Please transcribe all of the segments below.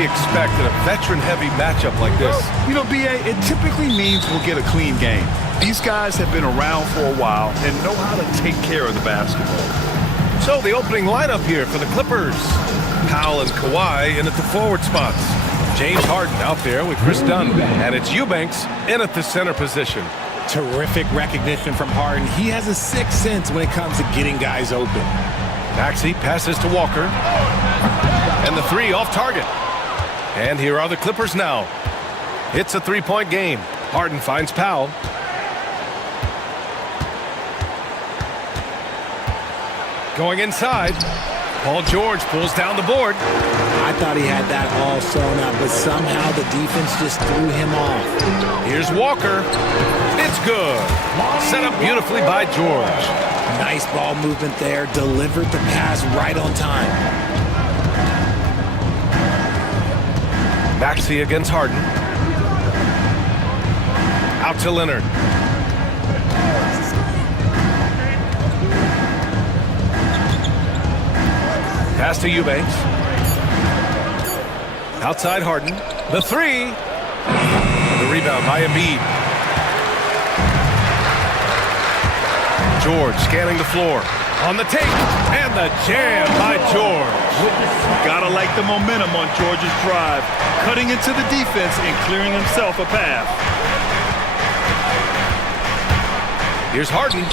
we expect in a veteran-heavy matchup like this? You know, BA, it typically means we'll get a clean game. These guys have been around for a while and know how to take care of the basketball. So the opening lineup here for the Clippers. Powell and Kawhi in at the forward spots. James Harden out there with Chris Dunn. And it's Eubanks in at the center position. Terrific recognition from Harden. He has a sixth sense when it comes to getting guys open. Maxey passes to Walker. And the three off target. And here are the Clippers now. It's a three-point game. Harden finds Powell. Going inside. Paul George pulls down the board. I thought he had that all sewn up, but somehow the defense just threw him off. Here's Walker. It's good. Set up beautifully by George. Nice ball movement there. Delivered the pass right on time. Maxey against Harden. Out to Leonard. Pass to Eubanks. Outside Harden. The three. The rebound by Embiid. George scanning the floor. On the take. And the jam by George. Gotta like the momentum on George's drive. Cutting into the defense and clearing himself a path. Here's Harden.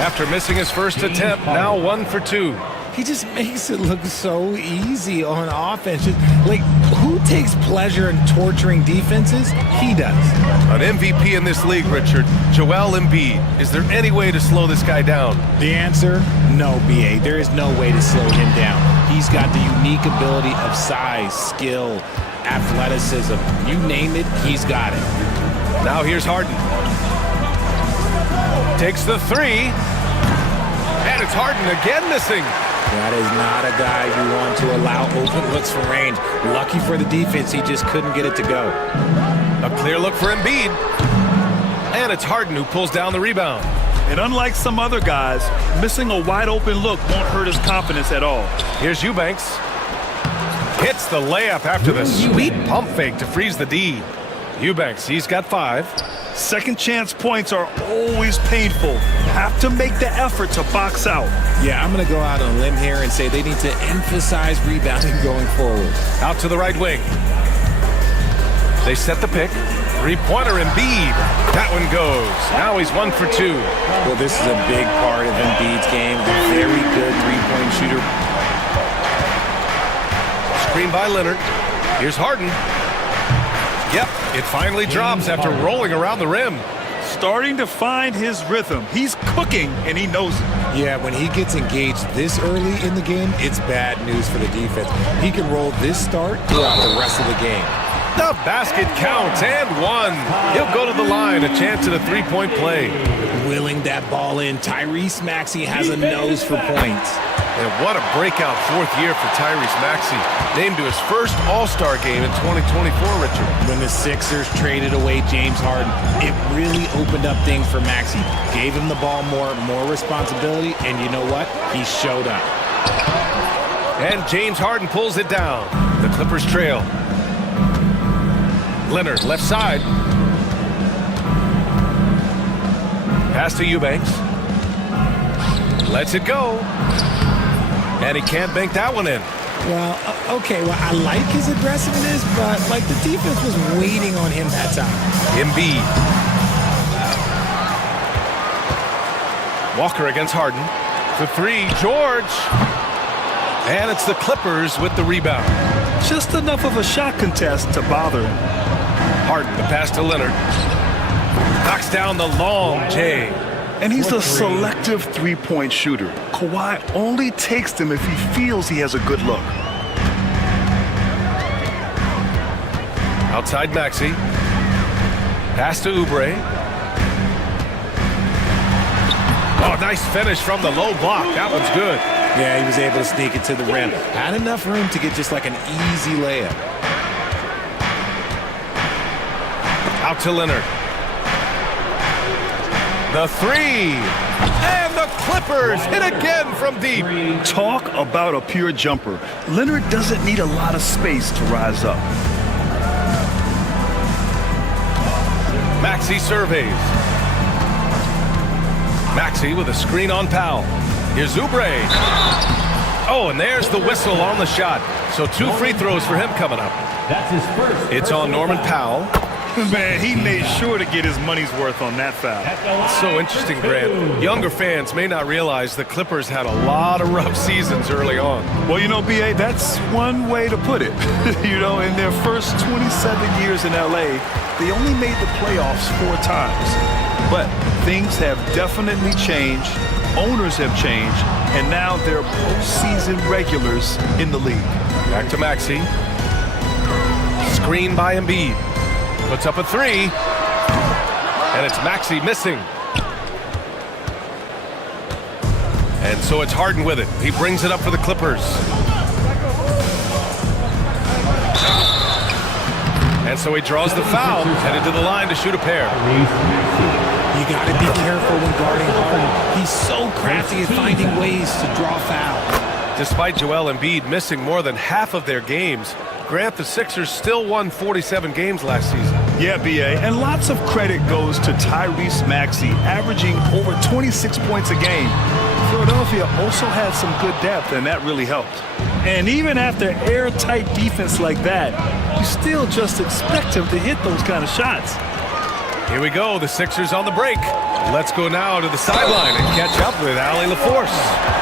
After missing his first attempt, now 1 for 2. He just makes it look so easy on offense. Like, who takes pleasure in torturing defenses? He does. An MVP in this league, Richard, Joel Embiid. Is there any way to slow this guy down? The answer, no, BA. There is no way to slow him down. He's got the unique ability of size, skill, athleticism. You name it, he's got it. Now here's Harden. Takes the three. And it's Harden again missing. That is not a guy you want to allow open looks from range. Lucky for the defense, he just couldn't get it to go. A clear look for Embiid. And it's Harden who pulls down the rebound. And unlike some other guys, missing a wide open look won't hurt his confidence at all. Here's Eubanks. Hits the layup after the sweet pump fake to freeze the D. Eubanks, he's got 5. Second chance points are always painful. Have to make the effort to box out. Yeah, I'm going to go out on a limb here and say they need to emphasize rebounding going forward. Out to the right wing. They set the pick. Three-pointer Embiid. That one goes. Now he's 1 for 2. Well, this is a big part of Embiid's game. A very good three-point shooter. Screen by Leonard. Here's Harden. Yep, it finally drops after rolling around the rim. Starting to find his rhythm. He's cooking, and he knows it. Yeah, when he gets engaged this early in the game, it's bad news for the defense. He can roll this start throughout the rest of the game. The basket counts, and 1. He'll go to the line, a chance at a three-point play. Willing that ball in. Tyrese Maxey has a nose for points. And what a breakout 4th year for Tyrese Maxey. Named to his first All-Star game in 2024, Richard. When the Sixers traded away James Harden, it really opened up things for Maxey. Gave him the ball more responsibility, and you know what? He showed up. And James Harden pulls it down. The Clippers trail. Leonard, left side. Pass to Eubanks. Lets it go. And he can't bank that one in. Well, okay, well, I like his aggressiveness, but, like, the defense was waiting on him that time. Embiid. Walker against Harden. For 3, George. And it's the Clippers with the rebound. Just enough of a shot contest to bother him. Harden, the pass to Leonard. Knocks down the long J. And he's a selective three-point shooter. Kawhi only takes them if he feels he has a good look. Outside Maxey. Pass to Oubre. Oh, nice finish from the low block. That one's good. Yeah, he was able to sneak it to the rim. Had enough room to get just like an easy layup. Out to Leonard. The three. And the Clippers hit again from deep. Talk about a pure jumper. Leonard doesn't need a lot of space to rise up. Maxey surveys. Maxey with a screen on Powell. Here's Oubre. Oh, and there's the whistle on the shot. So 2 free throws for him coming up. That's his first. It's on Norman Powell. Man, he made sure to get his money's worth on that foul. So interesting, Grant. Younger fans may not realize the Clippers had a lot of rough seasons early on. Well, you know, B.A., that's one way to put it. You know, in their first 27 years in L.A., they only made the playoffs 4 times. But things have definitely changed. Owners have changed. And now they're postseason regulars in the league. Back to Maxey. Screen by Embiid. Puts up a 3. And it's Maxey missing. And so it's Harden with it. He brings it up for the Clippers. And so he draws the foul, headed to the line to shoot a pair. You got to be careful when guarding Harden. He's so crafty at finding ways to draw foul. Despite Joel Embiid missing more than half of their games, Grant, the Sixers still won 47 games last season. Yeah, B.A., and lots of credit goes to Tyrese Maxey, averaging over 26 points a game. Philadelphia also had some good depth, and that really helped. And even after airtight defense like that, you still just expect him to hit those kind of shots. Here we go, the Sixers on the break. Let's go now to the sideline and catch up with Allie LaForce.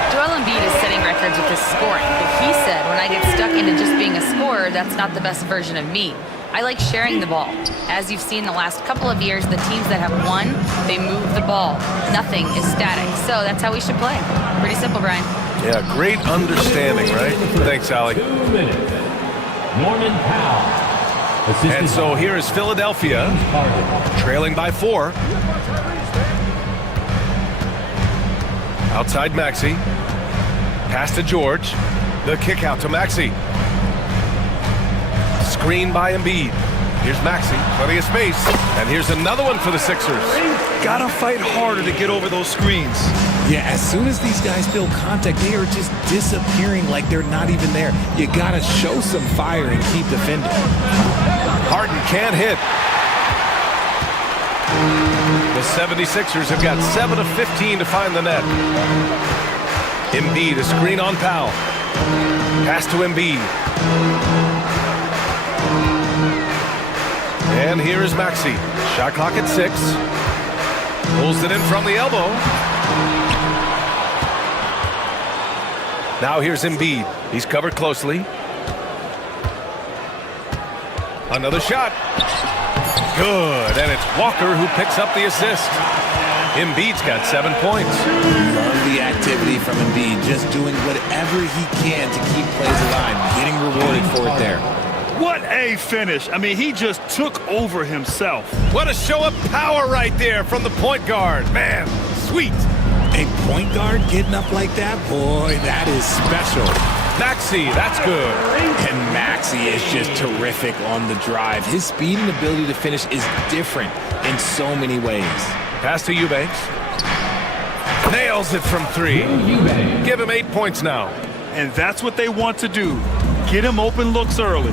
Joel Embiid is setting records with his scoring, but he said, when I get stuck into just being a scorer, that's not the best version of me. I like sharing the ball. As you've seen the last couple of years, the teams that have won, they move the ball. Nothing is static, so that's how we should play. Pretty simple, Brian. Yeah, great understanding, right? Thanks, Allie. 2 minutes. Norman Powell. And so here is Philadelphia, trailing by 4. Outside Maxey. Pass to George. The kick out to Maxey. Screen by Embiid. Here's Maxey, plenty of space. And here's another one for the Sixers. Gotta fight harder to get over those screens. Yeah, as soon as these guys feel contact, they are just disappearing like they're not even there. You gotta show some fire and keep defending. Harden can't hit. The 76ers have got 7 of 15 to find the net. Embiid, a screen on Powell. Pass to Embiid. And here is Maxey. Shot clock at 6. Pulls it in from the elbow. Now here's Embiid. He's covered closely. Another shot. Good. And it's Walker who picks up the assist. Embiid's got 7 points. Love the activity from Embiid. Just doing whatever he can to keep plays alive. Getting rewarded for it there. What a finish. I mean, he just took over himself. What a show of power right there from the point guard. Man, sweet. A point guard getting up like that? Boy, that is special. Maxey, that's good. And Maxey is just terrific on the drive. His speed and ability to finish is different in so many ways. Pass to Eubanks. Nails it from 3. Give him 8 points now. And that's what they want to do. Get him open looks early.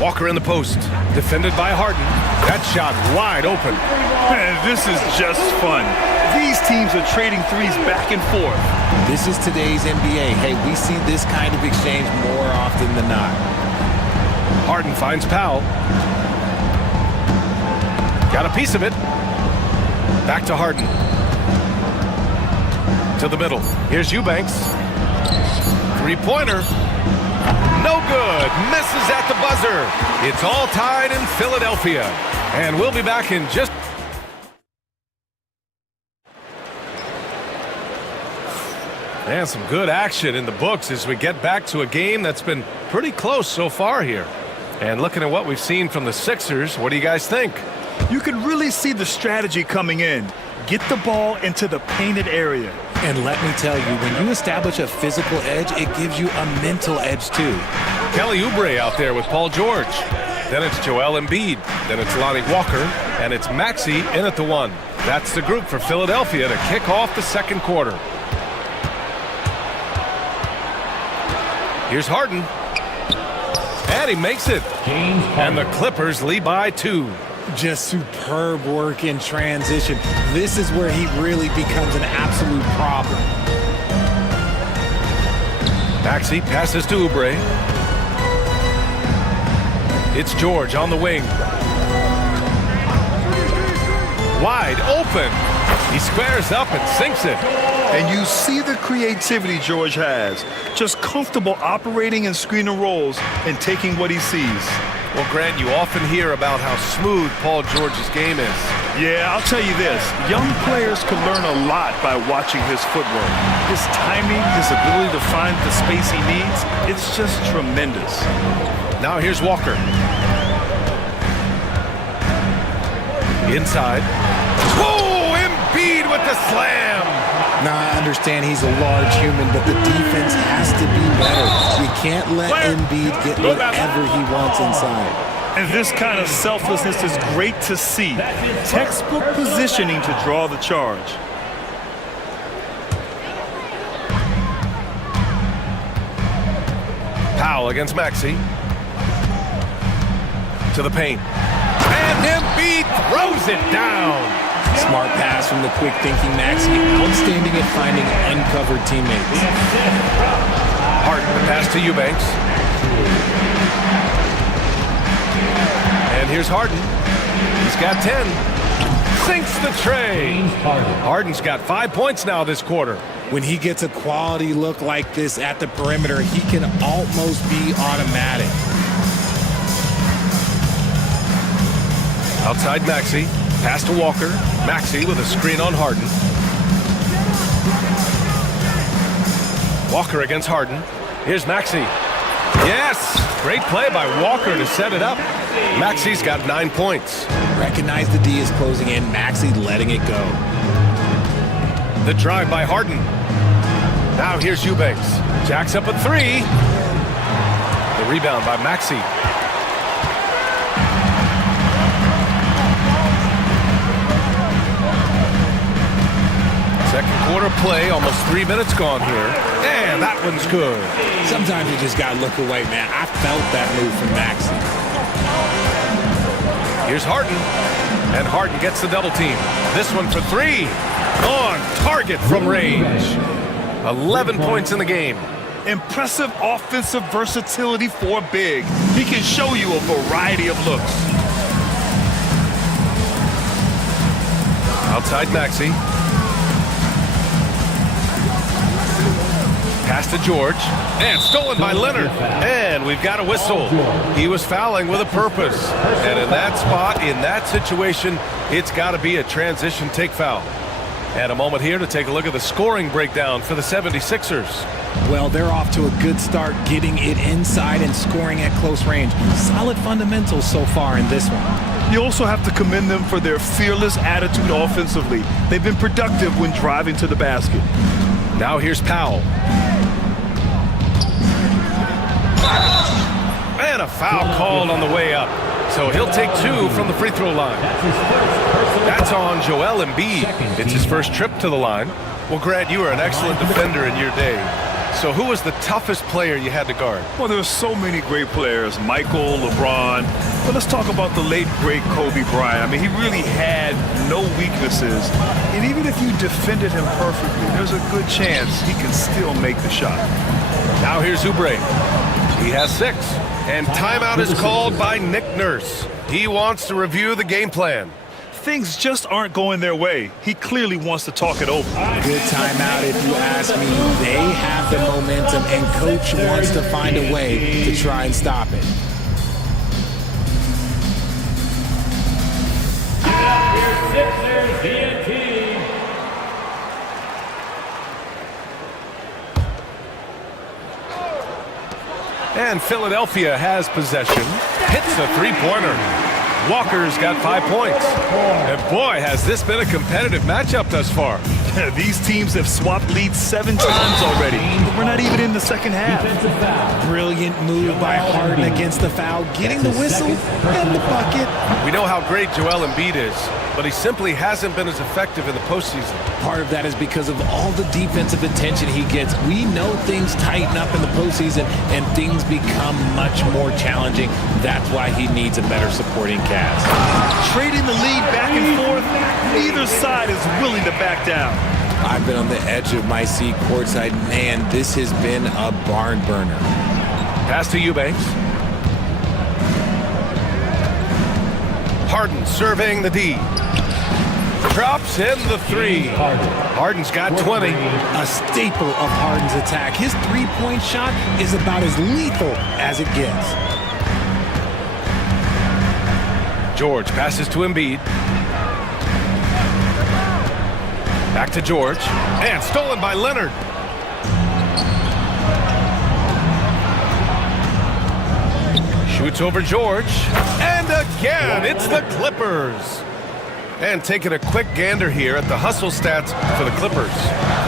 Walker in the post. Defended by Harden. That shot wide open. Man, this is just fun. These teams are trading threes back and forth. This is today's NBA. Hey, we see this kind of exchange more often than not. Harden finds Powell. Got a piece of it. Back to Harden. To the middle. Here's Eubanks. 3-pointer. No good. Misses at the buzzer. It's all tied in Philadelphia. And we'll be back in just... And some good action in the books as we get back to a game that's been pretty close so far here. And looking at what we've seen from the Sixers, what do you guys think? You can really see the strategy coming in. Get the ball into the painted area. And let me tell you, when you establish a physical edge, it gives you a mental edge too. Kelly Oubre out there with Paul George. Then it's Joel Embiid. Then it's Lonnie Walker. And it's Maxey in at the one. That's the group for Philadelphia to kick off the second quarter. Here's Harden. And he makes it. And the Clippers lead by 2. Just superb work in transition. This is where he really becomes an absolute problem. Maxey passes to Oubre. It's George on the wing. Wide open. He squares up and sinks it. And you see the creativity George has. Just comfortable operating in screen and rolls and taking what he sees. Well, Grant, you often hear about how smooth Paul George's game is. Yeah, I'll tell you this. Young players can learn a lot by watching his footwork. His timing, his ability to find the space he needs, it's just tremendous. Now here's Walker. Inside. Whoa! Embiid with the slam! Now, I understand he's a large human, but the defense has to be better. You can't let Embiid get whatever he wants inside. And this kind of selflessness is great to see. Textbook positioning to draw the charge. Powell against Maxey. To the paint. And Embiid throws it down. Smart pass from the quick-thinking Maxey. Outstanding at finding uncovered teammates. Harden pass to Eubanks. And here's Harden. He's got 10. Sinks the tray. Harden's got 5 points now this quarter. When he gets a quality look like this at the perimeter, he can almost be automatic. Outside Maxey. Pass to Walker. Maxey with a screen on Harden. Walker against Harden. Here's Maxey. Yes! Great play by Walker to set it up. Maxey's got 9 points. Recognize the D is closing in. Maxey letting it go. The drive by Harden. Now here's Eubanks. Jacks up a 3. The rebound by Maxey. Second quarter play, almost 3 minutes gone here. And that one's good. Sometimes you just gotta look away, man. I felt that move from Maxey. Here's Harden. And Harden gets the double team. This one for 3. On target from range. 11 points in the game. Impressive offensive versatility for a big. He can show you a variety of looks. Outside Maxey. Pass to George. And stolen by Leonard. And we've got a whistle. He was fouling with a purpose. And in that spot, in that situation, it's got to be a transition take foul. And a moment here to take a look at the scoring breakdown for the 76ers. Well, they're off to a good start getting it inside and scoring at close range. Solid fundamentals so far in this one. You also have to commend them for their fearless attitude offensively. They've been productive when driving to the basket. Now here's Powell. And a foul called on the way up. So he'll take 2 from the free throw line. That's on Joel Embiid. It's his first trip to the line. Well, Grant, you were an excellent defender in your day. So who was the toughest player you had to guard? Well, there's so many great players. Michael, LeBron. But let's talk about the late, great Kobe Bryant. I mean, he really had no weaknesses. And even if you defended him perfectly, there's a good chance he can still make the shot. Now here's Oubre. He has 6. And timeout is called by Nick Nurse. He wants to review the game plan. Things just aren't going their way. He clearly wants to talk it over. Good timeout if you ask me. They have the momentum and coach wants to find a way to try and stop it. Sixers TNT. And Philadelphia has possession. Hits a 3-pointer. Walker's got 5 points. And boy, has this been a competitive matchup thus far. These teams have swapped leads 7 times already. We're not even in the second half. Defensive foul. Brilliant move by Harden against the foul, getting the whistle and the bucket. We know how great Joel Embiid is, but he simply hasn't been as effective in the postseason. Part of that is because of all the defensive attention he gets. We know things tighten up in the postseason and things become much more challenging. That's why he needs a better supporting cast. Trading the lead back and forth, neither side is willing to back down. I've been on the edge of my seat courtside. Man, this has been a barn burner. Pass to Eubanks. Harden surveying the D. Drops in the 3. Harden's got 20. A staple of Harden's attack. His three-point shot is about as lethal as it gets. George passes to Embiid. Back to George. And stolen by Leonard. Shoots over George. And again, it's the Clippers. And taking a quick gander here at the hustle stats for the Clippers.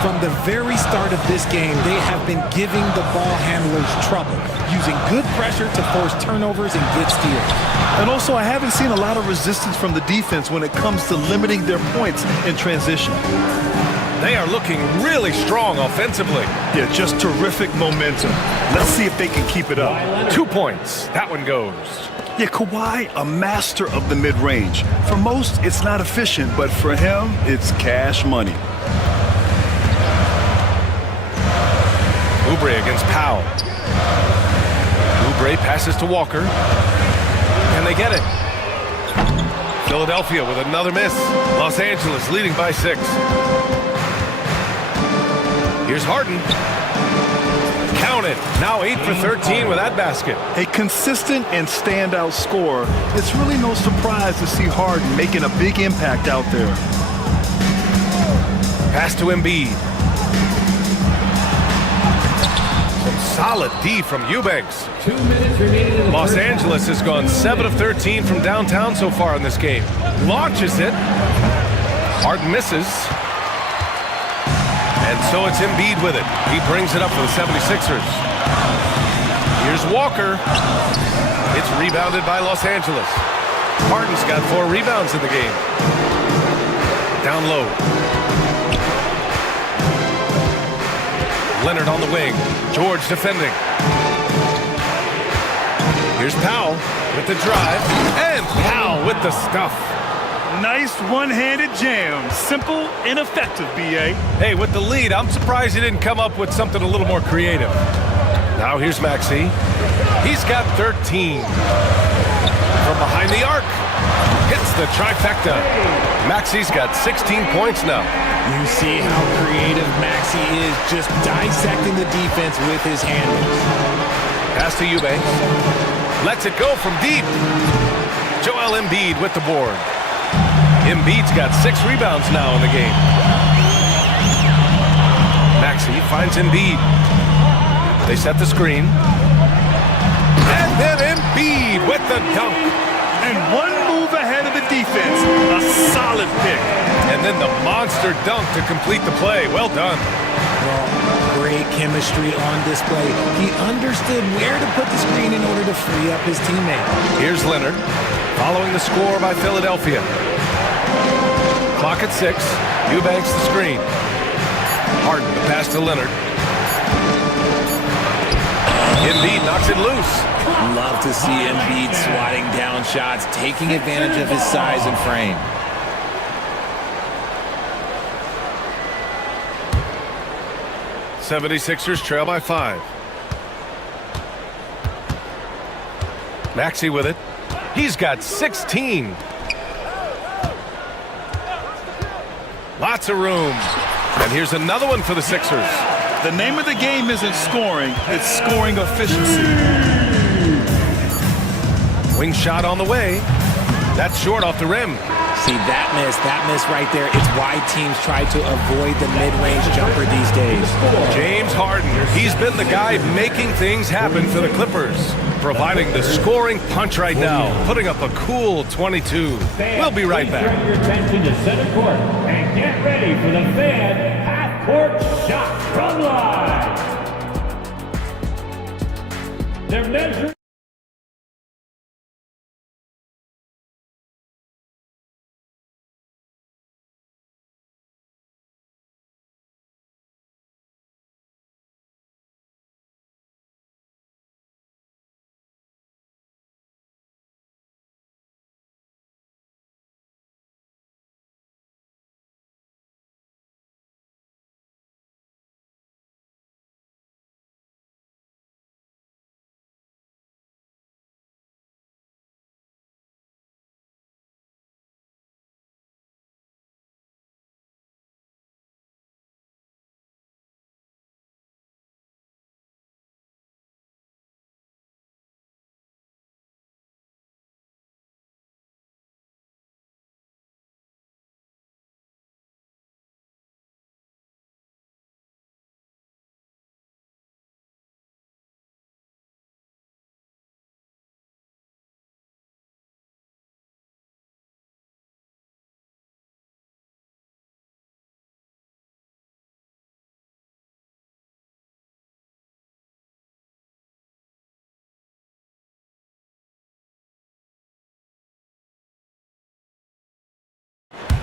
From the very start of this game, they have been giving the ball handlers trouble, using good pressure to force turnovers and get steals. And also, I haven't seen a lot of resistance from the defense when it comes to limiting their points in transition. They are looking really strong offensively. Yeah, just terrific momentum. Let's see if they can keep it up. 2 points. That one goes. Yeah, Kawhi, a master of the mid-range. For most, it's not efficient, but for him, it's cash money. Oubre against Powell. Oubre passes to Walker. And they get it. Philadelphia with another miss. Los Angeles leading by 6. Here's Harden. Count it. Now 8 for 13 with that basket. A consistent and standout scorer. It's really no surprise to see Harden making a big impact out there. Pass to Embiid. Some solid D from Eubanks. 2 minutes remaining in the Los first Angeles has gone 7 of 13 from downtown so far in this game. Launches it. Harden misses. And so it's Embiid with it. He brings it up for the 76ers. Here's Walker. It's rebounded by Los Angeles. Harden's got 4 rebounds in the game. Down low. Leonard on the wing. George defending. Here's Powell with the drive. And Powell with the stuff. Nice one-handed jam. Simple and effective, B.A. Hey, with the lead, I'm surprised he didn't come up with something a little more creative. Now here's Maxey. He's got 13. From behind the arc. Hits the trifecta. Maxey's got 16 points now. You see how creative Maxey is, just dissecting the defense with his handles. Pass to Eubanks. Lets it go from deep. Joel Embiid with the board. Embiid's got 6 rebounds now in the game. Maxey finds Embiid. They set the screen. And then Embiid with the dunk. And one move ahead of the defense. A solid pick. And then the monster dunk to complete the play. Well done. Well, great chemistry on display. He understood where to put the screen in order to free up his teammate. Here's Leonard, following the score by Philadelphia. Clock at 6. Eubanks the screen. Harden the pass to Leonard. Embiid knocks it loose. Love to see Embiid swatting down shots, taking advantage of his size and frame. '76ers trail by 5. Maxey with it. He's got 16. Lots of room. And here's another one for the Sixers. The name of the game isn't scoring, it's scoring efficiency. Wing shot on the way. That's short off the rim. See, that miss right there. It's why teams try to avoid the mid-range jumper these days. James Harden, he's been the guy making things happen for the Clippers. providing the scoring punch right now, putting up a cool 22. We'll be right back. Turn your attention to center court and get ready for the fan half-court shot from live. They're measuring.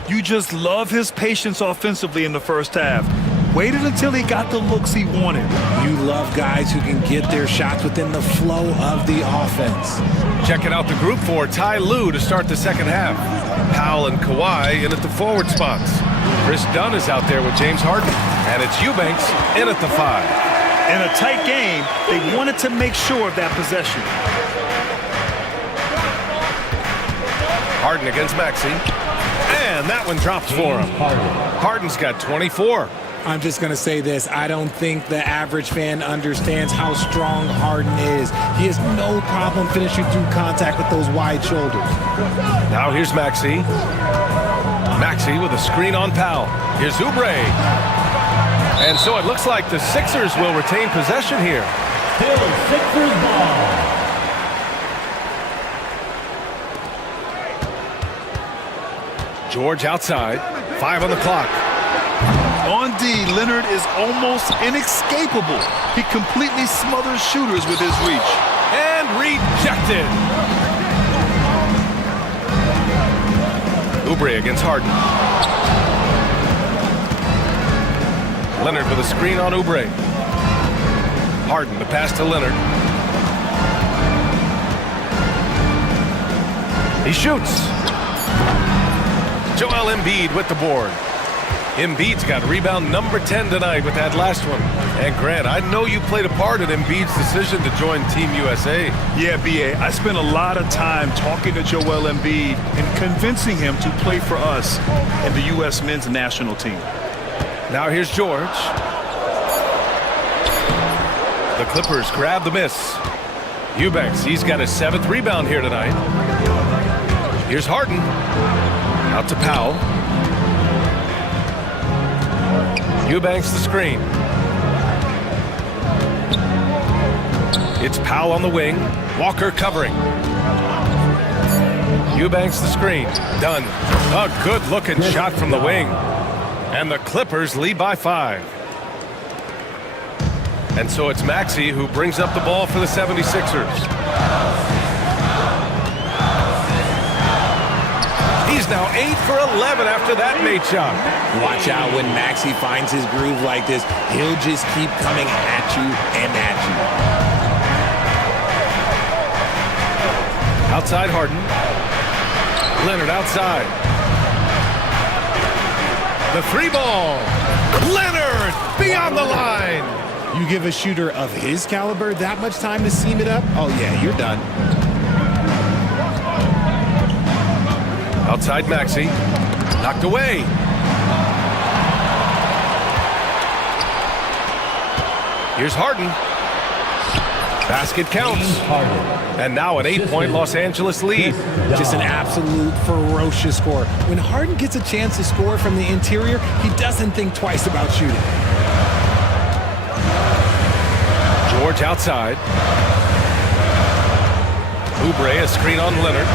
You just love his patience offensively in the first half. Waited until he got the looks he wanted. You love guys who can get their shots within the flow of the offense. Checking out the group for Ty Lue to start the second half. Powell and Kawhi in at the forward spots. Chris Dunn is out there with James Harden. And it's Eubanks in at the 5. In a tight game, they wanted to make sure of that possession. Harden against Maxey. And that one drops for him. Harden's got 24. I'm just going to say this. I don't think the average fan understands how strong Harden is. He has no problem finishing through contact with those wide shoulders. Now here's Maxey. Maxey with a screen on Powell. Here's Oubre. And so it looks like the Sixers will retain possession here. Still Sixers ball. George outside. 5 on the clock. On D, Leonard is almost inescapable. He completely smothers shooters with his reach. And rejected. Oubre against Harden. Leonard with a screen on Oubre. Harden, the pass to Leonard. He shoots. Joel Embiid with the board. Embiid's got rebound number 10 tonight with that last one. And Grant, I know you played a part in Embiid's decision to join Team USA. Yeah, B.A., I spent a lot of time talking to Joel Embiid and convincing him to play for us in the U.S. men's national team. Now here's George. The Clippers grab the miss. Eubanks, he's got his 7th rebound here tonight. Here's Harden. Out to Powell. Eubanks the screen. It's Powell on the wing. Walker covering. Eubanks the screen. Done. A good-looking shot from the wing. And the Clippers lead by 5. And so it's Maxey who brings up the ball for the 76ers. He's now 8 for 11 after that made shot. Watch out when Maxey finds his groove like this. He'll just keep coming at you and at you. Outside Harden. Leonard outside. The 3 ball. Leonard beyond the line. You give a shooter of his caliber that much time to seam it up? Oh, yeah, you're done. Outside Maxey. Knocked away. Here's Harden. Basket counts. And now an 8-point Los Angeles lead. Just an absolute ferocious score. When Harden gets a chance to score from the interior, he doesn't think twice about shooting. George outside. Oubre, a screen on Leonard.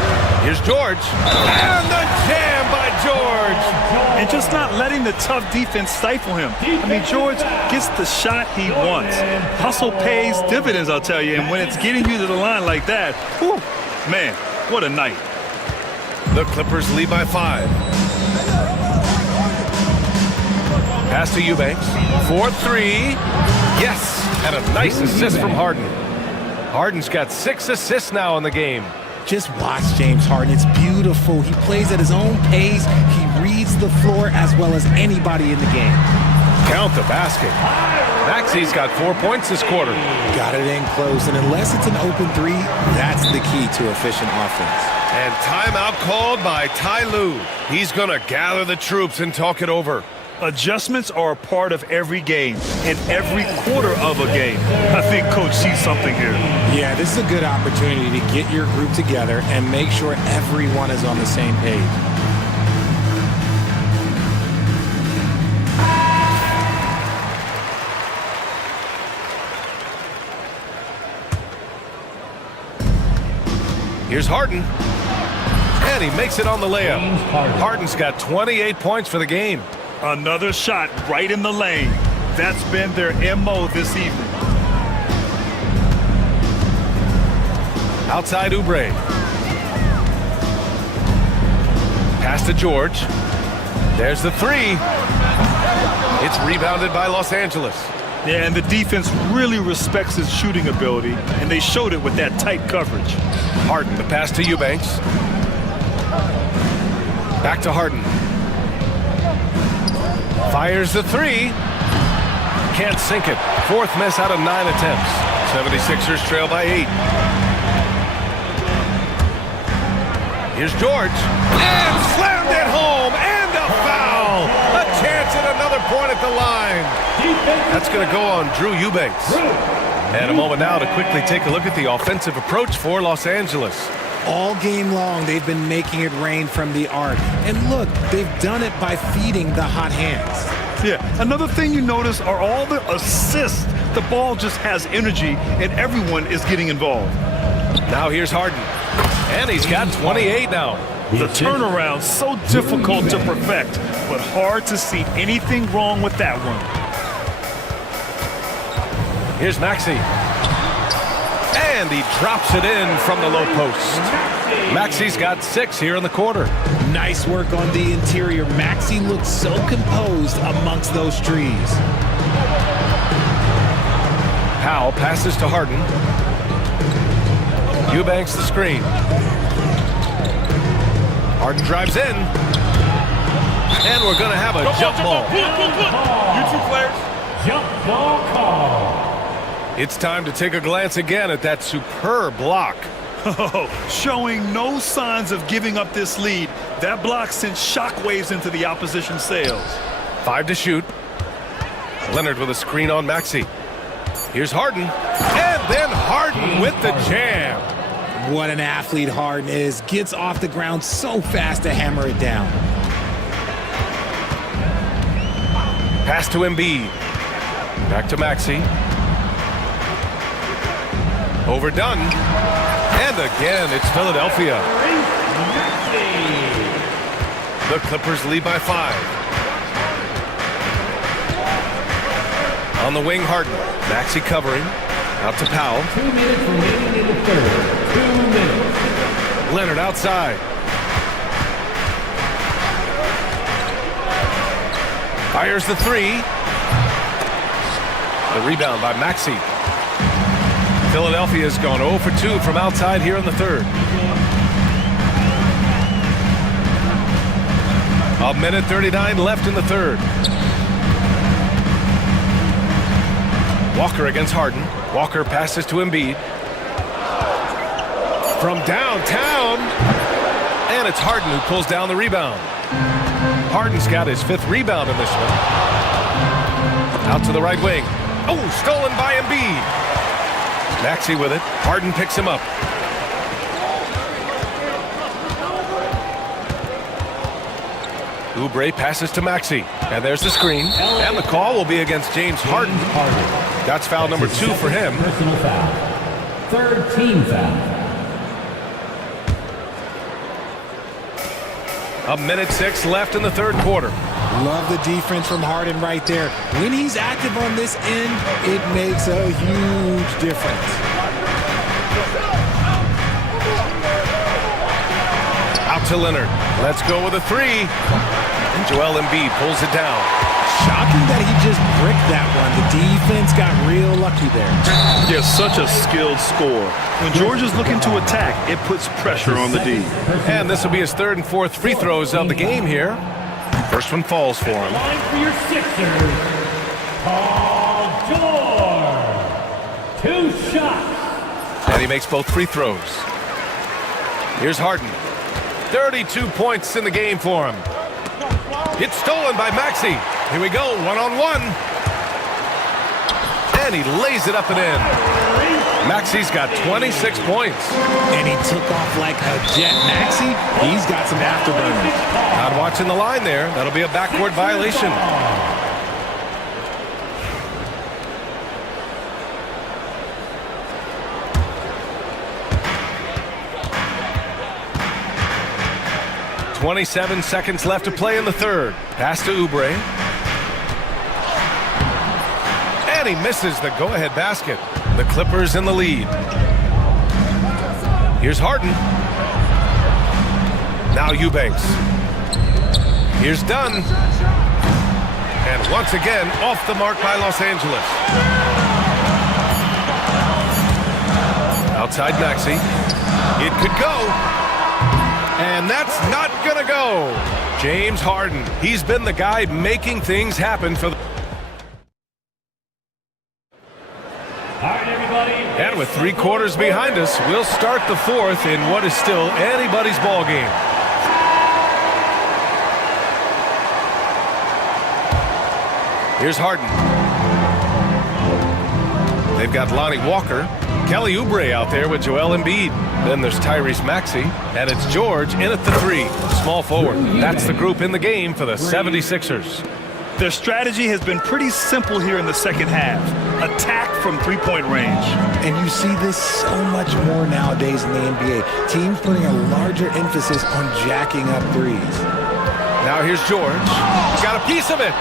Here's George. And the jam by George. And just not letting the tough defense stifle him. I mean, George gets the shot he wants. Hustle pays dividends, I'll tell you. And when it's getting you to the line like that, whew, man, what a night. The Clippers lead by 5. Pass to Eubanks. 4-3. Yes, and a nice assist from Harden. Harden's got 6 assists now in the game. Just watch James Harden. It's beautiful. He plays at his own pace. He reads the floor as well as anybody in the game. Count the basket. Maxi's got 4 points this quarter. Got it in close, and unless it's an open three, that's the key to efficient offense. And timeout called by Ty Lue. He's going to gather the troops and talk it over. Adjustments are a part of every game and every quarter of a game. I think Coach sees something here. Yeah, this is a good opportunity to get your group together and make sure everyone is on the same page. Here's Harden. And he makes it on the layup. Harden's got 28 points for the game. Another shot right in the lane. That's been their MO this evening. Outside Oubre. Pass to George. There's the 3. It's rebounded by Los Angeles. Yeah, and the defense really respects his shooting ability, and they showed it with that tight coverage. Harden, the pass to Eubanks. Back to Harden. Fires the 3. Can't sink it. 4th miss out of 9 attempts. 76ers trail by 8. Here's George. And slammed it home. And a foul. A chance at another point at the line. That's going to go on Drew Eubanks. And a moment now to quickly take a look at the offensive approach for Los Angeles. All game long, they've been making it rain from the arc. And look, they've done it by feeding the hot hands. Yeah, another thing you notice are all the assists. The ball just has energy, and everyone is getting involved. Now here's Harden. And he's got 28 now. The turnaround so difficult to perfect, but hard to see anything wrong with that one. Here's Maxey. And he drops it in from the low post. Maxey's got 6 here in the quarter. Nice work on the interior. Maxey looks so composed amongst those trees. Powell passes to Harden. Eubanks the screen. Harden drives in. And we're going to have a jump ball. You 2 players. Jump ball call. It's time to take a glance again at that superb block. Oh, showing no signs of giving up this lead. That block sent shockwaves into the opposition sails. 5 to shoot. Leonard with a screen on Maxey. Here's Harden. And then Harden with the jam. What an athlete Harden is. Gets off the ground so fast to hammer it down. Pass to Embiid. Back to Maxey. Overdone. And again, it's Philadelphia. The Clippers lead by 5. On the wing, Harden. Maxey covering. Out to Powell. 2 minutes remaining in the third. 2 minutes. Leonard outside. Fires the 3. The rebound by Maxey. Philadelphia's gone 0 for 2 from outside here in the third. 1:39 left in the third. Walker against Harden. Walker passes to Embiid. From downtown. And it's Harden who pulls down the rebound. Harden's got his 5th rebound in this one. Out to the right wing. Oh, stolen by Embiid. Maxey with it. Harden picks him up. Oubre passes to Maxey. And there's the screen. And the call will be against James Harden. That's foul number 2 for him. Personal foul. 3rd team foul. 1:06 left in the third quarter. Love the defense from Harden right there. When he's active on this end, it makes a huge difference. Out to Leonard. Let's go with a three. And Joel Embiid pulls it down. Shocking that he just bricked that one. The defense got real lucky there. They're such a skilled scorer. When George is looking to attack, it puts pressure on the D. And this will be his third and fourth free throws of the game here. First one falls for him. Line for your Sixers, Paul George. 2 shots. And he makes both free throws. Here's Harden. 32 points in the game for him. It's stolen by Maxey. Here we go, one-on-one. And he lays it up and in. Maxey's got 26 points. And he took off like a jet. Maxey, he's got some afterburners. Not watching the line there. That'll be a backcourt violation. .27 seconds left to play in the third. Pass to Oubre. And he misses the go-ahead basket. The Clippers in the lead. Here's Harden. Now Eubanks. Here's Dunn. And once again, off the mark by Los Angeles. Outside Maxey. It could go. And that's not gonna go. James Harden. He's been the guy making things happen for the... All right, everybody. And with 3 quarters behind us, we'll start the fourth in what is still anybody's ball game. Here's Harden. They've got Lonnie Walker. Kelly Oubre out there with Joel Embiid. Then there's Tyrese Maxey. And it's George in at the 3. Small forward. That's the group in the game for the 76ers. Their strategy has been pretty simple here in the second half. Attack from three-point range. And you see this so much more nowadays in the NBA. Teams putting a larger emphasis on jacking up threes. Now here's George. Got a piece of it.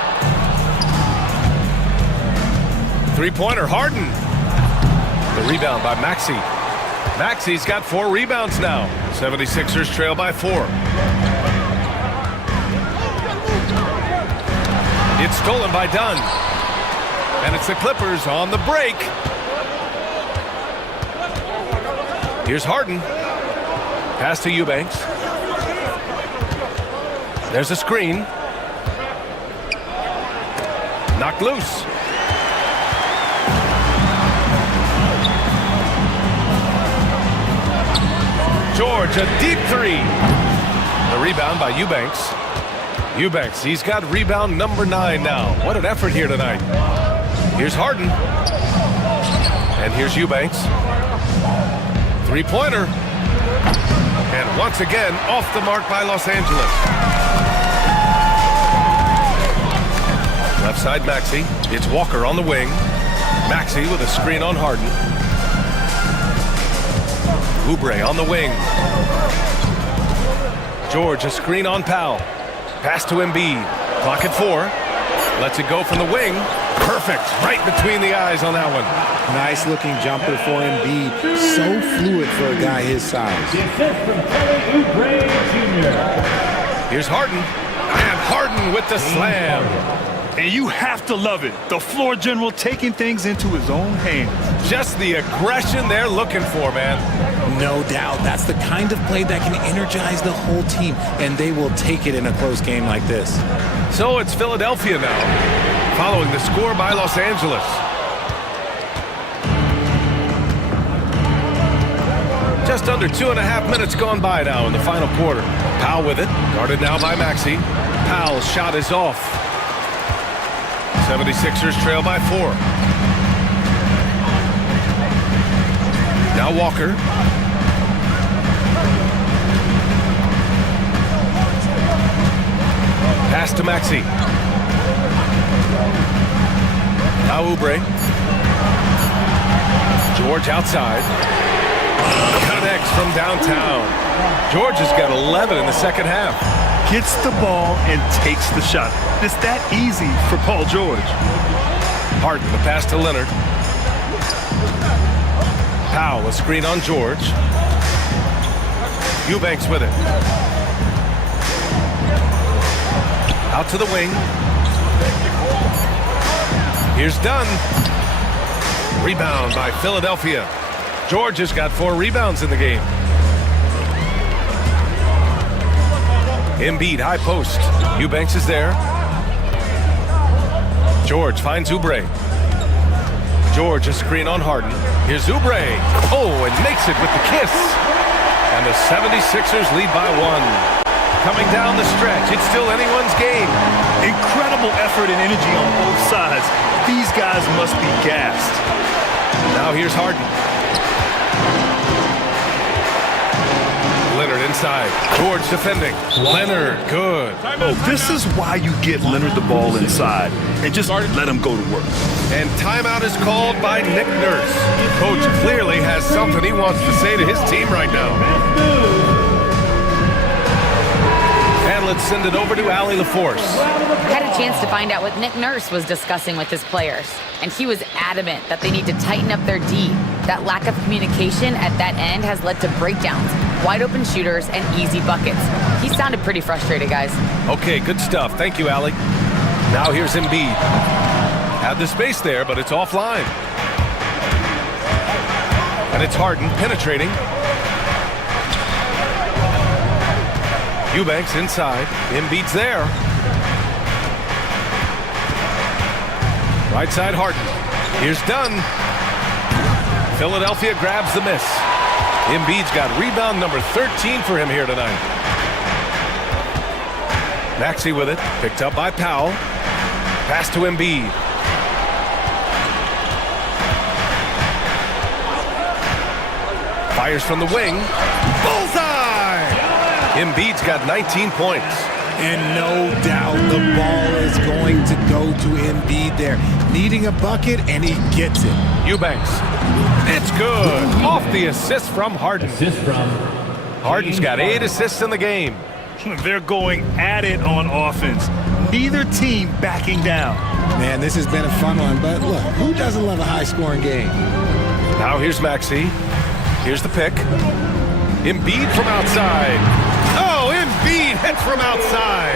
Three-pointer, Harden. The rebound by Maxey. Maxey's got 4 rebounds now. 76ers trail by 4. It's stolen by Dunn. And it's the Clippers on the break. Here's Harden. Pass to Eubanks. There's a screen. Knocked loose. George, a deep 3. The rebound by Eubanks. Eubanks, he's got rebound number 9 now. What an effort here tonight. Here's Harden. And here's Eubanks. Three-pointer. And once again, off the mark by Los Angeles. Left side, Maxey. It's Walker on the wing. Maxey with a screen on Harden. Oubre on the wing. George, a screen on Powell. Pass to Embiid. Clock at 4. Lets it go from the wing. Perfect. Right between the eyes on that one. Nice looking jumper for Embiid. So fluid for a guy his size. The assist from Kelly Oubre Jr. Here's Harden. And Harden with the slam. And you have to love it. The floor general taking things into his own hands. Just the aggression they're looking for, man. No doubt. That's the kind of play that can energize the whole team, and they will take it in a close game like this. So it's Philadelphia now, following the score by Los Angeles. Just under 2.5 minutes gone by now in the final quarter. Powell with it, guarded now by Maxey. Powell's shot is off. 76ers trail by 4. Now Walker. Pass to Maxey. Now Oubre. George outside. Connects from downtown. George has got 11 in the second half. gets the ball and takes the shot. It's that easy for Paul George. Harden, the pass to Leonard. Powell, a screen on George. Eubanks with it. Out to the wing. Here's Dunn. Rebound by Philadelphia. George has got 4 rebounds in the game. Embiid, high post. Eubanks is there. George finds Oubre. George, a screen on Harden. Here's Oubre. Oh, and makes it with the kiss. And the 76ers lead by 1. Coming down the stretch, it's still anyone's game. Incredible effort and energy on both sides. These guys must be gassed. Now here's Harden. Leonard inside. George defending. Leonard, good. Oh, this is why you get Leonard the ball inside and just let him go to work. And timeout is called by Nick Nurse. Coach clearly has something he wants to say to his team right now. And let's send it over to Allie LaForce. I had a chance to find out what Nick Nurse was discussing with his players, and he was adamant that they need to tighten up their D. That lack of communication at that end has led to breakdowns, wide open shooters, and easy buckets. He sounded pretty frustrated, guys. Okay, good stuff. Thank you, Allie. Now here's Embiid. Had the space there, but it's offline. And it's Harden penetrating. Eubanks inside. Embiid's there. Right side Harden. Here's Dunn. Philadelphia grabs the miss. Embiid's got rebound number 13 for him here tonight. Maxey with it. Picked up by Powell. Pass to Embiid. Fires from the wing. Bullseye! Embiid's got 19 points. And no doubt the ball is going to go to Embiid there. Needing a bucket, and he gets it. Eubanks. It's good. Off the assist from Harden. Harden's got 8 assists in the game. They're going at it on offense. Neither team backing down. Man, this has been a fun one, but look, who doesn't love a high-scoring game? Now here's Maxey. Here's the pick. Embiid from outside. Oh, Embiid hits from outside.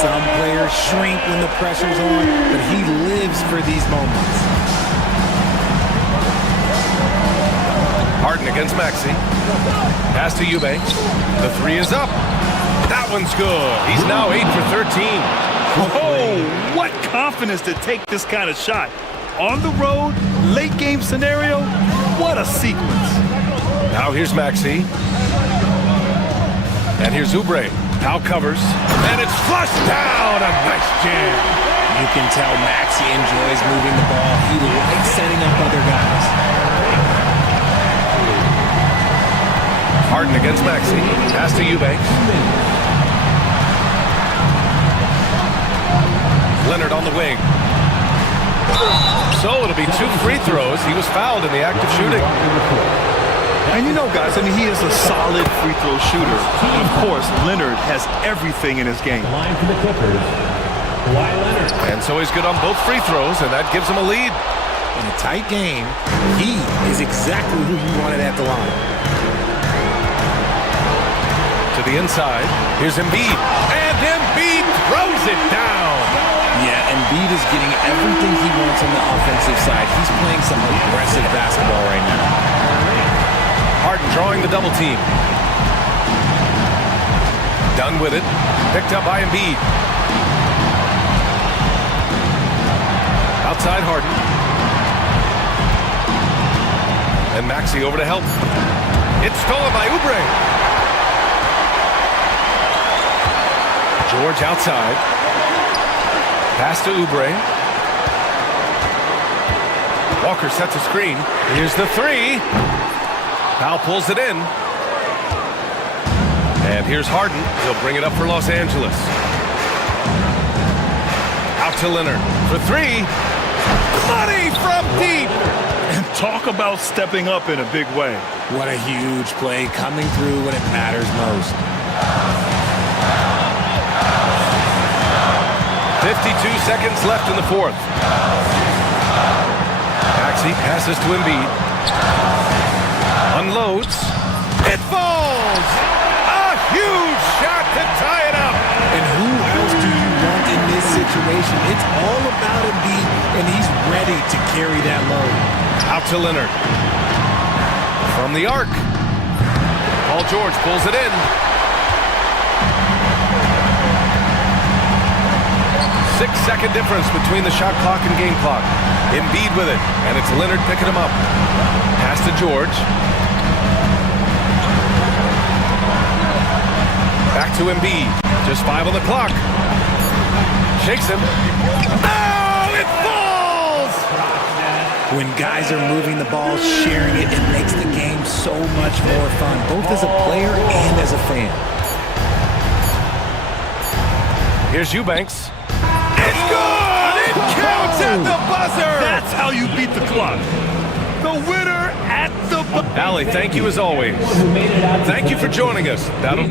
Some players shrink when the pressure's on, but he lives for these moments. Harden against Maxey. Pass to Eubanks. The 3 is up. That one's good. He's now 8 for 13. Oh, what confidence to take this kind of shot. On the road, late game scenario, what a sequence. Now here's Maxey. And here's Oubre. Now covers. And it's flushed down. A nice jam. You can tell Maxey enjoys moving the ball. He likes setting up other guys. Harden against Maxey. Pass to Eubanks. Leonard on the wing. So it'll be 2 free throws. He was fouled in the act of shooting. And you know, guys, I mean, he is a solid free throw shooter. And of course, Leonard has everything in his game. Line for the Clippers, Kawhi Leonard. And so he's good on both free throws, and that gives him a lead. In a tight game, he is exactly who you wanted at the line. To the inside. Here's Embiid. And Embiid throws it down. Yeah, Embiid is getting everything he wants on the offensive side. He's playing some aggressive basketball right now. Harden drawing the double team. Done with it. Picked up by Embiid. Outside Harden. And Maxey over to help. It's stolen by Oubre. George outside. Pass to Oubre. Walker sets a screen. Here's the 3. Powell pulls it in. And here's Harden. He'll bring it up for Los Angeles. Out to Leonard for 3. Money from deep. And talk about stepping up in a big way. What a huge play coming through when it matters most. 52 seconds left in the fourth. Maxey passes to Embiid. Unloads. It falls! A huge shot to tie it up! And who else do you want in this situation? It's all about Embiid, and he's ready to carry that load. Out to Leonard. From the arc. Paul George pulls it in. 6-second difference between the shot clock and game clock. Embiid with it, and it's Leonard picking him up. Pass to George. Back to Embiid. Just 5 on the clock. Shakes him. Oh, it falls! When guys are moving the ball, sharing it, it makes the game so much more fun, both as a player and as a fan. Here's Eubanks. It's good! It counts at the buzzer! That's how you beat the clock. The winner at the buzzer. Allie, thank you as always. Thank you for joining us. That'll...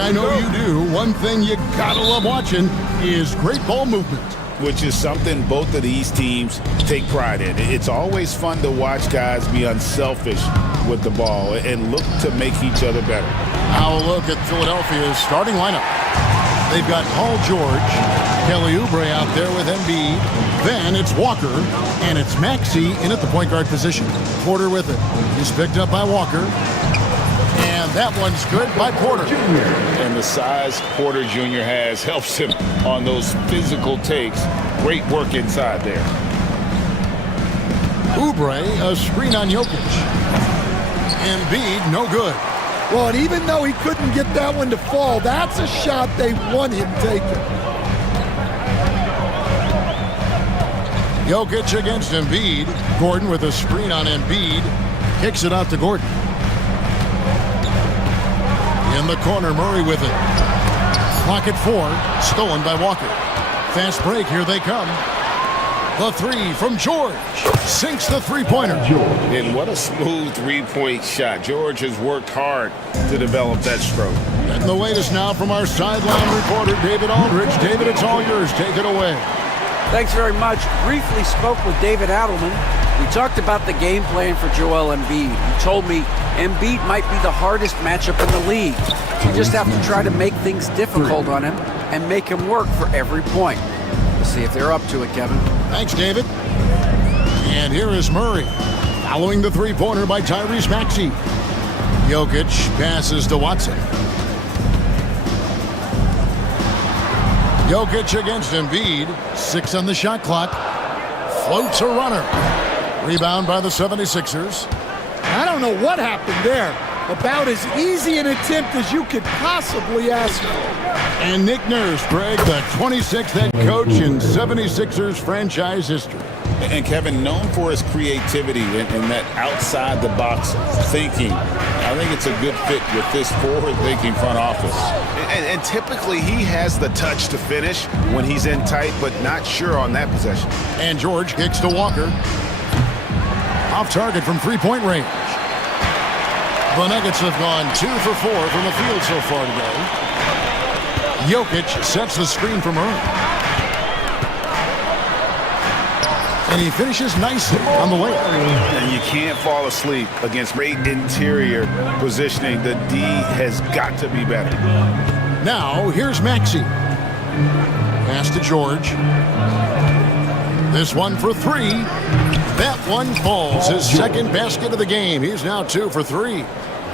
I know you do. One thing you gotta love watching is great ball movement. Which is something both of these teams take pride in. It's always fun to watch guys be unselfish with the ball and look to make each other better. Now a look at Philadelphia's starting lineup. They've got Paul George, Kelly Oubre out there with Embiid. Then it's Walker, and it's Maxey in at the point guard position. Porter with it. He's picked up by Walker. And that one's good by Porter. And the size Porter Jr. has helps him on those physical takes. Great work inside there. Oubre, a screen on Jokic. Embiid, no good. Well, and even though he couldn't get that one to fall, that's a shot they want him taking. Jokic against Embiid. Gordon with a screen on Embiid. Kicks it out to Gordon. In the corner, Murray with it. Clock at 4, stolen by Walker. Fast break, here they come. The three from George. Sinks the three-pointer. And what a smooth three-point shot. George has worked hard to develop that stroke. And the latest now from our sideline reporter, David Aldridge. David, it's all yours. Take it away. Thanks very much. Briefly spoke with David Adelman. We talked about the game plan for Joel Embiid. He told me Embiid might be the hardest matchup in the league. You just have to try to make things difficult on him and make him work for every point. We'll see if they're up to it, Kevin. Thanks, David. And here is Murray, following the three-pointer by Tyrese Maxey. Jokic passes to Watson. Jokic against Embiid. 6 on the shot clock. Floats a runner. Rebound by the 76ers. I don't know what happened there. About as easy an attempt as you could possibly ask for. And Nick Nurse, Greg, the 26th head coach in 76ers franchise history. And Kevin, known for his creativity and that outside-the-box thinking, I think it's a good fit with this forward-thinking front office. And typically he has the touch to finish when he's in tight, but not sure on that possession. And George kicks to Walker. Off target from three-point range. The Nuggets have gone 2 for 4 from the field so far today. Jokic sets the screen for Murray. And he finishes nicely on the layup. And you can't fall asleep against great interior positioning. The D has got to be better. Now, here's Maxey. Pass to George. This one for 3. That one falls. His second basket of the game. He's now 2 for 3.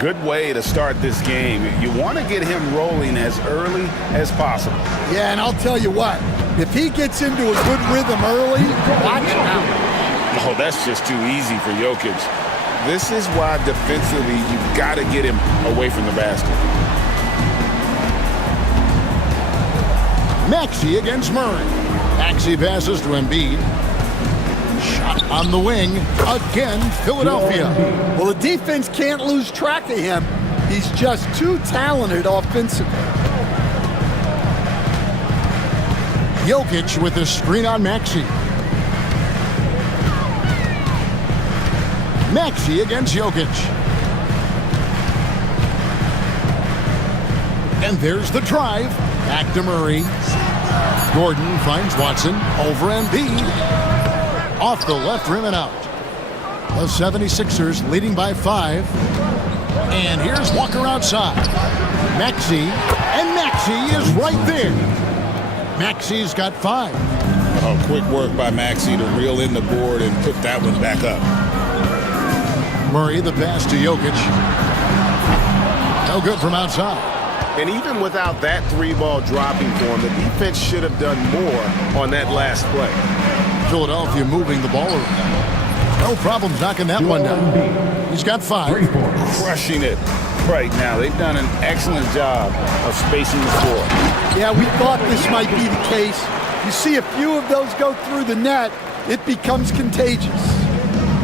Good way to start this game. You want to get him rolling as early as possible. Yeah, and I'll tell you what, if he gets into a good rhythm early, watch out. Oh, that's just too easy for Jokic. This is why defensively you've got to get him away from the basket. Maxey against Murray. Maxey passes to Embiid. Shot on the wing. Again, Philadelphia. Well, the defense can't lose track of him. He's just too talented offensively. Jokic with a screen on Maxey. Maxey against Jokic. And there's the drive. Back to Murray. Gordon finds Watson over Embiid. Off the left rim and out. The 76ers leading by 5. And here's Walker outside. Maxey. And Maxey is right there. Maxey's got 5. Oh, quick work by Maxey to reel in the board and put that one back up. Murray, the pass to Jokic. No good from outside. And even without that 3-ball dropping for him, the defense should have done more on that last play. Philadelphia moving the ball around. No problems knocking that one down. He's got 5. Crushing it right now. They've done an excellent job of spacing the floor. Yeah, we thought this might be the case. You see a few of those go through the net, it becomes contagious.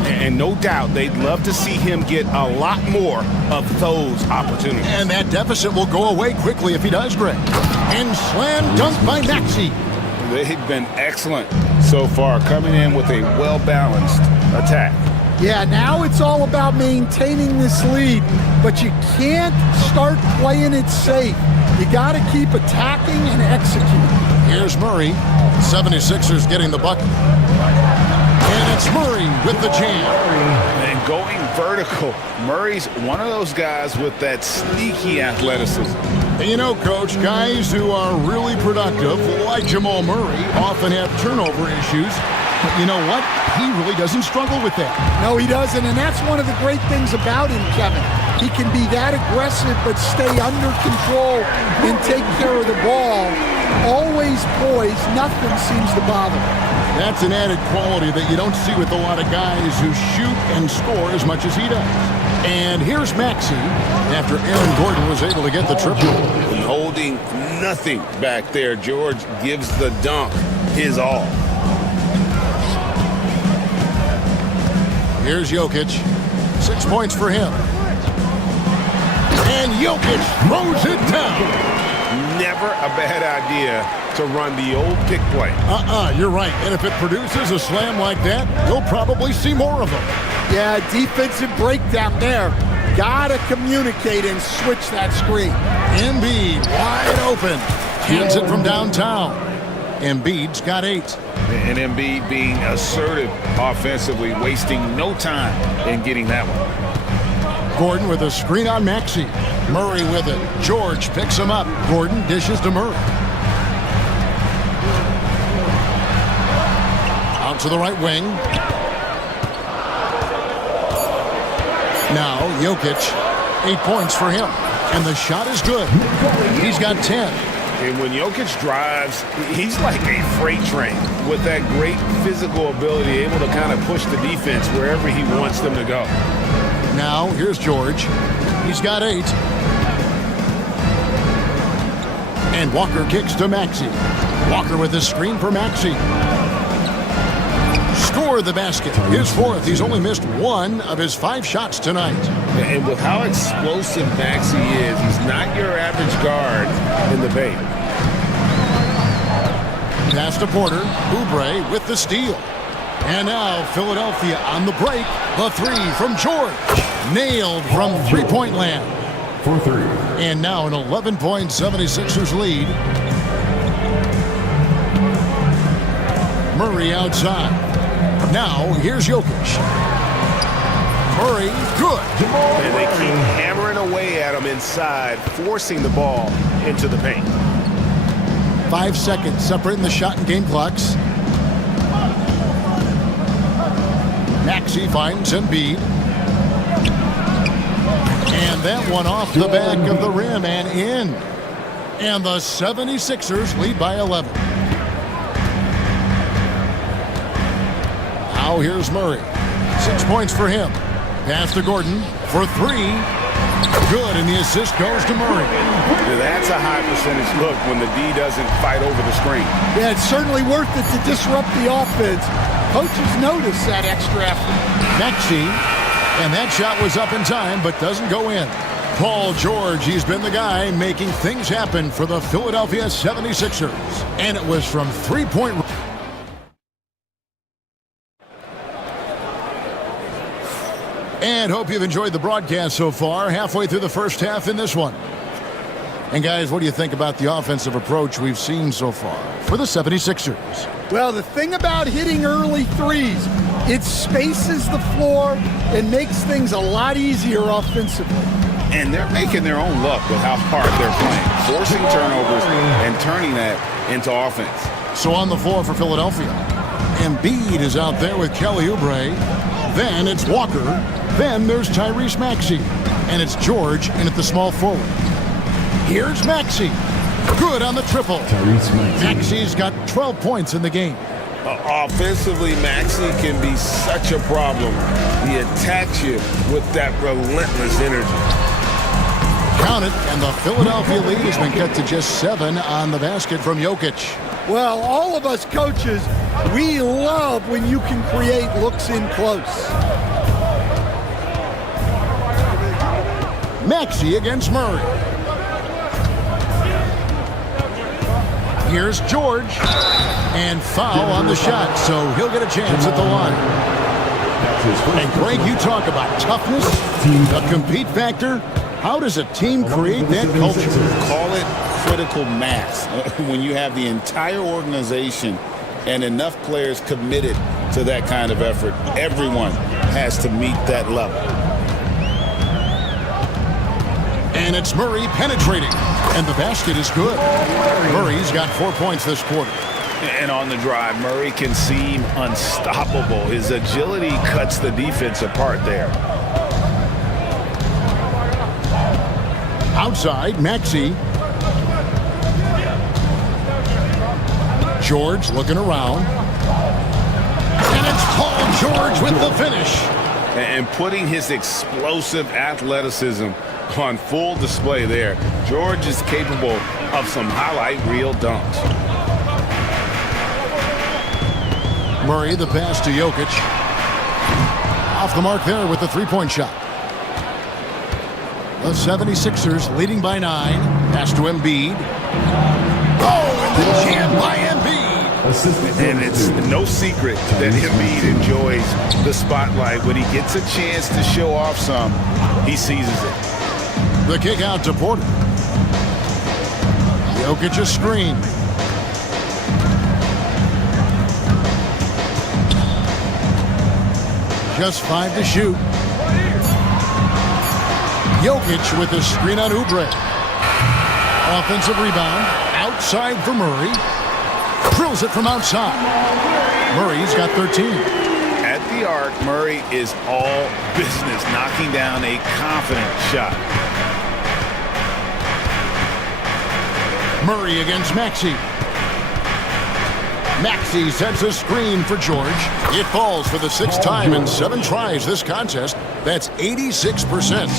And no doubt they'd love to see him get a lot more of those opportunities. And that deficit will go away quickly if he does, Greg. And slam dunk by Maxey. They've been excellent so far, coming in with a well-balanced attack. Yeah, now it's all about maintaining this lead, but you can't start playing it safe. You got to keep attacking and executing. Here's Murray. 76ers getting the bucket. And it's Murray with the jam. And going vertical. Murray's one of those guys with that sneaky athleticism. And you know, Coach, guys who are really productive, like Jamal Murray, often have turnover issues. But you know what? He really doesn't struggle with that. No, he doesn't, and that's one of the great things about him, Kevin. He can be that aggressive but stay under control and take care of the ball. Always poised, nothing seems to bother him. That's an added quality that you don't see with a lot of guys who shoot and score as much as he does. And here's Maxey after Aaron Gordon was able to get the triple. And holding nothing back there, George gives the dunk his all. Here's Jokic. 6 points for him. And Jokic throws it down. Never a bad idea to run the old pick play. You're right. And if it produces a slam like that, you'll probably see more of them. Yeah, defensive breakdown there. Gotta communicate and switch that screen. Embiid wide open. Hands it from downtown. Embiid's got 8. And Embiid being assertive offensively, wasting no time in getting that one. Gordon with a screen on Maxey. Murray with it. George picks him up. Gordon dishes to Murray. Out to the right wing. Now Jokic. 8 points for him. And the shot is good. He's got 10. And when Jokic drives, he's like a freight train with that great physical ability, able to kind of push the defense wherever he wants them to go. Now, here's George. He's got 8. And Walker kicks to Maxey. Walker with the screen for Maxey. Score the basket. His 4th. He's only missed 1 of his 5 shots tonight. And with how explosive Maxey is, he's not your average guard in the paint. Pass to Porter. Oubre with the steal. And now Philadelphia on the break. The 3 from George. Nailed from three-point land. For 3. And now an 11-point 76ers lead. Murray outside. Now here's Jokic. Murray, good. And they keep hammering away at him inside, forcing the ball into the paint. 5 seconds separating the shot and game clocks. Maxey finds Embiid. And that one off the back of the rim and in. And the 76ers lead by 11. Now here's Murray. 6 points for him. Pass to Gordon for 3. Good, and the assist goes to Murray. That's a high percentage look when the D doesn't fight over the screen. Yeah, it's certainly worth it to disrupt the offense. Coaches notice that extra effort. Maxey, and that shot was up in time, but doesn't go in. Paul George, he's been the guy making things happen for the Philadelphia 76ers. And it was from three-point. And hope you've enjoyed the broadcast so far. Halfway through the first half in this one. And guys, what do you think about the offensive approach we've seen so far for the 76ers? Well, the thing about hitting early threes, it spaces the floor and makes things a lot easier offensively. And they're making their own luck with how hard they're playing, forcing turnovers and turning that into offense. So on the floor for Philadelphia, Embiid is out there with Kelly Oubre. Then it's Walker. Then there's Tyrese Maxey. And it's George in at the small forward. Here's Maxey. Good on the triple. Maxey's got 12 points in the game. Offensively, Maxey can be such a problem. He attacks you with that relentless energy. Count it, and the Philadelphia lead has been cut to just 7 on the basket from Jokic. Well, all of us coaches, we love when you can create looks in close. Maxey against Murray. Here's George. And foul on the shot, so he'll get a chance at the line. And Greg, you talk about toughness, a compete factor. How does a team create that culture? Call it critical mass when you have the entire organization and enough players committed to that kind of effort. Everyone has to meet that level. And it's Murray penetrating. And the basket is good. Murray's got 4 points this quarter. And on the drive, Murray can seem unstoppable. His agility cuts the defense apart there. Outside, Maxey. George looking around. And it's Paul George with the finish. And putting his explosive athleticism on full display there. George is capable of some highlight reel dunks. Murray, the pass to Jokic. Off the mark there with the three-point shot. The 76ers leading by 9. Pass to Embiid. Oh, and the jam by Embiid. And it's no secret that Embiid enjoys the spotlight. When he gets a chance to show off some, he seizes it. The kick out to Porter. Jokic a screen. Just 5 to shoot. Jokic with the screen on Oubre. Offensive rebound. Outside for Murray. Drills it from outside. Murray's got 13. At the arc, Murray is all business, knocking down a confident shot. Murray against Maxey. Maxey sets a screen for George. It falls for the 6th time in 7 tries this contest. That's 86%.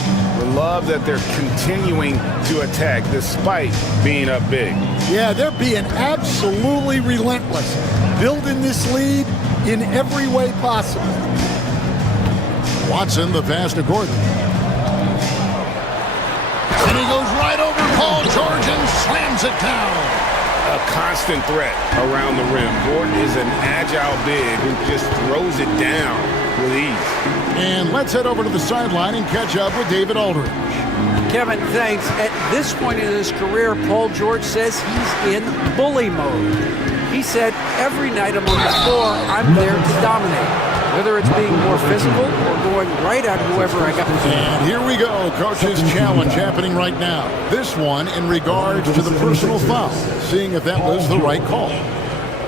We love that they're continuing to attack despite being up big. Yeah, they're being absolutely relentless, building this lead in every way possible. Watson, the pass to Gordon. And he goes right over Paul George and slams it down. A constant threat around the rim. Gordon is an agile big who just throws it down with ease. And let's head over to the sideline and catch up with David Aldridge. Kevin, thanks. At this point in his career, Paul George says he's in bully mode. He said, every night I'm on the floor, I'm there to dominate. Whether it's being more physical or going right at whoever I got. And here we go, coach's challenge happening right now. This one in regards to the personal foul, seeing if that was the right call.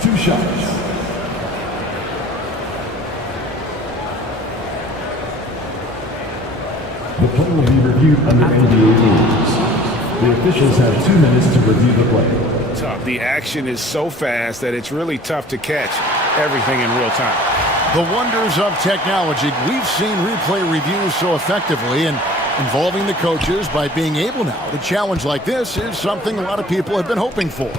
2 shots. The play will be reviewed under NBA rules. The officials have 2 minutes to review the play. Tough. The action is so fast that it's really tough to catch everything in real time. The wonders of technology. We've seen replay reviews so effectively, and involving the coaches by being able now to challenge like this is something a lot of people have been hoping for.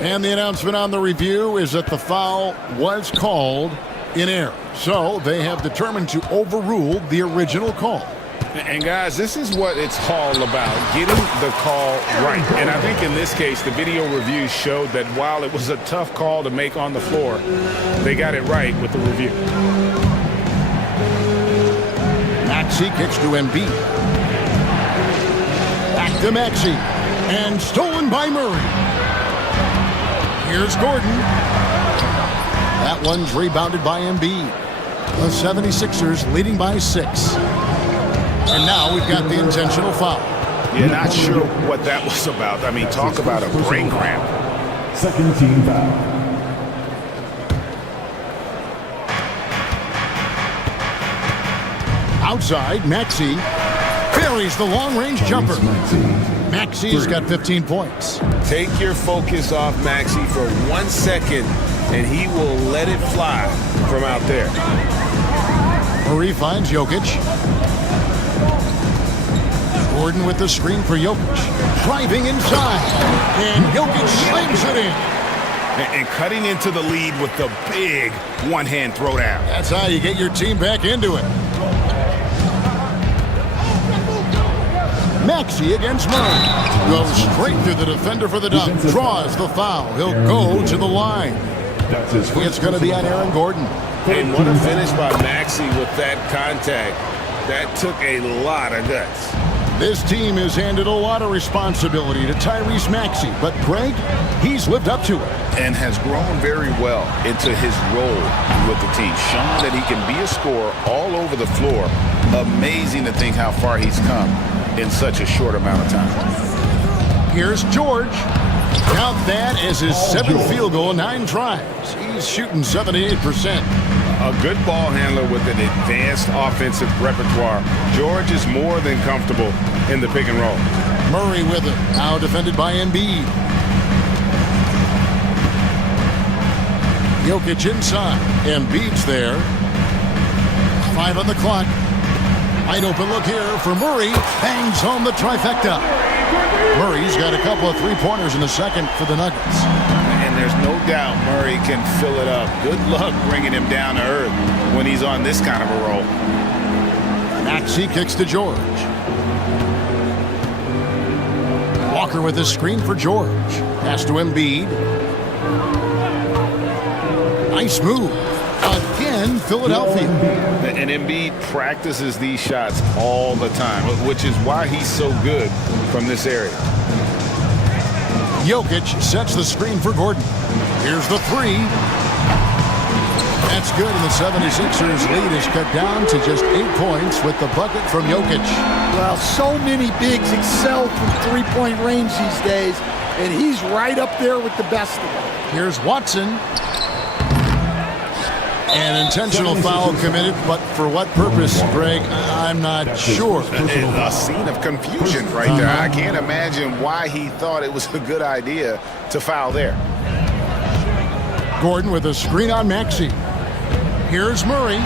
And the announcement on the review is that the foul was called in error. So they have determined to overrule the original call. And guys, this is what it's all about, getting the call right. And I think in this case, the video review showed that while it was a tough call to make on the floor, they got it right with the review. Maxey kicks to Embiid. Back to Maxey. And stolen by Murray. Here's Gordon. That one's rebounded by Embiid. The 76ers leading by 6. And now we've got the intentional foul. Yeah, not sure what that was about. I mean, talk about a brain cramp. Second team foul. Outside, Maxey buries the long-range jumper. Maxey's got 15 points. Take your focus off Maxey for 1 second, and he will let it fly from out there. Murray finds Jokic. Gordon with the screen for Jokic. Driving inside. And Jokic slams it in. And cutting into the lead with the big one-hand throwdown. That's how you get your team back into it. Maxey against Murray. Goes straight through the defender for the dunk. Draws the foul. He'll go to the line. It's going to be on Aaron Gordon. And what a finish by Maxey with that contact. That took a lot of guts. This team has handed a lot of responsibility to Tyrese Maxey, but Greg, he's lived up to it. And has grown very well into his role with the team, showing that he can be a scorer all over the floor. Amazing to think how far he's come in such a short amount of time. Here's George. Count that as his 7th field goal in 9 tries. He's shooting 78%. A good ball handler with an advanced offensive repertoire. George is more than comfortable in the pick and roll. Murray with it, now defended by Embiid. Jokic inside. Embiid's there. 5 on the clock. Wide open look here for Murray. Bangs home the trifecta. Murray's got a couple of three-pointers in the second for the Nuggets. And there's no doubt Murray can fill it up. Good luck bringing him down to earth when he's on this kind of a roll. Maxey kicks to George. Walker with the screen for George. Pass to Embiid. Nice move. Again, Philadelphia. And Embiid practices these shots all the time, which is why he's so good from this area. Jokic sets the screen for Gordon. Here's the 3. That's good, and the 76ers lead is cut down to just 8 points with the bucket from Jokic. Well, so many bigs excel from three-point range these days, and he's right up there with the best of them. Here's Watson. An intentional foul committed, but for what purpose, Greg? I'm not sure. A scene of confusion right there. I can't imagine why he thought it was a good idea to foul there. Gordon with a screen on Maxey. Here's Murray.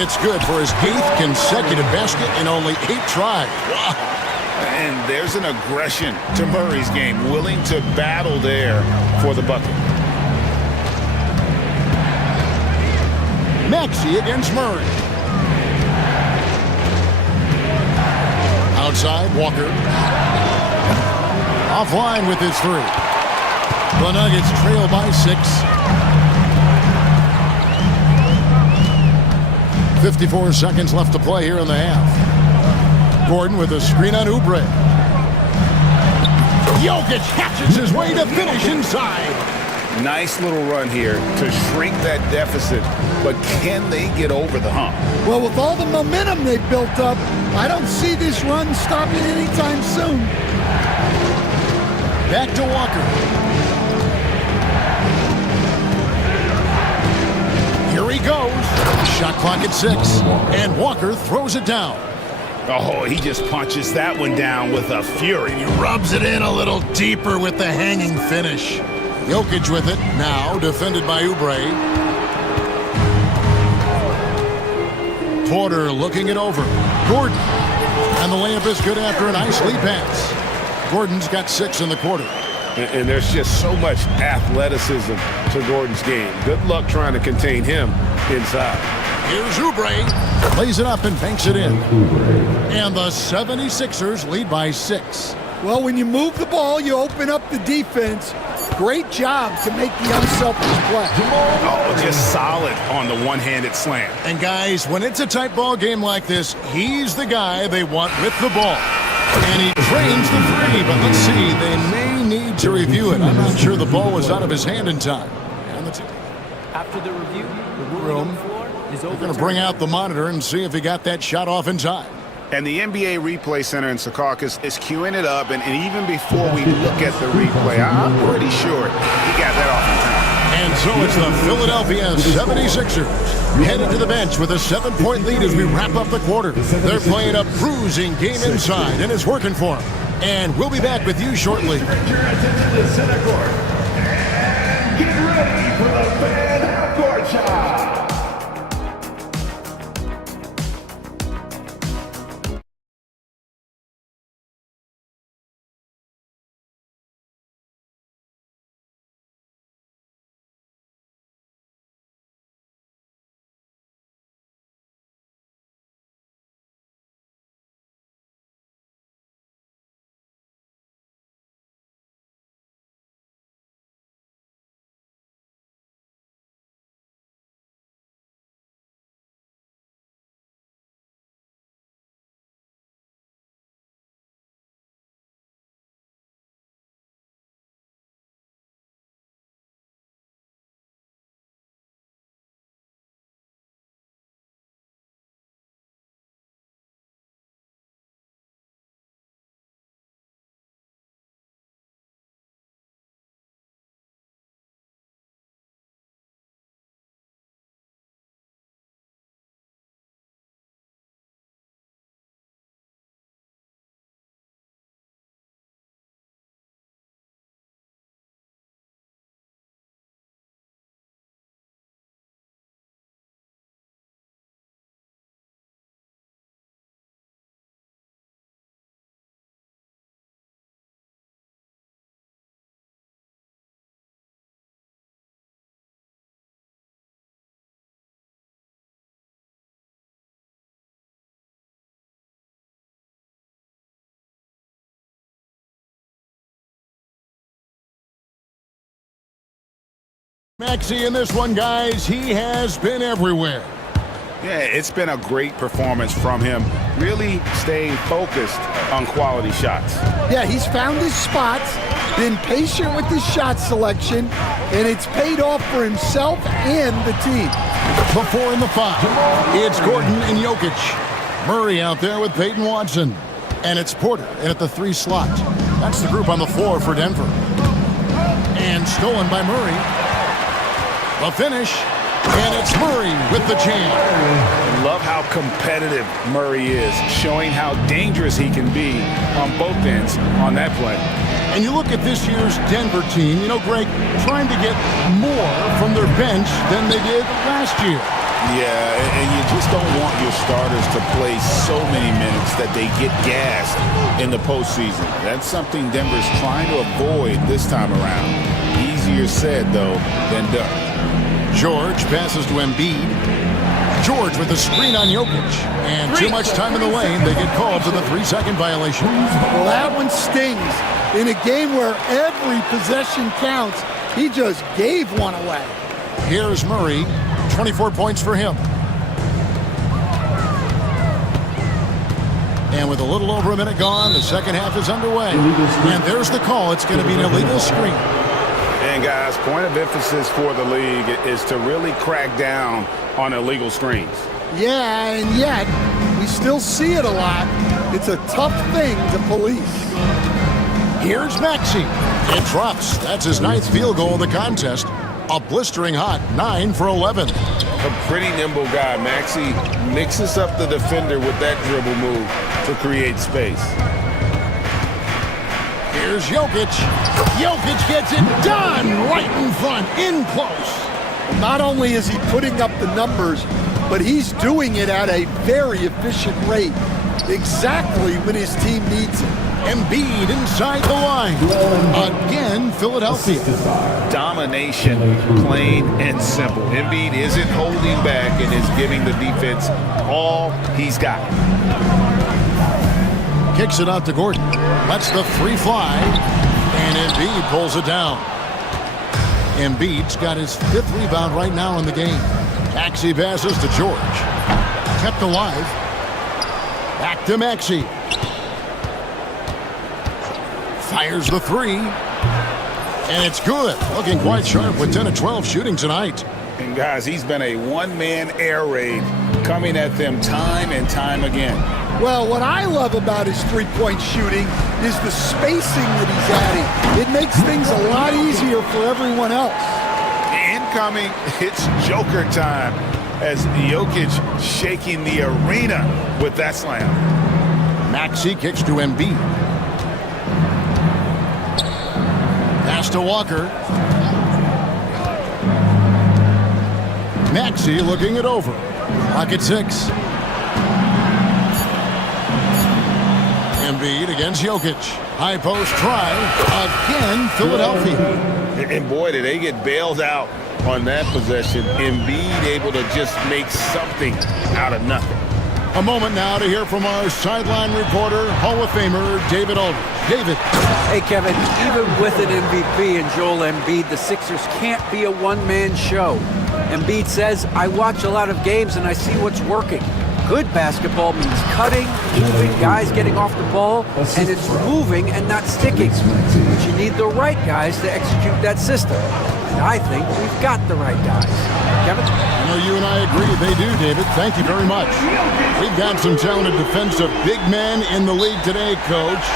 It's good for his 8th consecutive basket in only 8 tries. Wow. And there's an aggression to Murray's game, willing to battle there for the bucket. Maxey against Murray. Outside, Walker. Offline with his 3. The Nuggets trail by 6. 54 seconds left to play here in the half. Gordon with a screen on Oubre. Jokic hatches his way to finish inside. Nice little run here to shrink that deficit, but can they get over the hump? Well, with all the momentum they've built up, I don't see this run stopping anytime soon. Back to Walker. Here he goes. Shot clock at 6, and Walker throws it down. Oh, he just punches that one down with a fury. He rubs it in a little deeper with the hanging finish. Jokic with it, now defended by Oubre. Porter looking it over. Gordon. And the layup is good after a nice lead pass. Gordon's got 6 in the quarter. And there's just so much athleticism to Gordon's game. Good luck trying to contain him inside. Here's Oubre. Plays it up and banks it in. And the 76ers lead by 6. Well, when you move the ball, you open up the defense. Great job to make the unselfish play. Oh, just solid on the one-handed slam. And guys, when it's a tight ball game like this, he's the guy they want with the ball. And he drains the 3, but let's see, they may need to review it. I'm not sure the ball was out of his hand in time. And that's it. After the review, the ruling on the floor is over. We're going to bring out the monitor and see if he got that shot off in time. And the NBA Replay Center in Secaucus is queuing it up, and even before we look at the replay, I'm pretty sure he got that off in time. And so it's the Philadelphia 76ers headed to the bench with a 7-point lead as we wrap up the quarter. They're playing a bruising game inside, and it's working for them. And we'll be back with you shortly. Turn your attention to the center court and get ready for the fan half-court shot. Maxey in this one, guys. He has been everywhere. Yeah, it's been a great performance from him. Really staying focused on quality shots. Yeah, he's found his spots, been patient with his shot selection, and it's paid off for himself and the team. The 4 and the 5. It's Gordon and Jokic. Murray out there with Peyton Watson. And it's Porter in at the 3 slot. That's the group on the floor for Denver. And stolen by Murray. The finish. And it's Murray with the jam. Love how competitive Murray is, showing how dangerous he can be on both ends on that play. And you look at this year's Denver team, you know, Greg, trying to get more from their bench than they did last year. Yeah, and you just don't want your starters to play so many minutes that they get gassed in the postseason. That's something Denver's trying to avoid this time around. Easier said, though, than done. George passes to Embiid. George with the screen on Jokic. And too much time in the lane. They get called for the 3-second violation. Well, that one stings. In a game where every possession counts, he just gave one away. Here's Murray. 24 points for him. And with a little over a minute gone, the second half is underway. And there's the call. It's going to be an illegal screen. And guys, point of emphasis for the league is to really crack down on illegal screens. Yeah, and yet we still see it a lot. It's a tough thing to police. Here's Maxey. It drops. That's his 9th field goal of the contest. A blistering hot 9 for 11. A pretty nimble guy. Maxey mixes up the defender with that dribble move to create space. Here's Jokic. Jokic gets it done right in front, in close. Not only is he putting up the numbers, but he's doing it at a very efficient rate. Exactly when his team needs it. Embiid inside the line. Again, Philadelphia. Domination, plain and simple. Embiid isn't holding back and is giving the defense all he's got. Kicks it out to Gordon. Lets the 3 fly. And Embiid pulls it down. Embiid's got his 5th rebound right now in the game. Maxey passes to George. Kept alive. Back to Maxey. Fires the 3. And it's good. Looking quite sharp with 10 of 12 shooting tonight. And guys, he's been a one-man air raid coming at them time and time again. Well, what I love about his three-point shooting is the spacing that he's adding. It makes things a lot easier for everyone else. Incoming, it's Joker time as Jokic shaking the arena with that slam. Maxey kicks to Embiid. Pass to Walker. Maxey looking it over. Clock at 6. Embiid against Jokic. High post try. Again, Philadelphia. And boy, did they get bailed out on that possession. Embiid able to just make something out of nothing. A moment now to hear from our sideline reporter, Hall of Famer David Aldridge. David. Hey, Kevin, even with an MVP and Joel Embiid, the Sixers can't be a one-man show. Embiid says, I watch a lot of games and I see what's working. Good basketball means cutting, moving, guys getting off the ball, and it's moving and not sticking. But you need the right guys to execute that system. And I think we've got the right guys. Kevin? I know you and I agree they do, David. Thank you very much. We've got some talented defensive big men in the league today, Coach.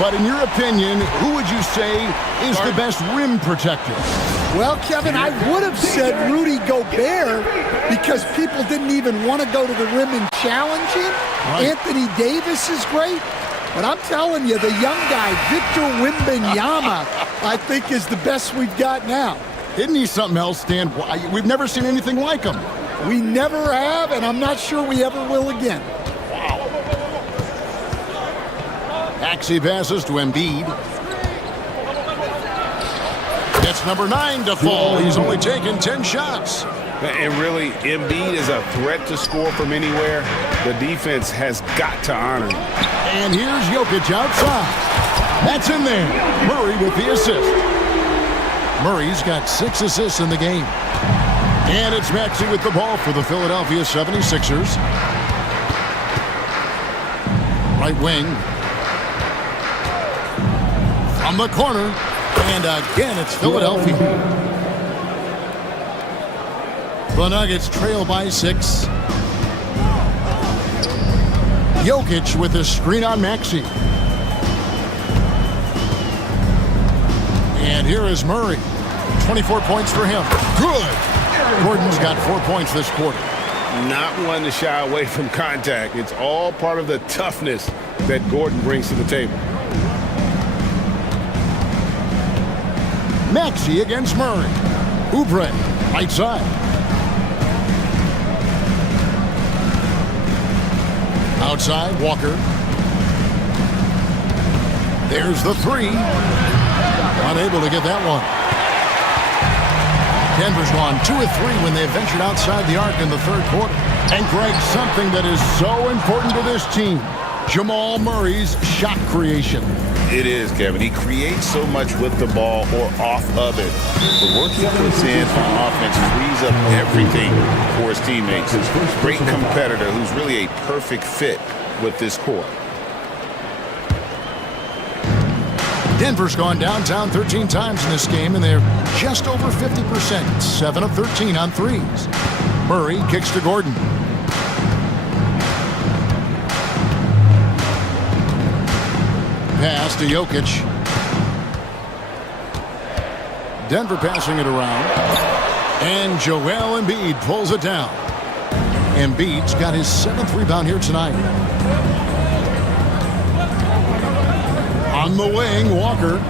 But in your opinion, who would you say is the best rim protector? Well, Kevin, I would have said Rudy Gobert because people didn't even want to go to the rim and challenge him. Right. Anthony Davis is great. But I'm telling you, the young guy, Victor Wembanyama, I think is the best we've got now. Isn't he something else, Dan? We've never seen anything like him. We never have, and I'm not sure we ever will again. Wow. Maxey passes to Embiid. That's number 9 to fall. He's only taken 10 shots. And really, Embiid is a threat to score from anywhere. The defense has got to honor him. And here's Jokic outside. That's in there. Murray with the assist. Murray's got 6 assists in the game. And it's Maxey with the ball for the Philadelphia 76ers. Right wing. From the corner. And again, it's Philadelphia. The Nuggets trail by 6. Jokic with a screen on Maxey. And here is Murray. 24 points for him. Good. Gordon's got 4 points this quarter. Not one to shy away from contact. It's all part of the toughness that Gordon brings to the table. Maxey against Murray. Oubre, right side. Outside, Walker. There's the 3. Unable to get that one. Denver's gone 2 of 3 when they ventured outside the arc in the third quarter. And Greg, something that is so important to this team, Jamal Murray's shot creation. It is, Kevin. He creates so much with the ball or off of it. The work he puts in on offense frees up everything for his teammates. Great competitor who's really a perfect fit with this core. Denver's gone downtown 13 times in this game, and they're just over 50%. 7 of 13 on threes. Murray kicks to Gordon. Pass to Jokic. Denver passing it around. And Joel Embiid pulls it down. Embiid's got his 7th rebound here tonight. On the wing, Walker.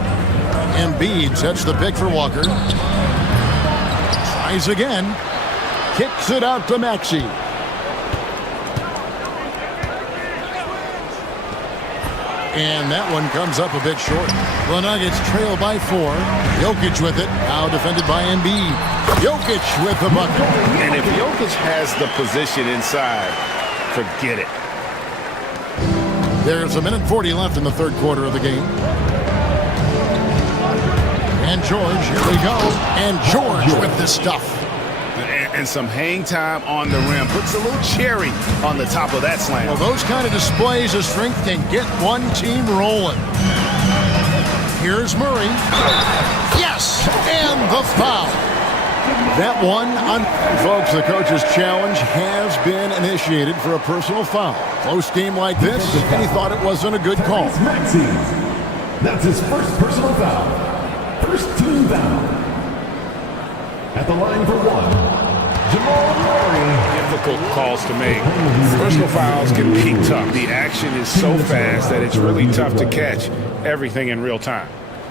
Embiid sets the pick for Walker. Tries again. Kicks it out to Maxey. And that one comes up a bit short. The Nuggets trail by 4. Jokic with it. Now defended by Embiid. Jokic with the bucket. And if Jokic has the position inside, forget it. There's 1:40 left in the third quarter of the game. And George, here we go. And George with the stuff. And some hang time on the rim. Puts a little cherry on the top of that slam. Well, those kind of displays of strength can get one team rolling. Here's Murray. Yes! And the foul. That one, folks, the coach's challenge has been initiated for a personal foul. Close game like this, and he thought it wasn't a good call. Maxey. That's his first personal foul. First team foul. At the line for 1. Jamal Murray. Difficult calls to make. Personal fouls can be tough. The action is so fast that it's really tough to catch everything in real time.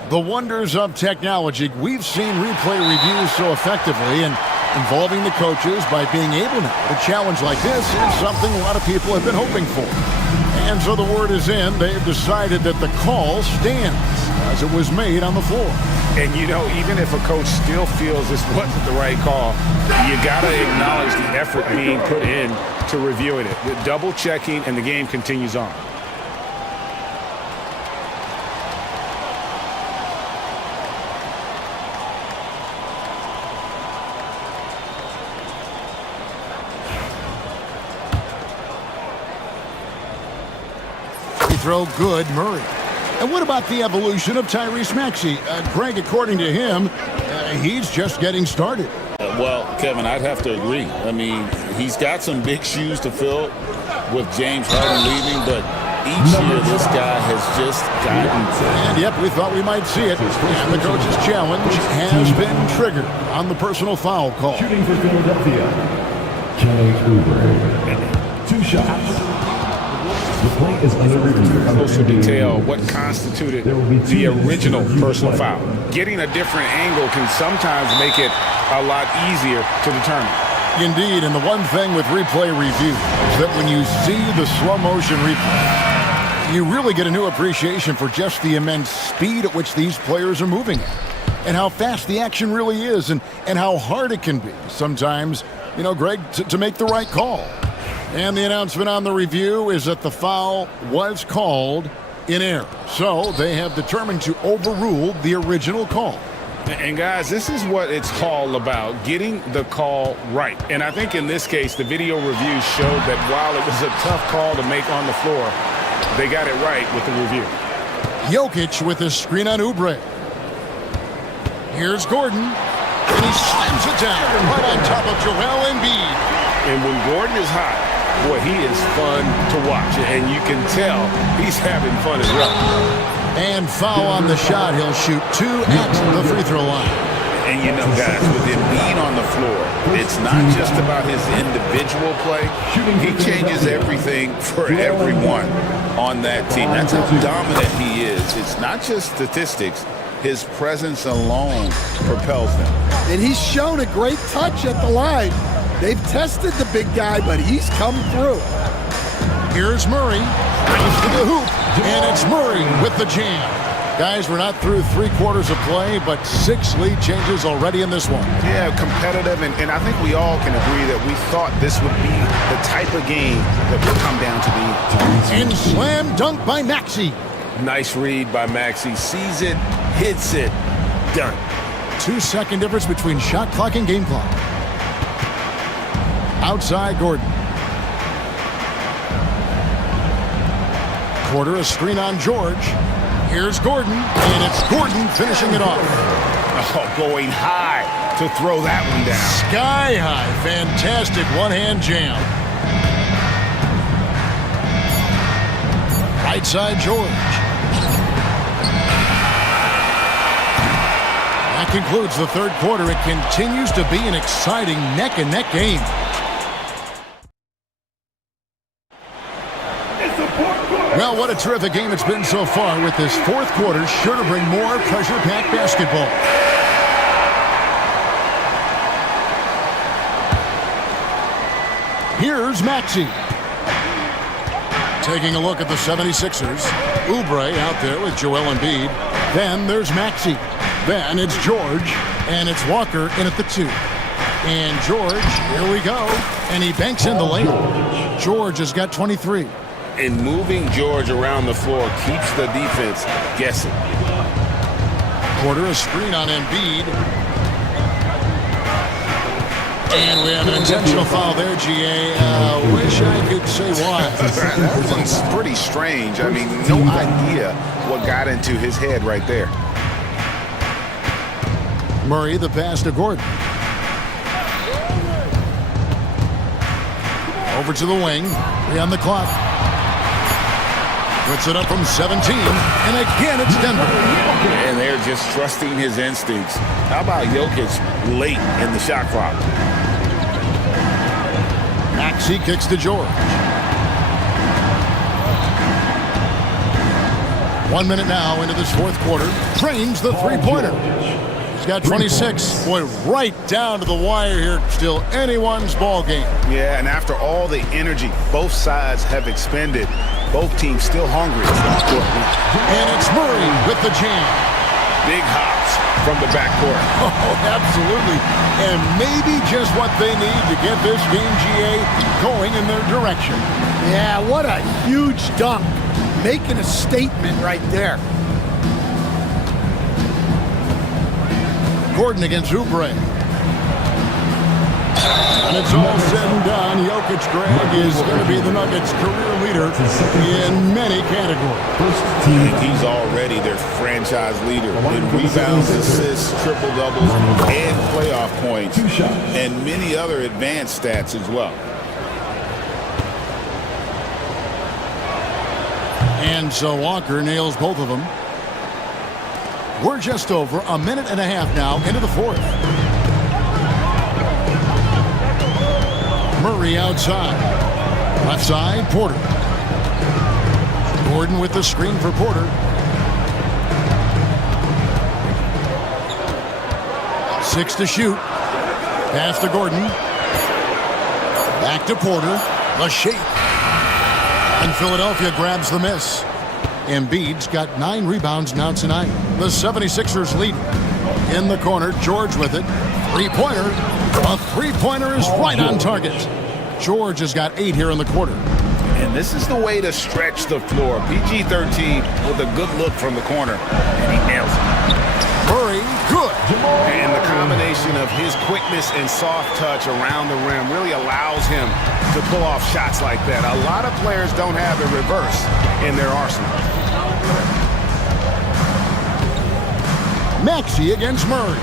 The wonders of technology. We've seen replay reviews so effectively, and involving the coaches by being able now to challenge like this is something a lot of people have been hoping for. And so the word is in. They've decided that the call stands as it was made on the floor. And, you know, even if a coach still feels this wasn't the right call, you got to acknowledge the effort being put in to reviewing it. The double checking, and the game continues on. Throw good, Murray. And what about the evolution of Tyrese Maxey? Greg, according to him, he's just getting started. Well, Kevin, I'd have to agree. I mean, he's got some big shoes to fill with James Harden leaving, but each year this guy has just gotten... And yep, we thought we might see it. And the coach's challenge has been triggered on the personal foul call. Shooting for Philadelphia. Kelly Oubre. 2 shots. The play is under review. Closer detail what constituted the original personal foul. Getting a different angle can sometimes make it a lot easier to determine. Indeed, and the one thing with replay review is that when you see the slow motion replay, you really get a new appreciation for just the immense speed at which these players are moving at, and how fast the action really is, and how hard it can be sometimes, you know, Greg, to make the right call. And the announcement on the review is that the foul was called in error. So they have determined to overrule the original call. And guys, this is what it's all about, getting the call right. And I think in this case, the video review showed that while it was a tough call to make on the floor, they got it right with the review. Jokic with a screen on Oubre. Here's Gordon, and he slams it down right on top of Joel Embiid. And when Gordon is hot, boy, he is fun to watch. And you can tell he's having fun as well. And foul on the shot. He'll shoot 2 at the free throw line. And you know, guys, with Embiid on the floor, it's not just about his individual play. He changes everything for everyone on that team. That's how dominant he is. It's not just statistics. His presence alone propels them. And he's shown a great touch at the line. They've tested the big guy, but he's come through. Here's Murray. Drives to the hoop, and it's Murray with the jam. Guys, we're not through 3/4 of play, but 6 lead changes already in this one. Yeah, competitive, and I think we all can agree that we thought this would be the type of game that would come down to the And slam dunk by Maxey. Nice read by Maxey. Sees it, hits it, done. 2-second difference between shot clock and game clock. Outside Gordon. Quarter a screen on George. Here's Gordon, and it's Gordon finishing it off. Oh, going high to throw that one down. Sky high, fantastic one-hand jam. Right side George. That concludes the third quarter. It continues to be an exciting neck-and-neck game. Well, what a terrific game it's been so far, with this fourth quarter sure to bring more pressure-packed basketball. Here's Maxey. Taking a look at the 76ers. Oubre out there with Joel Embiid. Then there's Maxey. Then it's George. And it's Walker in at the 2. And George, here we go. And he banks in the layup. George has got 23. And moving George around the floor keeps the defense guessing. Quarter a screen on Embiid. And we have an intentional foul there, GA. Wish I could say why. That one's pretty strange. I mean, no idea what got into his head right there. Murray, the pass to Gordon. Over to the wing. 3 on the clock. Puts it up from 17, and again it's Denver. And they're just trusting his instincts. How about Jokic late in the shot clock? Maxey kicks to George. 1 minute now into this fourth quarter. Trains the three-pointer. He's got 26. Boy, right down to the wire here. Still anyone's ball game. Yeah, and after all the energy both sides have expended, both teams still hungry. And it's Murray with the jam. Big hops from the backcourt. Oh, absolutely. And maybe just what they need to get this game, GA, going in their direction. Yeah, what a huge dunk. Making a statement right there. Gordon against Oubre. And it's all said and done. Jokic, Greg, is going to be the Nuggets' career leader in many categories. And he's already their franchise leader in rebounds, assists, triple-doubles, and playoff points, and many other advanced stats as well. And so Walker nails both of them. We're just over a minute and a half now into the fourth. Murray outside. Left side, Porter. Gordon with the screen for Porter. Six to shoot. Pass to Gordon. Back to Porter. The shake. And Philadelphia grabs the miss. Embiid's got 9 rebounds now tonight. The 76ers lead. In the corner, George with it. Three-pointer. A three-pointer is right on target. George has got 8 here in the quarter. And this is the way to stretch the floor. PG-13 with a good look from the corner, and he nails it. Murray, good. And the combination of his quickness and soft touch around the rim really allows him to pull off shots like that. A lot of players don't have the reverse in their arsenal. Maxey against Murray.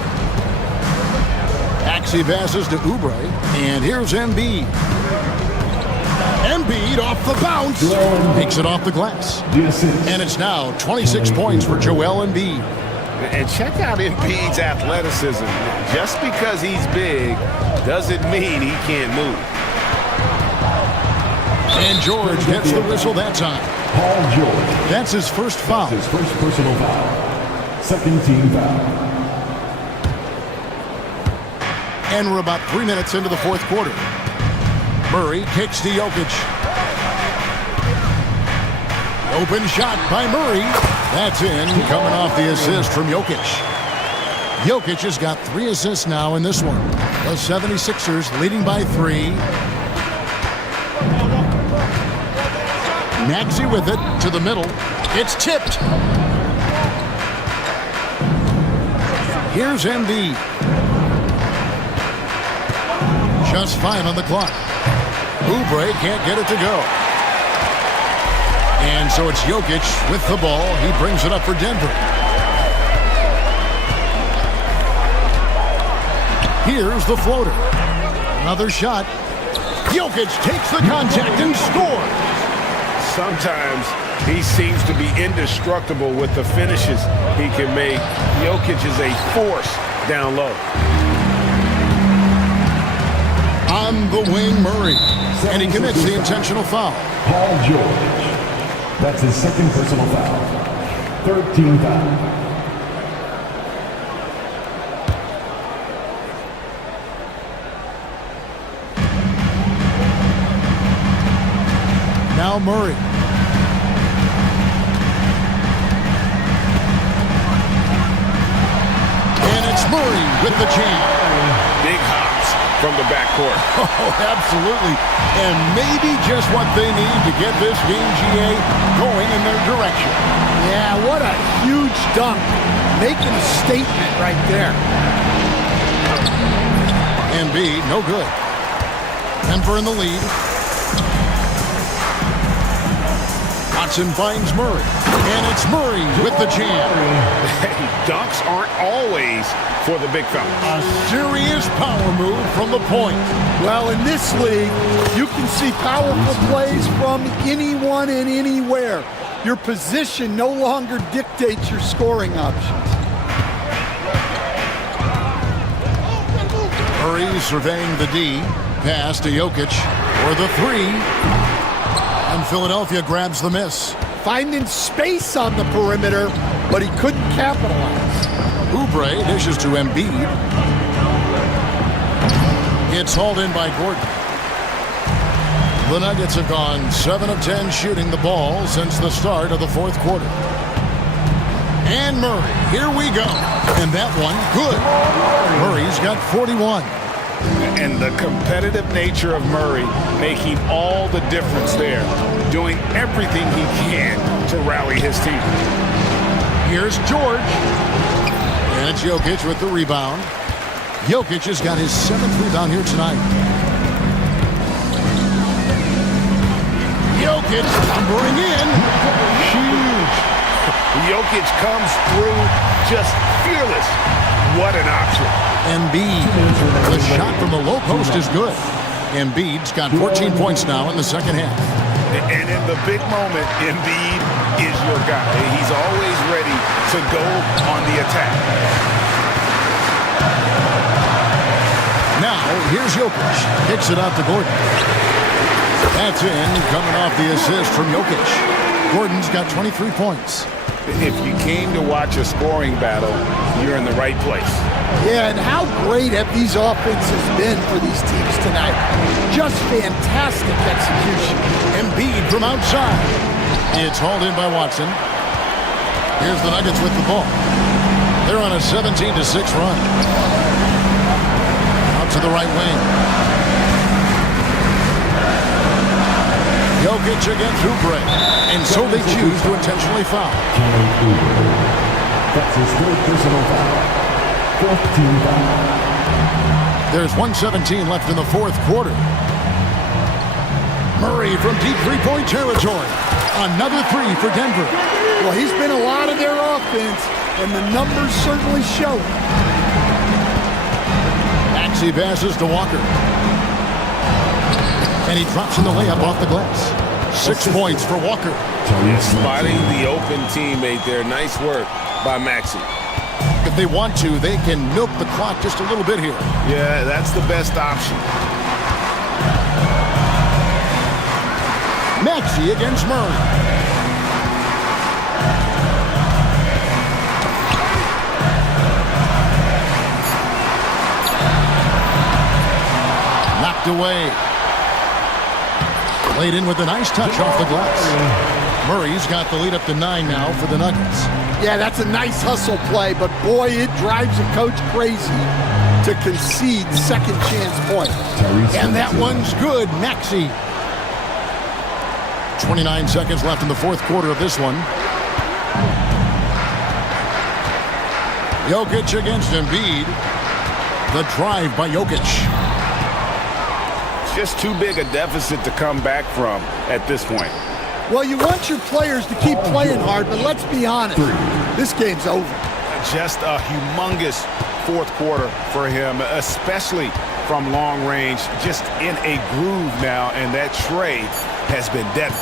Maxey passes to Oubre, and here's Embiid. Embiid off the bounce, takes it off the glass. And it's now 26 points for Joel Embiid. And check out Embiid's athleticism. Just because he's big doesn't mean he can't move. And George gets the whistle that time. Paul George. That's his first foul. His first personal foul. Second team foul. And we're about 3 minutes into the fourth quarter. Murray kicks to Jokic. Open shot by Murray. That's in, coming off the assist from Jokic. Jokic has got 3 assists now in this one. The 76ers leading by 3. Maxey with it to the middle. It's tipped. Here's Embiid. Just 5 on the clock. Oubre can't get it to go. And so it's Jokic with the ball. He brings it up for Denver. Here's the floater. Another shot. Jokic takes the contact and scores. Sometimes he seems to be indestructible with the finishes he can make. Jokic is a force down low. On the wing, Murray. And he commits the intentional foul. Paul George. That's his second personal foul. Third team foul. Now Murray. And it's Murray with the jam. Big hops from the backcourt. Oh, absolutely. And maybe just what they need to get this game, GA, going in their direction. Yeah, what a huge dunk. Making a statement right there. Embiid, no good. Denver in the lead. Watson finds Murray. And it's Murray with the jam. Hey, dunks aren't always for the big fella. A serious power move from the point. Well, in this league, you can see powerful plays from anyone and anywhere. Your position no longer dictates your scoring options. Murray surveying the D. Pass to Jokic for the 3. And Philadelphia grabs the miss. Finding space on the perimeter, but he couldn't capitalize. Oubre dishes to Embiid. It's hauled in by Gordon. The Nuggets have gone 7 of 10 shooting the ball since the start of the fourth quarter. And Murray, here we go. And that one, good. Murray's got 41. And the competitive nature of Murray making all the difference there, doing everything he can to rally his team. Here's George. And it's Jokic with the rebound. Jokic has got his 7th rebound here tonight. Jokic lumbering in. Huge. Jokic comes through just fearless. What an option. Embiid. The shot from the low post is good. Embiid's got 14 points now in the second half. And in the big moment, Embiid is your guy. He's always ready to go on the attack. Now, here's Jokic. Kicks it out to Gordon. That's in, coming off the assist from Jokic. Gordon's got 23 points. If you came to watch a scoring battle, you're in the right place. Yeah, and how great have these offenses been for these teams tonight? Just fantastic execution. Embiid from outside. It's hauled in by Watson. Here's the Nuggets with the ball. They're on a 17-6 run. Out to the right wing. Jokic against Oubre. And so they choose to intentionally foul. That's his third personal foul. Fourth team foul. There's 1:17 left in the fourth quarter. Murray from deep three-point territory. Another three for Denver. Well, he's been a lot of their offense, and the numbers certainly show it. Maxey passes to Walker. And he drops in the layup off the glass. 6 points for Walker. Spotting the open teammate there. Nice work by Maxey. If they want to, they can milk the clock just a little bit here. Yeah, that's the best option. Maxey against Murray. Knocked away. Laid in with a nice touch off the glass. Murray's got the lead up to 9 now for the Nuggets. Yeah, that's a nice hustle play, but boy, it drives a coach crazy to concede second chance points. And that one's good, Maxey. 29 seconds left in the fourth quarter of this one. Jokic against Embiid. The drive by Jokic. Just too big a deficit to come back from at this point. Well, you want your players to keep playing hard, but let's be honest, this game's over. Just a humongous fourth quarter for him, especially from long range, just in a groove now, and that trade has been deadly.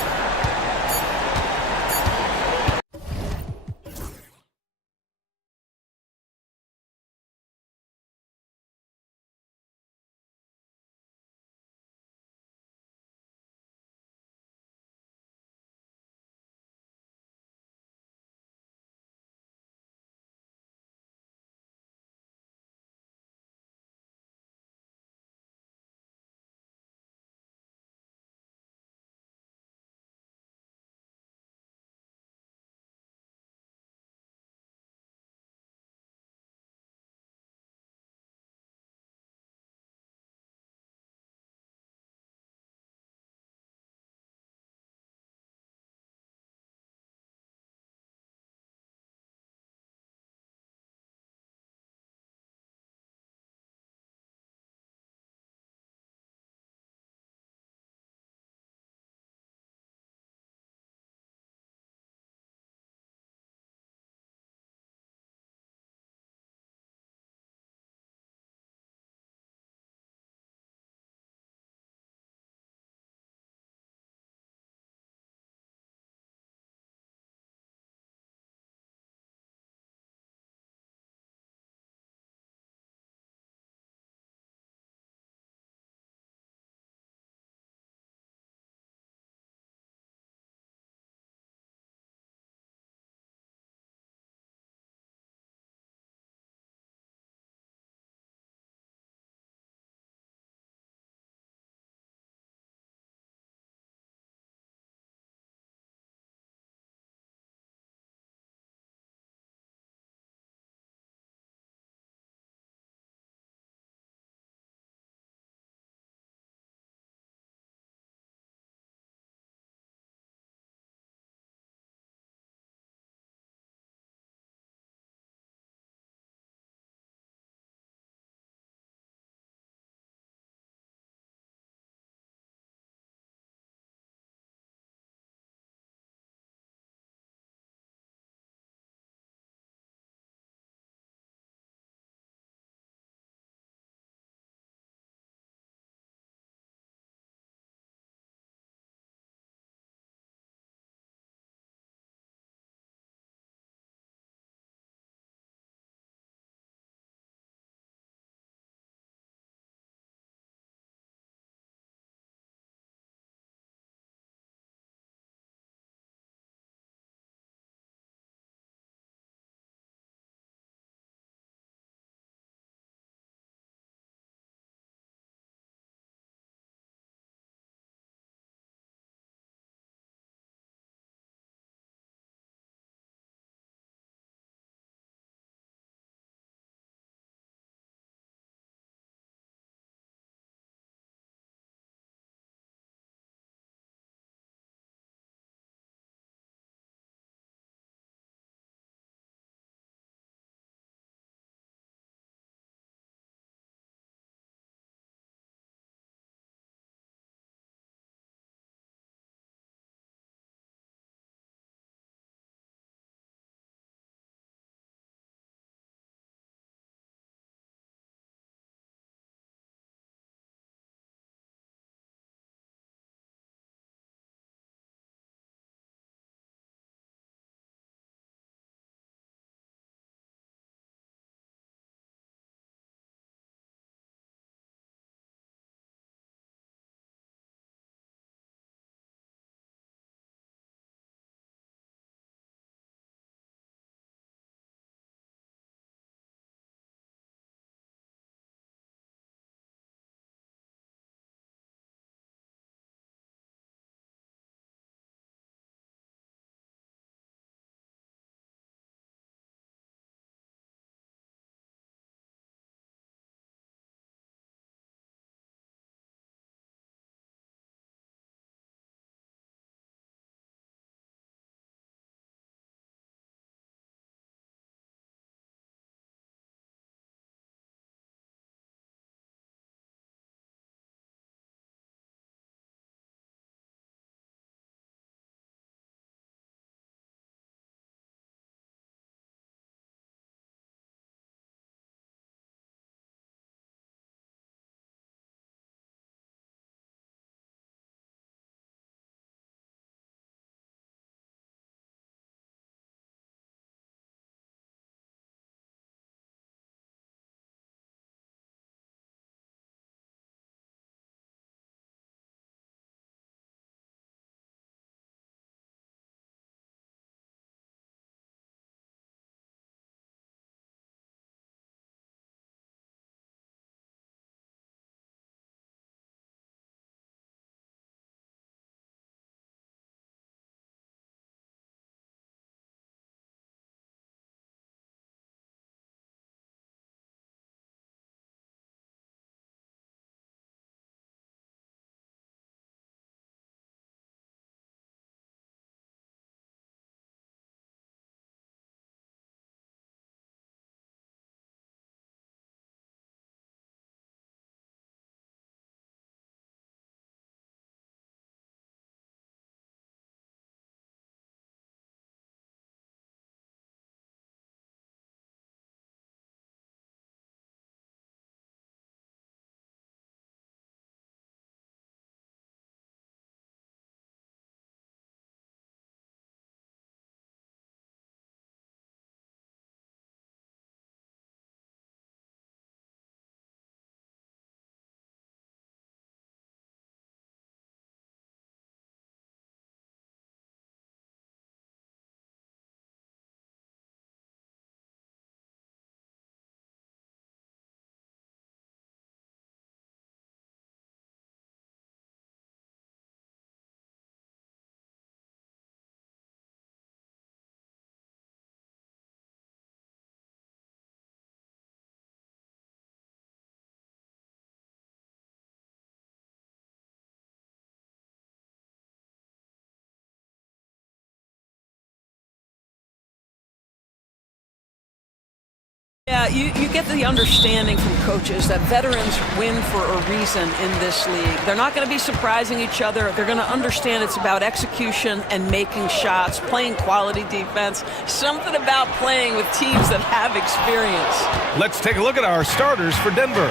Yeah, you get the understanding from coaches that veterans win for a reason in this league. They're not going to be surprising each other. They're going to understand it's about execution and making shots, playing quality defense, something about playing with teams that have experience. Let's take a look at our starters for Denver.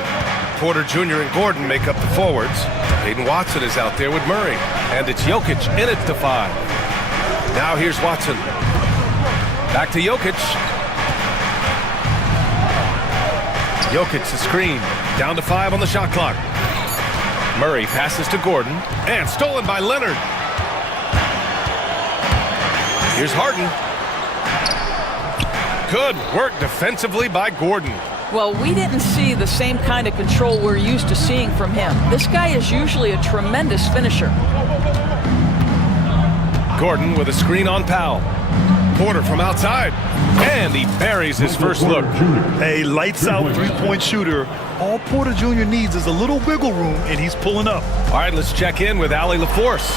Porter Jr. and Gordon make up the forwards. Hayden Watson is out there with Murray. And it's Jokic in it to 5. Now here's Watson. Back to Jokic. Jokic the screen. Down to 5 on the shot clock. Murray passes to Gordon. And stolen by Leonard. Here's Harden. Good work defensively by Gordon. Well, we didn't see the same kind of control we're used to seeing from him. This guy is usually a tremendous finisher. Gordon with a screen on Powell. Porter from outside. And he buries his first look. A lights-out three-point shooter. All Porter Jr. needs is a little wiggle room, and he's pulling up. All right, let's check in with Allie LaForce.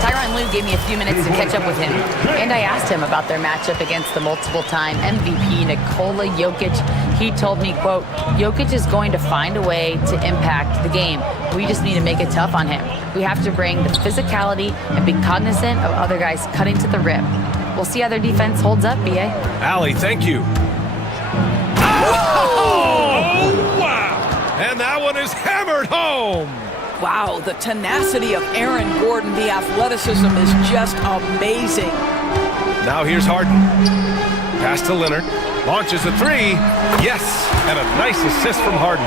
Tyronn Lue gave me a few minutes to catch up with him, and I asked him about their matchup against the multiple-time MVP Nikola Jokic. He told me, quote, Jokic is going to find a way to impact the game. We just need to make it tough on him. We have to bring the physicality and be cognizant of other guys cutting to the rim. We'll see how their defense holds up, B.A. Allie, thank you. Oh, wow! And that one is hammered home. Wow, the tenacity of Aaron Gordon, the athleticism is just amazing. Now here's Harden. Pass to Leonard. Launches a 3. Yes, and a nice assist from Harden.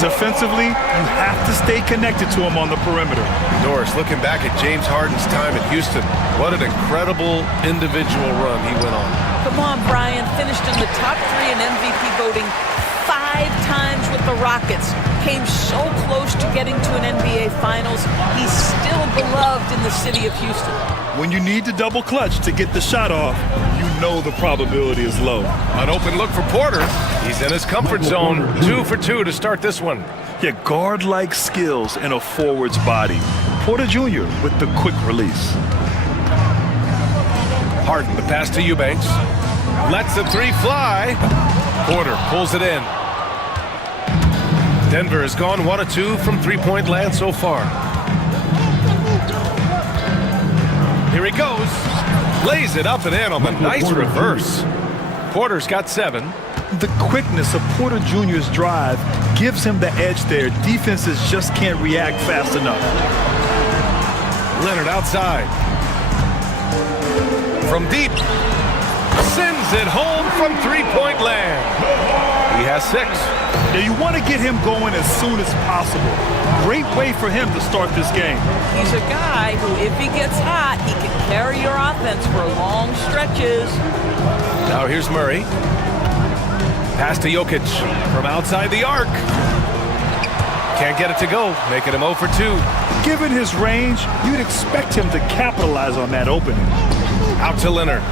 Defensively, you have to stay connected to him on the perimeter. Doris, looking back at James Harden's time at Houston, what an incredible individual run he went on. Come on, Brian. Finished in the top 3 in MVP voting 5 times with the Rockets. Came so close to getting to an NBA Finals. He's still beloved in the city of Houston. When you need to double clutch to get the shot off, you know the probability is low. An open look for Porter. He's in his comfort zone. 2 for 2 to start this one. Yeah, guard-like skills in a forward's body. Porter Jr. with the quick release. Harden, the pass to Eubanks. Lets the 3 fly. Porter pulls it in. Denver has gone 1 of 2 from three-point land so far. Here he goes. Lays it up and in on the nice reverse. Porter's got 7. The quickness of Porter Jr.'s drive gives him the edge there. Defenses just can't react fast enough. Leonard outside. From deep. Sends it home from three-point land. He has 6. Now you want to get him going as soon as possible. Great way for him to start this game. He's a guy who, if he gets hot, he can carry your offense for long stretches. Now here's Murray. Pass to Jokic from outside the arc. Can't get it to go, making him 0 for 2. Given his range, you'd expect him to capitalize on that opening. Out to Leonard.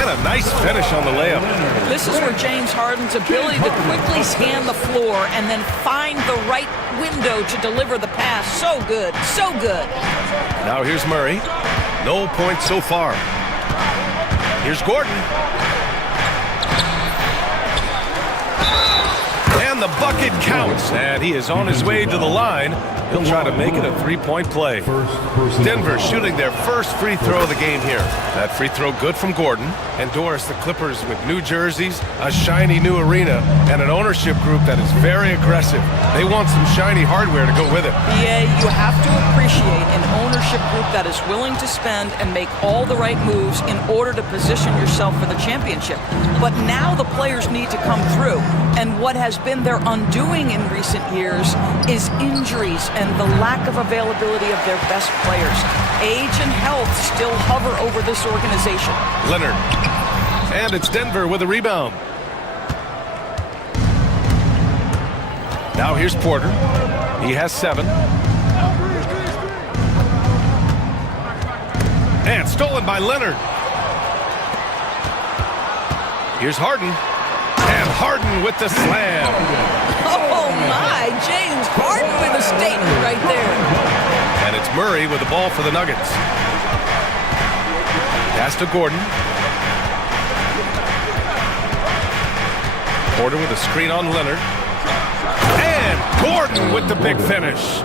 And a nice finish on the layup. This is where James Harden's ability to quickly scan the floor and then find the right window to deliver the pass. So good, so good. Now here's Murray. No points so far. Here's Gordon. And the bucket counts. And he is on his way to the line. He'll try to make it a 3-point play. Denver shooting their first free throw of the game here. That free throw good from Gordon. And Doris, the Clippers with new jerseys, a shiny new arena, and an ownership group that is very aggressive. They want some shiny hardware to go with it. Yeah, you have to appreciate an ownership group that is willing to spend and make all the right moves in order to position yourself for the championship. But now the players need to come through. And what has been their undoing in recent years is injuries and the lack of availability of their best players. Age and health still hover over this organization. Leonard. And it's Denver with a rebound. Now here's Porter. He has 7. And stolen by Leonard. Here's Harden. And Harden with the slam. Oh my, James Harden with a statement right there. And it's Murray with the ball for the Nuggets. Pass to Gordon. Porter with a screen on Leonard. And Gordon with the big finish.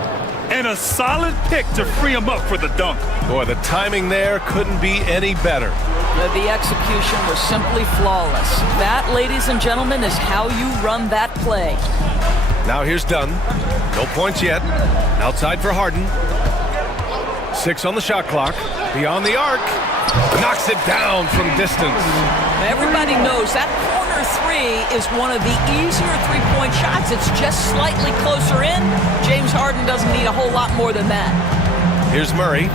And a solid pick to free him up for the dunk. Boy, the timing there couldn't be any better. The execution was simply flawless. That, ladies and gentlemen, is how you run that play. Now here's Dunn. No points yet. Outside for Harden. 6 on the shot clock. Beyond the arc. Knocks it down from distance. Everybody knows that corner three is one of the easier three-point shots. It's just slightly closer in. James Harden doesn't need a whole lot more than that. Here's Murray.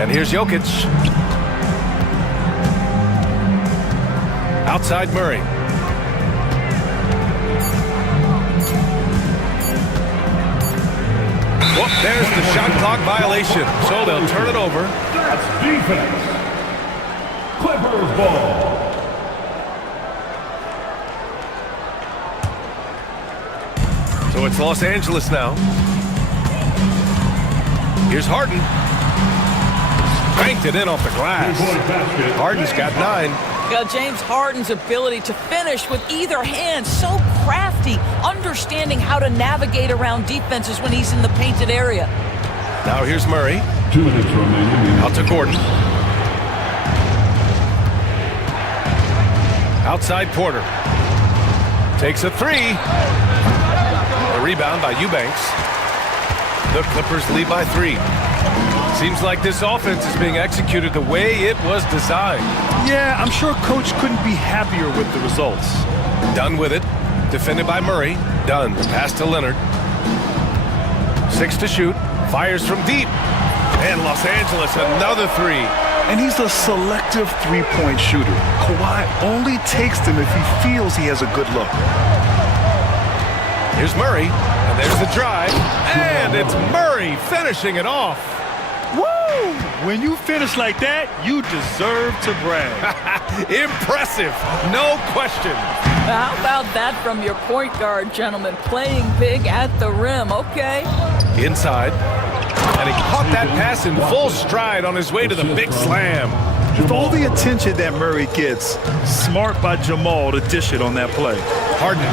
And here's Jokic. Outside Murray. Whoop, there's the shot clock violation. So they'll turn it over. That's defense. Clippers ball. So it's Los Angeles now. Here's Harden. Banked it in off the glass. Harden's got 9. James Harden's ability to finish with either hand, so crafty, understanding how to navigate around defenses when he's in the painted area. Now here's Murray. 2 minutes remaining. Out to Gordon. Outside Porter. Takes a 3. A rebound by Eubanks. The Clippers lead by 3. Seems like this offense is being executed the way it was designed. Yeah, I'm sure Coach couldn't be happier with the results. Dunn with it. Defended by Murray. Dunn. Pass to Leonard. 6 to shoot. Fires from deep. And Los Angeles, another 3. And he's a selective three-point shooter. Kawhi only takes them if he feels he has a good look. Here's Murray. And there's the drive. And it's Murray finishing it off. Woo! When you finish like that, you deserve to brag. Impressive. No question. How about that from your point guard, gentlemen? Playing big at the rim, okay? Inside. And he caught that pass in full stride on his way to the big slam. With all the attention that Murray gets, smart by Jamal to dish it on that play. Harden.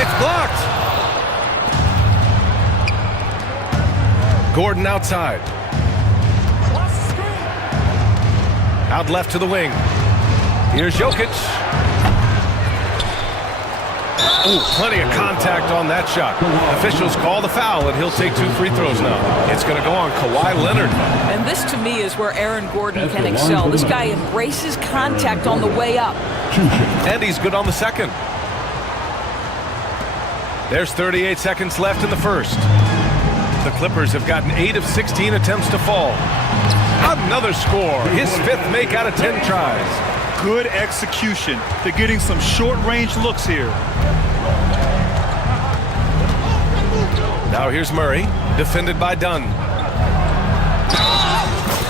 It's blocked. Gordon outside. Out left to the wing. Here's Jokic. Oh, plenty of contact on that shot. Officials call the foul, and he'll take 2 free throws now. It's going to go on Kawhi Leonard. And this, to me, is where Aaron Gordon can excel. This guy embraces contact on the way up. And he's good on the second. There's 38 seconds left in the first. The Clippers have gotten 8 of 16 attempts to fall. Another score. His 5th make out of 10 tries. Good execution. They're getting some short-range looks here. Now here's Murray, defended by Dunn.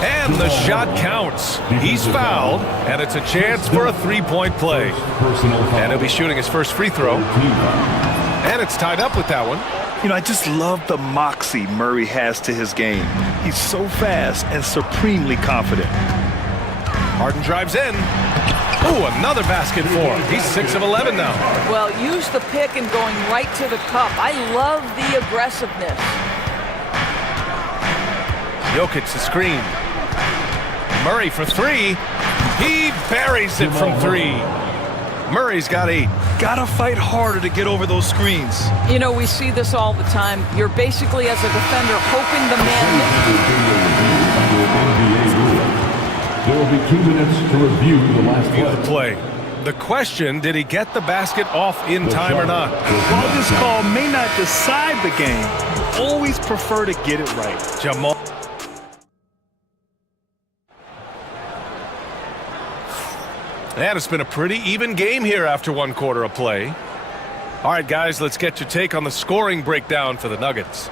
And the shot counts. He's fouled, and it's a chance for a 3-point play. And he'll be shooting his first free throw. And it's tied up with that one. You know, I just love the moxie Murray has to his game. He's so fast and supremely confident. Harden drives in. Oh, another basket for him. He's 6 of 11 now. Well, use the pick and going right to the cup. I love the aggressiveness. Jokic the screen. Murray for 3. He buries it from 3. Murray's got 8. Gotta fight harder to get over those screens. You know, we see this all the time. You're basically, as a defender, hoping the man... There will be 2 minutes to review the last play. The question, did he get the basket off in time or not? While this call may not decide the game, you always prefer to get it right. Jamal. And it's been a pretty even game here after 1 quarter of play. All right, guys, let's get your take on the scoring breakdown for the Nuggets.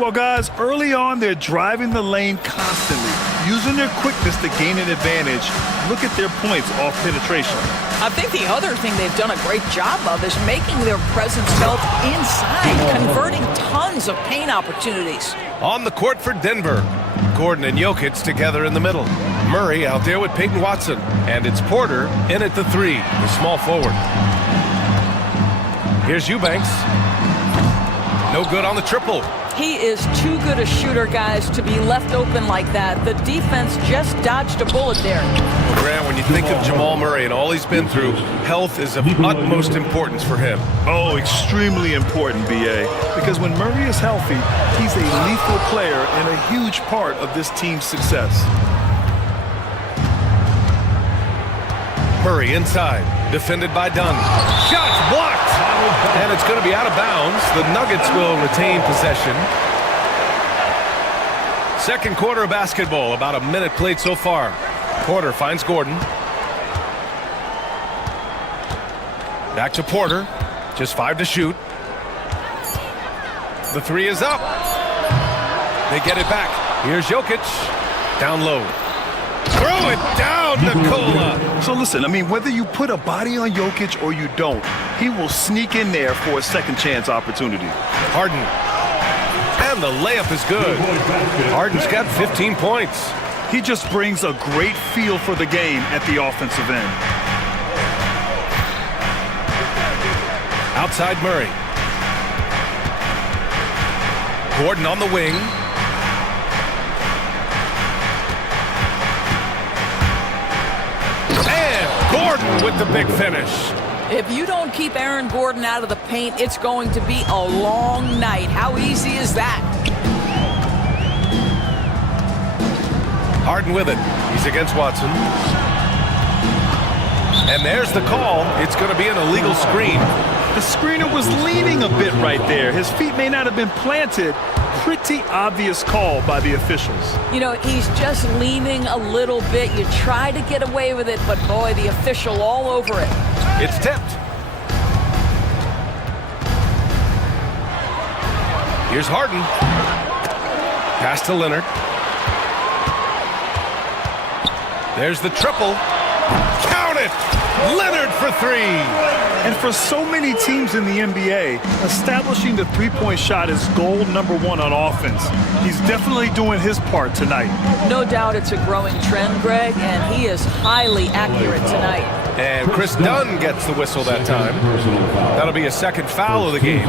Well, guys, early on, they're driving the lane constantly, using their quickness to gain an advantage. Look at their points off penetration. I think the other thing they've done a great job of is making their presence felt inside, converting tons of paint opportunities. On the court for Denver, Gordon and Jokic together in the middle. Murray out there with Peyton Watson. And it's Porter in at the 3, the small forward. Here's Eubanks. No good on the triple. He is too good a shooter, guys, to be left open like that. The defense just dodged a bullet there. Well, Grant, when you think of Jamal Murray and all he's been through, health is of utmost importance for him. Oh, extremely important, B.A. Because when Murray is healthy, he's a lethal player and a huge part of this team's success. Murray inside, defended by Dunn. Shots blocked! And it's going to be out of bounds. The Nuggets will retain possession. Second quarter of basketball, about a minute played so far. Porter finds Gordon. Back to Porter. Just 5 to shoot. The 3 is up. They get it back. Here's Jokic. Down low. Throw it down, Nikola. So listen, I mean, whether you put a body on Jokic or you don't, he will sneak in there for a second chance opportunity. Harden. And the layup is good. Harden's got 15 points. He just brings a great feel for the game at the offensive end. Outside Murray. Gordon on the wing. Gordon with the big finish. If you don't keep Aaron Gordon out of the paint, it's going to be a long night. How easy is that? Harden with it. He's against Watson. And there's the call. It's going to be an illegal screen. The screener was leaning a bit right there. His feet may not have been planted. Pretty obvious call by the officials. You know, he's just leaning a little bit. You try to get away with it, but boy, the official all over it. It's tipped. Here's Harden. Pass to Leonard. There's the triple. Count it! Leonard for 3. And for so many teams in the NBA, establishing the three-point shot is goal number 1 on offense. He's definitely doing his part tonight. No doubt it's a growing trend, Greg, and he is highly accurate tonight. And Chris Dunn gets the whistle that time. That'll be a second foul of the game.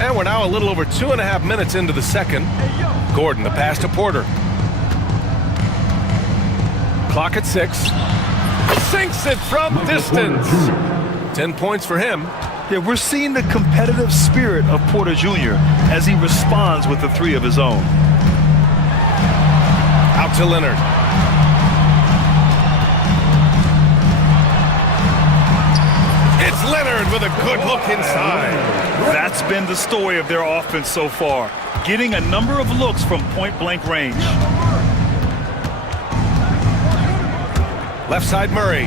And we're now a little over 2.5 minutes into the second. Gordon, the pass to Porter. Clock at 6. Sinks it from distance. 10 points for him. Yeah, we're seeing the competitive spirit of Porter Jr. as he responds with a 3 of his own. Out to Leonard. It's Leonard with a good look inside. That's been the story of their offense so far, getting a number of looks from point-blank range. Left side Murray.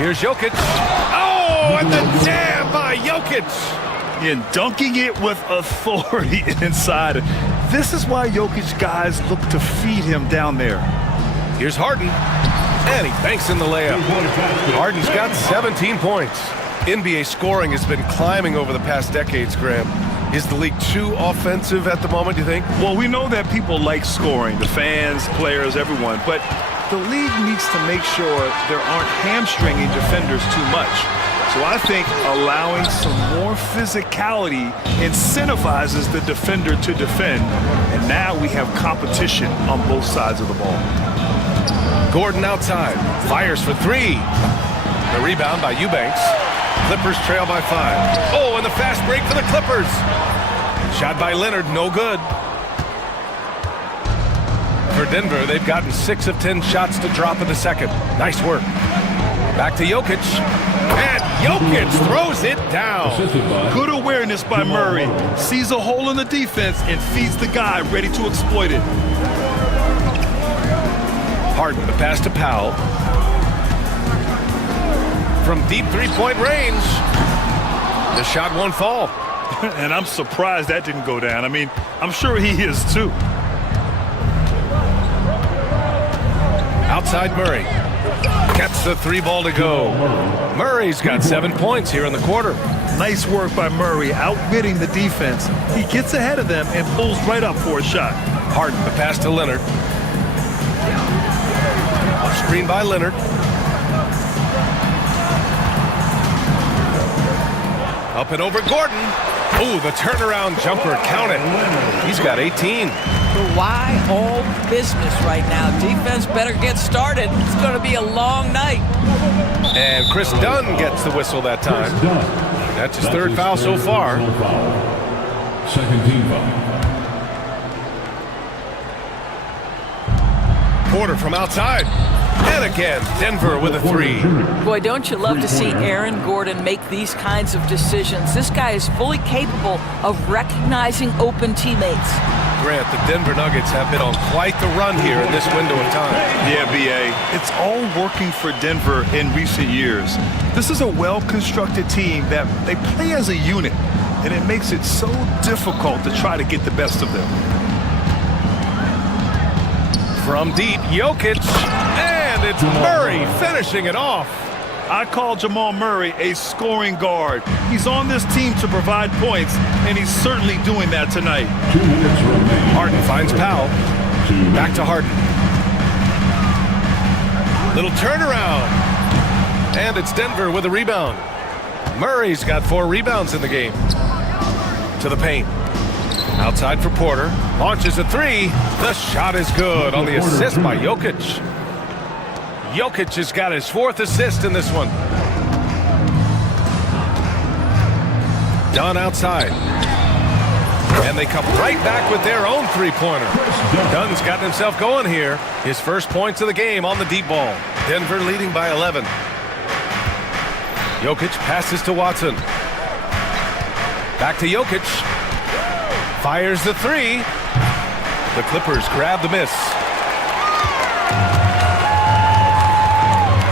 Here's Jokic. Oh, and the jam by Jokic. And dunking it with authority inside. This is why Jokic guys look to feed him down there. Here's Harden. And he banks in the layup. Harden's got 17 points. NBA scoring has been climbing over the past decades, Graham. Is the league too offensive at the moment, do you think? Well, we know that people like scoring, the fans, players, everyone, but the league needs to make sure there aren't hamstringing defenders too much. So I think allowing some more physicality incentivizes the defender to defend, and now we have competition on both sides of the ball. Gordon outside, fires for 3. The rebound by Eubanks. Clippers trail by 5. Oh, and the fast break for the Clippers. Shot by Leonard, no good. For Denver, they've gotten 6 of 10 shots to drop in the second. Nice work. Back to Jokic. And Jokic throws it down. Good awareness by Murray. Sees a hole in the defense and feeds the guy ready to exploit it. Harden, the pass to Powell. From deep three-point range. The shot won't fall. And I'm surprised that didn't go down. I mean, I'm sure he is too. Outside Murray. Gets the 3 ball to go. Murray's got 7 points here in the quarter. Nice work by Murray, outbidding the defense. He gets ahead of them and pulls right up for a shot. Harden, the pass to Leonard. Screen by Leonard. Up and over Gordon. Ooh, the turnaround jumper, count it. He's got 18. Why all business right now? Defense better get started. It's going to be a long night. And Chris Dunn gets the whistle that time. That's his third foul so far. Second team foul. Porter from outside. And again, Denver with a 3. Boy, don't you love to see Aaron Gordon make these kinds of decisions. This guy is fully capable of recognizing open teammates. Grant, the Denver Nuggets have been on quite the run here in this window of time. Yeah, B.A. It's all working for Denver in recent years. This is a well-constructed team that they play as a unit, and it makes it so difficult to try to get the best of them. From deep, Jokic, and it's Murray finishing it off. I call Jamal Murray a scoring guard. He's on this team to provide points, and he's certainly doing that tonight. 2 minutes remaining. Harden finds Powell. Back to Harden. Little turnaround. And it's Denver with a rebound. Murray's got 4 rebounds in the game. To the paint. Outside for Porter. Launches a 3. The shot is good on the assist by Jokic. Jokic has got his 4th assist in this one. Dunn outside. And they come right back with their own 3-pointer. Dunn's gotten himself going here. His first points of the game on the deep ball. Denver leading by 11. Jokic passes to Watson. Back to Jokic. Fires the 3. The Clippers grab the miss.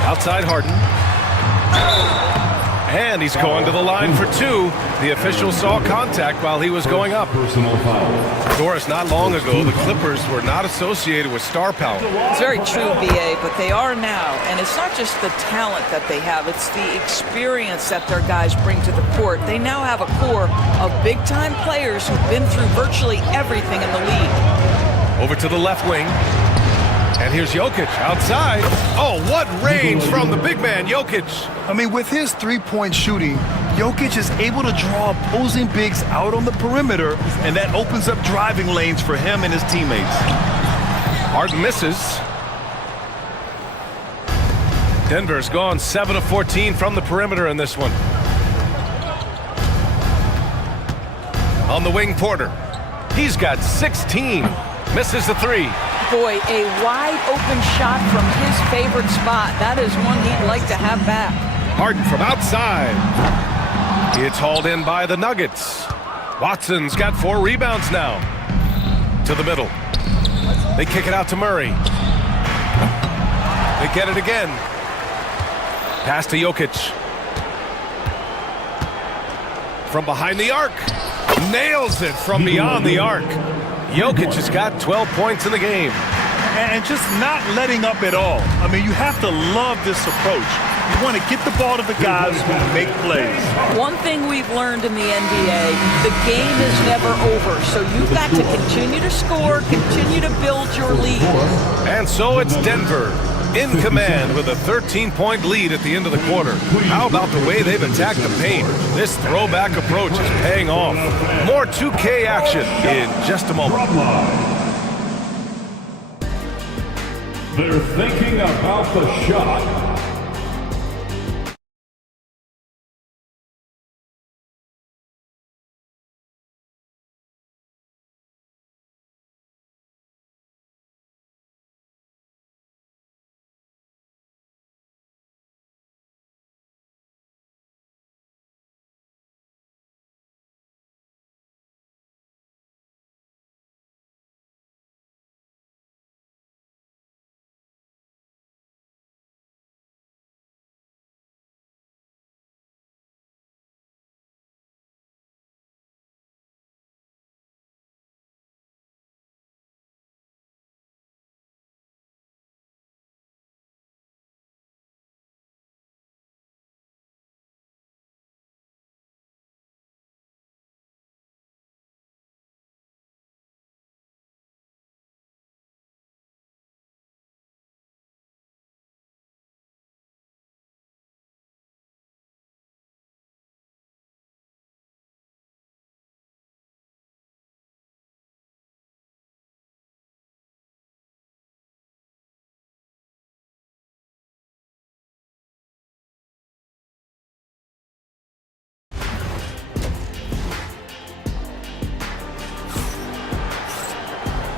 Outside Harden. And he's going to the line for 2. The official saw contact while he was going up. Personal foul. Doris, not long ago, the Clippers were not associated with star power. It's very true, B.A., but they are now. And it's not just the talent that they have, it's the experience that their guys bring to the court. They now have a core of big-time players who've been through virtually everything in the league. Over to the left wing. And here's Jokic outside. Oh, what range from the big man, Jokic. I mean, with his 3-point shooting, Jokic is able to draw opposing bigs out on the perimeter, and that opens up driving lanes for him and his teammates. Harden misses. Denver's gone 7 of 14 from the perimeter in this one. On the wing, Porter. He's got 16. Misses the 3. Boy, a wide open shot from his favorite spot. That is one he'd like to have back. Harden from outside. It's hauled in by the Nuggets. Watson's got 4 rebounds now. To the middle. They kick it out to Murray. They get it again. Pass to Jokic. From behind the arc. Nails it from beyond the arc. Jokic has got 12 points in the game. And just not letting up at all. I mean, you have to love this approach. You want to get the ball to the guys who make plays. One thing we've learned in the NBA, the game is never over. So you've got to continue to score, continue to build your lead. And so it's Denver in command with a 13-point lead at the end of the quarter. How about the way they've attacked the paint? This throwback approach is paying off. More 2K action in just a moment. They're thinking about the shot.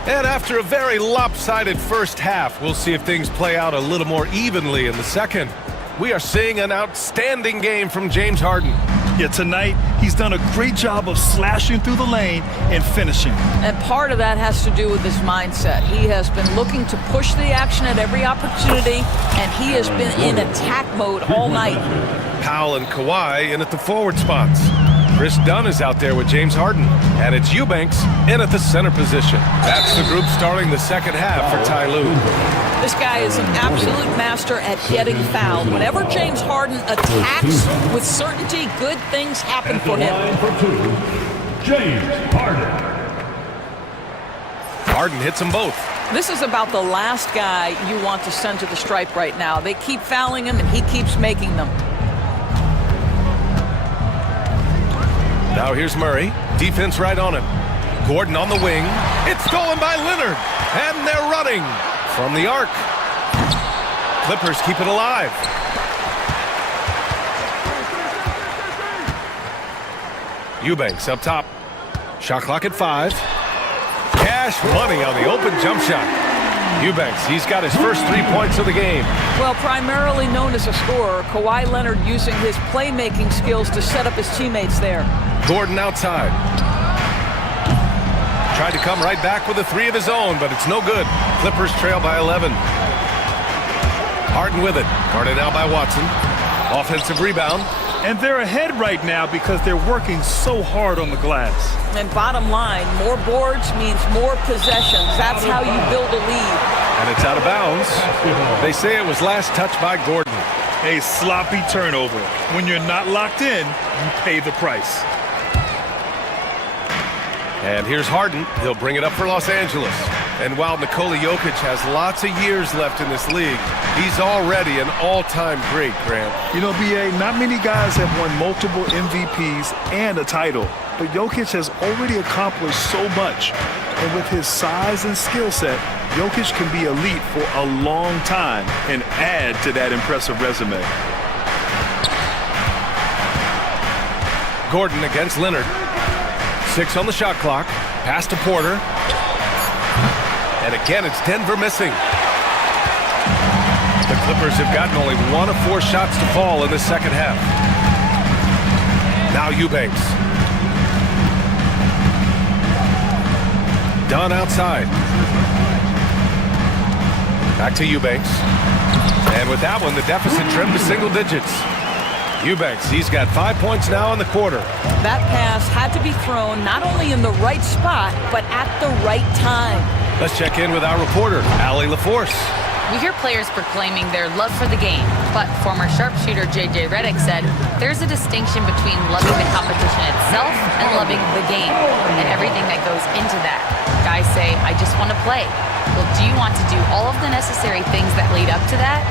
And after a very lopsided first half, we'll see if things play out a little more evenly in the second. We are seeing an outstanding game from James Harden. Yeah, tonight he's done a great job of slashing through the lane and finishing. And part of that has to do with his mindset. He has been looking to push the action at every opportunity, and he has been in attack mode all night. Powell and Kawhi in at the forward spots. Chris Dunn is out there with James Harden, and it's Eubanks in at the center position. That's the group starting the second half for Ty Lue. This guy is an absolute master at getting fouled. Whenever James Harden attacks with certainty, good things happen for him. James Harden. Harden hits them both. This is about the last guy you want to send to the stripe right now. They keep fouling him, and he keeps making them. Now here's Murray. Defense right on him. Gordon on the wing. It's stolen by Leonard. And they're running from the arc. Clippers keep it alive. Eubanks up top. Shot clock at 5. Cash money on the open jump shot. Eubanks, he's got his first 3 points of the game. Well, primarily known as a scorer, Kawhi Leonard using his playmaking skills to set up his teammates there. Gordon outside. Tried to come right back with a 3 of his own, but it's no good. Clippers trail by 11. Harden with it. Guarded out by Watson. Offensive rebound. And they're ahead right now because they're working so hard on the glass. And bottom line, more boards means more possessions. That's how you build a lead. And it's out of bounds. They say it was last touched by Gordon. A sloppy turnover. When you're not locked in, you pay the price. And here's Harden. He'll bring it up for Los Angeles. And while Nikola Jokic has lots of years left in this league, he's already an all-time great, Grant. You know, B.A., not many guys have won multiple MVPs and a title, but Jokic has already accomplished so much. And with his size and skill set, Jokic can be elite for a long time and add to that impressive resume. Gordon against Leonard. 6 on the shot clock. Pass to Porter. And again, it's Denver missing. The Clippers have gotten only 1 of 4 shots to fall in the second half. Now Eubanks. Dunn outside. Back to Eubanks. And with that one, the deficit trimmed to single digits. Eubanks, he's got 5 points now in the quarter. That pass had to be thrown not only in the right spot, but at the right time. Let's check in with our reporter, Allie LaForce. We hear players proclaiming their love for the game, but former sharpshooter J.J. Redick said there's a distinction between loving the competition itself and loving the game and everything that goes into that. Guys say, I just want to play. Well, do you want to do all of the necessary things that lead up to that?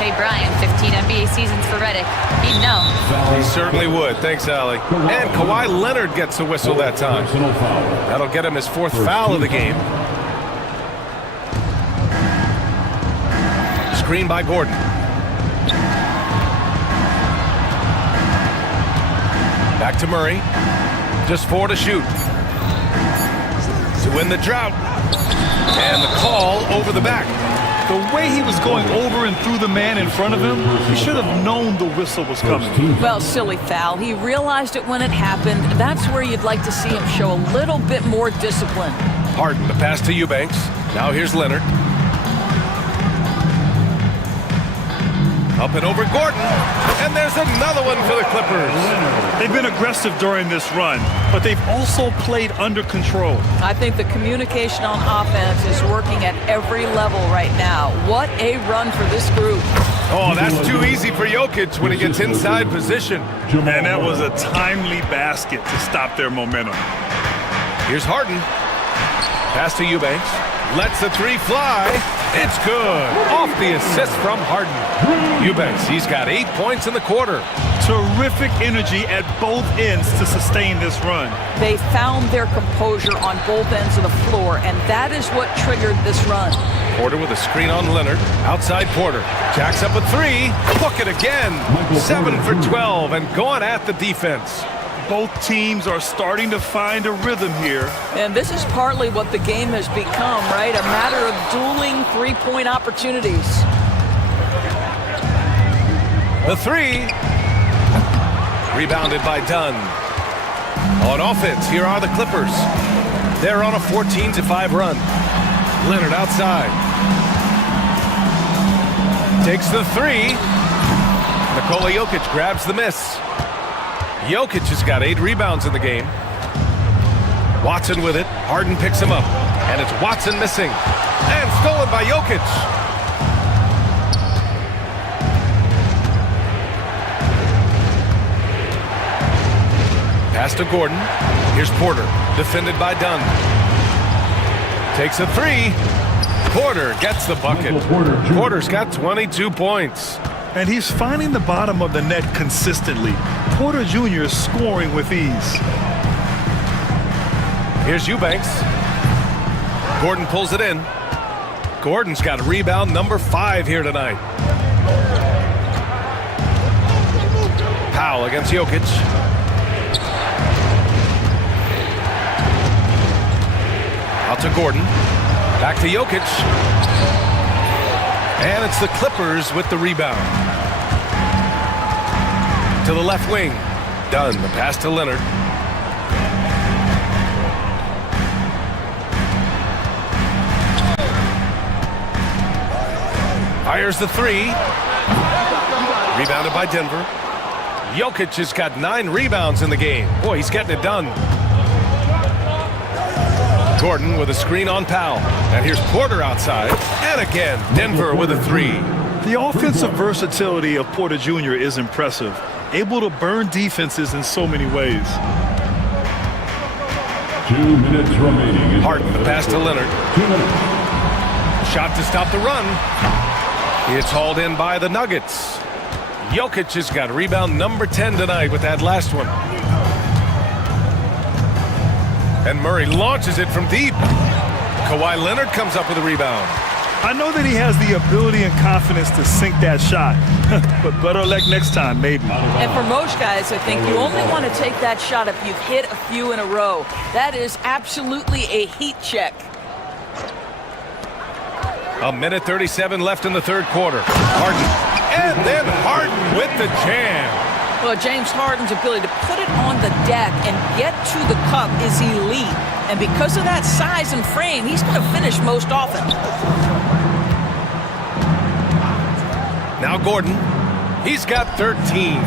Hey, Brian, 15 NBA seasons for Redick. He'd know. He certainly would. Thanks, Allie. And Kawhi Leonard gets a whistle that time. That'll get him his 4th foul of the game. Screen by Gordon. Back to Murray. Just 4 to shoot. To win the drought. And the call over the back. The way he was going over and through the man in front of him, he should have known the whistle was coming. Well, silly foul. He realized it when it happened. That's where you'd like to see him show a little bit more discipline. Harden, the pass to Eubanks. Now here's Leonard. Up and over Gordon. And there's another one for the Clippers. They've been aggressive during this run, but they've also played under control. I think the communication on offense is working at every level right now. What a run for this group. Oh, that's too easy for Jokic when he gets inside position. And that was a timely basket to stop their momentum. Here's Harden. Pass to Eubanks. Lets the 3 fly. It's good. Off the assist from Harden. Eubanks, he's got 8 points in the quarter. Terrific energy at both ends to sustain this run. They found their composure on both ends of the floor, and that is what triggered this run. Porter with a screen on Leonard. Outside Porter. Jacks up a 3. Look it again. 7 for 12 and going at the defense. Both teams are starting to find a rhythm here. And this is partly what the game has become, right? A matter of dueling three-point opportunities. The three. Rebounded by Dunn. On offense, here are the Clippers. They're on a 14-5 run. Leonard outside. Takes the three. Nikola Jokic grabs the miss. Jokic has got 8 rebounds in the game. Watson with it. Harden picks him up. And it's Watson missing. And stolen by Jokic. Pass to Gordon. Here's Porter. Defended by Dunn. Takes a three. Porter gets the bucket. Porter's got 22 points. And he's finding the bottom of the net consistently. Porter Jr. is scoring with ease. Here's Eubanks. Gordon pulls it in. Gordon's got rebound number 5 here tonight. Powell against Jokic. Out to Gordon. Back to Jokic. And it's the Clippers with the rebound. To the left wing. Dunn, the pass to Leonard. Fires the three. Rebounded by Denver. Jokic has got 9 rebounds in the game. Boy, he's getting it done. Gordon with a screen on Powell. And here's Porter outside. And again, Denver with a three. The offensive versatility of Porter Jr. is impressive. Able to burn defenses in so many ways. 2 minutes remaining. Harden, the pass to Leonard. 2 minutes. Shot to stop the run. It's hauled in by the Nuggets. Jokic has got rebound number 10 tonight with that last one. And Murray launches it from deep. Kawhi Leonard comes up with a rebound. I know that he has the ability and confidence to sink that shot. But better luck next time, maybe. And for most guys, I think you only want to take that shot if you've hit a few in a row. That is absolutely a heat check. A minute 37 left in the third quarter. Harden. And then Harden with the jam. Well, James Harden's ability to put it on the deck and get to the cup is elite. And because of that size and frame, he's going to finish most often. Now Gordon. He's got 13.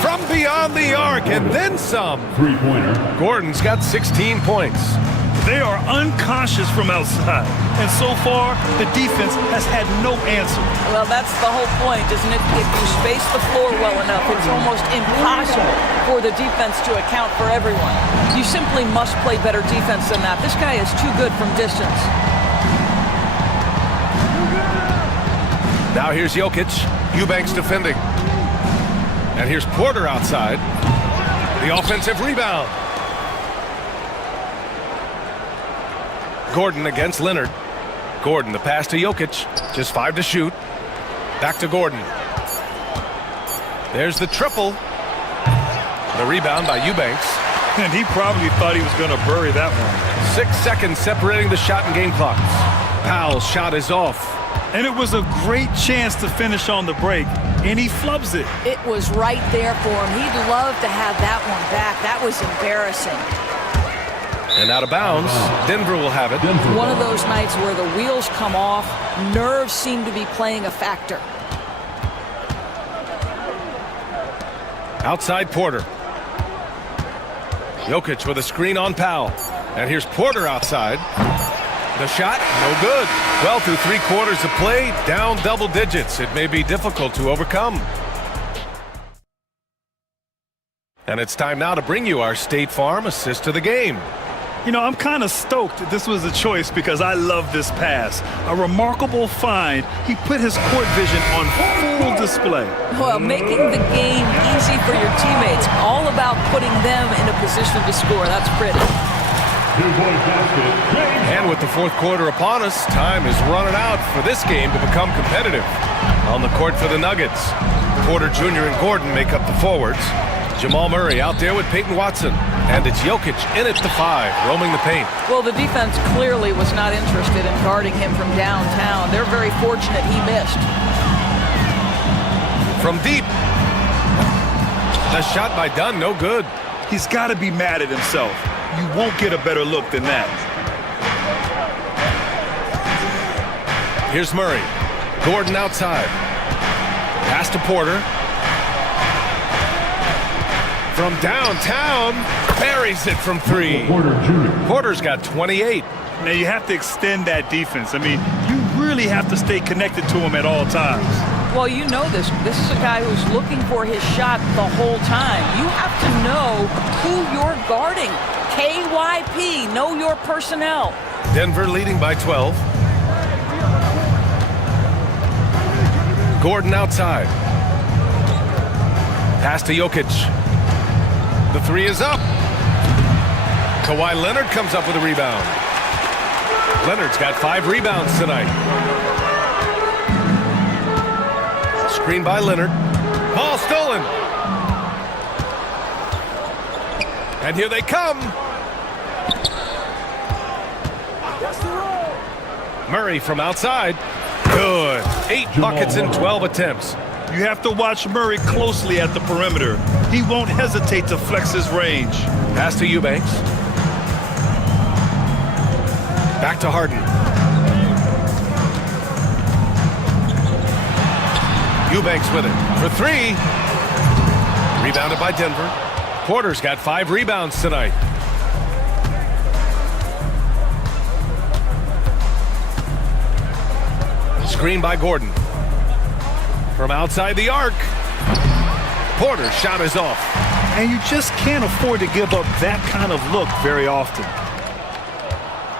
From beyond the arc and then some. Three-pointer. Gordon's got 16 points. They are unconscious from outside. And so far, the defense has had no answer. Well, that's the whole point, isn't it? If you space the floor well enough, it's almost impossible for the defense to account for everyone. You simply must play better defense than that. This guy is too good from distance. Now here's Jokic. Eubanks defending. And here's Porter outside. The offensive rebound. Gordon against Leonard. Gordon, the pass to Jokic. Just 5 to shoot. Back to Gordon. There's the triple. The rebound by Eubanks. And he probably thought he was going to bury that one. 6 seconds separating the shot and game clocks. Powell's shot is off. And it was a great chance to finish on the break. And he flubs it. It was right there for him. He'd love to have that one back. That was embarrassing. And out of bounds, Denver will have it. One of those nights where the wheels come off, nerves seem to be playing a factor. Outside Porter. Jokic with a screen on Powell. And here's Porter outside. The shot, no good. Well, through 3 quarters of play, down double digits. It may be difficult to overcome. And it's time now to bring you our State Farm assist to the game. You know, I'm kind of stoked this was a choice because I love this pass. A remarkable find. He put his court vision on full display. Well, making the game easy for your teammates. All about putting them in a position to score. That's pretty. And with the fourth quarter upon us, time is running out for this game to become competitive. On the court for the Nuggets, Porter Jr. and Gordon make up the forwards. Jamal Murray out there with Peyton Watson. And it's Jokic in at the 5, roaming the paint. Well, the defense clearly was not interested in guarding him from downtown. They're very fortunate he missed. From deep. The shot by Dunn, no good. He's got to be mad at himself. You won't get a better look than that. Here's Murray. Gordon outside. Pass to Porter. From downtown, buries it from 3. Porter's got 28. Now you have to extend that defense. I mean, you really have to stay connected to him at all times. Well, you know this. This is a guy who's looking for his shot the whole time. You have to know who you're guarding. KYP, know your personnel. Denver leading by 12. Gordon outside. Pass to Jokic. The 3 is up. Kawhi Leonard comes up with a rebound. Leonard's got 5 rebounds tonight. Screen by Leonard. Ball stolen. And here they come. Murray from outside. Good. 8 buckets in 12 attempts. You have to watch Murray closely at the perimeter. He won't hesitate to flex his range. Pass to Eubanks. Back to Harden. Eubanks with it for 3. Rebounded by Denver. Porter's got 5 rebounds tonight. Screen by Gordon. From outside the arc. Porter's shot is off. And you just can't afford to give up that kind of look very often.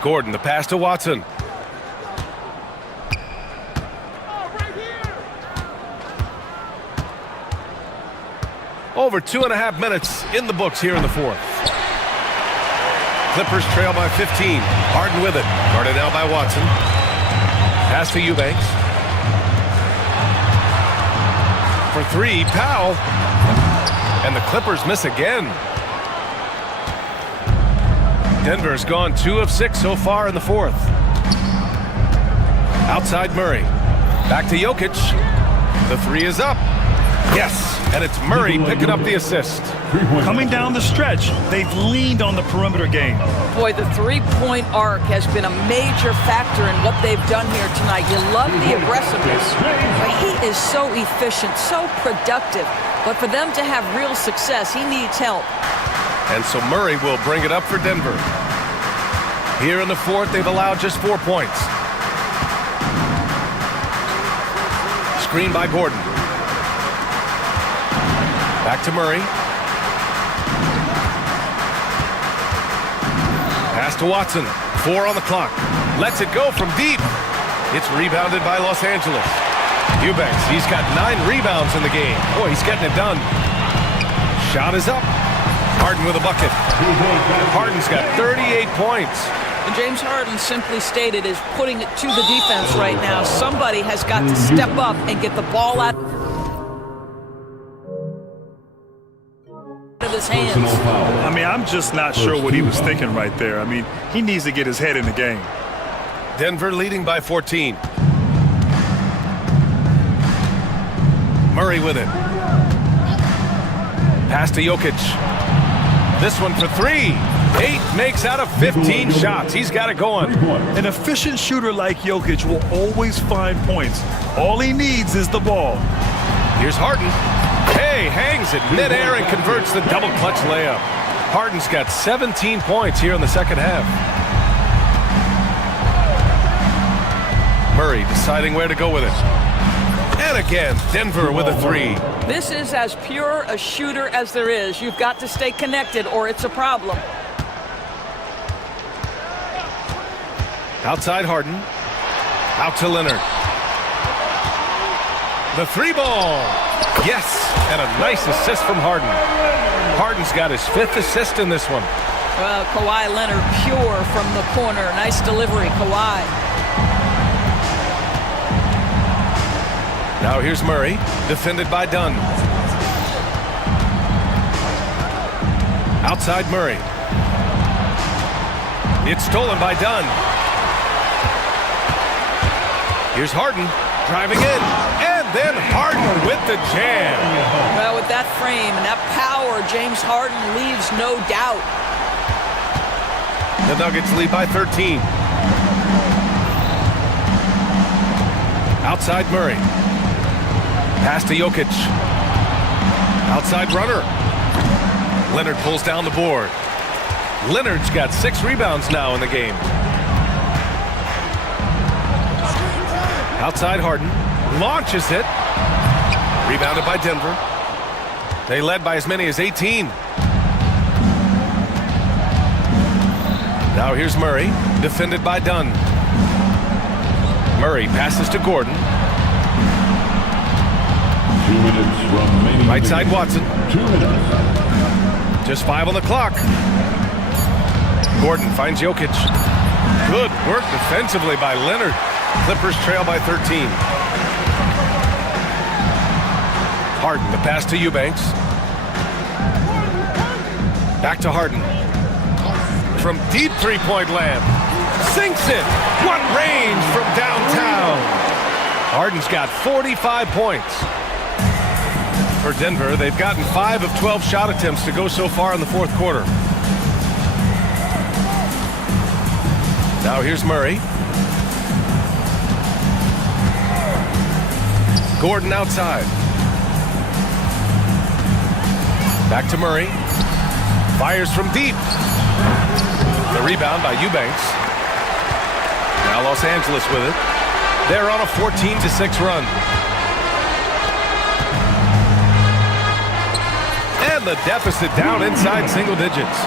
Gordon, the pass to Watson. Over 2.5 minutes in the books here in the 4th. Clippers trail by 15. Harden with it. Guarded now by Watson. Pass to Eubanks. For 3, Powell. And the Clippers miss again. Denver's gone 2 of 6 so far in the 4th. Outside Murray. Back to Jokic. The 3 is up. Yes, and it's Murray picking up the assist. Coming down the stretch, they've leaned on the perimeter game. Boy, the three-point arc has been a major factor in what they've done here tonight. You love the aggressiveness, but he is so efficient, so productive. But for them to have real success, he needs help. And so Murray will bring it up for Denver. Here in the 4th, they've allowed just 4 points. Screen by Gordon. Back to Murray. Pass to Watson. 4 on the clock. Lets it go from deep. It's rebounded by Los Angeles. Eubanks, he's got 9 rebounds in the game. Boy, he's getting it done. Shot is up. Harden with a bucket. Harden's got 38 points. And James Harden simply stated is putting it to the defense right now. Somebody has got to step up and get the ball out of his hands. I mean, I'm just not sure what he was thinking right there. I mean, he needs to get his head in the game. Denver leading by 14. Murray with it. Pass to Jokic. This one for 3. 8 makes out of 15 shots. He's got it going. An efficient shooter like Jokic will always find points. All he needs is the ball. Here's Harden. Hey, hangs it midair and converts the double clutch layup. Harden's got 17 points here in the second half. Murray deciding where to go with it. And again, Denver with a 3. This is as pure a shooter as there is. You've got to stay connected or it's a problem. Outside Harden. Out to Leonard. The 3 ball. Yes, and a nice assist from Harden. Harden's got his 5th assist in this one. Well, Kawhi Leonard pure from the corner. Nice delivery, Kawhi. Now here's Murray, defended by Dunn. Outside Murray. It's stolen by Dunn. Here's Harden driving in, and then Harden with the jam. Well, with that frame and that power, James Harden leaves no doubt. The Nuggets lead by 13. Outside Murray. Pass to Jokic. Outside runner. Leonard pulls down the board. Leonard's got 6 rebounds now in the game. Outside Harden. Launches it. Rebounded by Denver. They led by as many as 18. Now here's Murray, defended by Dunn. Murray passes to Gordon. 2 minutes remaining. Right side Watson. 2 minutes. Just 5 on the clock. Gordon finds Jokic. Good work defensively by Leonard. Clippers trail by 13. Harden, the pass to Eubanks. Back to Harden. From deep three-point land. Sinks it. What range from downtown. Harden's got 45 points. For Denver, they've gotten 5 of 12 shot attempts to go so far in the fourth quarter. Now here's Murray. Gordon outside. Back to Murray. Fires from deep. The rebound by Eubanks. Now Los Angeles with it. They're on a 14-6 run. And the deficit down inside single digits.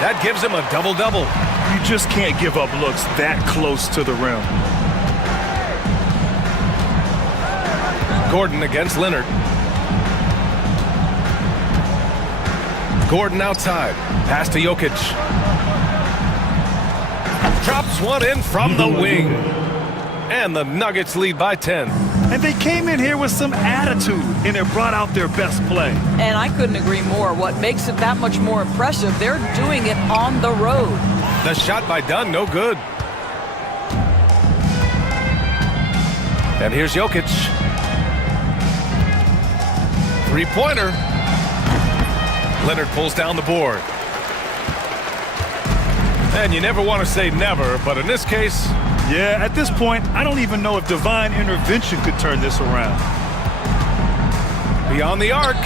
That gives him a double-double. You just can't give up looks that close to the rim. Gordon against Leonard. Gordon outside. Pass to Jokic. Drops one in from the wing. And the Nuggets lead by 10. And they came in here with some attitude, and it brought out their best play. And I couldn't agree more. What makes it that much more impressive, they're doing it on the road. The shot by Dunn, no good. And here's Jokic. Three-pointer. Leonard pulls down the board. And you never want to say never, but in this case... Yeah, at this point, I don't even know if divine intervention could turn this around. Beyond the arc.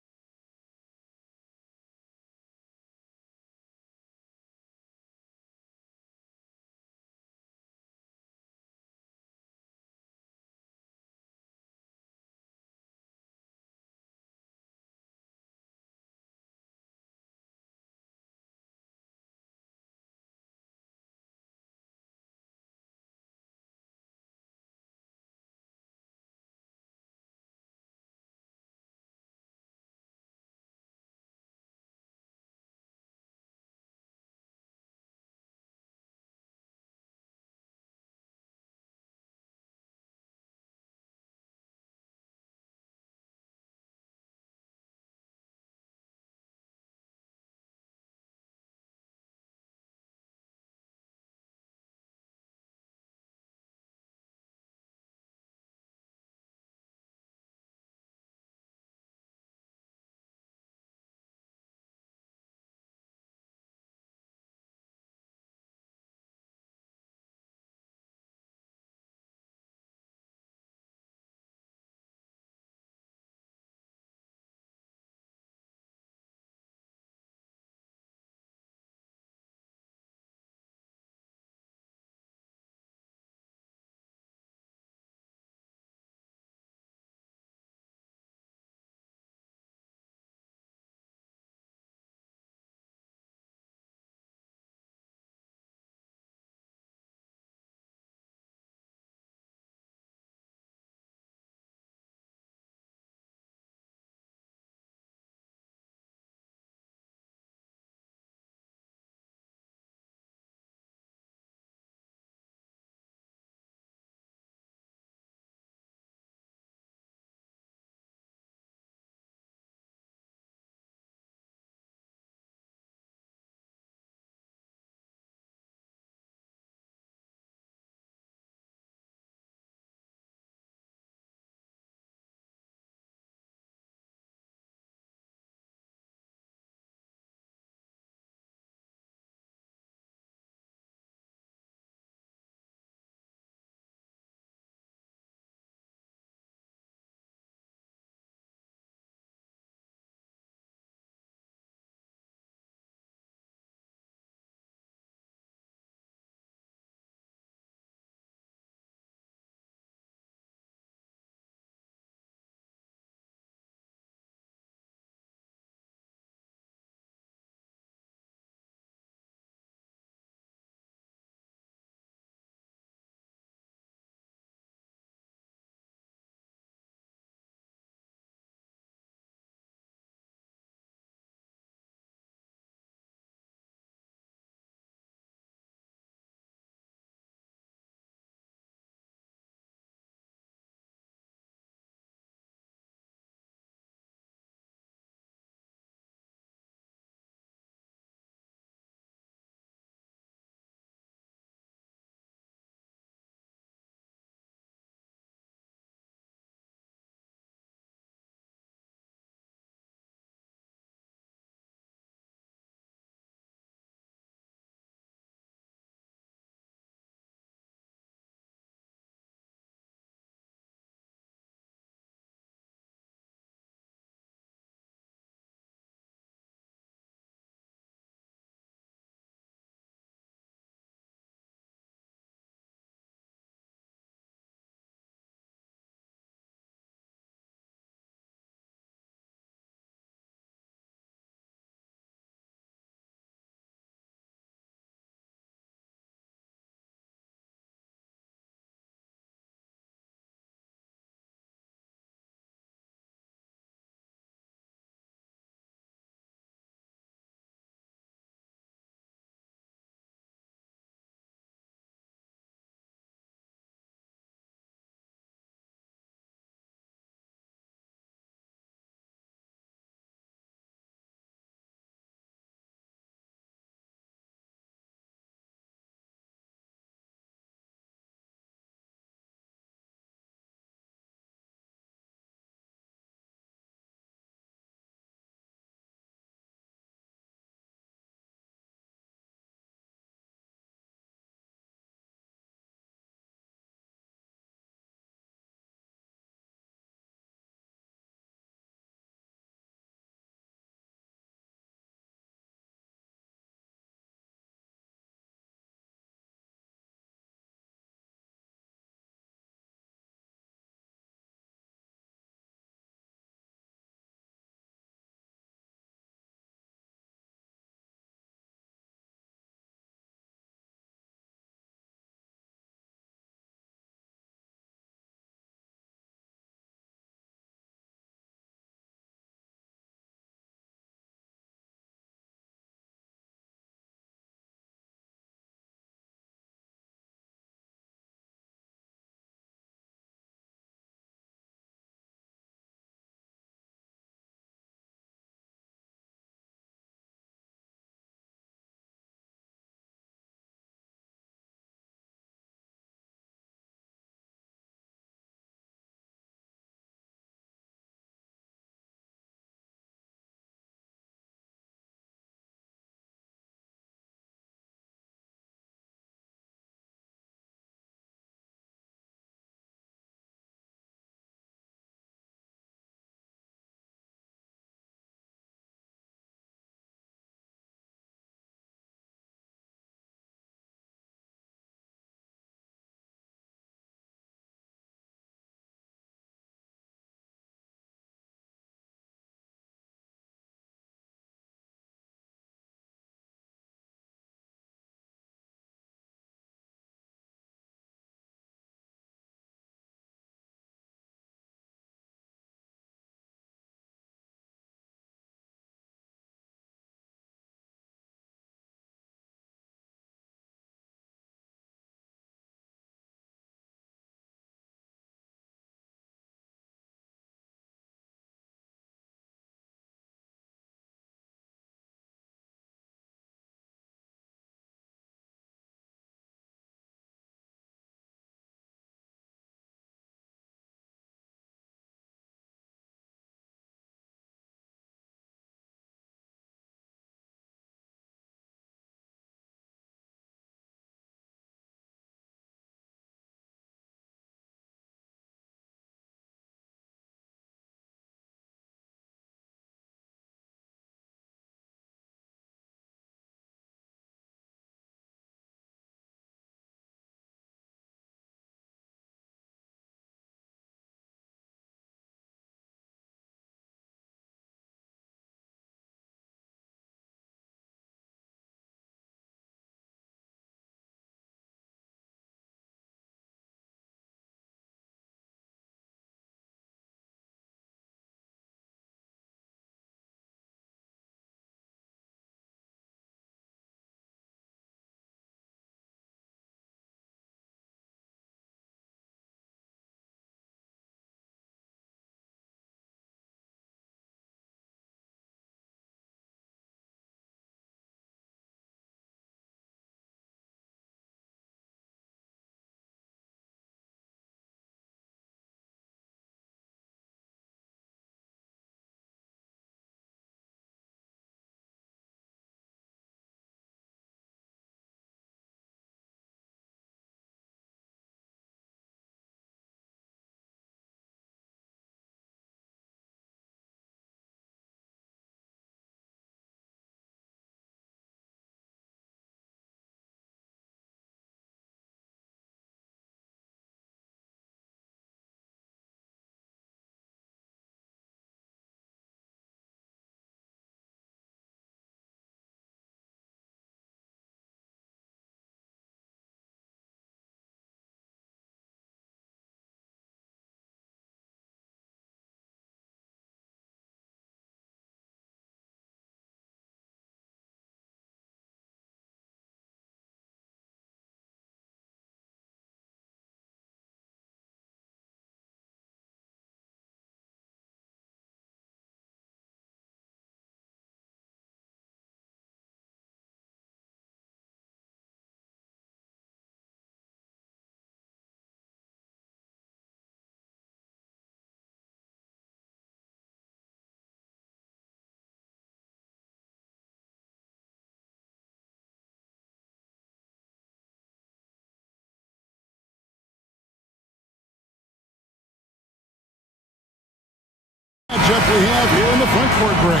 Matchup we have here in the front court break.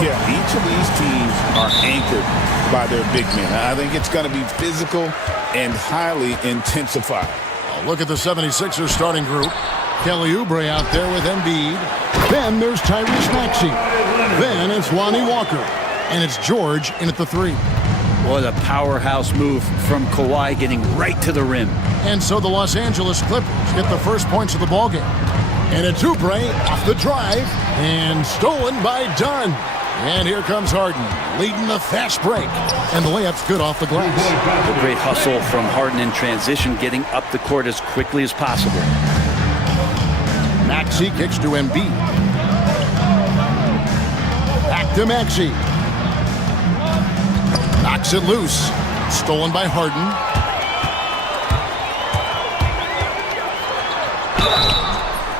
Yeah, each of these teams are anchored by their big men. I think it's going to be physical and highly intensified. Look at the 76ers starting group. Kelly Oubre out there with Embiid. Then there's Tyrese Maxey. Then it's Lonnie Walker. And it's George in at the 3. What a powerhouse move from Kawhi, getting right to the rim. And so the Los Angeles Clippers get the first points of the ballgame. And it's Oubre off the drive and stolen by Dunn. And here comes Harden, leading the fast break. And the layup's good off the glass. A great hustle from Harden in transition, getting up the court as quickly as possible. Maxey kicks to Embiid. Back to Maxey. Knocks it loose. Stolen by Harden.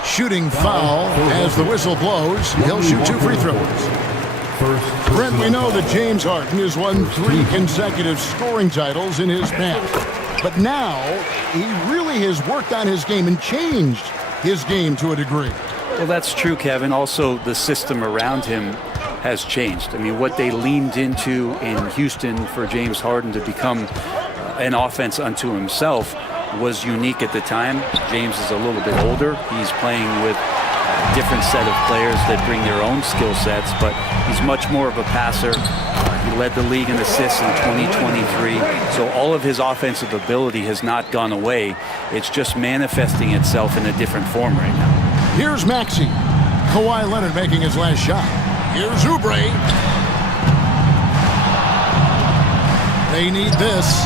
Shooting foul as the whistle blows. He'll shoot 2 free throws. Brent, we know that James Harden has won 3 consecutive scoring titles in his past. But now, he really has worked on his game and changed his game to a degree. Well, that's true, Kevin. Also, the system around him has changed. I mean, what they leaned into in Houston for James Harden to become an offense unto himself was unique at the time. James is a little bit older. He's playing with a different set of players that bring their own skill sets, but he's much more of a passer. He led the league in assists in 2023. So all of his offensive ability has not gone away. It's just manifesting itself in a different form right now. Here's Maxey. Kawhi Leonard making his last shot. Here's Oubre. They need this.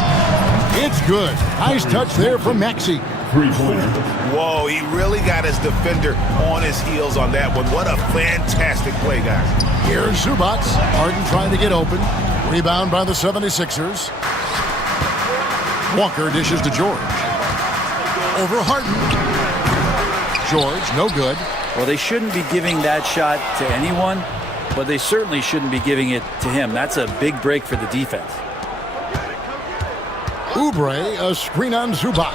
It's good. Nice touch there from Maxey. Whoa, he really got his defender on his heels on that one. What a fantastic play, guys. Here's Zubac. Harden trying to get open. Rebound by the 76ers. Walker dishes to George. Over Harden. George, no good. Well, they shouldn't be giving that shot to anyone, but they certainly shouldn't be giving it to him. That's a big break for the defense. Oubre, a screen on Zubac.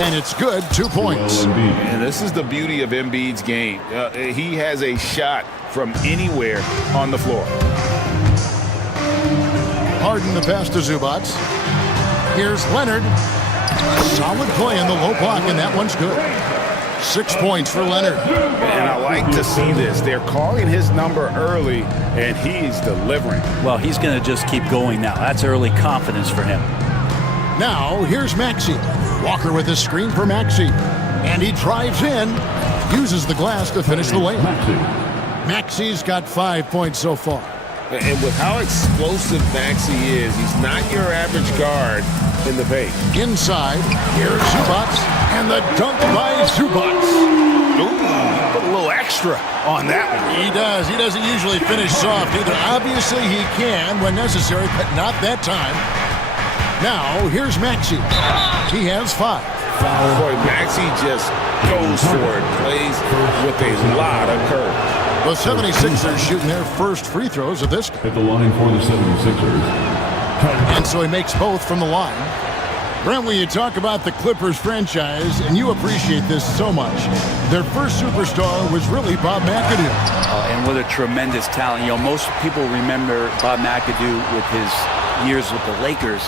And it's good, 2 points. And this is the beauty of Embiid's game. He has a shot from anywhere on the floor. Harden the pass to Zubac. Here's Leonard. Solid play in the low block, and that one's good. 6 points for Leonard. And I like to see this. They're calling his number early, and he's delivering. Well, he's going to just keep going now. That's early confidence for him. Now, here's Maxey. Walker with his screen for Maxey. And he drives in, uses the glass to finish the layup. Maxey's got 5 points so far. And with how explosive Maxey is, he's not your average guard in the paint. Inside, here's Zubac, and the dunk by Zubac. Ooh, put a little extra on that one. He does. He doesn't usually finish soft either. Obviously, he can when necessary, but not that time. Now, here's Maxey. He has 5. Boy, Maxey just goes for it. Plays with a lot of curve. The 76ers shooting their first free throws of this. At the line for the 76ers. And so he makes both from the line. Brent, when you talk about the Clippers franchise, and you appreciate this so much, their first superstar was really Bob McAdoo. And what a tremendous talent. You know, most people remember Bob McAdoo with his years with the Lakers.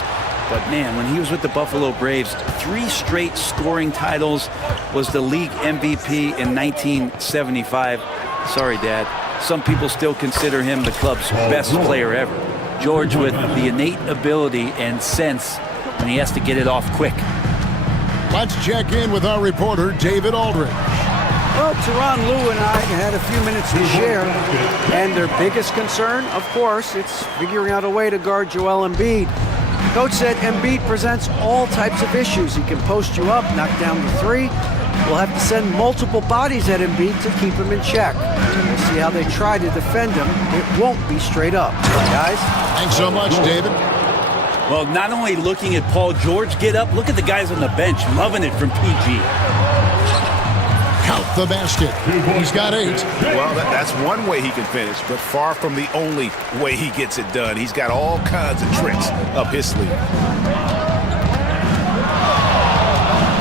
But man, when he was with the Buffalo Braves, 3 straight scoring titles, was the league MVP in 1975. Sorry, Dad. Some people still consider him the club's best player ever. George with the innate ability and sense when he has to get it off quick. Let's check in with our reporter, David Aldridge. Well, Teron, Lou, and I had a few minutes to share, and their biggest concern, of course, it's figuring out a way to guard Joel Embiid. Coach said Embiid presents all types of issues. He can post you up, knock down the 3. We'll have to send multiple bodies at Embiid to keep him in check. We'll see how they try to defend him. It won't be straight up. Guys? Thanks so much, David. Well, not only looking at Paul George get up, look at the guys on the bench loving it from PG. Count the basket. He's got 8. Well, that's one way he can finish, but far from the only way he gets it done. He's got all kinds of tricks up his sleeve.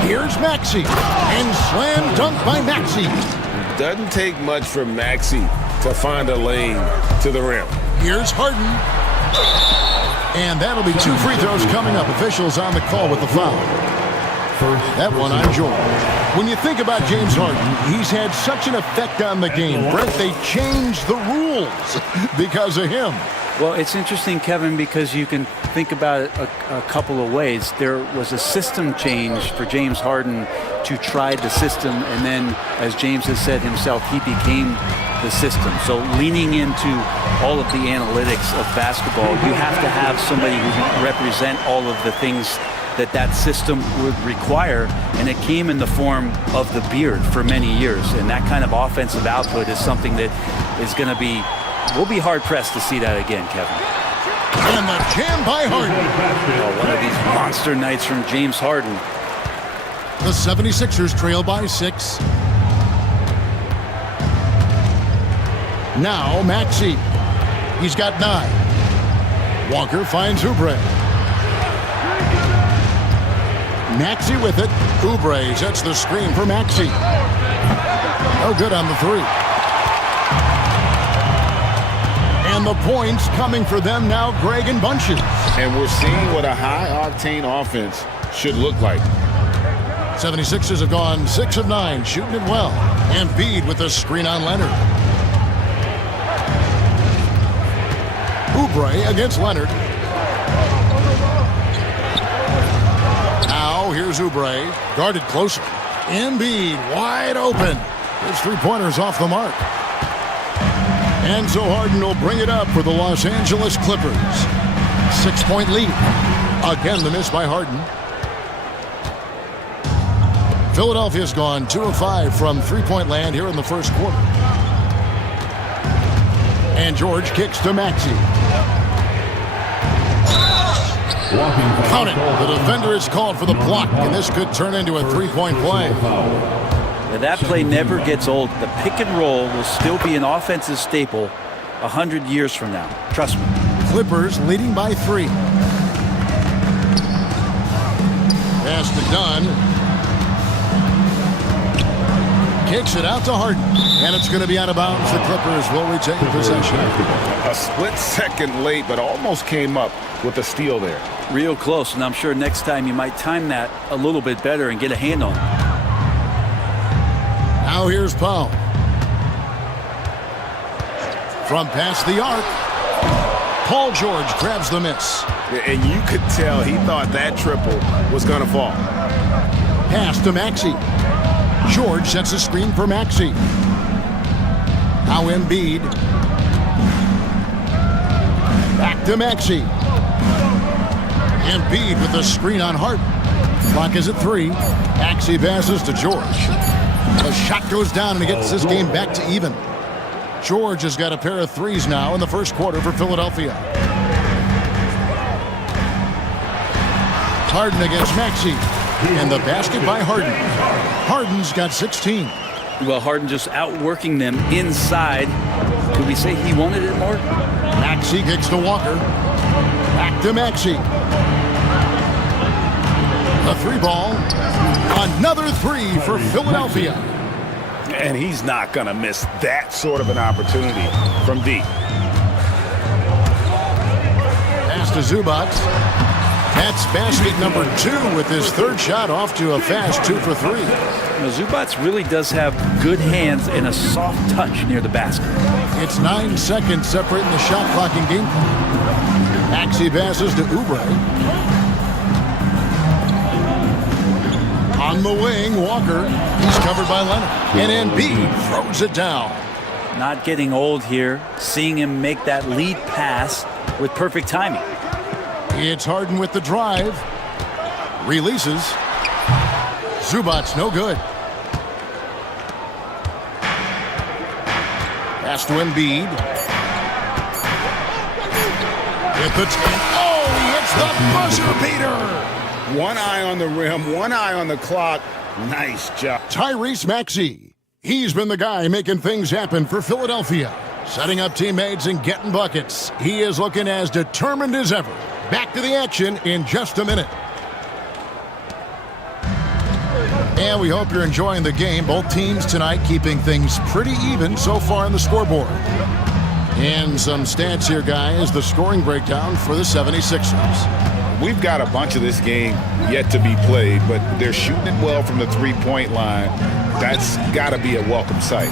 Here's Maxey, and slam dunk by Maxey. Doesn't take much for Maxey to find a lane to the rim. Here's Harden. And that'll be 2 free throws coming up. Officials on the call with the foul. That one on George. When you think about James Harden, he's had such an effect on the game. Brent, they changed the rules because of him. Well, it's interesting, Kevin, because you can think about it a couple of ways. There was a system change for James Harden to try the system, and then, as James has said himself, he became the system. So leaning into all of the analytics of basketball, you have to have somebody who can represent all of the things that system would require, and it came in the form of the beard for many years. And that kind of offensive output is something that is going to be, we'll be hard-pressed to see that again, Kevin. And the jam by Harden. Oh, one of these monster nights from James Harden. The 76ers trail by 6. Now Maxey. He's got 9. Walker finds Oubre. Maxey with it. Oubre sets the screen for Maxey. No good on the 3. And the points coming for them now, Greg and bunches. And we're seeing what a high-octane offense should look like. 76ers have gone 6 of 9, shooting it well. And Embiid with the screen on Leonard. Oubre against Leonard. Now here's Oubre, guarded closer. Embiid wide open. His 3-pointers off the mark. And so Harden will bring it up for the Los Angeles Clippers. 6-point lead. Again, the miss by Harden. Philadelphia's gone 2 of 5 from 3-point land here in the first quarter. And George kicks to Maxey. Count it. The defender is called for the block, and this could turn into a 3-point play. Now, that play never gets old. The pick and roll will still be an offensive staple 100 years from now. Trust me. Clippers leading by 3. Pass to Dunn. Kicks it out to Harden. And it's going to be out of bounds. The Clippers will retain possession. A split second late, but almost came up with a steal there. Real close, and I'm sure next time you might time that a little bit better and get a hand on it. Now here's Powell. From past the arc. Paul George grabs the miss. And you could tell he thought that triple was going to fall. Pass to Maxey. George sets a screen for Maxey. Now Embiid. Back to Maxey. Embiid with the screen on Harden. Clock is at 3. Maxey passes to George. The shot goes down and he gets this game back to even. George has got a pair of 3s now in the first quarter for Philadelphia. Harden against Maxey. And the basket by Harden. Harden's got 16. Well, Harden just outworking them inside. Could we say he wanted it more? Maxey kicks to Walker. Back to Maxey. A 3-ball. Another 3 for Philadelphia. And he's not going to miss that sort of an opportunity from deep. Pass to Zubac. That's basket number 2 with his 3rd shot off to a fast 2 for 3. Now, Zubac really does have good hands and a soft touch near the basket. It's 9 seconds separating the shot clock and game clock. Maxey passes to Oubre. On the wing, Walker. He's covered by Leonard. And Embiid throws it down. Not getting old here. Seeing him make that lead pass with perfect timing. It's Harden with the drive. Releases. Zubac no good. Pass to Embiid. With the oh, he hits the buzzer beater. One eye on the rim, one eye on the clock. Nice job. Tyrese Maxey. He's been the guy making things happen for Philadelphia. Setting up teammates and getting buckets. He is looking as determined as ever. Back to the action in just a minute. And we hope you're enjoying the game. Both teams tonight keeping things pretty even so far on the scoreboard. And some stats here, guys. The scoring breakdown for the 76ers. We've got a bunch of this game yet to be played, but they're shooting it well from the three-point line. That's got to be a welcome sight.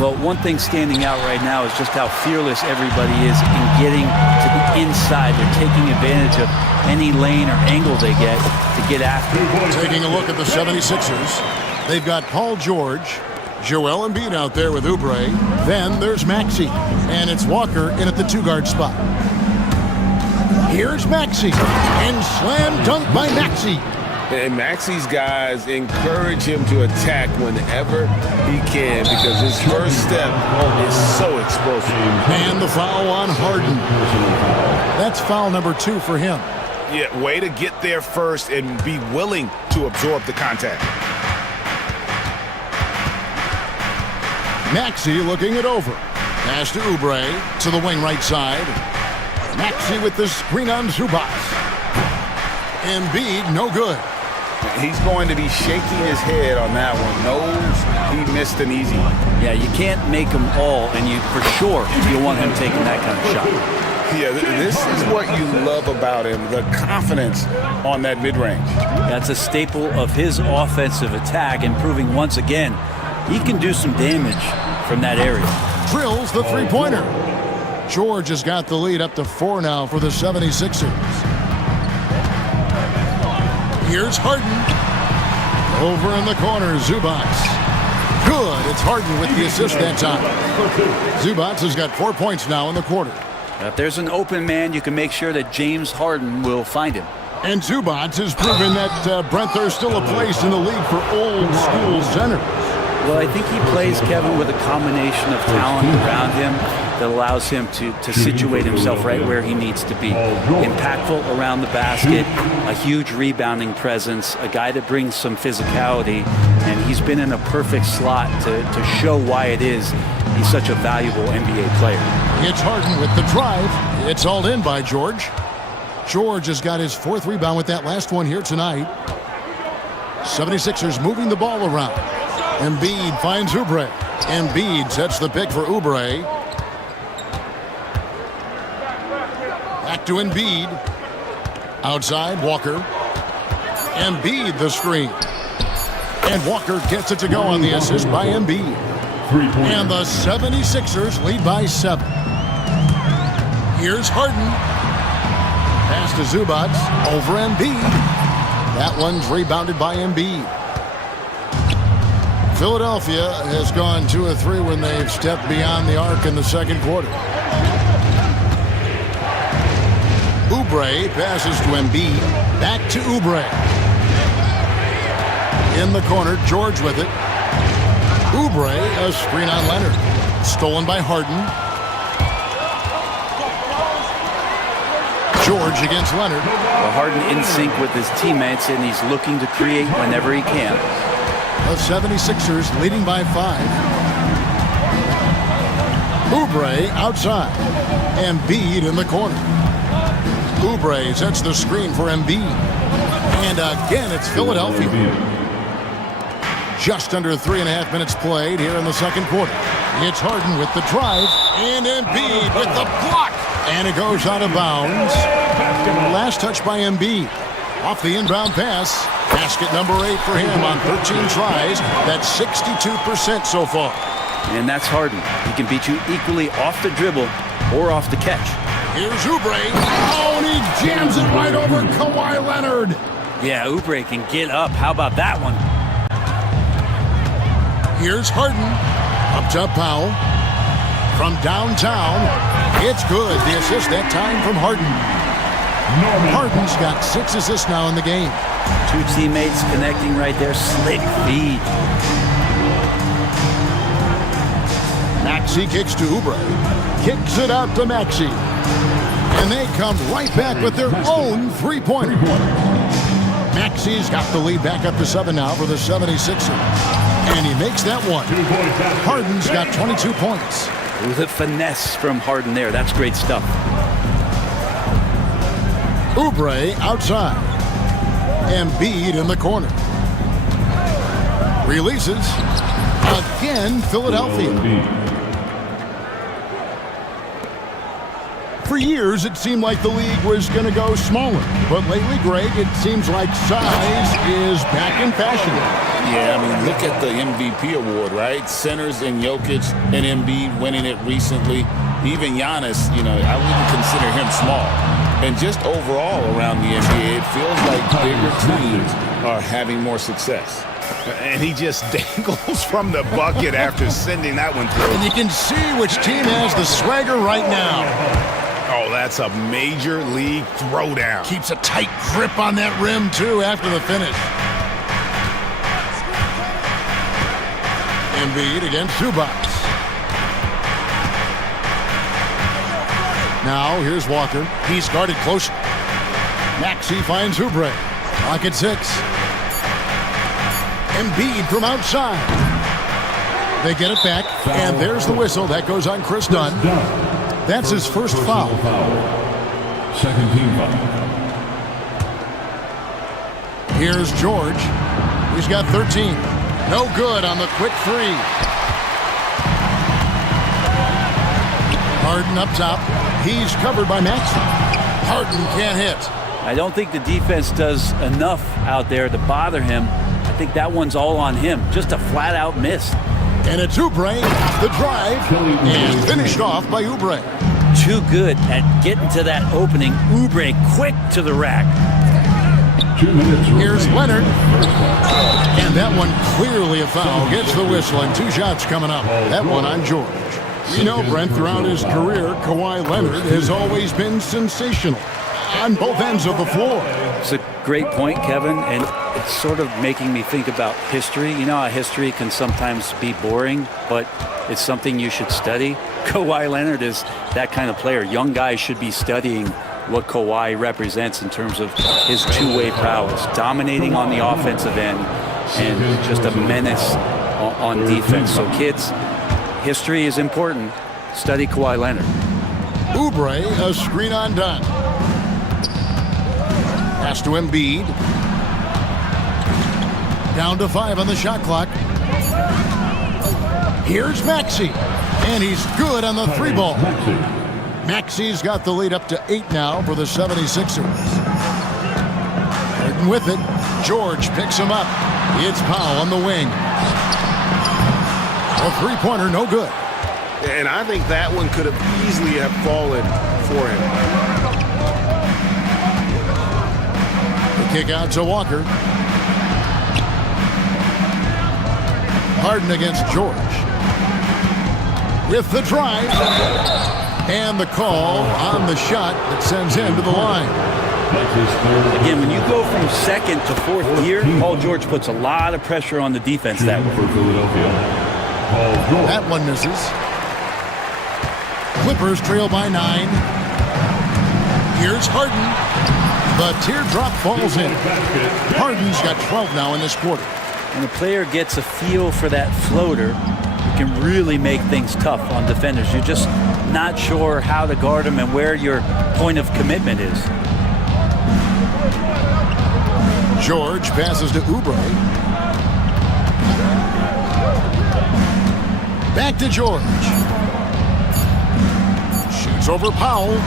Well, one thing standing out right now is just how fearless everybody is in getting to the inside. They're taking advantage of any lane or angle they get to get after it. Taking a look at the 76ers, they've got Paul George, Joel Embiid out there with Oubre. Then there's Maxey, and it's Walker in at the two-guard spot. Here's Maxey, and slam dunk by Maxey. And Maxey's guys encourage him to attack whenever he can because his first step is so explosive. And the foul on Harden. That's foul number 2 for him. Yeah, way to get there first and be willing to absorb the contact. Maxey looking it over. Pass to Oubre to the wing right side. Maxey with the screen on Zubac. Embiid, no good. He's going to be shaking his head on that one. Knows he missed an easy one. Yeah, you can't make them all, and you for sure you want him taking that kind of shot. Yeah, this is what you love about him, the confidence on that mid-range. That's a staple of his offensive attack, and proving once again he can do some damage from that area. Drills the three-pointer. George has got the lead up to 4 now for the 76ers. Here's Harden. Over in the corner, Zubac. Good. It's Harden with the assist that time. Zubac has got 4 points now in the quarter. If there's an open man, you can make sure that James Harden will find him. And Zubac has proven that, Brent, there's still a place in the league for old-school centers. Well, I think he plays, Kevin, with a combination of talent around him that allows him to situate himself right where he needs to be. Impactful around the basket, a huge rebounding presence, a guy that brings some physicality, and he's been in a perfect slot to show why it is he's such a valuable NBA player. It's Harden with the drive. It's hauled in by George. George has got his 4th rebound with that last one here tonight. 76ers moving the ball around. Embiid finds Oubre. Embiid sets the pick for Oubre. Back to Embiid. Outside, Walker. Embiid the screen. And Walker gets it to go on the assist by Embiid. And the 76ers lead by 7. Here's Harden. Pass to Zubac. Over Embiid. That one's rebounded by Embiid. Philadelphia has gone 2 of 3 when they've stepped beyond the arc in the second quarter. Oubre passes to Embiid. Back to Oubre. In the corner, George with it. Oubre, a screen on Leonard. Stolen by Harden. George against Leonard. Well, Harden in sync with his teammates, and he's looking to create whenever he can. The 76ers leading by 5. Oubre outside. Embiid in the corner. Oubre sets the screen for Embiid. And again, it's Philadelphia. Just under 3.5 minutes played here in the second quarter. It's Harden with the drive. And Embiid with the block. And it goes out of bounds. Last touch by Embiid. Off the inbound pass. Basket number 8 for him on 13 tries. That's 62% so far. And that's Harden. He can beat you equally off the dribble or off the catch. Here's Oubre. Oh, and he jams it right over Kawhi Leonard. Yeah, Oubre can get up. How about that one? Here's Harden. Up to Powell. From downtown. It's good. The assist that time from Harden. Harden's got 6 assists now in the game. 2 teammates connecting right there. Slick feed. Maxey kicks to Oubre. Kicks it out to Maxey. And they come right back with their own three-pointer. Maxey's got the lead back up to 7 now for the 76ers. And he makes that one. Harden's got 22 points. The finesse from Harden there. That's great stuff. Oubre outside. Embiid in the corner. Releases. Again, Philadelphia. For years, it seemed like the league was going to go smaller. But lately, Greg, it seems like size is back in fashion. Yeah, I mean, look at the MVP award, right? Centers and Jokic and Embiid winning it recently. Even Giannis, you know, I wouldn't consider him small. And just overall around the NBA, it feels like bigger teams are having more success. And he just dangles from the bucket after sending that one through. And you can see which team has the swagger right now. Oh, that's a major league throwdown. Keeps a tight grip on that rim, too, after the finish. Embiid against Zubac. Now, here's Walker. He's guarded close. Maxey finds Oubre. Pocket 6. Embiid from outside. They get it back, and there's the whistle. That goes on Chris Dunn. That's his first foul. Second team foul. Here's George. He's got 13. No good on the quick three. Harden up top. He's covered by Maxey. Harden can't hit. I don't think the defense does enough out there to bother him. I think that one's all on him. Just a flat-out miss. And it's Oubre, the drive, and finished off by Oubre. Too good at getting to that opening. Oubre quick to the rack. 2 minutes. Here's Leonard. And that one clearly a foul. Gets the whistle, and 2 shots coming up. That one on George. You know, Brent, throughout his career, Kawhi Leonard has always been sensational on both ends of the floor. It's a great point, Kevin, and it's sort of making me think about history. You know how history can sometimes be boring, but it's something you should study. Kawhi Leonard is that kind of player. Young guys should be studying what Kawhi represents in terms of his two-way prowess, dominating on the offensive end and just a menace on defense. So kids, history is important. Study Kawhi Leonard. Oubre, a screen on Dunn. Pass to Embiid. Down to 5 on the shot clock. Here's Maxey. And he's good on the 3 ball. Maxey's got the lead up to 8 now for the 76ers. Harden with it. George picks him up. It's Powell on the wing. A 3-pointer, no good. And I think that one could have easily have fallen for him. The kick out to Walker. Harden against George. With the drive. And the call on the shot that sends him to the line. Again, when you go from second to fourth gear, Paul George puts a lot of pressure on the defense that way. That one misses. Clippers trail by 9. Here's Harden. The teardrop falls in. Harden's got 12 now in this quarter. When a player gets a feel for that floater, it can really make things tough on defenders. You're just not sure how to guard them and where your point of commitment is. George passes to Oubre. Back to George. Shoots over Powell.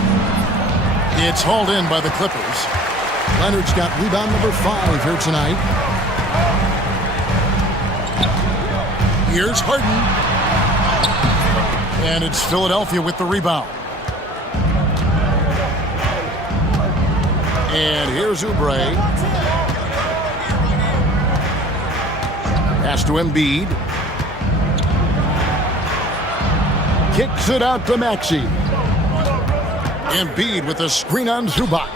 It's hauled in by the Clippers. Leonard's got rebound number 5 here tonight. Here's Harden. And it's Philadelphia with the rebound. And here's Oubre. Pass to Embiid. Kicks it out to Maxey. Embiid with a screen on Zubac.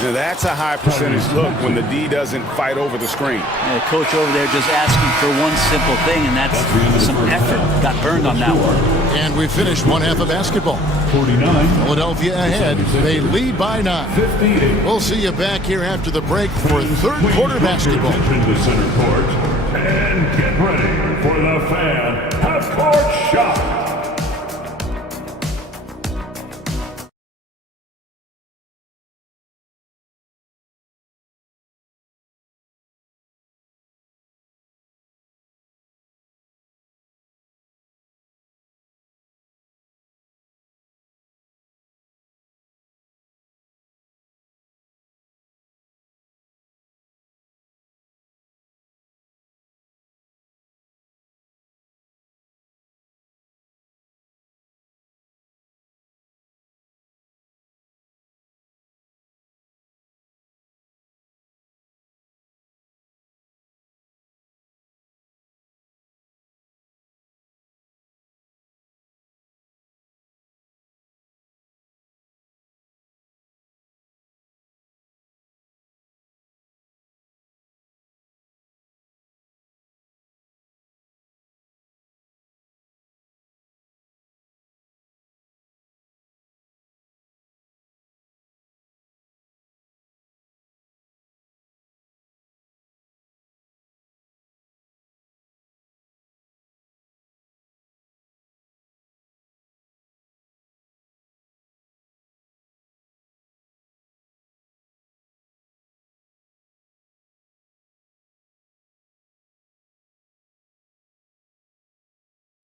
Now that's a high percentage look when the D doesn't fight over the screen. Yeah, the coach over there just asking for one simple thing, and that's some effort. Got burned on that one. And we finished one half of basketball. 49. Philadelphia ahead. They lead by 9. 58. We'll see you back here after the break for third quarter basketball. In the center court. And get ready for the fan half-court shot.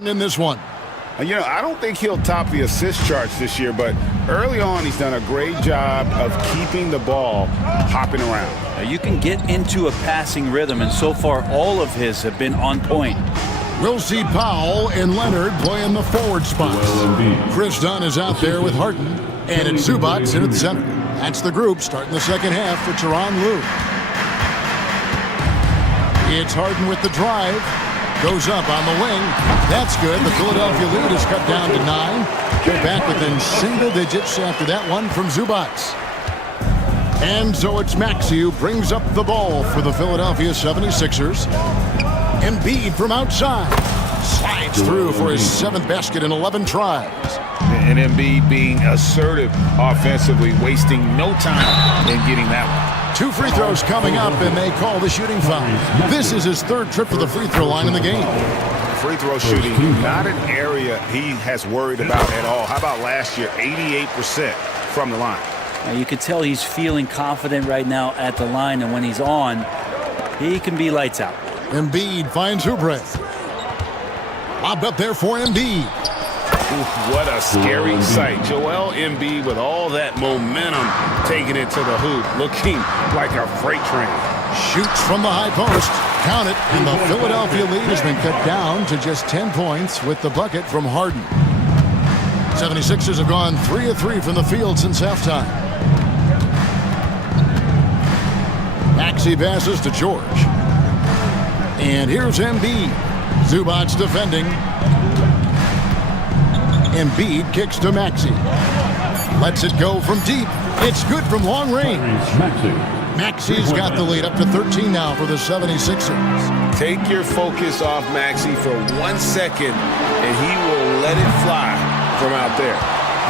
in this one. You know, I don't think he'll top the assist charts this year, but early on he's done a great job of keeping the ball hopping around. Now you can get into a passing rhythm, and so far all of his have been on point. We'll see Powell and Leonard playing the forward spots. Chris Dunn is out there with Harden, and it's Zubats in at the center. That's the group starting the second half for Tyronn Lue. It's Harden with the drive. Goes up on the wing. That's good. The Philadelphia lead is cut down to 9. They're back within single digits after that one from Zubats. And so it's Maxey who brings up the ball for the Philadelphia 76ers. Embiid from outside. Slides through for his 7th basket in 11 tries. And Embiid being assertive offensively, wasting no time in getting that one. 2 free throws coming up, and they call the shooting foul. This is his 3rd trip to the free throw line in the game. Free throw shooting, not an area he has worried about at all. How about last year, 88% from the line? Now you can tell he's feeling confident right now at the line, and when he's on, he can be lights out. Embiid finds Oubre. Lobbed up there for Embiid. What a scary sight. Joel Embiid with all that momentum taking it to the hoop, looking like a freight train. Shoots from the high post. Count it. And the Philadelphia lead has been cut down to just 10 points with the bucket from Harden. 76ers have gone 3 of 3 from the field since halftime. Maxey passes to George. And here's Embiid. Zubats defending. Embiid kicks to Maxey. Lets it go from deep. It's good from long range. Maxey's got the lead up to 13 now for the 76ers. Take your focus off Maxey for 1 second, and he will let it fly from out there.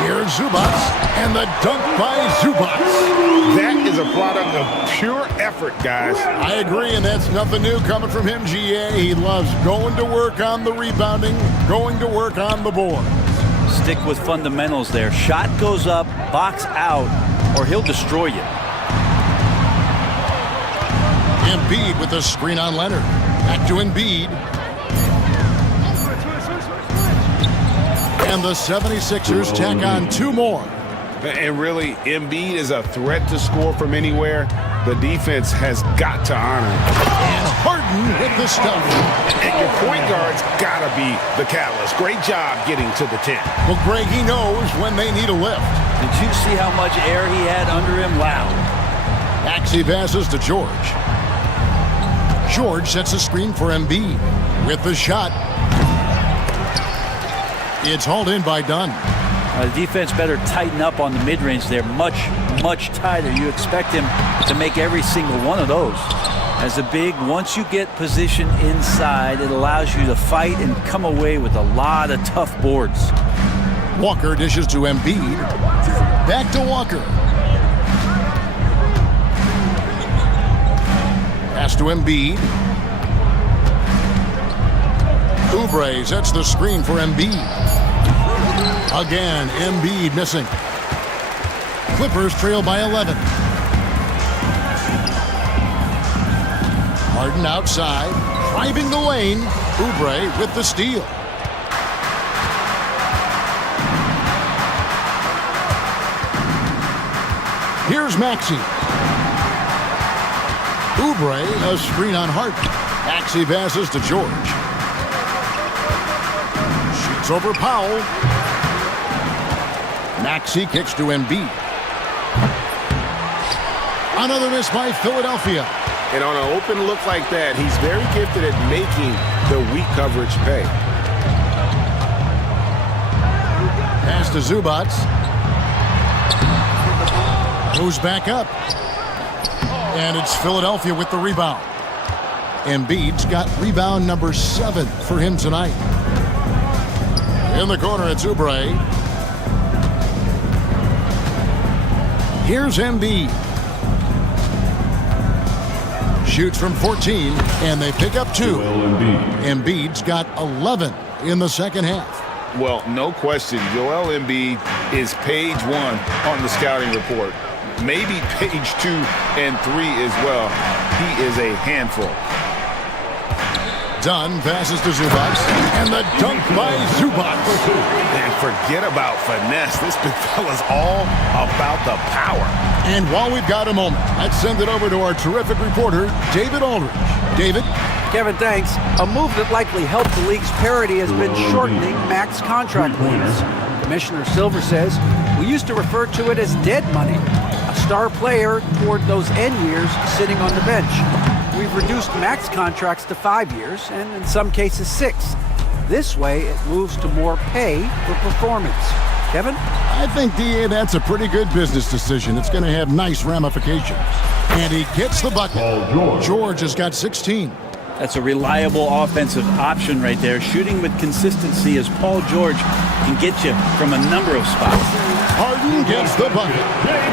Here's Zubats, and the dunk by Zubats. That is a product of pure effort, guys. I agree, and that's nothing new coming from him, GA. He loves going to work on the rebounding, going to work on the board. Stick with fundamentals there. Shot goes up, box out, or he'll destroy you. Embiid with a screen on Leonard. Back to Embiid. And the 76ers tack on 2 more. And really, Embiid is a threat to score from anywhere. The defense has got to honor him. And Harden with the stuff. And your point guard's got to be the catalyst. Great job getting to the 10. Well, Greg, he knows when they need a lift. Did you see how much air he had under him? Wow. Maxey passes to George. George sets a screen for Embiid with the shot. It's hauled in by Dunn. The defense better tighten up on the mid-range there. Much tighter. You expect him to make every single one of those. As a big, once you get position inside, it allows you to fight and come away with a lot of tough boards. Walker dishes to Embiid. Back to Walker. Pass to Embiid. Oubre sets the screen for Embiid. Again, Embiid missing. Clippers trail by 11. Harden outside, driving the lane. Oubre with the steal. Here's Maxey. Oubre, a screen on Harden. Maxey passes to George. Shoots over Powell. Maxey kicks to Embiid. Another miss by Philadelphia. And on an open look like that, he's very gifted at making the weak coverage pay. Pass to Zubats. Goes back up. And it's Philadelphia with the rebound. Embiid's got rebound number 7 for him tonight. In the corner, it's Oubre. Here's Embiid. Shoots from 14, and they pick up 2. Embiid's got 11 in the second half. Well, no question, Joel Embiid is page 1 on the scouting report. Maybe page 2 and 3 as well. He is a handful. Dunn passes to Zubac, and the dunk by Zubac. And forget about finesse. This big fella's all about the power. And while we've got a moment, let's send it over to our terrific reporter, David Aldridge. David? Kevin, thanks. A move that likely helped the league's parity has been shortening max contract lengths. Commissioner Silver says, we used to refer to it as dead money, a star player toward those end years sitting on the bench. We've reduced max contracts to 5 years, and in some cases 6. This way, it moves to more pay for performance. Kevin? I think, D.A., that's a pretty good business decision. It's going to have nice ramifications. And he gets the bucket. George has got 16. That's a reliable offensive option right there. Shooting with consistency as Paul George can get you from a number of spots. Harden gets the bucket.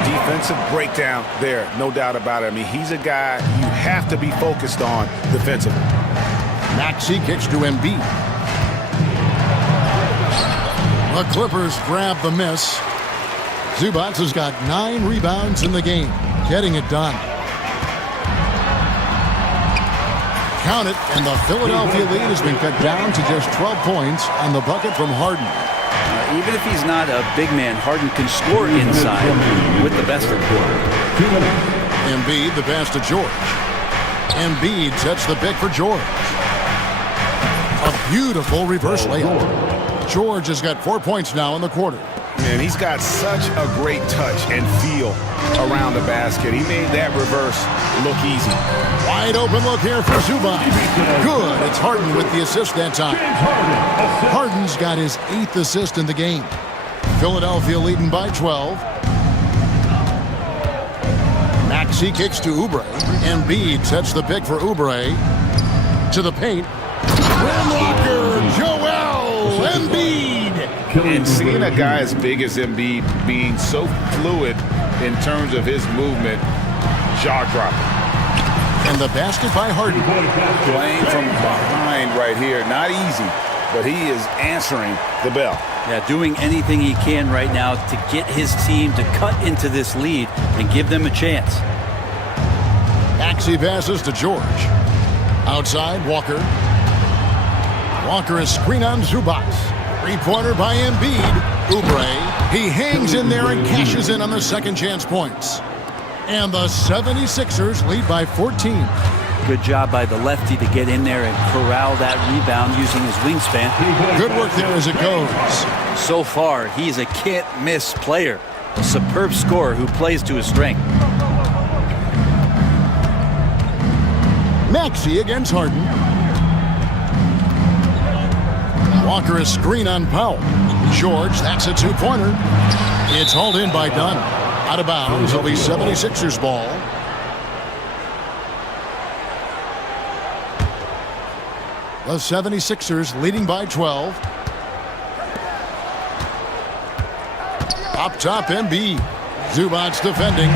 Defensive breakdown there, no doubt about it. I mean, he's a guy you have to be focused on defensively. Maxey kicks to Embiid. The Clippers grab the miss. Zubac has got 9 rebounds in the game, getting it done. Count it, and the Philadelphia lead has been cut down to just 12 points on the bucket from Harden. Even if he's not a big man, Harden can score inside with the best of them. Embiid, the pass to George. Embiid sets the pick for George. A beautiful reverse layup. George has got 4 points now in the quarter. Man, he's got such a great touch and feel around the basket. He made that reverse look easy. Wide open look here for Zubac. Good. It's Harden with the assist that time. Harden's got his 8th assist in the game. Philadelphia leading by 12. Maxey kicks to Oubre. Embiid sets the pick for Oubre. To the paint. Rim walker, Joel Embiid. And seeing a guy as big as Embiid being so fluid in terms of his movement, jaw-dropping. And the basket by Harden. Playing from behind right here, not easy, but he is answering the bell. Yeah, doing anything he can right now to get his team to cut into this lead and give them a chance. Maxey passes to George. Outside, Walker. Walker is screen on Zubac. 3-pointer by Embiid. Oubre, he hangs in there and cashes in on the second chance points. And the 76ers lead by 14. Good job by the lefty to get in there and corral that rebound using his wingspan. Good work there as it goes. So far, he's a can't-miss player. A superb scorer who plays to his strength. Maxey against Harden. Walker is screen on Powell. George, that's a 2-pointer. It's hauled in by Dunn. Out of bounds, it'll be 76ers ball. The 76ers leading by 12. Up top, Embiid. Zubac defending.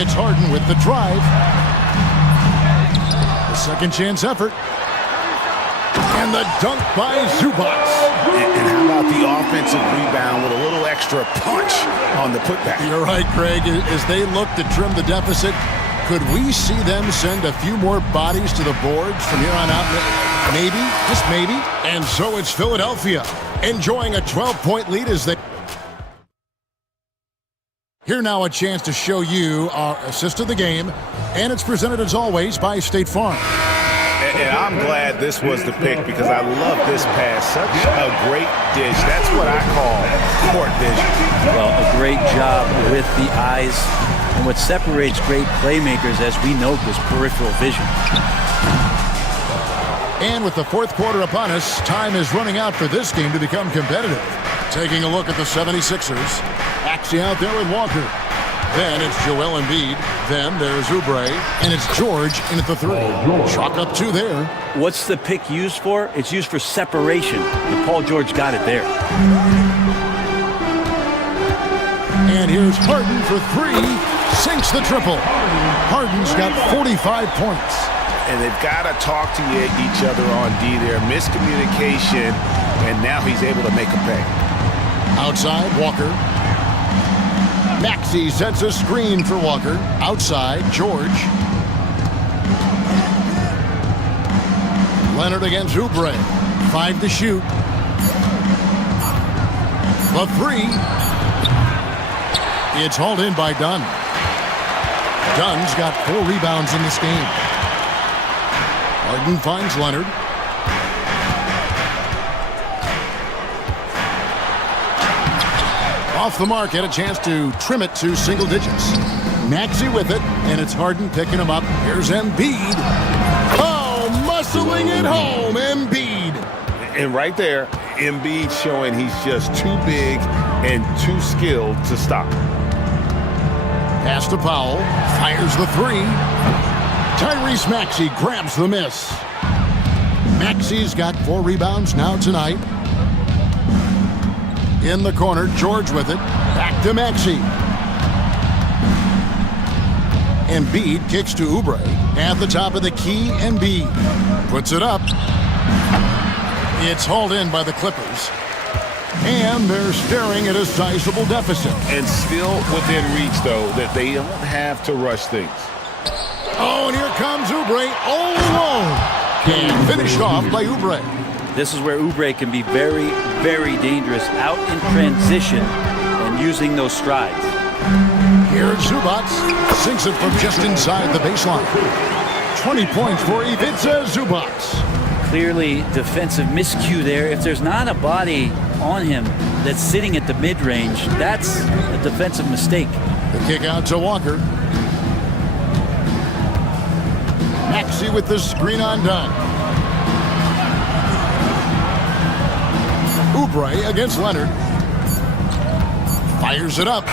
It's Harden with the drive. The second chance effort. And the dunk by Zubac. And how about the offensive rebound with a little extra punch on the putback? You're right, Craig. As they look to trim the deficit, could we see them send a few more bodies to the boards from here on out? Maybe, just maybe. And so it's Philadelphia enjoying a 12-point lead as they... Here now a chance to show you our assist of the game, and it's presented as always by State Farm. And I'm glad this was the pick because I love this pass. Such a great dish. That's what I call court vision. Well, a great job with the eyes. And what separates great playmakers, as we know, is peripheral vision. And with the fourth quarter upon us, time is running out for this game to become competitive. Taking a look at the 76ers. Maxey out there with Walker. Then it's Joel Embiid. Then there's Oubre. And it's George in at the 3. Chalk up 2 there. What's the pick used for? It's used for separation. And Paul George got it there. And here's Harden for 3. Sinks the triple. Harden's got 45 points. And they've got to talk to each other on D there. Miscommunication. And now he's able to make a pay. Outside, Walker. Maxey sets a screen for Walker. Outside, George. Leonard against Oubre. 5 to shoot. The three. It's hauled in by Dunn. Dunn's got 4 rebounds in this game. Harden finds Leonard. Off the mark, had a chance to trim it to single digits. Maxey with it, and it's Harden picking him up. Here's Embiid. Oh, muscling it home, Embiid. And right there, Embiid showing he's just too big and too skilled to stop. Pass to Powell, fires the three. Tyrese Maxey grabs the miss. Maxey's got 4 rebounds now tonight. In the corner, George with it. Back to Maxey. Embiid kicks to Oubre. At the top of the key, Embiid puts it up. It's hauled in by the Clippers. And they're staring at a sizable deficit. And still within reach, though, that they don't have to rush things. Oh, and here comes Oubre all alone. And finished off by Oubre. This is where Oubre can be very, very dangerous out in transition and using those strides. Here's Zubac. Sinks it from just inside the baseline. 20 points for Ivica Zubac. Clearly defensive miscue there. If there's not a body on him that's sitting at the mid-range, that's a defensive mistake. The kick out to Walker. Maxey with the screen on Dunn. Oubre against Leonard. Fires it up.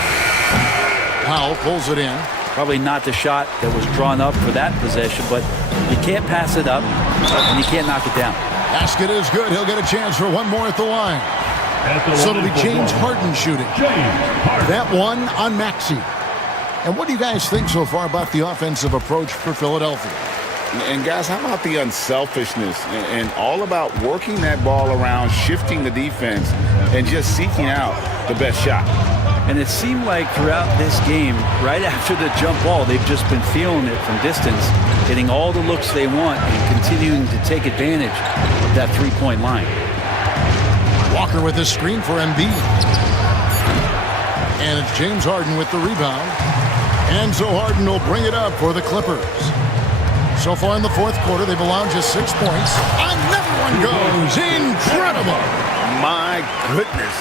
Powell pulls it in. Probably not the shot that was drawn up for that possession, but you can't pass it up and you can't knock it down. Basket is good. He'll get a chance for one more at the line. So it'll be James Harden shooting. That one on Maxey. And what do you guys think so far about the offensive approach for Philadelphia? And guys, how about the unselfishness and all about working that ball around, shifting the defense, and just seeking out the best shot? And it seemed like throughout this game, right after the jump ball, they've just been feeling it from distance, getting all the looks they want and continuing to take advantage of that three-point line. Walker with the screen for Embiid. And it's James Harden with the rebound. And so Harden will bring it up for the Clippers. So far in the fourth quarter, they've allowed just 6 points. Another one goes. Incredible. My goodness.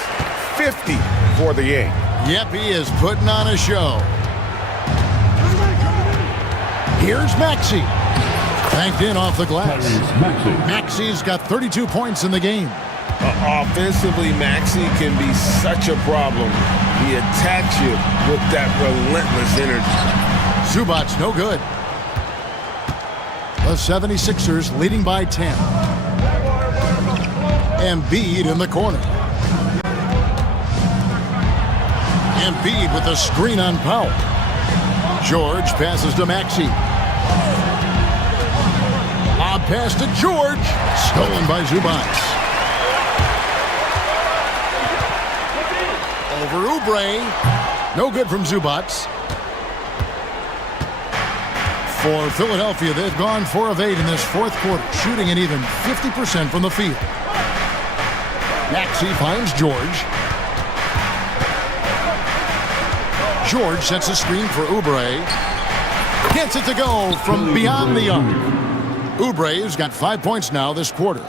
50 for the game. Yep, he is putting on a show. Here's Maxey. Banked in off the glass. Maxey's got 32 points in the game. Offensively, Maxey can be such a problem. He attacks you with that relentless energy. Zubac, no good. The 76ers leading by 10. Embiid in the corner. Embiid with a screen on Powell. George passes to Maxey. Lob pass to George. Stolen by Zubac. Over Oubre. No good from Zubac. For Philadelphia, they've gone 4 of 8 in this fourth quarter, shooting an even 50% from the field. Maxey finds George. George sets a screen for Oubre. Gets it to go from beyond the arc. Oubre's got 5 points now this quarter.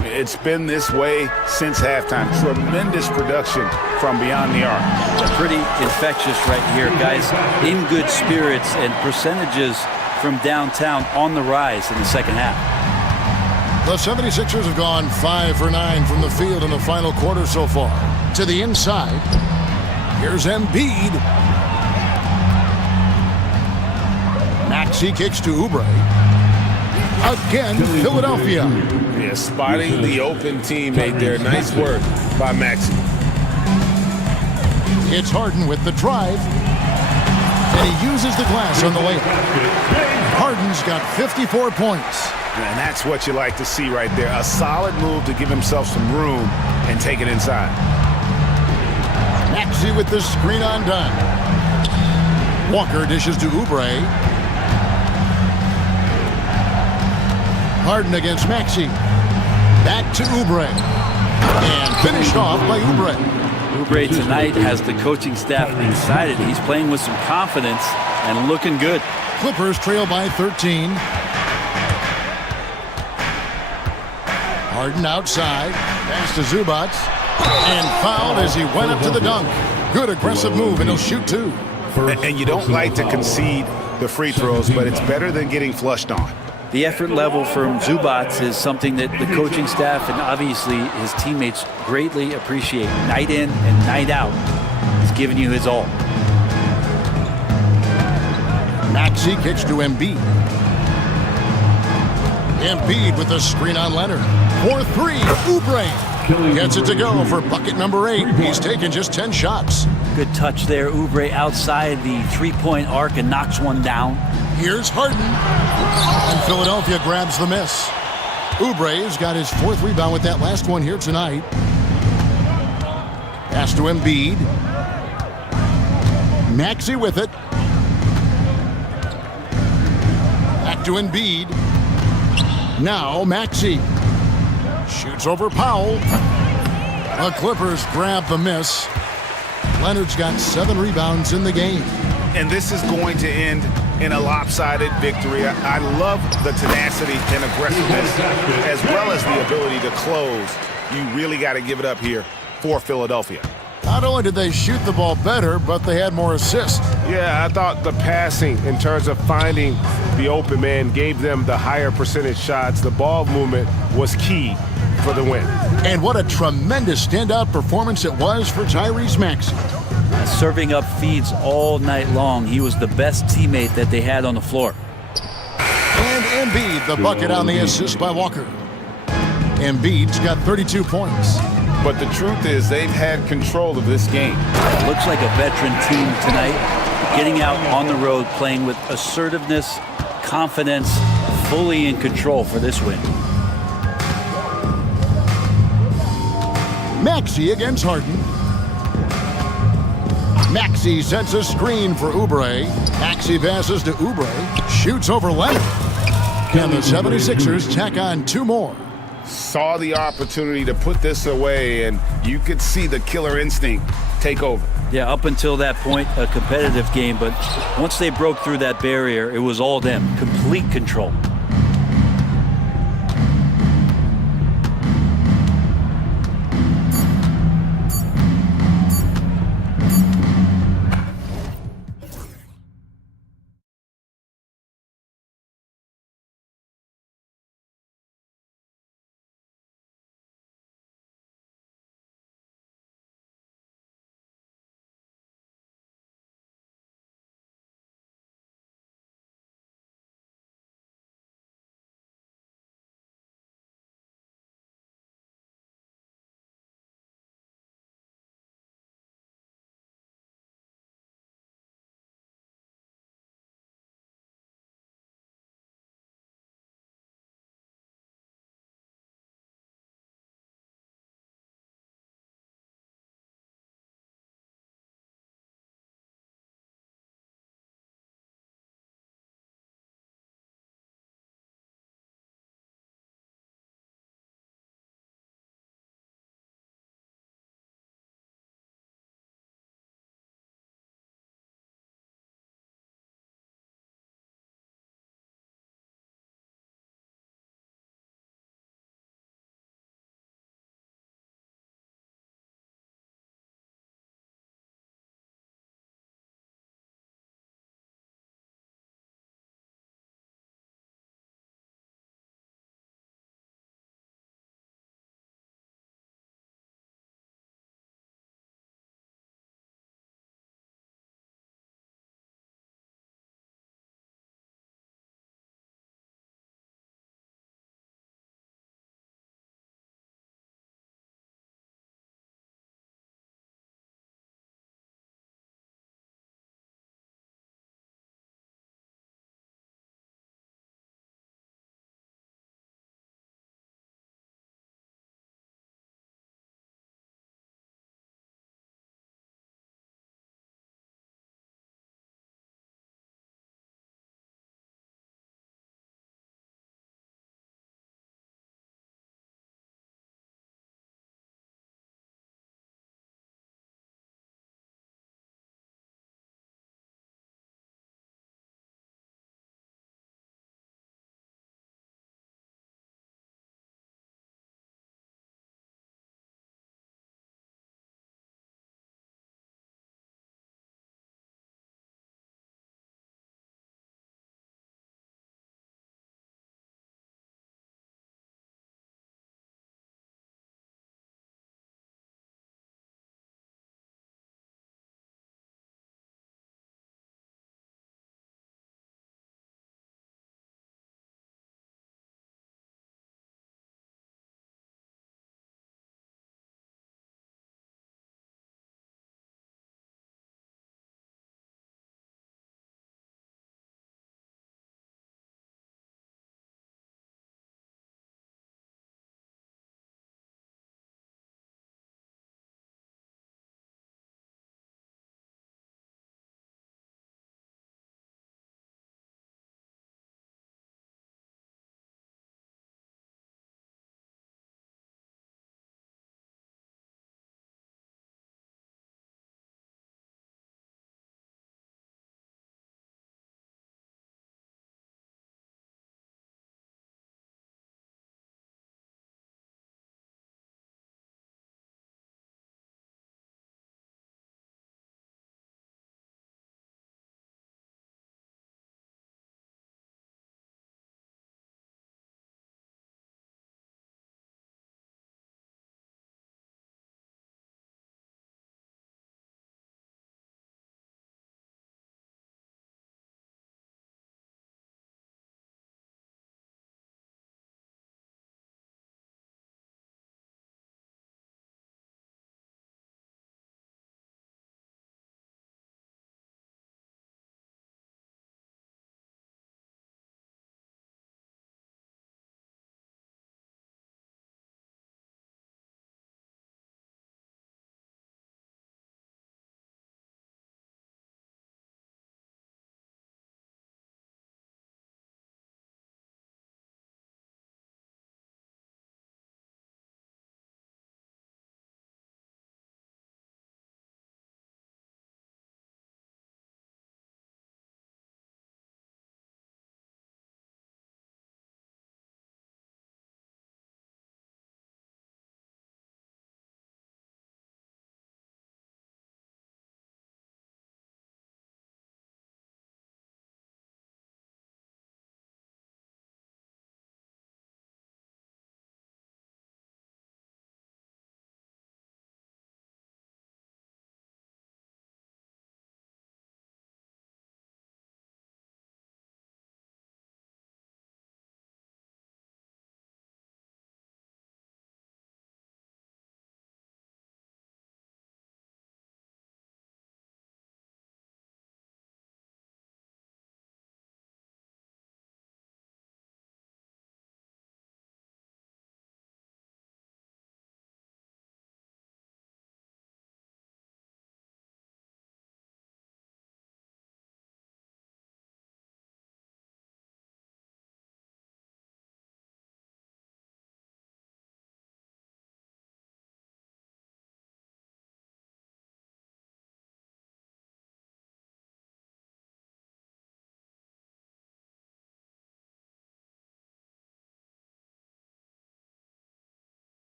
It's been this way since halftime. Tremendous production from beyond the arc. Pretty infectious right here, guys. In good spirits and percentages from downtown on the rise in the second half. The 76ers have gone 5 for 9 from the field in the final quarter so far. To the inside. Here's Embiid. Maxey kicks to Oubre. Again, Philadelphia. Yeah, spotting the open teammate there. Nice work by Maxey. It's Harden with the drive. And he uses the glass on the layup. Harden's got 54 points. And that's what you like to see right there. A solid move to give himself some room and take it inside. Maxey with the screen on Dunn. Walker dishes to Oubre. Harden against Maxey. Back to Oubre. And finished off by Oubre. Oubre tonight has the coaching staff excited. He's playing with some confidence and looking good. Clippers trail by 13. Harden outside. Pass to Zubac. And fouled as he went up to the dunk. Good aggressive move, and he'll shoot two. And you don't like to concede the free throws, but it's better than getting flushed on. The effort level from Zubac is something that the coaching staff and obviously his teammates greatly appreciate. Night in and night out, he's giving you his all. Maxey kicks to Embiid. Embiid with a screen on Leonard. 4-3, Oubre gets it to go for bucket number 8. He's taken just 10 shots. Good touch there. Oubre outside the three-point arc and knocks one down. Here's Harden. And Philadelphia grabs the miss. Oubre's got his 4th rebound with that last one here tonight. Pass to Embiid. Maxey with it. Back to Embiid. Now Maxey. Shoots over Powell. The Clippers grab the miss. Leonard's got 7 rebounds in the game. And this is going to end in a lopsided victory. I love the tenacity and aggressiveness as well as the ability to close. You really got to give it up here for Philadelphia. Not only did they shoot the ball better, but they had more assists. Yeah, I thought the passing in terms of finding the open man gave them the higher percentage shots. The ball movement was key for the win. And what a tremendous standout performance it was for Tyrese Maxey. Serving up feeds all night long. He was the best teammate that they had on the floor. And Embiid, the bucket on the assist by Walker. Embiid's got 32 points. But the truth is they've had control of this game. Looks like a veteran team tonight, getting out on the road, playing with assertiveness, confidence, fully in control for this win. Maxey against Harden. Maxey sets a screen for Oubre. Maxey passes to Oubre. Shoots over Leonard. Can the 76ers tack on 2 more? Saw the opportunity to put this away, and you could see the killer instinct take over. Yeah, up until that point, a competitive game, but once they broke through that barrier, it was all them. Complete control.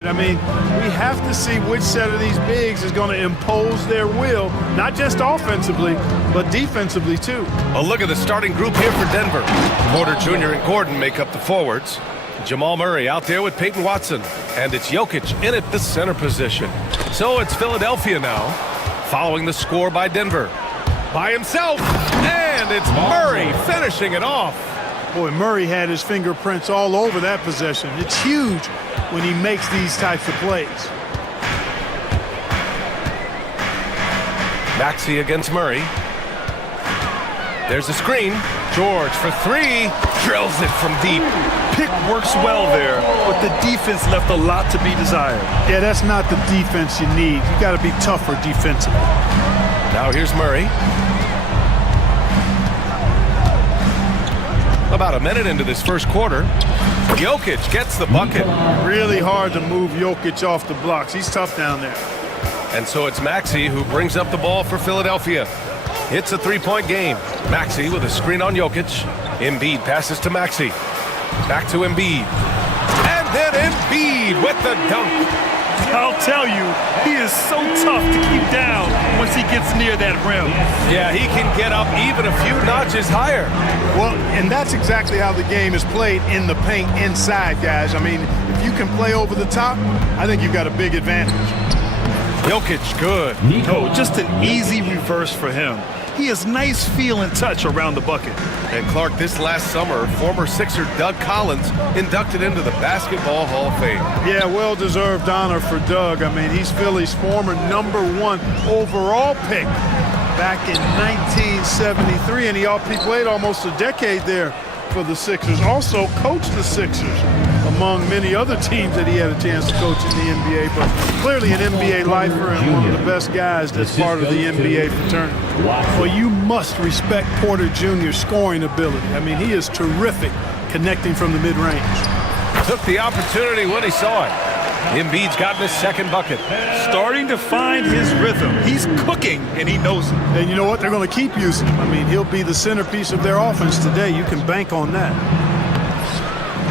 I mean, we have to see which set of these bigs is going to impose their will, not just offensively, but defensively too. A look at the starting group here for Denver. Porter Jr. and Gordon make up the forwards. Jamal Murray out there with Peyton Watson. And it's Jokic in at the center position. So it's Philadelphia now, following the score by Denver. By himself, and it's Murray finishing it off. Boy, Murray had his fingerprints all over that possession. It's huge when he makes these types of plays. Maxey against Murray. There's a screen. George for three. Drills it from deep. Pick works well there, but the defense left a lot to be desired. Yeah, that's not the defense you need. You got to be tougher defensively. Now here's Murray. About a minute into this first quarter, Jokic gets the bucket. Really hard to move Jokic off the blocks. He's tough down there. And so it's Maxey who brings up the ball for Philadelphia. It's a three-point game. Maxey with a screen on Jokic. Embiid passes to Maxey. Back to Embiid. And then Embiid with the dunk. I'll tell you, he is so tough to keep down once he gets near that rim. Yeah, he can get up even a few notches higher. Well, and that's exactly how the game is played in the paint inside, guys. I mean, if you can play over the top, I think you've got a big advantage. Jokic, good. Oh, just an easy reverse for him. He has nice feel and touch around the bucket. And Clark, this last summer, former Sixer Doug Collins inducted into the Basketball Hall of Fame. Yeah, well-deserved honor for Doug. I mean, he's Philly's former #1 overall pick back in 1973, and he played almost a decade there for the Sixers. Also coached the Sixers, among many other teams that he had a chance to coach in the NBA, but clearly an NBA lifer and one of the best guys that's part of the NBA fraternity. Well, you must respect Porter Jr.'s scoring ability. I mean, he is terrific connecting from the mid-range. Took the opportunity when he saw it. Embiid's gotten his second bucket. Starting to find his rhythm. He's cooking, and he knows it. And you know what? They're going to keep using him. I mean, he'll be the centerpiece of their offense today. You can bank on that.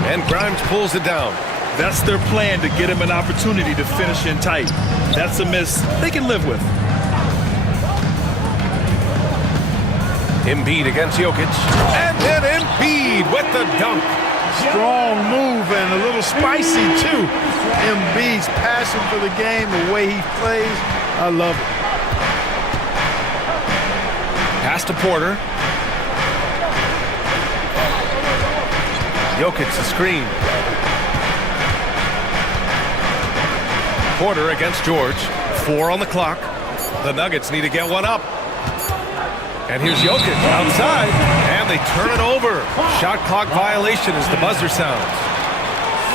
And Grimes pulls it down. That's their plan, to get him an opportunity to finish in tight. That's a miss they can live with. Embiid against Jokic. And then Embiid with the dunk. Strong move and a little spicy, too. Embiid's passion for the game, the way he plays, I love it. Pass to Porter. Jokic the screen. Porter against George. 4 on the clock. The Nuggets need to get one up. And here's Jokic outside, and they turn it over. Shot clock violation as the buzzer sounds.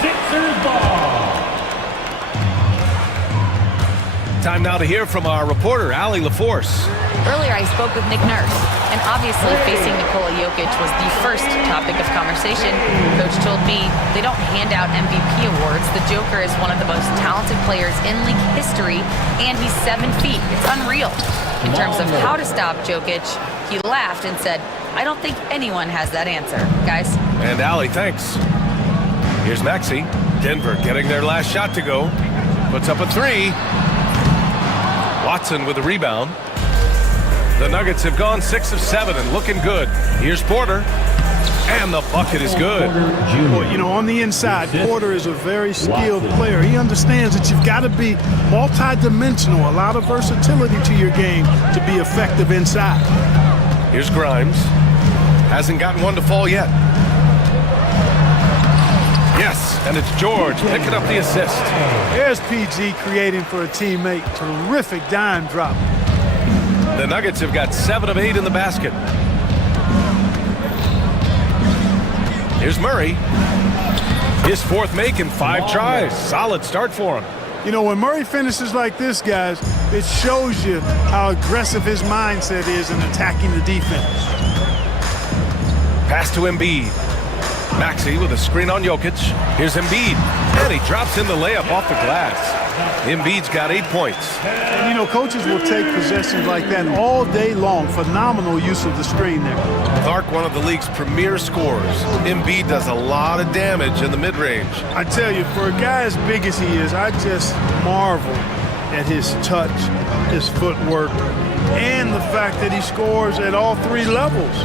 Sixers ball. Time now to hear from our reporter, Allie LaForce. Earlier, I spoke with Nick Nurse, and obviously facing Nikola Jokic was the first topic of conversation. Coach told me they don't hand out MVP awards. The Joker is one of the most talented players in league history, and he's 7 feet. It's unreal. In terms of how to stop Jokic, he laughed and said, I don't think anyone has that answer. Guys. And Allie, thanks. Here's Maxey. Denver getting their last shot to go. Puts up a 3. Watson with a rebound. The Nuggets have gone 6 of 7 and looking good. Here's Porter. And the bucket is good. Well, you know, on the inside, Porter is a very skilled player. He understands that you've got to be multi-dimensional, a lot of versatility to your game to be effective inside. Here's Grimes. Hasn't gotten one to fall yet. Yes, and it's George picking up the assist. There's PG creating for a teammate. Terrific dime drop. The Nuggets have got 7 of 8 in the basket. Here's Murray. His 4th make in 5 tries. Solid start for him. You know, when Murray finishes like this, guys, it shows you how aggressive his mindset is in attacking the defense. Pass to Embiid. Maxey with a screen on Jokic. Here's Embiid. And he drops in the layup off the glass. Embiid's got 8 points. And, you know, coaches will take possessions like that all day long. Phenomenal use of the screen there. Clark, one of the league's premier scorers. Embiid does a lot of damage in the mid-range. I tell you, for a guy as big as he is, I just marvel at his touch, his footwork, and the fact that he scores at all three levels.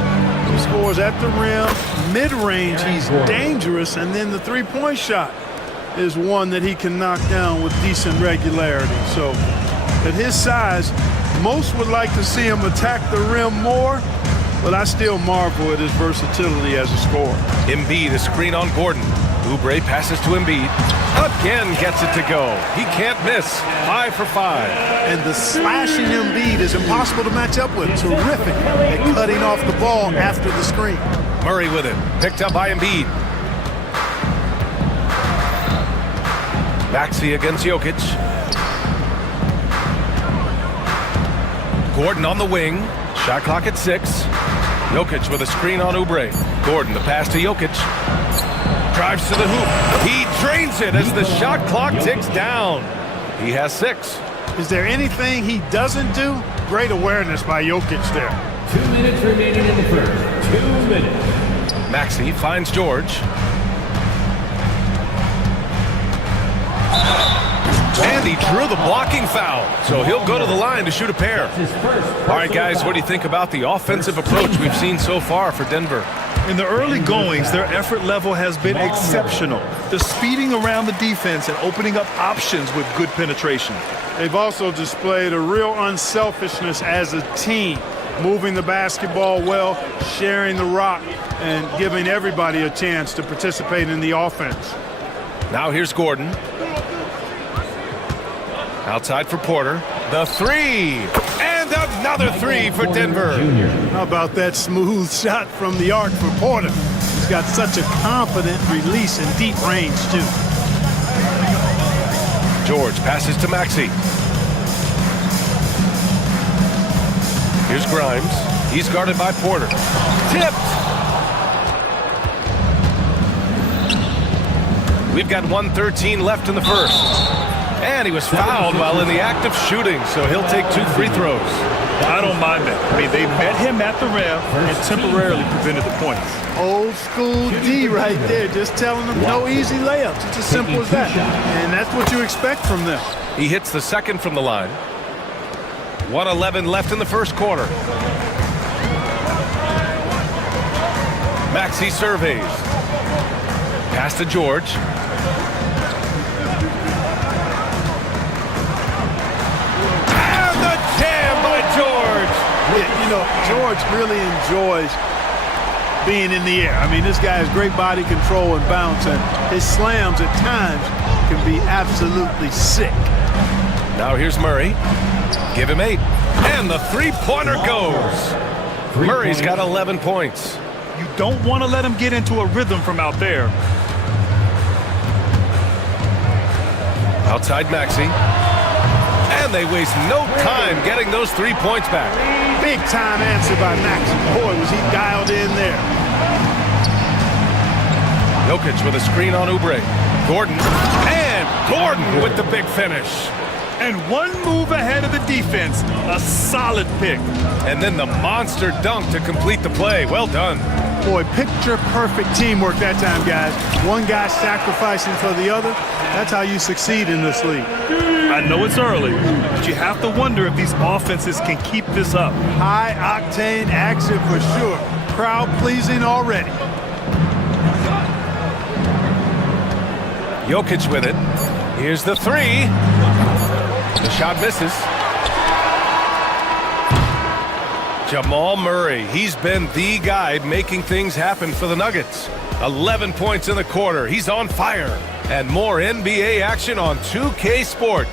He scores at the rim, mid-range, he's dangerous, and then the three-point shot is one that he can knock down with decent regularity. So at his size, most would like to see him attack the rim more, but I still marvel at his versatility as a scorer. Embiid, a screen on Gordon. Oubre passes to Embiid. Again gets it to go. He can't miss. 5 for 5. And the slashing Embiid is impossible to match up with. Terrific at cutting off the ball after the screen. Murray with it. Picked up by Embiid. Maxey against Jokic. Gordon on the wing. Shot clock at 6. Jokic with a screen on Oubre. Gordon, the pass to Jokic. Drives to the hoop. He drains it as the shot clock ticks down. He has 6. Is there anything he doesn't do? Great awareness by Jokic there. 2 minutes remaining in the first. 2 minutes. Maxey finds George. And he drew the blocking foul, so he'll go to the line to shoot a pair. All right, guys, what do you think about the offensive approach we've seen so far for Denver? In the early goings, their effort level has been exceptional. They're speeding around the defense and opening up options with good penetration. They've also displayed a real unselfishness as a team, moving the basketball well, sharing the rock, and giving everybody a chance to participate in the offense. Now here's Gordon. Outside for Porter. The 3. And another 3 for Denver. How about that smooth shot from the arc for Porter? He's got such a confident release in deep range, too. George passes to Maxey. Here's Grimes. He's guarded by Porter. Tipped. We've got 1:13 left in the first. And he was fouled while in the act of shooting, so he'll take 2 free throws. I don't mind that. I mean, they met him at the rim and temporarily prevented the points. Old school D right there, just telling them no easy layups. It's as simple as that. And that's what you expect from them. He hits the second from the line. 1:11 left in the first quarter. Maxey surveys. Pass to George. You know, George really enjoys being in the air. I mean, this guy has great body control and bounce, and his slams at times can be absolutely sick. Now here's Murray. Give him 8. And the three-pointer goes. Murray's got 11 points. You don't want to let him get into a rhythm from out there. Outside Maxey. And they waste no time getting those 3 points back. Big time answer by Maxey. Boy, was he dialed in there. Jokic with a screen on Oubre. Gordon. And Gordon with the big finish. And one move ahead of the defense. A solid pick. And then the monster dunk to complete the play. Well done. Boy, picture-perfect teamwork that time, guys. One guy sacrificing for the other. That's how you succeed in this league. I know it's early, but you have to wonder if these offenses can keep this up. High-octane action for sure. Crowd-pleasing already. Jokic with it. Here's the 3. The shot misses. Jamal Murray, he's been the guy making things happen for the Nuggets. 11 points in the quarter. He's on fire. And more NBA action on 2K Sport.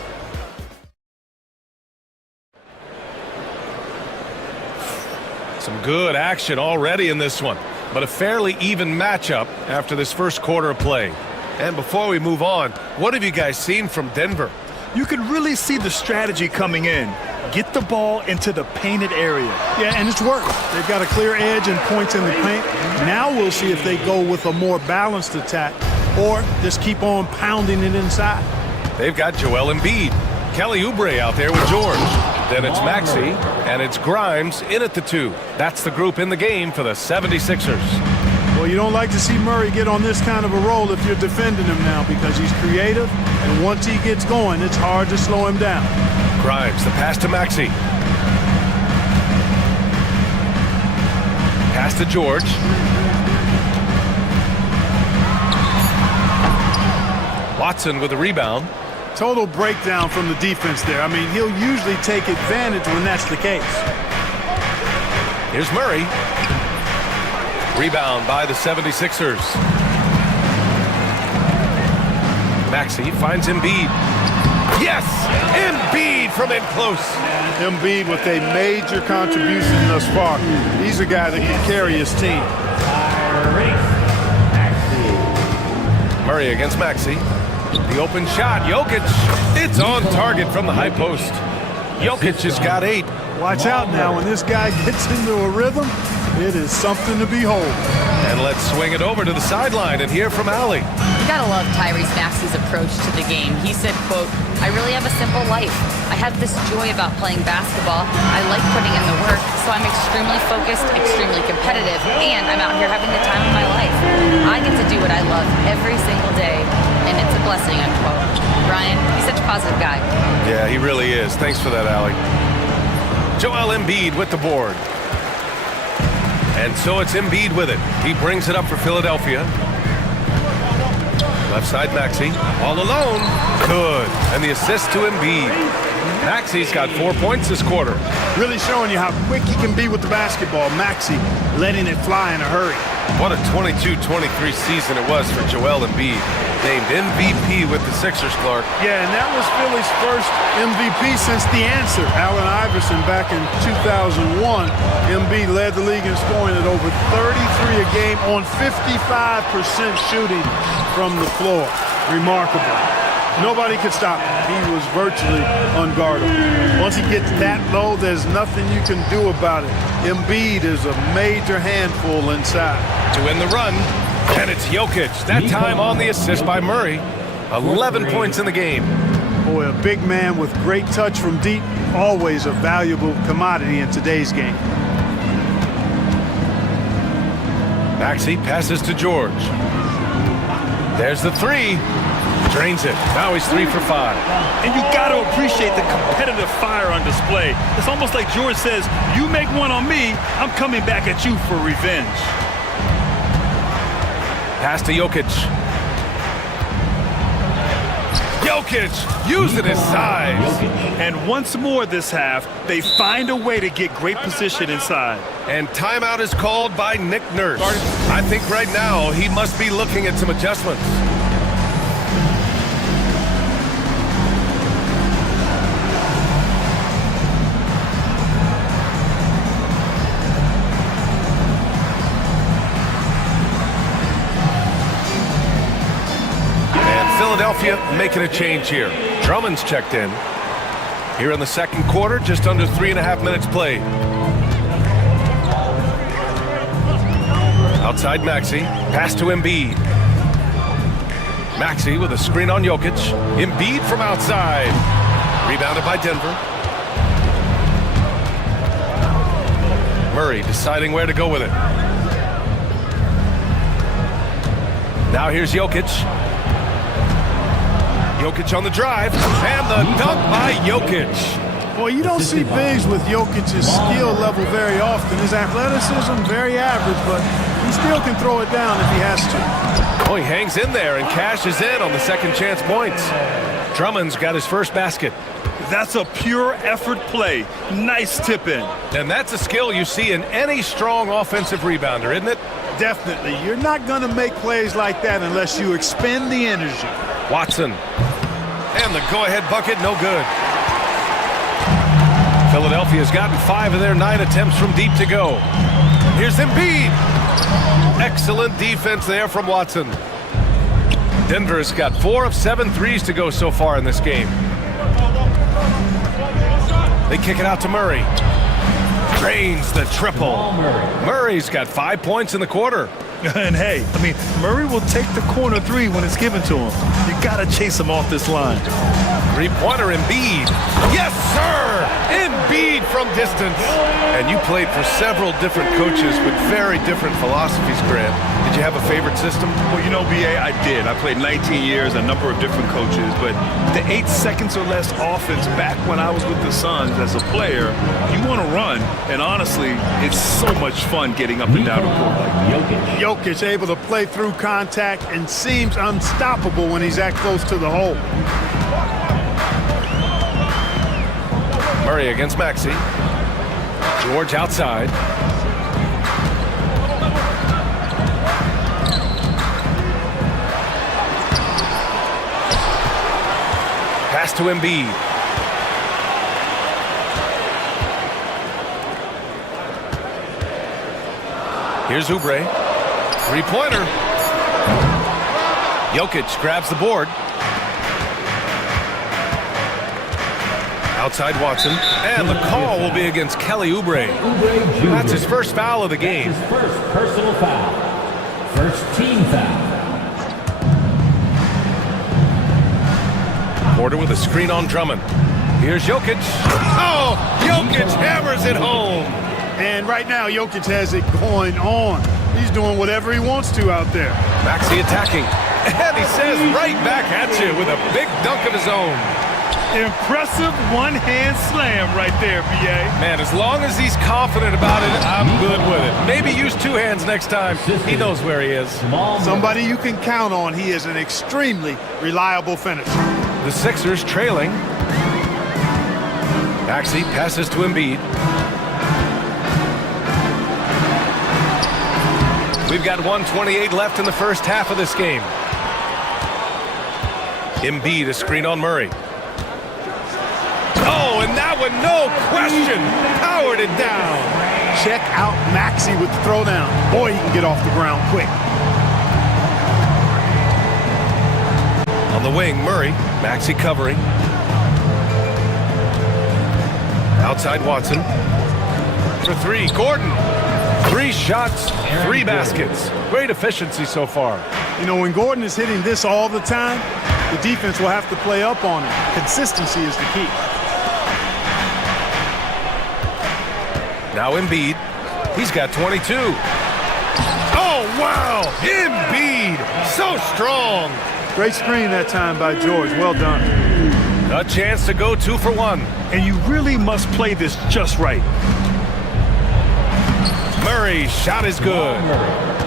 Some good action already in this one, but a fairly even matchup after this first quarter of play. And before we move on, what have you guys seen from Denver? You can really see the strategy coming in. Get the ball into the painted area. Yeah, and it's worked. They've got a clear edge and points in the paint. Now we'll see if they go with a more balanced attack or just keep on pounding it inside. They've got Joel Embiid. Kelly Oubre out there with George. Then it's Maxey, and it's Grimes in at the 2. That's the group in the game for the 76ers. Well, you don't like to see Murray get on this kind of a roll if you're defending him now because he's creative, and once he gets going, it's hard to slow him down. Grimes, the pass to Maxey. Pass to George. Watson with the rebound. Total breakdown from the defense there. I mean, he'll usually take advantage when that's the case. Here's Murray. Rebound by the 76ers. Maxey finds Embiid. Yes! Embiid from in close. Embiid with a major contribution thus far. He's a guy that can carry his team. Murray against Maxey. The open shot, Jokic. It's on target from the high post. Jokic has got 8. Watch out now. When this guy gets into a rhythm, it is something to behold. And let's swing it over to the sideline and hear from Allie. You gotta love Tyrese Maxey's approach to the game. He said, quote, "I really have a simple life. I have this joy about playing basketball. I like putting in the work, so I'm extremely focused, extremely competitive, and I'm out here having the time of my life. I get to do what I love every single day, and it's a blessing," unquote. Ryan, he's such a positive guy. Yeah, he really is. Thanks for that, Allie. Joel Embiid with the board. And so it's Embiid with it. He brings it up for Philadelphia. Left side Maxey, all alone. Good. And the assist to Embiid. Maxey's got 4 points this quarter. Really showing you how quick he can be with the basketball. Maxey letting it fly in a hurry. What a 22-23 season it was for Joel Embiid. Named MVP with the Sixers, Clark. Yeah, and that was Philly's first MVP since the answer. Allen Iverson back in 2001. Embiid led the league in scoring at over 33 a game on 55% shooting from the floor. Remarkable. Nobody could stop him. He was virtually unguardable. Once he gets that low, there's nothing you can do about it. Embiid is a major handful inside. To win the run, and it's Jokic. That time on the assist by Murray. 11 points in the game. Boy, a big man with great touch from deep, always a valuable commodity in today's game. Maxey passes to George. There's the 3. Drains it. Now he's 3 for 5. And you got to appreciate the competitive fire on display. It's almost like George says, you make one on me, I'm coming back at you for revenge. Pass to Jokic. Jokic using his size. And once more this half, they find a way to get great position inside. And timeout is called by Nick Nurse. I think right now he must be looking at some adjustments. Philadelphia making a change here. Drummond's checked in. Here in the second quarter, just under 3.5 minutes played. Outside Maxey, pass to Embiid. Maxey with a screen on Jokic. Embiid from outside. Rebounded by Denver. Murray deciding where to go with it. Now here's Jokic. Jokic on the drive, and the dunk by Jokic. Boy, you don't see bigs with Jokic's skill level very often. His athleticism, very average, but he still can throw it down if he has to. Oh, he hangs in there and cashes in on the second chance points. Drummond's got his first basket. That's a pure effort play. Nice tip in. And that's a skill you see in any strong offensive rebounder, isn't it? Definitely. You're not going to make plays like that unless you expend the energy. Watson. And the go-ahead bucket, no good. Philadelphia's gotten 5 of their 9 attempts from deep to go. Here's Embiid. Excellent defense there from Watson. Denver's got 4 of 7 threes to go so far in this game. They kick it out to Murray. Drains the triple. Murray's got 5 points in the quarter. And hey, I mean, Murray will take the corner three when it's given to him. You got to chase him off this line. Three-pointer Embiid. Yes, sir! Embiid from distance. And you played for several different coaches with very different philosophies, Grant. Did you have a favorite system? Well, you know, B.A., I did. I played 19 years, a number of different coaches, but the 8 seconds or less offense back when I was with the Suns as a player, you want to run, and honestly, it's so much fun getting up and down the court like that. Jokic able to play through contact and seems unstoppable when he's that close to the hole. Murray against Maxey. George outside. Pass to Embiid. Here's Oubre. Three-pointer. Jokic grabs the board. Outside Watson, and the call will be against Kelly Oubre. That's his first foul of the game. His first personal foul. First team foul. Porter with a screen on Drummond. Here's Jokic. Oh, Jokic hammers it home. And right now, Jokic has it going on. He's doing whatever he wants to out there. Maxey attacking. And he says right back at you with a big dunk of his own. Impressive one-hand slam right there, B.A. Man, as long as he's confident about it, I'm good with it. Maybe use 2 hands next time. He knows where he is. Somebody you can count on. He is an extremely reliable finisher. The Sixers trailing. Maxey passes to Embiid. We've got 1:28 left in the first half of this game. Embiid, a screen on Murray. Oh, and that one, no question, powered it down. Check out Maxey with the throwdown. Boy, he can get off the ground quick. On the wing, Murray. Maxey covering. Outside Watson. For 3, Gordon. 3 shots, 3 baskets. Great efficiency so far. You know, when Gordon is hitting this all the time, the defense will have to play up on it. Consistency is the key. Now Embiid. He's got 22. Oh, wow! Embiid! So strong! Great screen that time by George. Well done. A chance to go 2 for 1. And you really must play this just right. Murray's shot is good.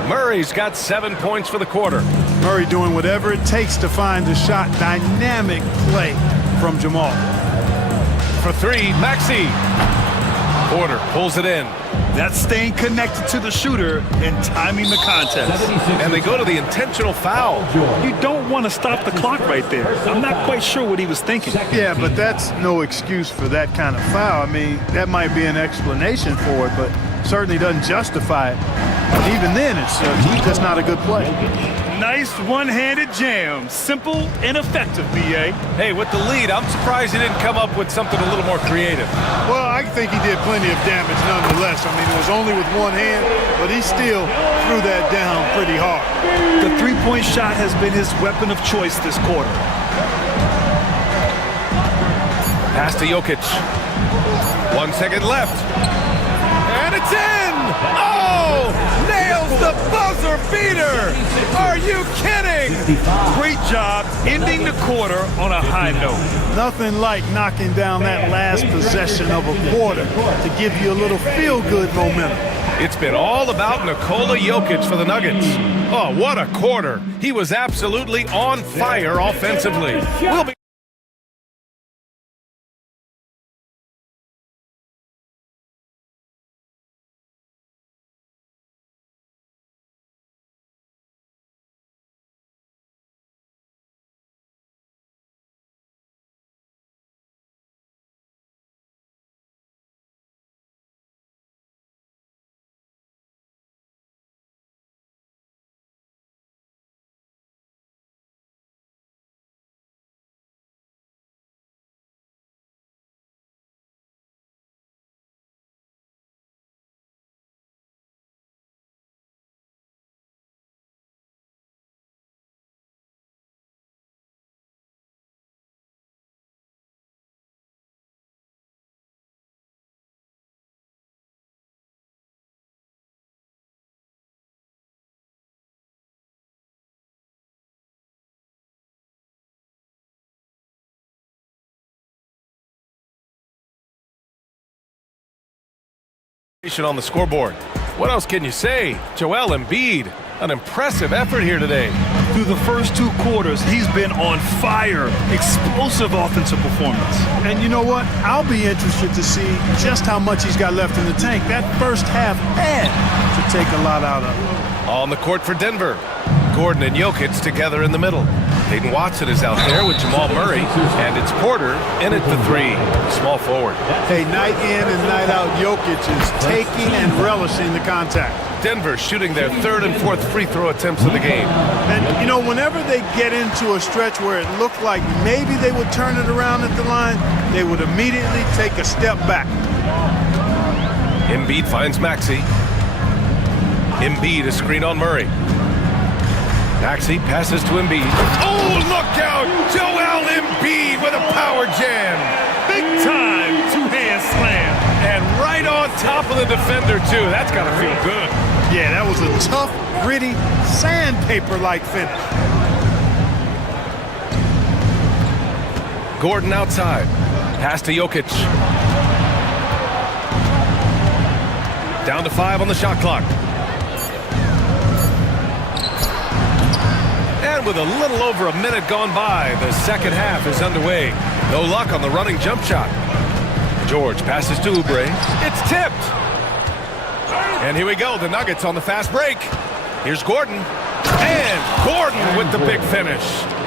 Murray's got 7 points for the quarter. Murray doing whatever it takes to find the shot. Dynamic play from Jamal. For 3, Maxey. Porter pulls it in. That's staying connected to the shooter and timing the contest. And they go to the intentional foul. You don't want to stop the clock right there. I'm not quite sure what he was thinking. Yeah, but that's no excuse for that kind of foul. I mean, that might be an explanation for it, but certainly doesn't justify it. Even then, it's just not a good play. Nice one-handed jam. Simple and effective, B.A. Hey, with the lead, I'm surprised he didn't come up with something a little more creative. Well, I think he did plenty of damage nonetheless. I mean, it was only with one hand, but he still threw that down pretty hard. The three-point shot has been his weapon of choice this quarter. Pass to Jokic. 1 second left. And it's in! Oh! Nails the buzzer beater! Are you kidding? Great job ending the quarter on a high note. Nothing like knocking down that last possession of a quarter to give you a little feel-good momentum. It's been all about Nikola Jokic for the Nuggets. Oh, what a quarter. He was absolutely on fire offensively. We'll be On the scoreboard. What else can you say? Joel Embiid, an impressive effort here today. Through the first 2 quarters, he's been on fire. Explosive offensive performance. And you know what? I'll be interested to see just how much he's got left in the tank. That first half had to take a lot out of it. On the court for Denver. Gordon and Jokic together in the middle. Peyton Watson is out there with Jamal Murray, and it's Porter in at the 3, small forward. Hey, night in and night out, Jokic is taking and relishing the contact. Denver shooting their 3rd and 4th free throw attempts of the game. And, you know, whenever they get into a stretch where it looked like maybe they would turn it around at the line, they would immediately take a step back. Embiid finds Maxey. Embiid is screen on Murray. Maxey passes to Embiid. Oh, look out! Joel Embiid with a power jam. Big time 2-hand slam. And right on top of the defender, too. That's got to feel good. Yeah, that was a tough, gritty, sandpaper-like finish. Gordon outside. Pass to Jokic. Down to 5 on the shot clock. And with a little over a minute gone by, the second half is underway. No luck on the running jump shot. George passes to Oubre. It's tipped. And here we go, the Nuggets on the fast break. Here's Gordon. And Gordon with the big finish.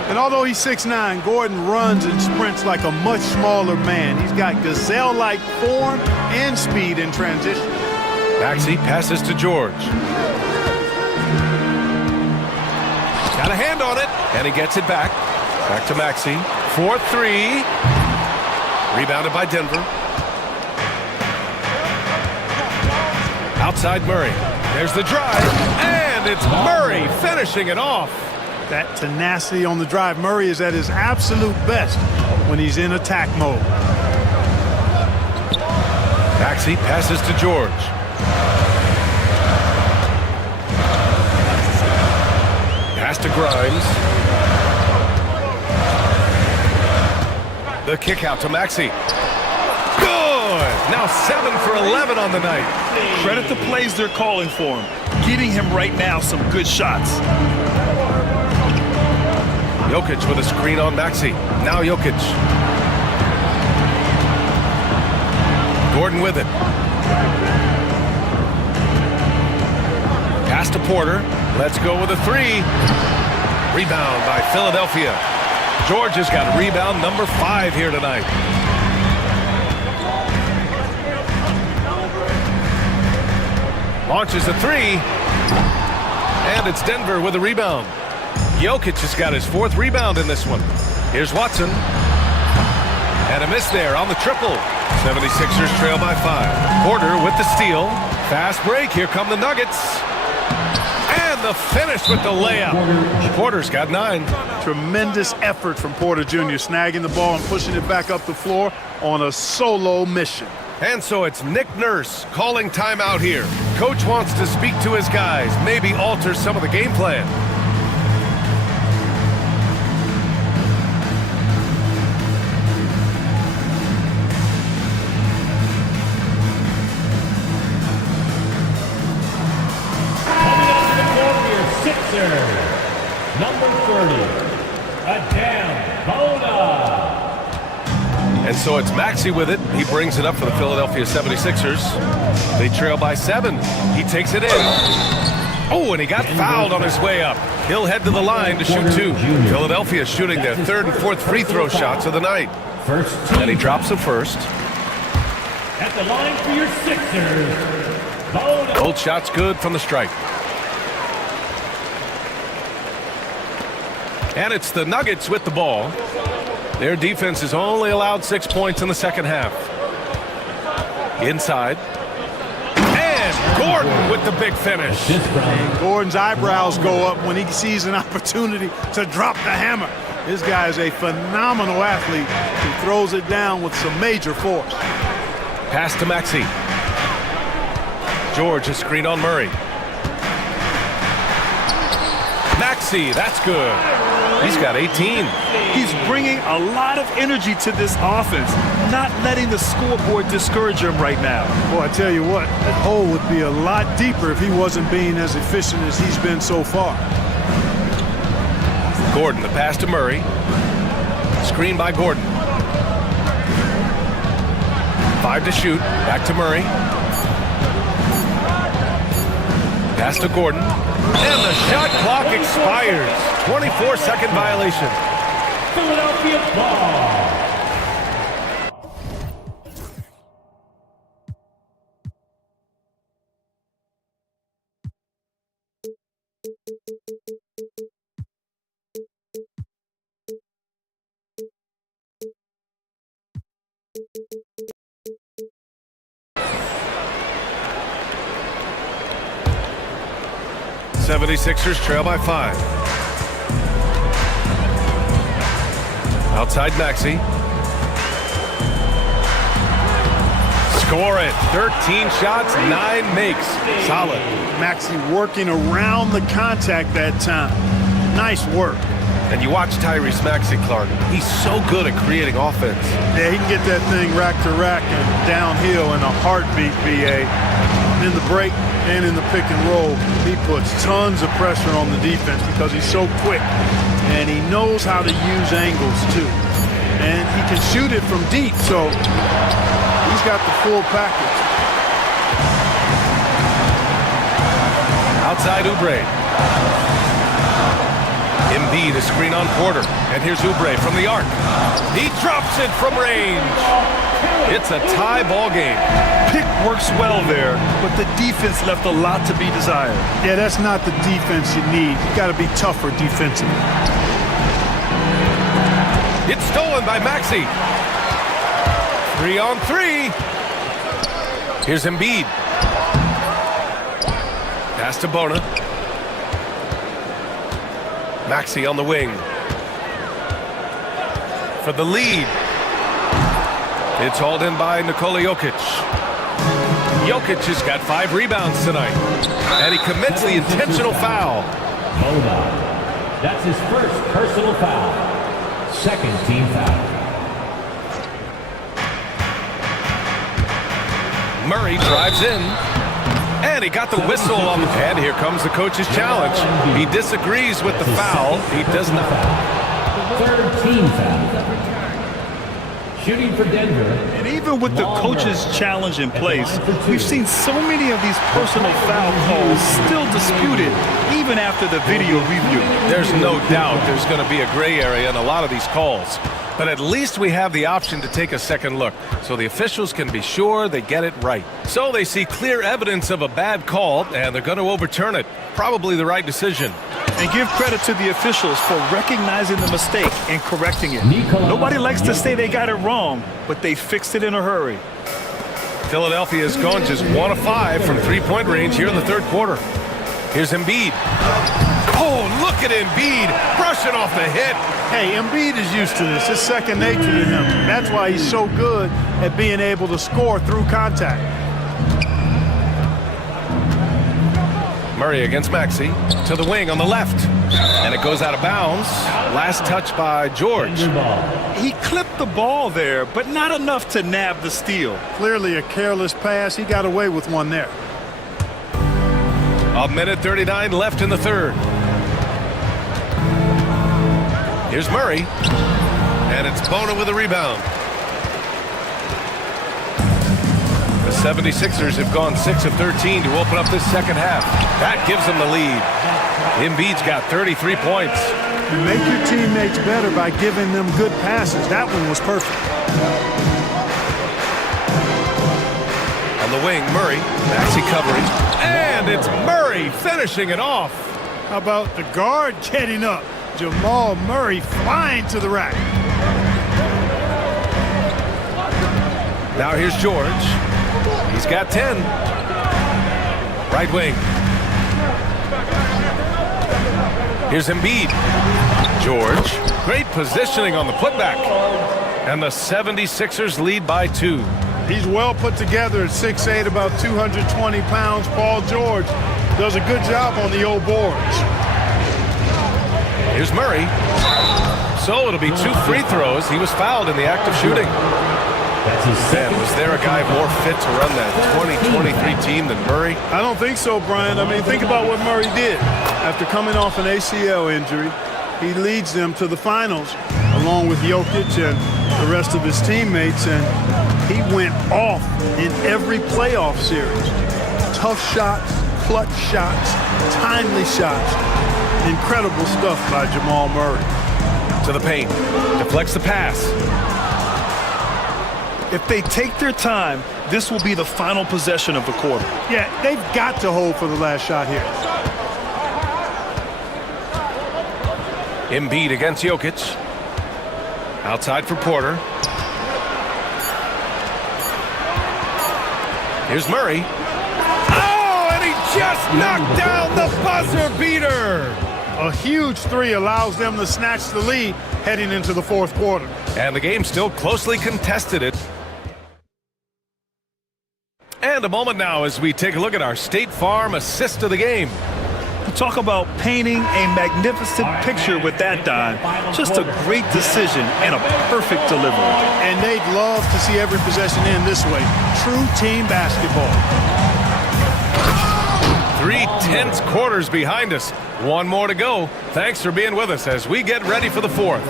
And although he's 6'9", Gordon runs and sprints like a much smaller man. He's got gazelle-like form and speed in transition. Maxey passes to George. Got a hand on it, and he gets it back. Back to Maxey. 4-3. Rebounded by Denver. Outside Murray. There's the drive, and it's Murray finishing it off. That tenacity on the drive. Murray is at his absolute best when he's in attack mode. Maxey passes to George. Pass to Grimes. The kick out to Maxey. Good! Now 7 for 11 on the night. Credit the plays they're calling for him. Getting him right now some good shots. Jokic with a screen on Maxey. Now Jokic. Gordon with it. Pass to Porter. Let's go with a 3. Rebound by Philadelphia. George has got rebound number 5 here tonight. Launches a 3. And it's Denver with a rebound. Jokic has got his 4th rebound in this one. Here's Watson. And a miss there on the triple. 76ers trail by 5. Porter with the steal. Fast break. Here come the Nuggets. And the finish with the layup. Porter's got 9. Tremendous effort from Porter Jr. snagging the ball and pushing it back up the floor on a solo mission. And so it's Nick Nurse calling timeout here. Coach wants to speak to his guys, maybe alter some of the game plan. Number 30, Adam Bona. And so it's Maxey with it. He brings it up for the Philadelphia 76ers. They trail by 7. He takes it in. Oh, and he got fouled on his way up. He'll head to the line to shoot 2. Philadelphia shooting their 3rd and 4th free throw shots of the night. And he drops the first. At the line for your Sixers, Bona. Both shots good from the strike. And it's the Nuggets with the ball. Their defense has only allowed 6 points in the second half. Inside. And Gordon with the big finish. And Gordon's eyebrows go up when he sees an opportunity to drop the hammer. This guy is a phenomenal athlete who throws it down with some major force. Pass to Maxey. George a screen on Murray. Maxey, that's good. He's got 18. He's bringing a lot of energy to this offense, not letting the scoreboard discourage him right now. Well, I tell you what, that hole would be a lot deeper if he wasn't being as efficient as he's been so far. Gordon, the pass to Murray. Screen by Gordon. 5 to shoot. Back to Murray. Pass to Gordon. And the shot clock expires. 24-second violation. Philadelphia ball. '76ers trail by 5. Outside Maxey. Score it. 13 shots, 9 makes. Solid. Maxey working around the contact that time. Nice work. And you watch Tyrese Maxey, Clark. He's so good at creating offense. Yeah, he can get that thing rack to rack and downhill in a heartbeat, BA. In the break and in the pick and roll, he puts tons of pressure on the defense because he's so quick. And he knows how to use angles, too. And he can shoot it from deep, so he's got the full package. Outside Oubre. Embiid, a screen on Porter. And here's Oubre from the arc. He drops it from range. It's a tie ball game. Pick works well there, but the defense left a lot to be desired. Yeah, that's not the defense you need. You got to be tougher defensively. It's stolen by Maxey. 3 on 3. Here's Embiid. Pass to Bona. Maxey on the wing. For the lead. It's hauled in by Nikola Jokic. Jokic has got 5 rebounds tonight. And he commits the intentional foul. Hold on. That's his first personal foul. Second team foul. Murray drives in. And he got the whistle on the pad. Here comes the coach's challenge. He disagrees with the foul. He does not. Third team foul. Shooting for Denver. And even with the coach's challenge in place, we've seen so many of these personal foul calls still disputed, even after the video review. There's no doubt there's going to be a gray area in a lot of these calls. But at least we have the option to take a second look, so the officials can be sure they get it right. So they see clear evidence of a bad call, and they're going to overturn it. Probably the right decision. And give credit to the officials for recognizing the mistake and correcting it. Nobody likes to say they got it wrong, but they fixed it in a hurry. Philadelphia has gone just 1 of 5 from three-point range here in the third quarter. Here's Embiid. Oh, look at Embiid brushing off the hit. Hey, Embiid is used to this. It's second nature to him. That's why he's so good at being able to score through contact. Murray against Maxey to the wing on the left. And it goes out of bounds. Last touch by George. He clipped the ball there, but not enough to nab the steal. Clearly a careless pass. He got away with one there. A minute 39 left in the third. Here's Murray. And it's Bona with a rebound. The 76ers have gone 6 of 13 to open up this second half. That gives them the lead. Embiid's got 33 points. You make your teammates better by giving them good passes. That one was perfect. On the wing, Murray. Maxey covering. And it's Murray finishing it off. How about the guard getting up? Jamal Murray flying to the rack. Now here's George. He's got 10. Right wing. Here's Embiid. George. Great positioning on the putback. And the 76ers lead by 2. He's well put together at 6'8", about 220 pounds. Paul George does a good job on the old boards. Here's Murray. So it'll be 2 free throws. He was fouled in the act of shooting. Man, was there a guy more fit to run that 2023 team than Murray? I don't think so, Brian. I mean, think about what Murray did. After coming off an ACL injury, he leads them to the finals along with Jokic and the rest of his teammates, and he went off in every playoff series. Tough shots, clutch shots, timely shots. Incredible stuff by Jamal Murray. To the paint, deflects the pass. If they take their time, this will be the final possession of the quarter. Yeah, they've got to hold for the last shot here. Embiid against Jokic. Outside for Porter. Here's Murray. Oh, and he just knocked down the buzzer beater. A huge three allows them to snatch the lead heading into the fourth quarter. And the game still closely contested. And a moment now as we take a look at our State Farm assist of the game. Talk about painting a magnificent picture with that dime. Just a great decision and a perfect delivery. And they'd love to see every possession end this way. True team basketball. 3 tense quarters behind us. 1 more to go. Thanks for being with us as we get ready for the 4th.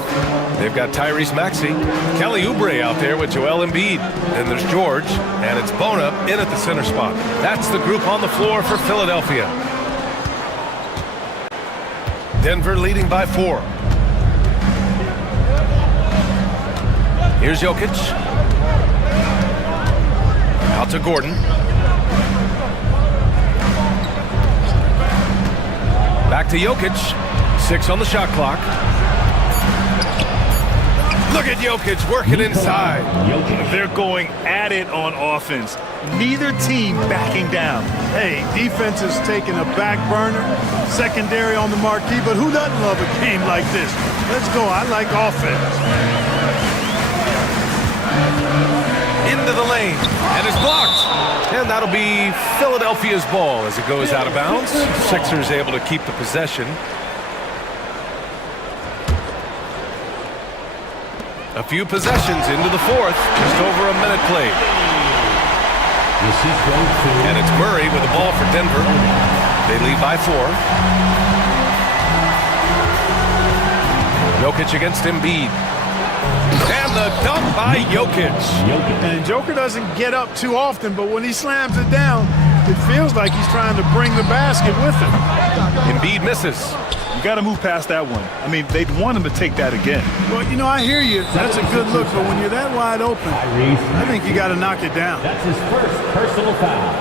They've got Tyrese Maxey, Kelly Oubre out there with Joel Embiid. Then there's George, and it's Bona in at the center spot. That's the group on the floor for Philadelphia. Denver leading by 4. Here's Jokic. Out to Gordon. Back to Jokic. 6 on the shot clock. Look at Jokic working inside. They're going at it on offense. Neither team backing down. Hey, defense is taking a back burner, secondary on the marquee, but who doesn't love a game like this? Let's go. I like offense. Into the lane, and it's blocked. And that'll be Philadelphia's ball as it goes out of bounds. Sixers able to keep the possession. A few possessions into the 4th, just over a minute played. And it's Murray with the ball for Denver. They lead by 4. Jokic against Embiid. And the dunk by Jokic. And Joker doesn't get up too often, but when he slams it down, it feels like he's trying to bring the basket with him. Embiid misses. You got to move past that one. I mean, they'd want him to take that again. Well, you know, I hear you. That's a good look, but when you're that wide open, I think you got to knock it down. That's his first personal foul.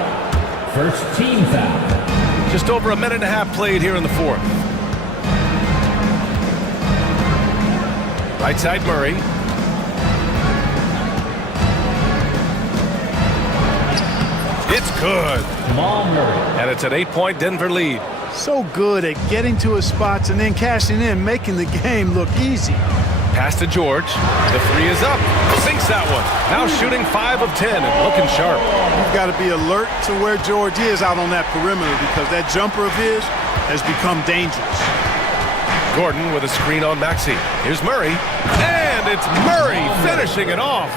First team foul. Just over a minute and a half played here in the 4th. Right side Murray. It's good. Jamal Murray. And it's an 8-point Denver lead. So good at getting to his spots and then cashing in, making the game look easy. Pass to George. The 3 is up. Sinks that one. Now shooting 5 of 10 and looking sharp. You've got to be alert to where George is out on that perimeter because that jumper of his has become dangerous. Gordon with a screen on Maxey. Here's Murray. And it's Murray finishing it off.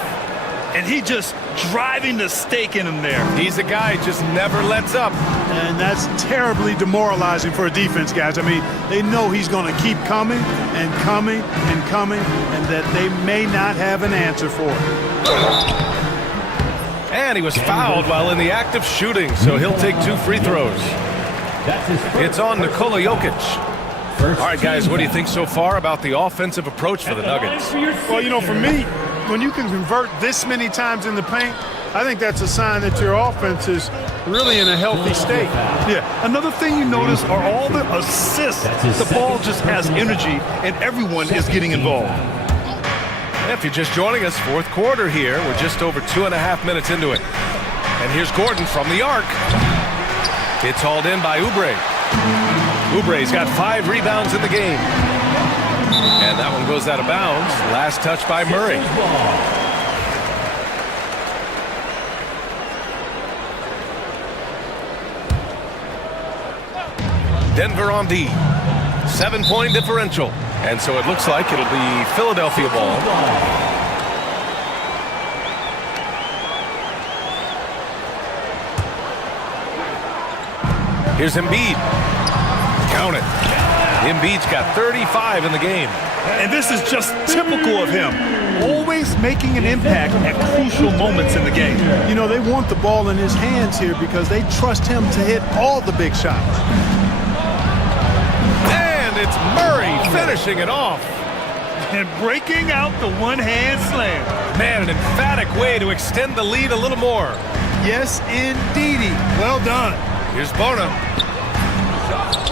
And he just driving the stake in him there. He's a guy who just never lets up. And that's terribly demoralizing for a defense, guys. I mean, they know he's going to keep coming and coming and coming, and that they may not have an answer for it. And he was fouled while in the act of shooting, so he'll take 2 free throws. It's on Nikola Jokic. All right, guys, what do you think so far about the offensive approach for the Nuggets? Well, you know, for me, when you can convert this many times in the paint, I think that's a sign that your offense is really in a healthy state. Yeah, another thing you notice are all the assists. The ball just has energy, and everyone is getting involved. If you're just joining us, 4th quarter here. We're just over 2.5 minutes into it. And here's Gordon from the arc. It's hauled in by Oubre. Oubre's got 5 rebounds in the game. And that one goes out of bounds. Last touch by Murray. Denver on D. 7-point differential. And so it looks like it'll be Philadelphia ball. Here's Embiid. Count it. Embiid's got 35 in the game. And this is just typical of him. Always making an impact at crucial moments in the game. You know, they want the ball in his hands here because they trust him to hit all the big shots. And it's Murray finishing it off. And breaking out the one-hand slam. Man, an emphatic way to extend the lead a little more. Yes, indeedy. Well done. Here's Bona.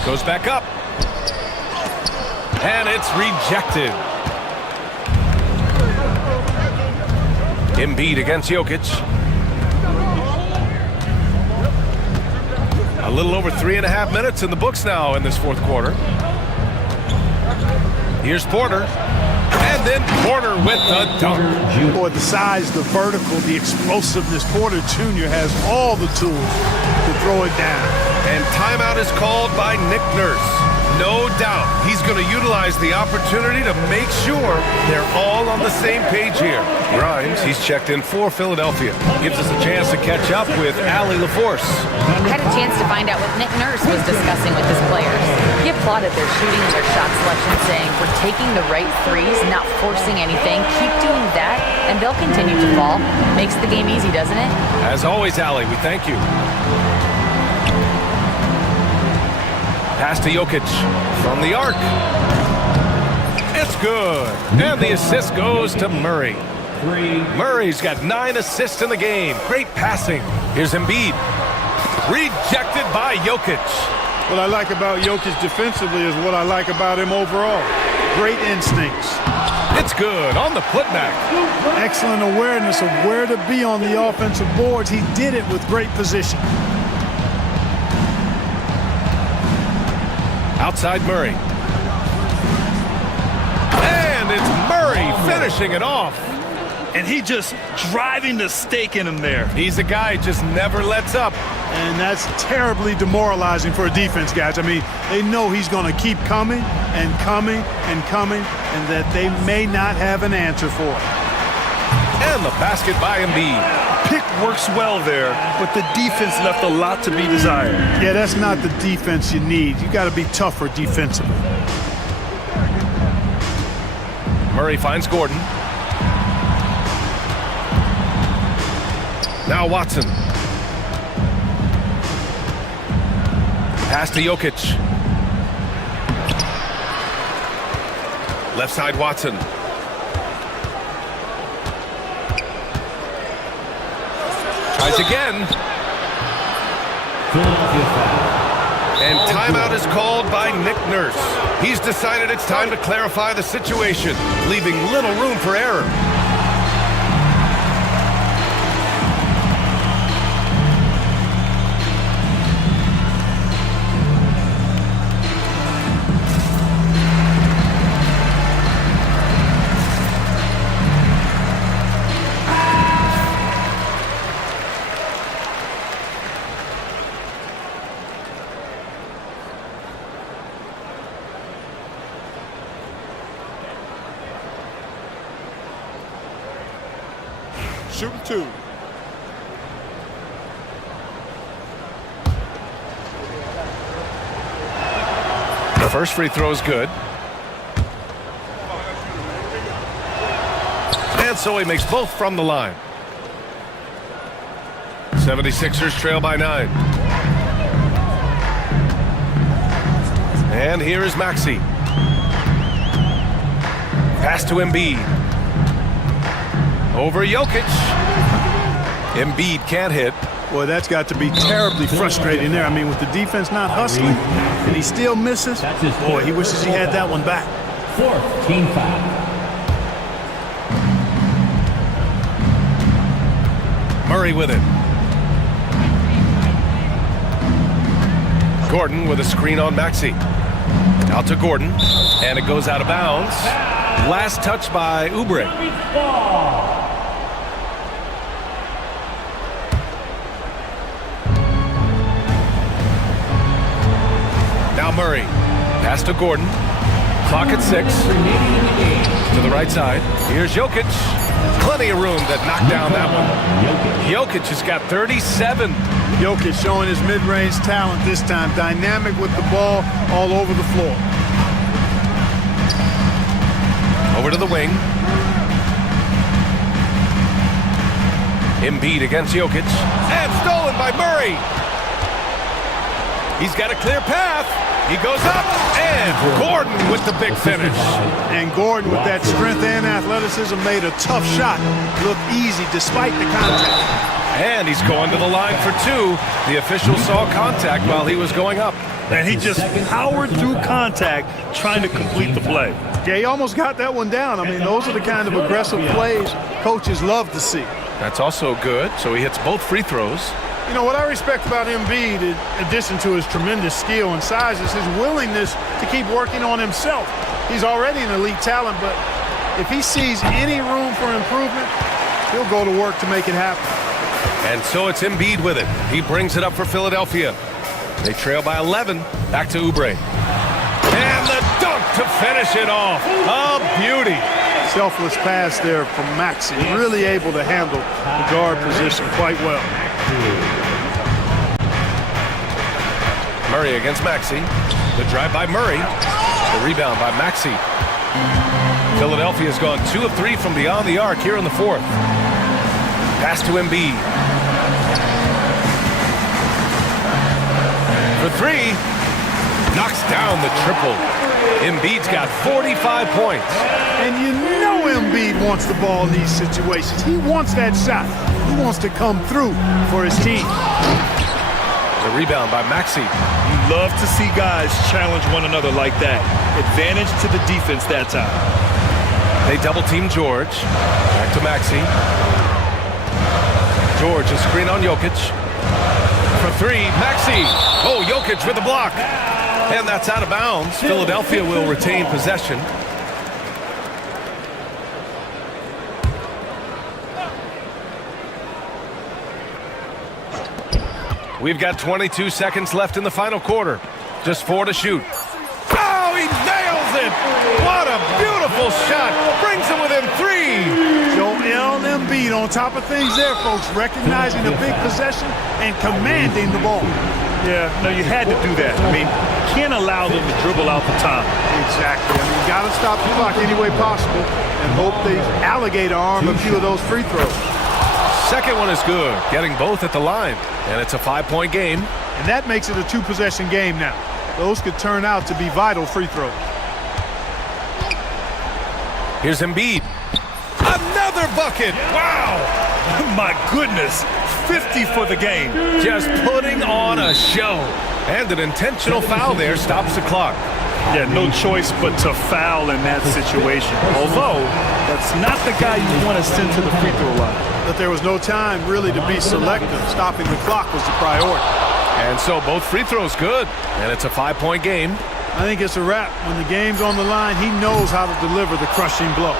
Goes back up. And it's rejected. Embiid against Jokic. A little over 3.5 minutes in the books now in this fourth quarter. Here's Porter. And then Porter with the dunk. Boy, the size, the vertical, the explosiveness. Porter Jr. has all the tools to throw it down. And timeout is called by Nick Nurse. No doubt he's going to utilize the opportunity to make sure they're all on the same page here. Grimes, he's checked in for Philadelphia. Gives us a chance to catch up with Allie LaForce. I had a chance to find out what Nick Nurse was discussing with his players. He applauded their shooting and their shot selection, saying, "We're taking the right threes, not forcing anything. Keep doing that, and they'll continue to fall." Makes the game easy, doesn't it? As always, Allie, we thank you. Pass to Jokic from the arc. It's good. And the assist goes to Murray. Murray's got 9 assists in the game. Great passing. Here's Embiid. Rejected by Jokic. What I like about Jokic defensively is what I like about him overall. Great instincts. It's good on the putback. Excellent awareness of where to be on the offensive boards. He did it with great position. Outside Murray. And it's Murray finishing it off. And he just driving the stake in him there. He's a guy who just never lets up. And that's terribly demoralizing for a defense, guys. I mean, they know he's going to keep coming and coming and coming, and that they may not have an answer for it. And the basket by Embiid. Pick works well there, but the defense left a lot to be desired. Yeah, that's not the defense you need. You got to be tougher defensively. Murray finds Gordon. Now Watson. Pass to Jokic. Left side Watson. Tries again. And timeout is called by Nick Nurse. He's decided it's time to clarify the situation, leaving little room for error. Shooting 2. The first free throw is good. And so he makes both from the line. 76ers trail by 9. And here is Maxey. Pass to Embiid. Over Jokic. Embiid can't hit. Boy, that's got to be terribly frustrating there. I mean, with the defense not hustling, and he still misses. Boy, he wishes he had that one back. 4th team foul. Murray with it. Gordon with a screen on Maxey. Out to Gordon, and it goes out of bounds. Last touch by Oubre. Now Murray Pass to Gordon. Clock at 6. To the right side. Here's Jokic. Plenty of room to knock down that one. Jokic has got 37. Jokic showing his mid-range talent this time. Dynamic with the ball all over the floor. Over to the wing. Embiid against Jokic. And stolen by Murray. He's got a clear path. He goes up, and Gordon with the big finish. And Gordon, with that strength and athleticism, made a tough shot look easy despite the contact. And he's going to the line for 2. The official saw contact while he was going up. And he just powered through contact trying to complete the play. Yeah, he almost got that one down. I mean, those are the kind of aggressive plays coaches love to see. That's also good, so he hits both free throws. You know, what I respect about Embiid, in addition to his tremendous skill and size, is his willingness to keep working on himself. He's already an elite talent, but if he sees any room for improvement, he'll go to work to make it happen. And so it's Embiid with it. He brings it up for Philadelphia. They trail by 11. Back to Oubre. And the dunk to finish it off. A beauty. Selfless pass there from Maxey. Really able to handle the guard position quite well. Murray against Maxey. The drive by Murray. The rebound by Maxey. Philadelphia's gone 2 of 3 from beyond the arc here in the 4th. Pass to Embiid. For 3. Knocks down the triple. Embiid's got 45 points. And you know Embiid wants the ball in these situations. He wants that shot. He wants to come through for his team. The rebound by Maxey. You love to see guys challenge one another like that. Advantage to the defense that time. They double team George. Back to Maxey. George, a screen on Jokic. For 3, Maxey. Oh, Jokic with the block. And that's out of bounds. Philadelphia will retain possession. We've got 22 seconds left in the final quarter. Just 4 to shoot. Oh, he nails it! What a beautiful shot! Brings him within 3! Joel Embiid on top of things there, folks. Recognizing the big possession and commanding the ball. Yeah, no, you had to do that. I mean, can't allow them to dribble out the time. Exactly. I mean, you got to stop the clock any way possible and hope they alligator arm a few of those free throws. Second one is good, getting both at the line. And it's a 5-point game. And that makes it a 2-possession game now. Those could turn out to be vital free throws. Here's Embiid. Another bucket! Wow! My goodness, 50 for the game. Just putting on a show. And an intentional foul there stops the clock. Yeah, no choice but to foul in that situation. Although, that's not the guy you want to send to the free throw line. But there was no time really to be selective. Stopping the clock was the priority. And so both free throws good. And it's a 5-point game. I think it's a wrap. When the game's on the line, he knows how to deliver the crushing blow.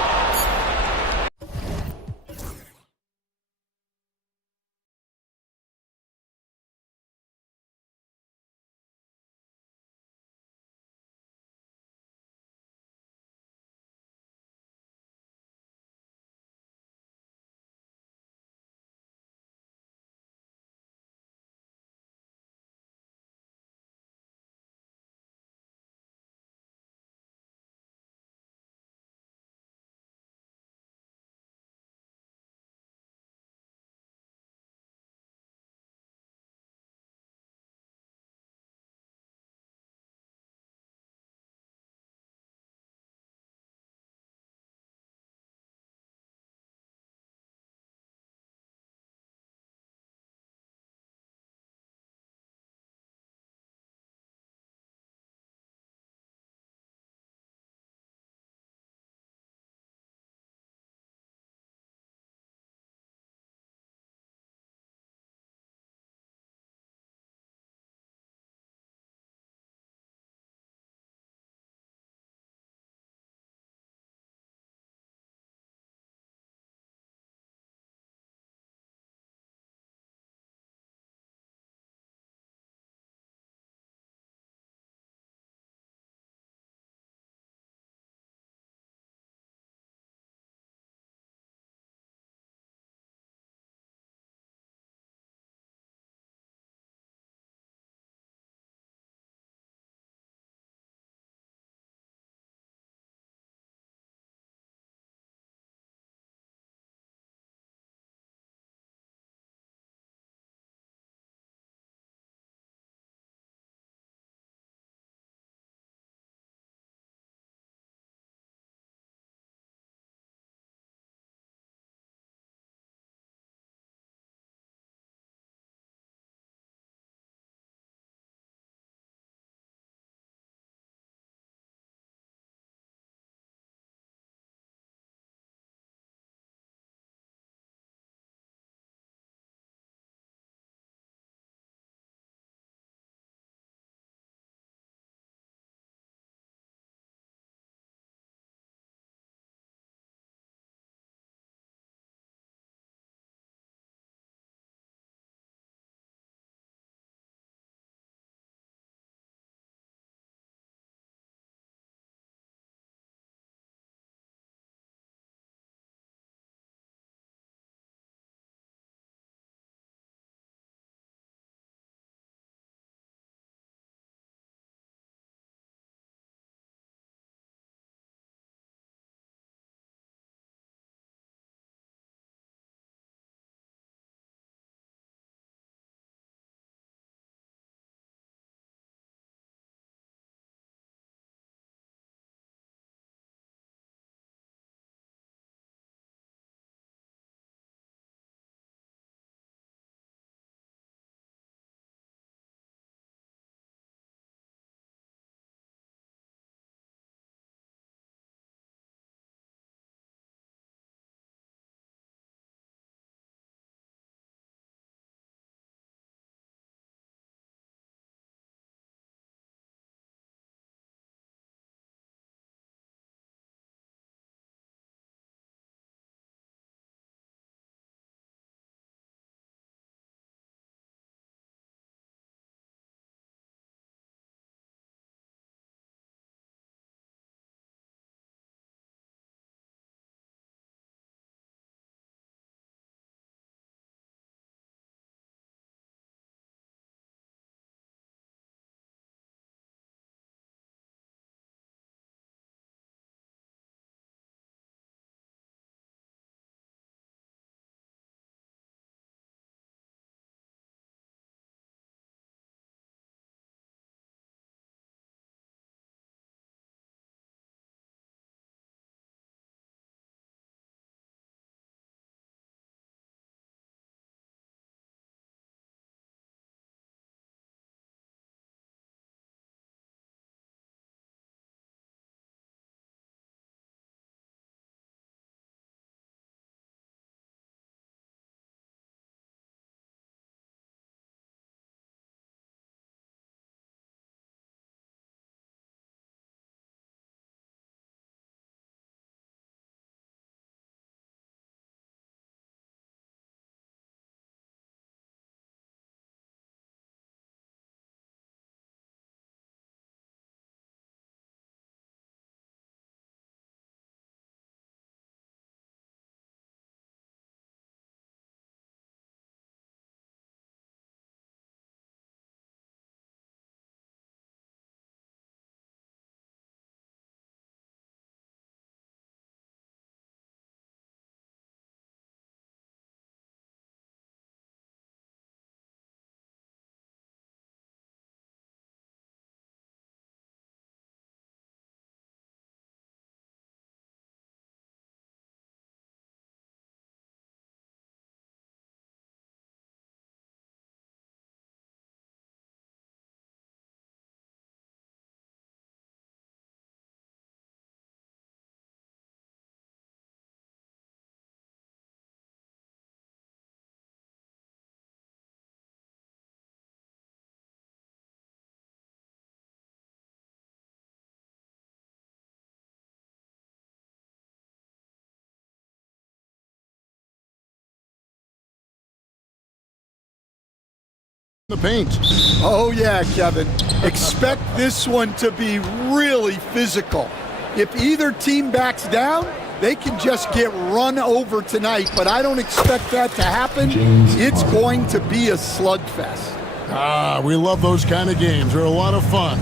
the paint. Oh, yeah, Kevin. Expect this one to be really physical. If either team backs down, they can just get run over tonight, but I don't expect that to happen. It's going to be a slugfest. Ah, we love those kind of games. They're a lot of fun.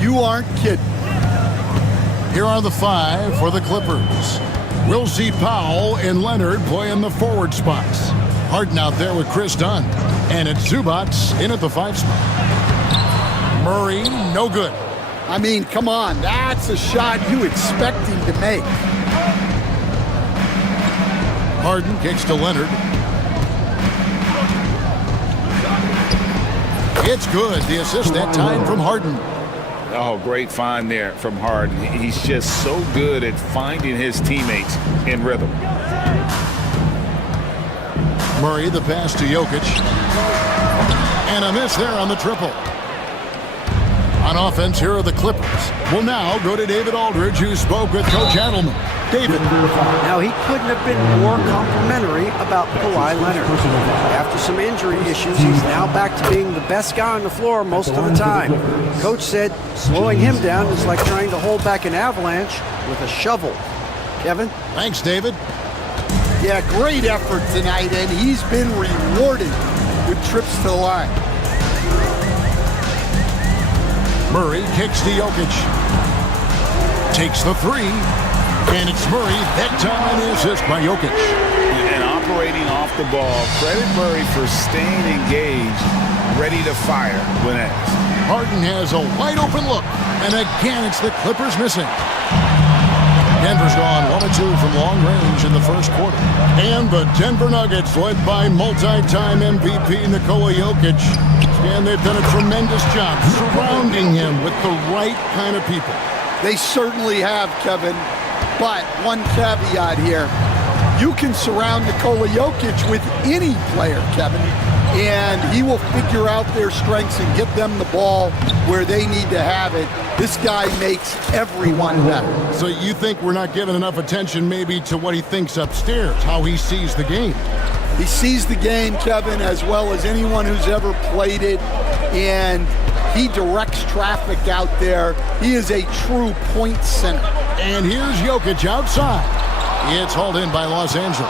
You aren't kidding. Here are the five for the Clippers. We'll see Powell and Leonard play in the forward spots. Harden out there with Chris Dunn. And it's Zubac in at the 5 spot. Murray, no good. I mean, come on. That's a shot you expect him to make. Harden kicks to Leonard. It's good. The assist that time from Harden. Oh, great find there from Harden. He's just so good at finding his teammates in rhythm. Murray, the pass to Jokic. And a miss there on the triple. On offense, here are the Clippers. We'll now go to David Aldridge, who spoke with Coach Adelman. David. Now, he couldn't have been more complimentary about Kawhi Leonard. After some injury issues, he's now back to being the best guy on the floor most of the time. Coach said slowing him down is like trying to hold back an avalanche with a shovel. Kevin? Thanks, David. Yeah, great effort tonight, and he's been rewarded with trips to the line. Murray kicks to Jokic. Takes the 3. And it's Murray, that time the assist by Jokic. And operating off the ball, credit Murray for staying engaged, ready to fire when asked. Harden has a wide open look, and again it's the Clippers missing. Denver's gone 1 of 2 from long range in the first quarter. And the Denver Nuggets, led by multi-time MVP Nikola Jokic, and they've done a tremendous job surrounding him with the right kind of people. They certainly have, Kevin. But one caveat here. You can surround Nikola Jokic with any player, Kevin, and he will figure out their strengths and get them the ball where they need to have it. This guy makes everyone better. So you think we're not giving enough attention maybe to what he thinks upstairs, how he sees the game? He sees the game, Kevin, as well as anyone who's ever played it, and he directs traffic out there. He is a true point center. And here's Jokic outside. It's hauled in by Los Angeles.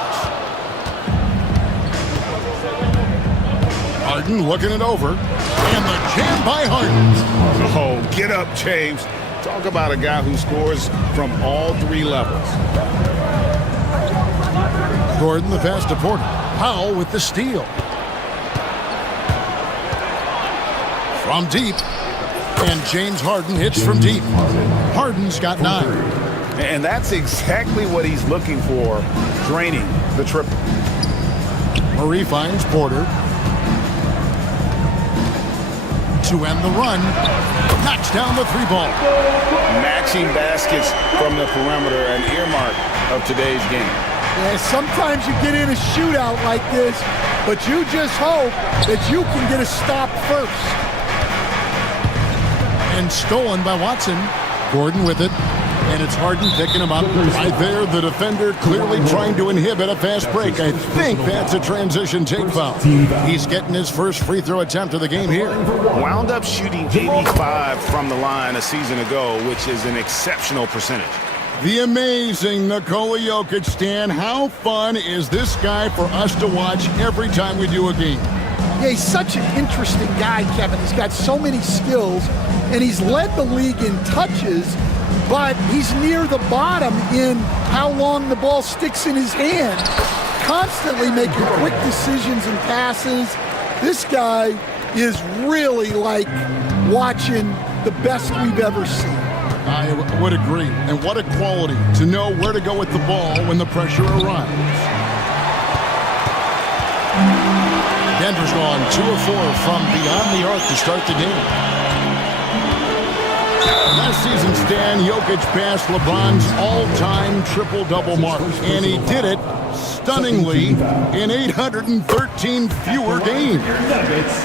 Harden looking it over. And the jam by Harden. Oh, get up, James. Talk about a guy who scores from all 3 levels. Gordon the pass to Porter. Powell with the steal. From deep. And James Harden hits from deep. Harden's got 9. And that's exactly what he's looking for, draining the triple. Murray finds Porter. To end the run. Knocks down the 3-ball. Matching baskets from the perimeter, an earmark of today's game. Yeah, sometimes you get in a shootout like this, but you just hope that you can get a stop first. And stolen by Watson. Gordon with it. And it's Harden picking him up. Right there, the defender clearly trying to inhibit a fast break. I think that's a transition take foul. He's getting his first free throw attempt of the game here. Wound up shooting 85 from the line a season ago, which is an exceptional percentage. The amazing Nikola Jokic, Stan. How fun is this guy for us to watch every time we do a game? Yeah, he's such an interesting guy, Kevin. He's got so many skills, and he's led the league in touches, but he's near the bottom in how long the ball sticks in his hand. Constantly making quick decisions and passes. This guy is really like watching the best we've ever seen. I would agree. And what a quality to know where to go with the ball when the pressure arrives. Denver's gone 2 of 4 from beyond the arc to start the game. Last season, Stan, Jokic passed LeBron's all-time triple-double mark, and he did it stunningly in 813 fewer games.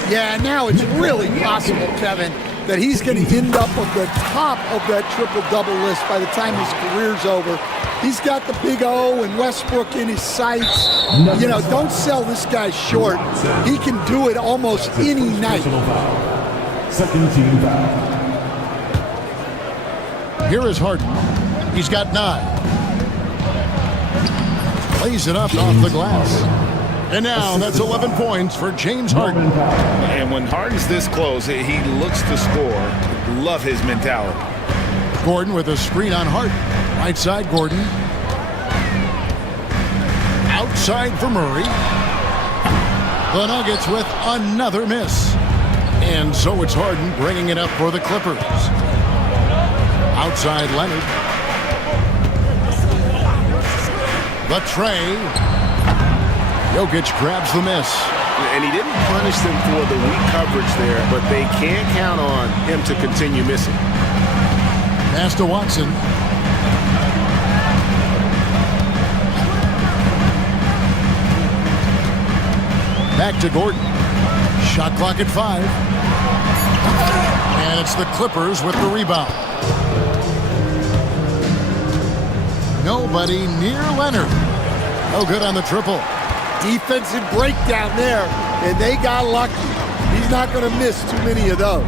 Yeah, now it's really possible, Kevin. that he's going to end up at the top of that triple-double list by the time his career's over. He's got the big O and Westbrook in his sights. You know, don't sell this guy short. He can do it almost any night. Second team foul. Here is Harden. He's got 9. Lays it up off the glass. And now that's 11 points for James Harden. And when Harden's this close, he looks to score. Love his mentality. Gordon with a screen on Harden. Right side, Gordon. Outside for Murray. The Nuggets with another miss. And so it's Harden bringing it up for the Clippers. Outside Leonard. The tray. Jokic grabs the miss. And he didn't punish them for the weak coverage there, but they can't count on him to continue missing. Pass to Watson. Back to Gordon. Shot clock at 5. And it's the Clippers with the rebound. Nobody near Leonard. No good on the triple. Defensive breakdown there, and they got lucky. He's not going to miss too many of those.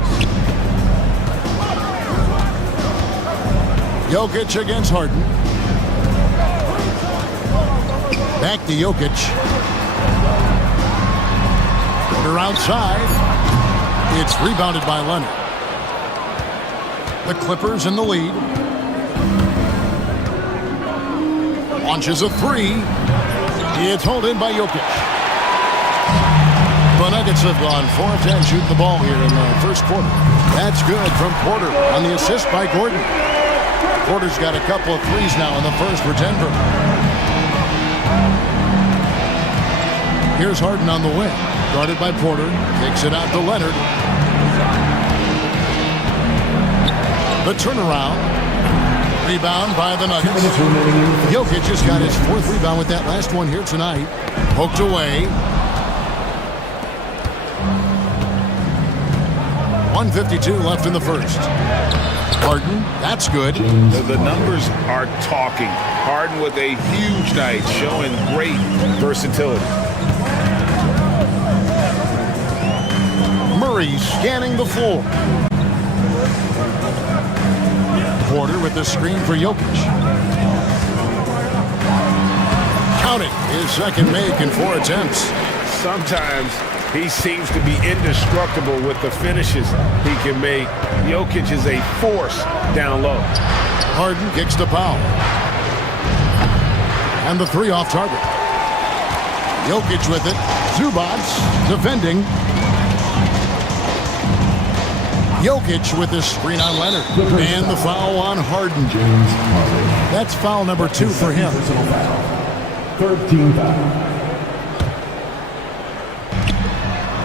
Jokic against Harden. Back to Jokic. They're outside. It's rebounded by Leonard. The Clippers in the lead. Launches a 3. It's hauled in by Jokic. The Nuggets have gone 4 of 10 shooting the ball here in the first quarter. That's good from Porter on the assist by Gordon. Porter's got a couple of threes now in the first for Denver. Here's Harden on the wing. Guarded by Porter. Takes it out to Leonard. The turnaround. Rebound by the Nuggets. Jokic just got his 4th rebound with that last one here tonight. Poked away. 1:52 left in the first. Harden, that's good. The numbers are talking. Harden with a huge night, showing great versatility. Murray scanning the floor. Porter with the screen for Jokic. Count it. His second make in 4 attempts. Sometimes he seems to be indestructible with the finishes he can make. Jokic is a force down low. Harden kicks to Powell. And the 3 off target. Jokic with it. Zubac defending. Jokic with the screen on Leonard. And the foul on Harden. That's foul number 2 for him. 3rd team foul.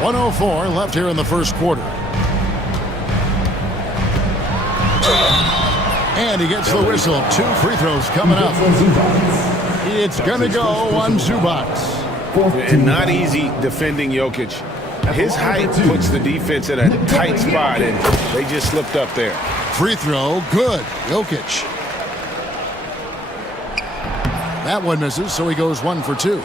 1:04 left here in the first quarter. And he gets the whistle. 2 free throws coming up. It's going to go on Zubac. And not easy defending Jokic. His height puts the defense in a tight spot, and they just slipped up there. Free throw, good. Jokic. That one misses, so he goes 1 for 2.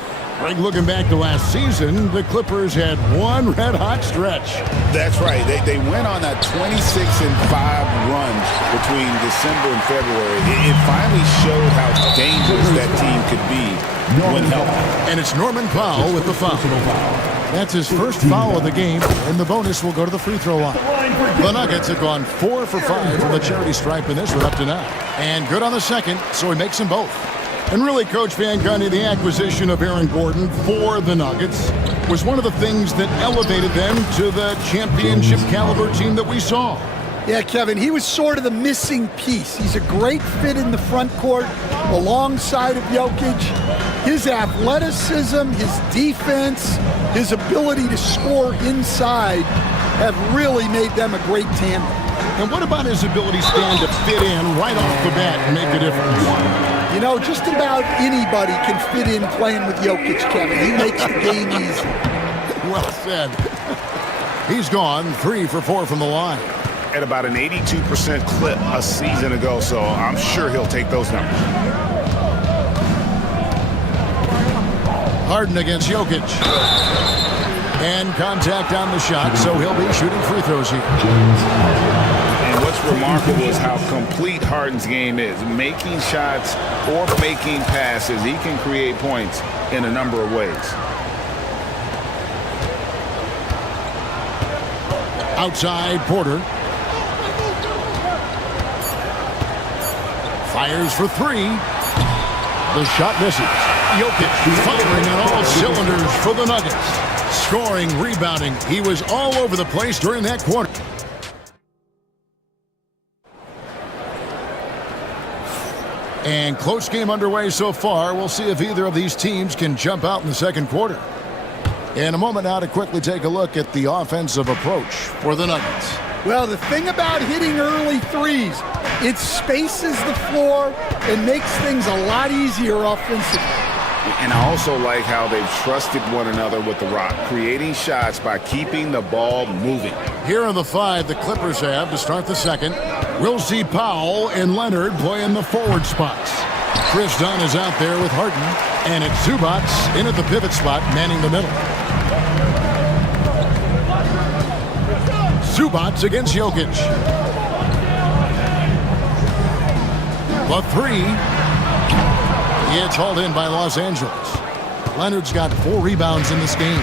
Looking back to last season, the Clippers had one red-hot stretch. That's right. They went on that 26-5 run between December and February. It finally showed how dangerous that team could be when healthy. And it's Norman Powell with the foul. That's his first foul of the game, and the bonus will go to the free throw line. The Nuggets have gone 4 for 5 from the charity stripe in this one up to now. And good on the second, so he makes them both. And really, Coach Van Gundy, the acquisition of Aaron Gordon for the Nuggets was one of the things that elevated them to the championship caliber team that we saw. Yeah, Kevin, he was sort of the missing piece. He's a great fit in the front court alongside of Jokic. His athleticism, his defense, his ability to score inside have really made them a great tandem. And what about his ability, Stan, to fit in right off the bat and make a difference? You know, just about anybody can fit in playing with Jokic, Kevin. He makes the game easy. Well said. He's gone 3 for 4 from the line. at about an 82% clip a season ago, so I'm sure he'll take those numbers. Harden against Jokic. And contact on the shot, so he'll be shooting free throws here. And what's remarkable is how complete Harden's game is. Making shots or making passes, he can create points in a number of ways. Outside, Porter. Fires for three. The shot misses. Jokic firing on all cylinders for the Nuggets. Scoring, rebounding. He was all over the place during that quarter. And close game underway so far. We'll see if either of these teams can jump out in the second quarter. In a moment now to quickly take a look at the offensive approach for the Nuggets. Well, the thing about hitting early threes, it spaces the floor and makes things a lot easier offensively. And I also like how they've trusted one another with the rock, creating shots by keeping the ball moving. Here are the five the Clippers have to start the second. We'll see Powell and Leonard playing the forward spots. Chris Dunn is out there with Harden, and it's Zubac in at the pivot spot, manning the middle. Zubac against Jokic. The three. It's hauled in by Los Angeles. Leonard's got 4 rebounds in this game.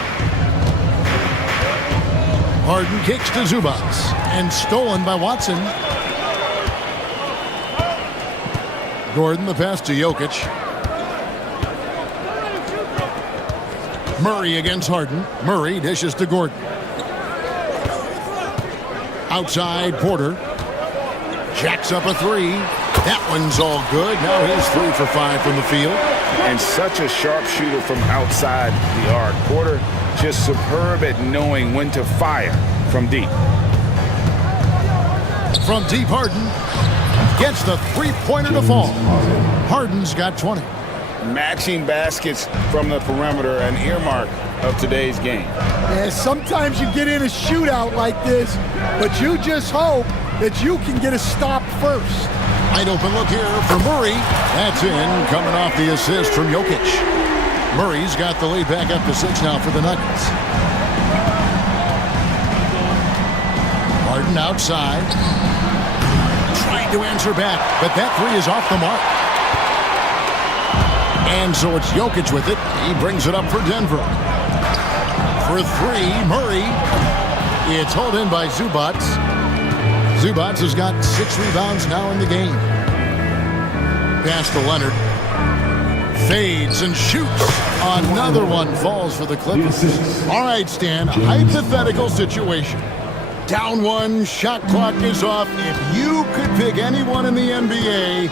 Harden kicks to Zubac and stolen by Watson. Gordon the pass to Jokic. Murray against Harden. Murray dishes to Gordon. Outside, Porter. Jacks up a three. That one's all good. Now he's 3 for 5 from the field. And such a sharp shooter from outside the arc. Porter just superb at knowing when to fire from deep. From deep, Harden gets the three-pointer to fall. Harden's got 20. Matching baskets from the perimeter, an earmark of today's game. Yeah, sometimes you get in a shootout like this, but you just hope that you can get a stop first. Wide open look here for Murray. That's in, coming off the assist from Jokic. Murray's got the lead back up to 6 now for the Nuggets. Harden outside. Trying to answer back, but that three is off the mark. And so it's Jokic with it. He brings it up for Denver. For 3, Murray. It's hauled in by Zubac. Zubac has got 6 rebounds now in the game. Pass to Leonard. Fades and shoots. Another one falls for the Clippers. All right, Stan, hypothetical situation. Down 1, shot clock is off. If you could pick anyone in the NBA,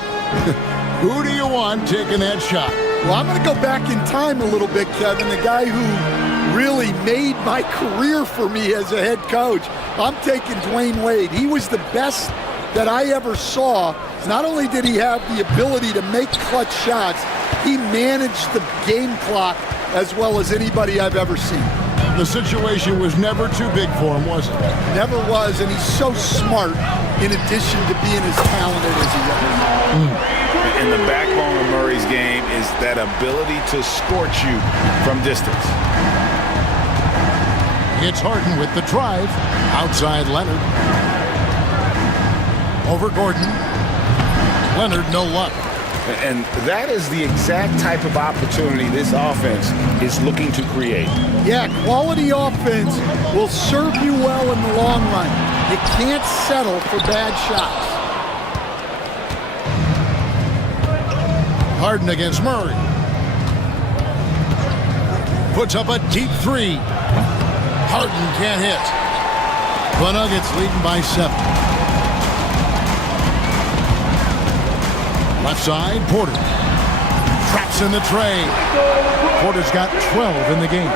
who do you want taking that shot? Well, I'm going to go back in time a little bit, Kevin. The guy who really made my career for me as a head coach. I'm taking Dwayne Wade. He was the best that I ever saw. Not only did he have the ability to make clutch shots, he managed the game clock as well as anybody I've ever seen. The situation was never too big for him, was it? Never was, and he's so smart in addition to being as talented as he is. And the backbone of Murray's game is that ability to scorch you from distance. It's Harden with the drive. Outside Leonard. Over Gordon. Leonard, no luck. And that is the exact type of opportunity this offense is looking to create. Yeah, quality offense will serve you well in the long run. You can't settle for bad shots. Harden against Murray. Puts up a deep 3. Harden can't hit. The Nuggets leading by 7. Left side, Porter. Traps in the tray. Porter's got 12 in the game.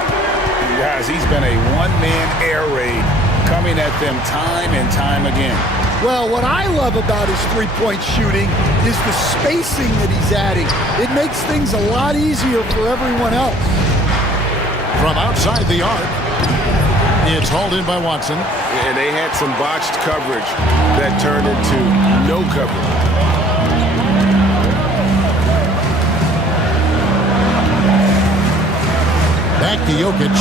Guys, he's been a one-man air raid coming at them time and time again. Well, what I love about his three-point shooting is the spacing that he's adding. It makes things a lot easier for everyone else. From outside the arc, It's hauled in by Watson. And they had some botched coverage that turned into no coverage. Back to Jokic.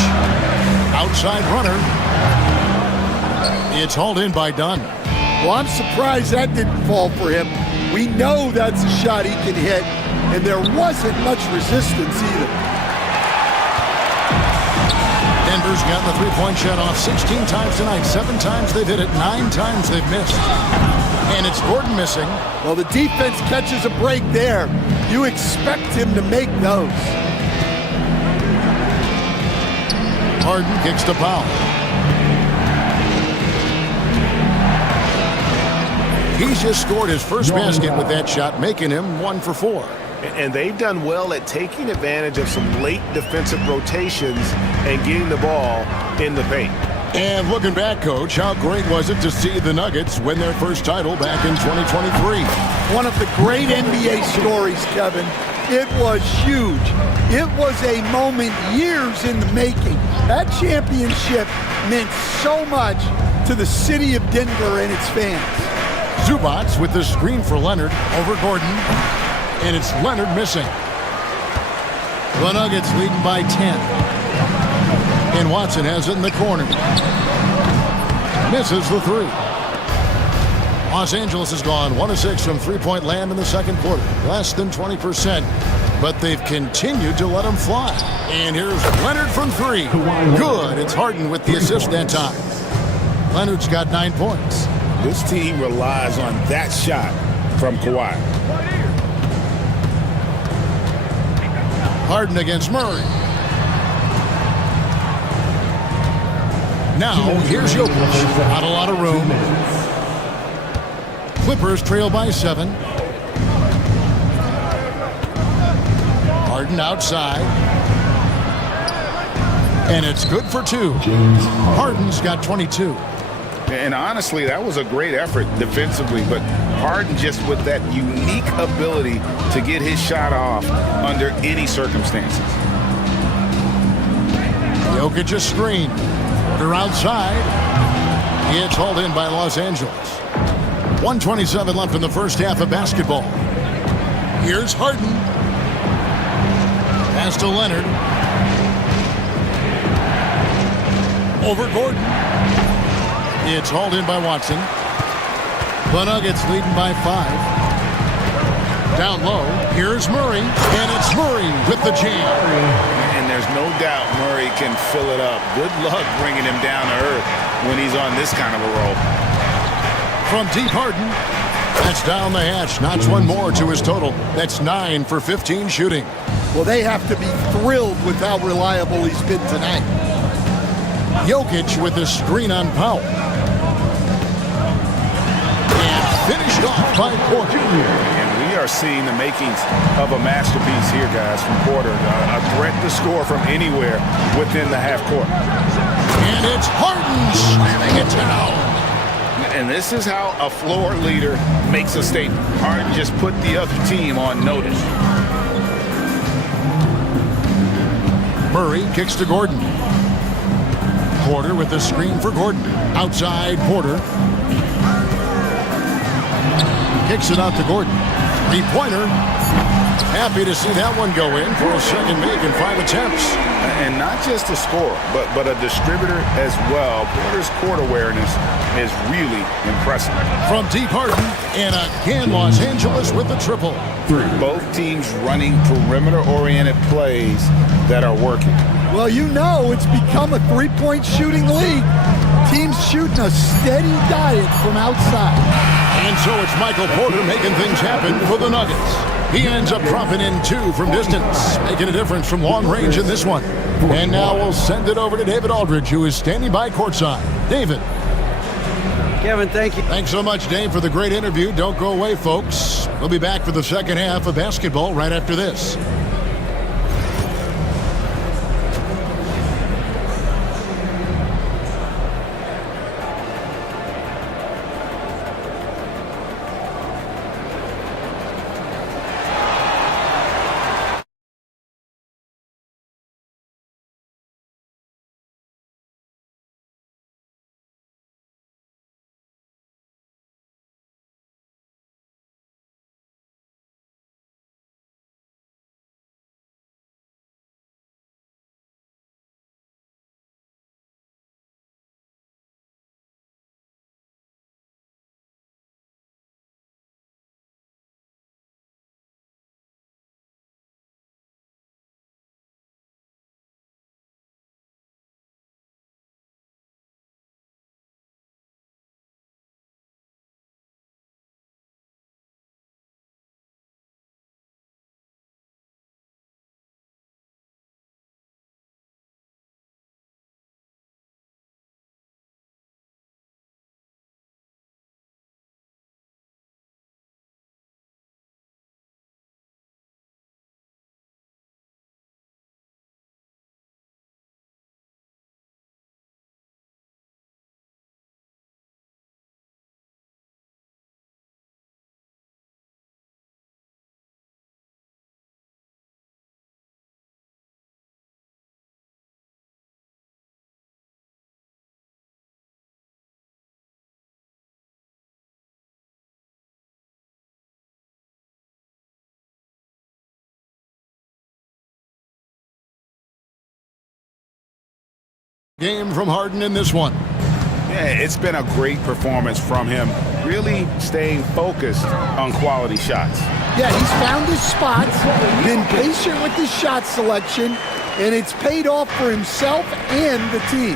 Outside runner. It's hauled in by Dunn. Well, I'm surprised that didn't fall for him. We know that's a shot he can hit, and there wasn't much resistance either. Denver's gotten the three-point shot off 16 times tonight. 7 times they've hit it, 9 times they've missed. And it's Gordon missing. Well, the defense catches a break there. You expect him to make those. Harden kicks to Powell. He's just scored his first basket with that shot, making him 1 for 4. And they've done well at taking advantage of some late defensive rotations and getting the ball in the paint. And looking back, Coach, how great was it to see the Nuggets win their first title back in 2023? One of the great NBA stories, Kevin. It was huge. It was a moment years in the making. That championship meant so much to the city of Denver and its fans. Zubats with the screen for Leonard over Gordon. And it's Leonard missing. The Nuggets leading by 10. And Watson has it in the corner. Misses the 3. Los Angeles has gone 1 of 6 from three-point land in the second quarter. Less than 20%. But they've continued to let them fly. And here's Leonard from 3. Good. It's Harden with the assist that time. Leonard's got 9 points. This team relies on that shot from Kawhi. Harden against Murray. Now, here's Jokic. Not a lot of room. Clippers trail by 7. Harden outside. And it's good for 2. Harden's got 22. And honestly, that was a great effort defensively, but Harden just with that unique ability to get his shot off under any circumstances. Jokic a screen. They're outside. It's hauled in by Los Angeles. 1:27 left in the first half of basketball. Here's Harden. Pass to Leonard. Over Gordon. It's hauled in by Watson. The Nuggets leading by 5. Down low, here's Murray, and it's Murray with the jam. And there's no doubt Murray can fill it up. Good luck bringing him down to earth when he's on this kind of a roll. From deep, Harden. That's down the hatch. Notch one more to his total. That's 9 for 15 shooting. Well, they have to be thrilled with how reliable he's been tonight. Jokic with the screen on Powell. Finished off by Porter. And we are seeing the makings of a masterpiece here, guys, from Porter. A threat to score from anywhere within the half court. And it's Harden slamming it down. And this is how a floor leader makes a statement. Harden just put the other team on notice. Murray kicks to Gordon. Porter with the screen for Gordon. Outside Porter. Kicks it out to Gordon. 3-pointer. Happy to see that one go in for a second make in 5 attempts. And not just a scorer, but a distributor as well. Porter's court awareness is really impressive. From deep, Harden, and again Los Angeles with the triple. Both teams running perimeter-oriented plays that are working. Well, you know it's become a three-point shooting league. Teams shooting a steady diet from outside. And so it's Michael Porter making things happen for the Nuggets. He ends up dropping in 2 from distance, making a difference from long range in this one. And now we'll send it over to David Aldridge, who is standing by courtside. David. Kevin, thank you. Thanks so much, Dave, for the great interview. Don't go away, folks. We'll be back for the second half of basketball right after this. Game from Harden in this one. Yeah, it's been a great performance from him, really staying focused on quality shots. Yeah, he's found his spots, been patient with his shot selection, and it's paid off for himself and the team.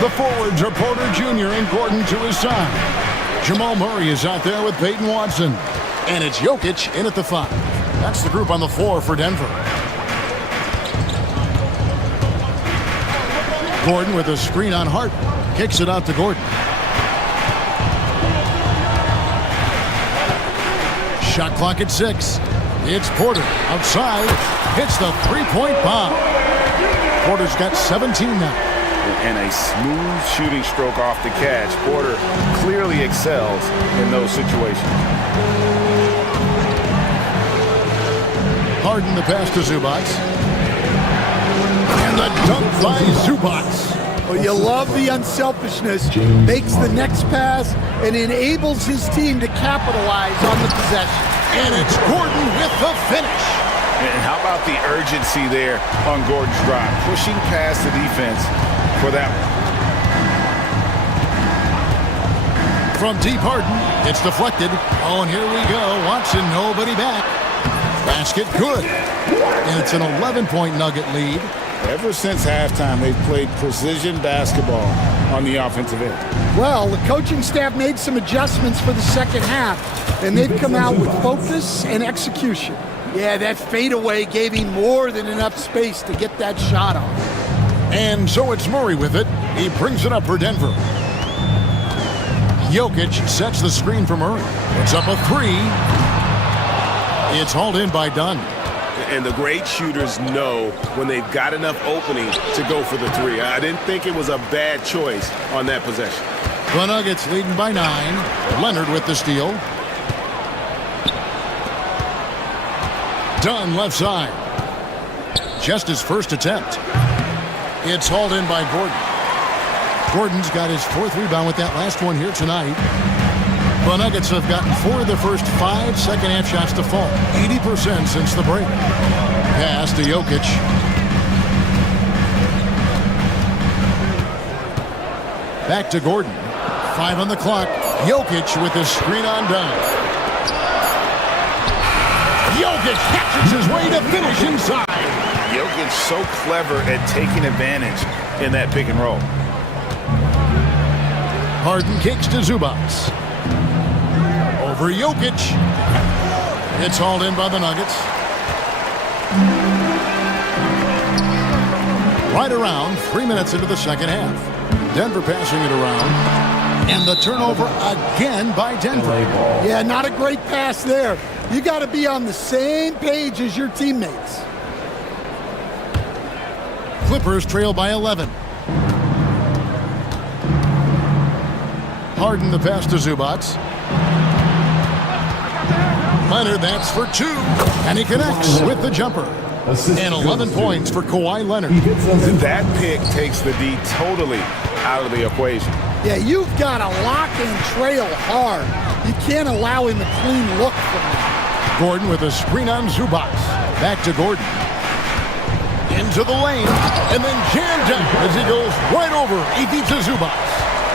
The forwards are Porter Jr. and Gordon to his side. Jamal Murray is out there with Peyton Watson. And it's Jokic in at the 5. That's the group on the floor for Denver. Gordon with a screen on Hart. Kicks it out to Gordon. Shot clock at 6. It's Porter outside. Hits the three-point bomb. Porter's got 17 now. And a smooth shooting stroke off the catch. Porter clearly excels in those situations. Harden the pass to Zubac. And the dunk by Zubac. Well, you love the unselfishness. Makes the next pass and enables his team to capitalize on the possession. And it's Gordon with the finish. And how about the urgency there on Gordon's drive? Pushing past the defense for that one. From deep Harden, it's deflected. Oh, and here we go. Watson, nobody back. Basket good. And it's an 11-point Nugget lead. Ever since halftime, they've played precision basketball on the offensive end. Well, the coaching staff made some adjustments for the second half, and they've come out with focus and execution. Yeah, that fadeaway gave him more than enough space to get that shot off. And so it's Murray with it. He brings it up for Denver. Jokic sets the screen for Murray. It's up a 3. It's hauled in by Dunn. And the great shooters know when they've got enough opening to go for the 3. I didn't think it was a bad choice on that possession. The Nuggets leading by 9. Leonard with the steal. Dunn left side. Just his first attempt. It's hauled in by Gordon. Gordon's got his 4th rebound with that last one here tonight. The Nuggets have gotten 4 of the first 5 second-half shots to fall. 80% since the break. Pass to Jokic. Back to Gordon. 5 on the clock. Jokic with the screen on Dunn. Jokic catches his way to finish inside. Jokic so clever at taking advantage in that pick and roll. Harden kicks to Zubac. Over Jokic. It's hauled in by the Nuggets. Right around 3 minutes into the second half. Denver passing it around. And the turnover again by Denver. Yeah, not a great pass there. You got to be on the same page as your teammates. Clippers trail by 11. Harden the pass to Zubac. Leonard, that's for 2. And he connects with the jumper. And 11 points for Kawhi Leonard. That pick takes the D totally out of the equation. Yeah, you've got to lock and trail hard. You can't allow him a clean look from that. Gordon with a screen on Zubac. Back to Gordon. Into the lane. And then jammed down as he goes right over to Zubac.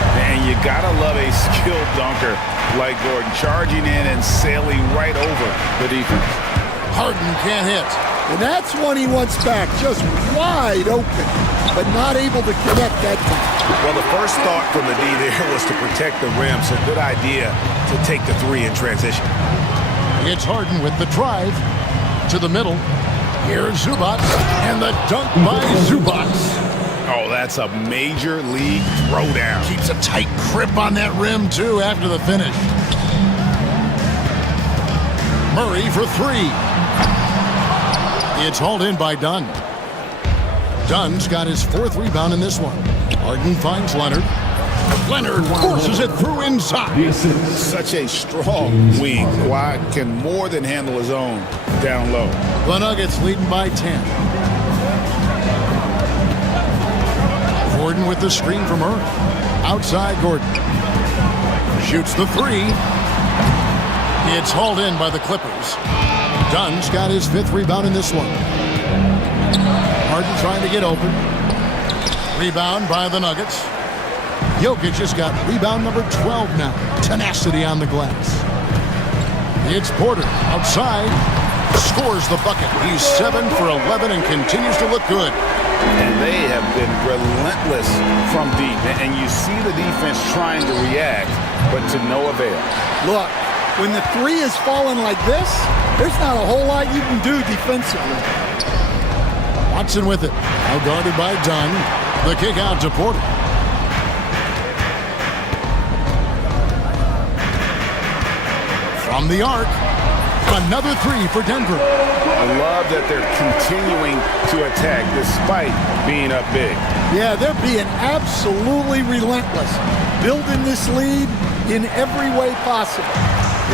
And you gotta love a skilled dunker like Gordon, charging in and sailing right over the defense. Harden can't hit. And that's one he wants back, just wide open, but not able to connect that time. Well, the first thought from the D there was to protect the rim, so good idea to take the 3 in transition. It's Harden with the drive to the middle. Here's Zubac, and the dunk by Zubac. Oh, that's a major league throwdown. Keeps a tight grip on that rim, too, after the finish. Murray for 3. It's hauled in by Dunn. Dunn's got his 4th rebound in this one. Harden finds Leonard. Leonard forces it through inside. Such a strong wing. Kawhi can more than handle his own down low. The Nuggets leading by 10. Gordon with the screen from Murray. Outside Gordon. Shoots the 3. It's hauled in by the Clippers. Dunn's got his 5th rebound in this one. Harden trying to get open. Rebound by the Nuggets. Jokic just got rebound number 12 now. Tenacity on the glass. It's Porter outside. Scores the bucket. He's 7 for 11 and continues to look good. And they have been relentless from deep. And you see the defense trying to react, but to no avail. Look, when the three is falling like this, there's not a whole lot you can do defensively. Watson with it. Now guarded by Dunn. The kick out to Porter. From the arc. Another three for Denver. I love that they're continuing to attack despite being up big. Yeah, they're being absolutely relentless. Building this lead in every way possible.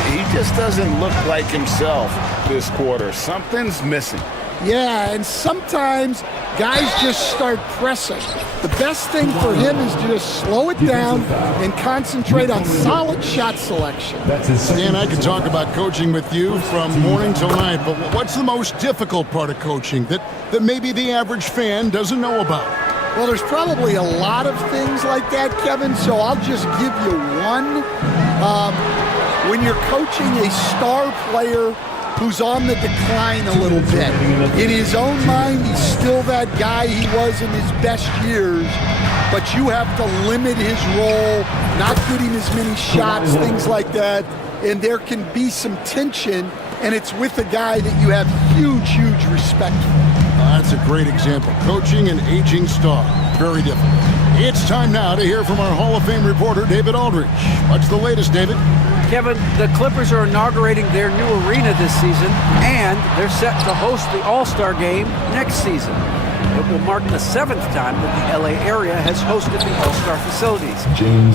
He just doesn't look like himself this quarter. Something's missing. Yeah, and sometimes guys just start pressing. The best thing for him is to just slow it down and concentrate on solid shot selection. Dan, I could talk about coaching with you from morning till night, but what's the most difficult part of coaching that maybe the average fan doesn't know about? Well, there's probably a lot of things like that, Kevin, so I'll just give you one. When you're coaching a star player who's on the decline a little bit. In his own mind, he's still that guy he was in his best years, but you have to limit his role, not getting as many shots, things like that, and there can be some tension, and it's with a guy that you have huge, huge respect for. That's a great example. Coaching an aging star. Very different. It's time now to hear from our Hall of Fame reporter, David Aldridge. What's the latest, David? Kevin, the Clippers are inaugurating their new arena this season, and they're set to host the All-Star Game next season. It will mark the 7th time that the LA area has hosted the All-Star facilities.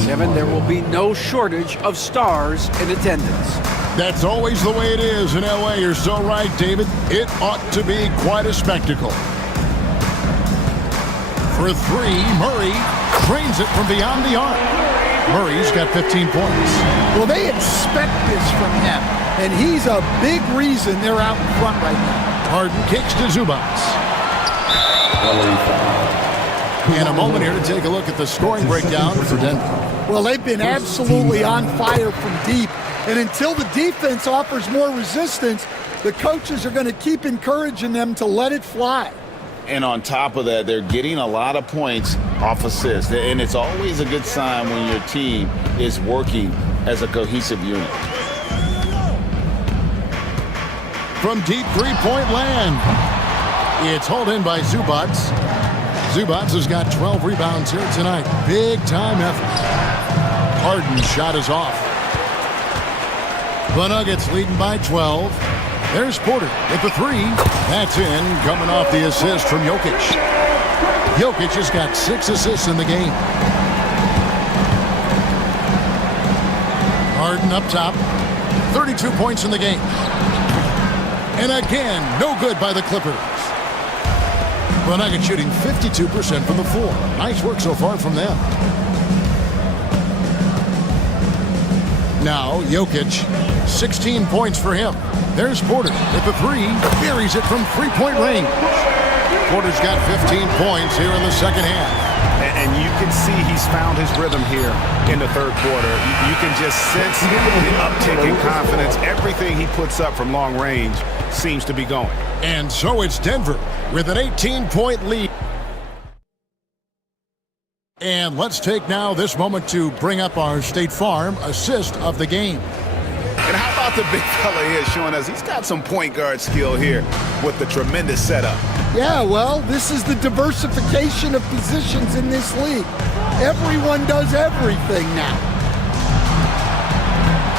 Kevin, there will be no shortage of stars in attendance. That's always the way it is in LA. You're so right, David. It ought to be quite a spectacle. For three, Murray drains it from beyond the arc. Murray's got 15 points. Well, they expect this from him, and he's a big reason they're out in front right now. Harden kicks to Zubac. In a moment here to take a look at the scoring breakdown for Denver. Well, they've been absolutely on fire from deep, and until the defense offers more resistance, the coaches are going to keep encouraging them to let it fly. And on top of that, they're getting a lot of points off assists. And it's always a good sign when your team is working as a cohesive unit. From deep three-point land, it's hauled in by Zubac. Zubac has got 12 rebounds here tonight. Big-time effort. Harden's shot is off. The Nuggets leading by 12. There's Porter with the three. That's in, coming off the assist from Jokic. Jokic has got 6 assists in the game. Harden up top. 32 points in the game. And again, no good by the Clippers. The Nuggets shooting 52% from the floor. Nice work so far from them. Now, Jokic, 16 points for him. There's Porter with the three. Buries it from three-point range. Porter's got 15 points here in the second half. And you can see he's found his rhythm here in the third quarter. You can just sense the uptick in confidence. Everything he puts up from long range seems to be going. And so it's Denver with an 18-point lead. And let's take now this moment to bring up our State Farm assist of the game. And how about the big fella here showing us he's got some point guard skill here with the tremendous setup. Yeah, well, this is the diversification of positions in this league. Everyone does everything now.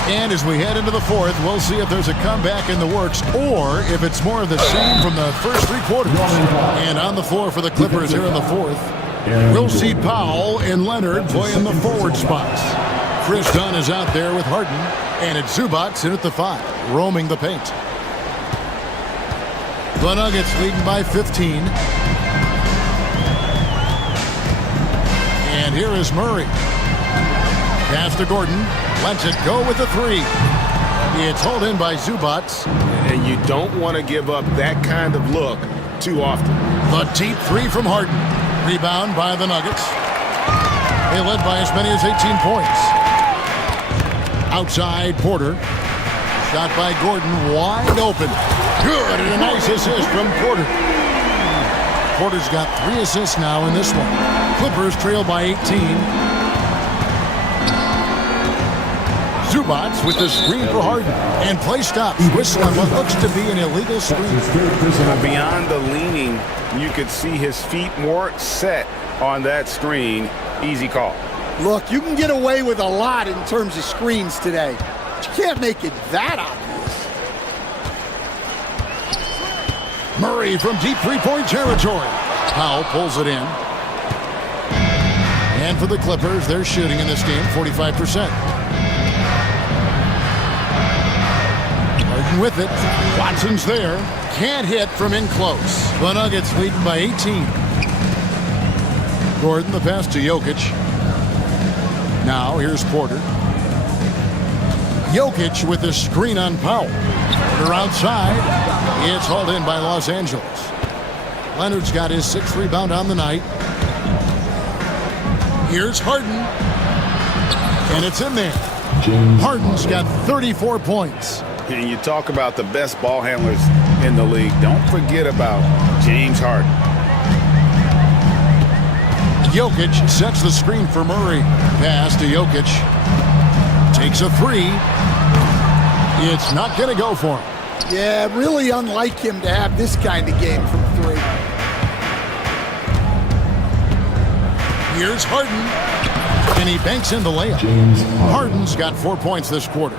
And as we head into the fourth, we'll see if there's a comeback in the works or if it's more of the same from the first three quarters. And on the floor for the Clippers here in the fourth, we'll see Powell and Leonard play in the forward spots. Chris Dunn is out there with Harden, and it's Zubac in at the 5, roaming the paint. The Nuggets leading by 15. And here is Murray. Pass to Gordon. Lets it go with the three. It's hauled in by Zubac. And you don't want to give up that kind of look too often. The deep three from Harden. Rebound by the Nuggets. They led by as many as 18 points. Outside Porter. Shot by Gordon, wide open. Good, and a nice assist from Porter. Porter's got 3 assists now in this one. Clippers trail by 18. Zubats with the screen for Harden. And play stops. Whistle on what looks to be an illegal screen. Beyond the leaning, you could see his feet more set on that screen. Easy call. Look, you can get away with a lot in terms of screens today. But you can't make it that obvious. Murray from deep three-point territory. Powell pulls it in. And for the Clippers, they're shooting in this game 45%. Harden with it. Watson's there. Can't hit from in close. The Nuggets leading by 18. Gordon, the pass to Jokic. Now here's Porter. Jokic with the screen on Powell. Porter outside. It's hauled in by Los Angeles. Leonard's got his 6th rebound on the night. Here's Harden. And it's in there. Harden's got 34 points. And you talk about the best ball handlers in the league. Don't forget about James Harden. Jokic sets the screen for Murray. Pass to Jokic. Takes a 3. It's not going to go for him. Yeah, really unlike him to have this kind of game from 3. Here's Harden. And he banks in the layup. Harden's got 4 points this quarter.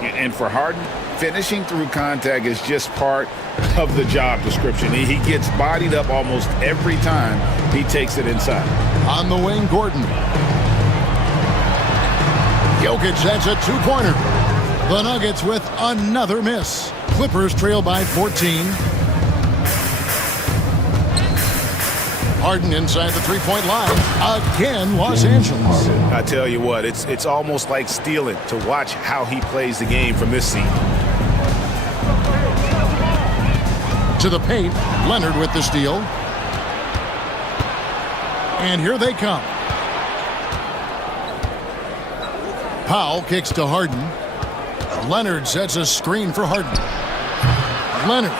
And for Harden, finishing through contact is just part of the job description. He gets bodied up almost every time he takes it inside. On the wing, Gordon. Jokic sets a 2-pointer. The Nuggets with another miss. Clippers trail by 14. Harden inside the 3-point line. Again, Los Angeles. I tell you what, it's almost like stealing to watch how he plays the game from this seat. To the paint, Leonard with the steal. And here they come. Powell kicks to Harden. Leonard sets a screen for Harden. Leonard.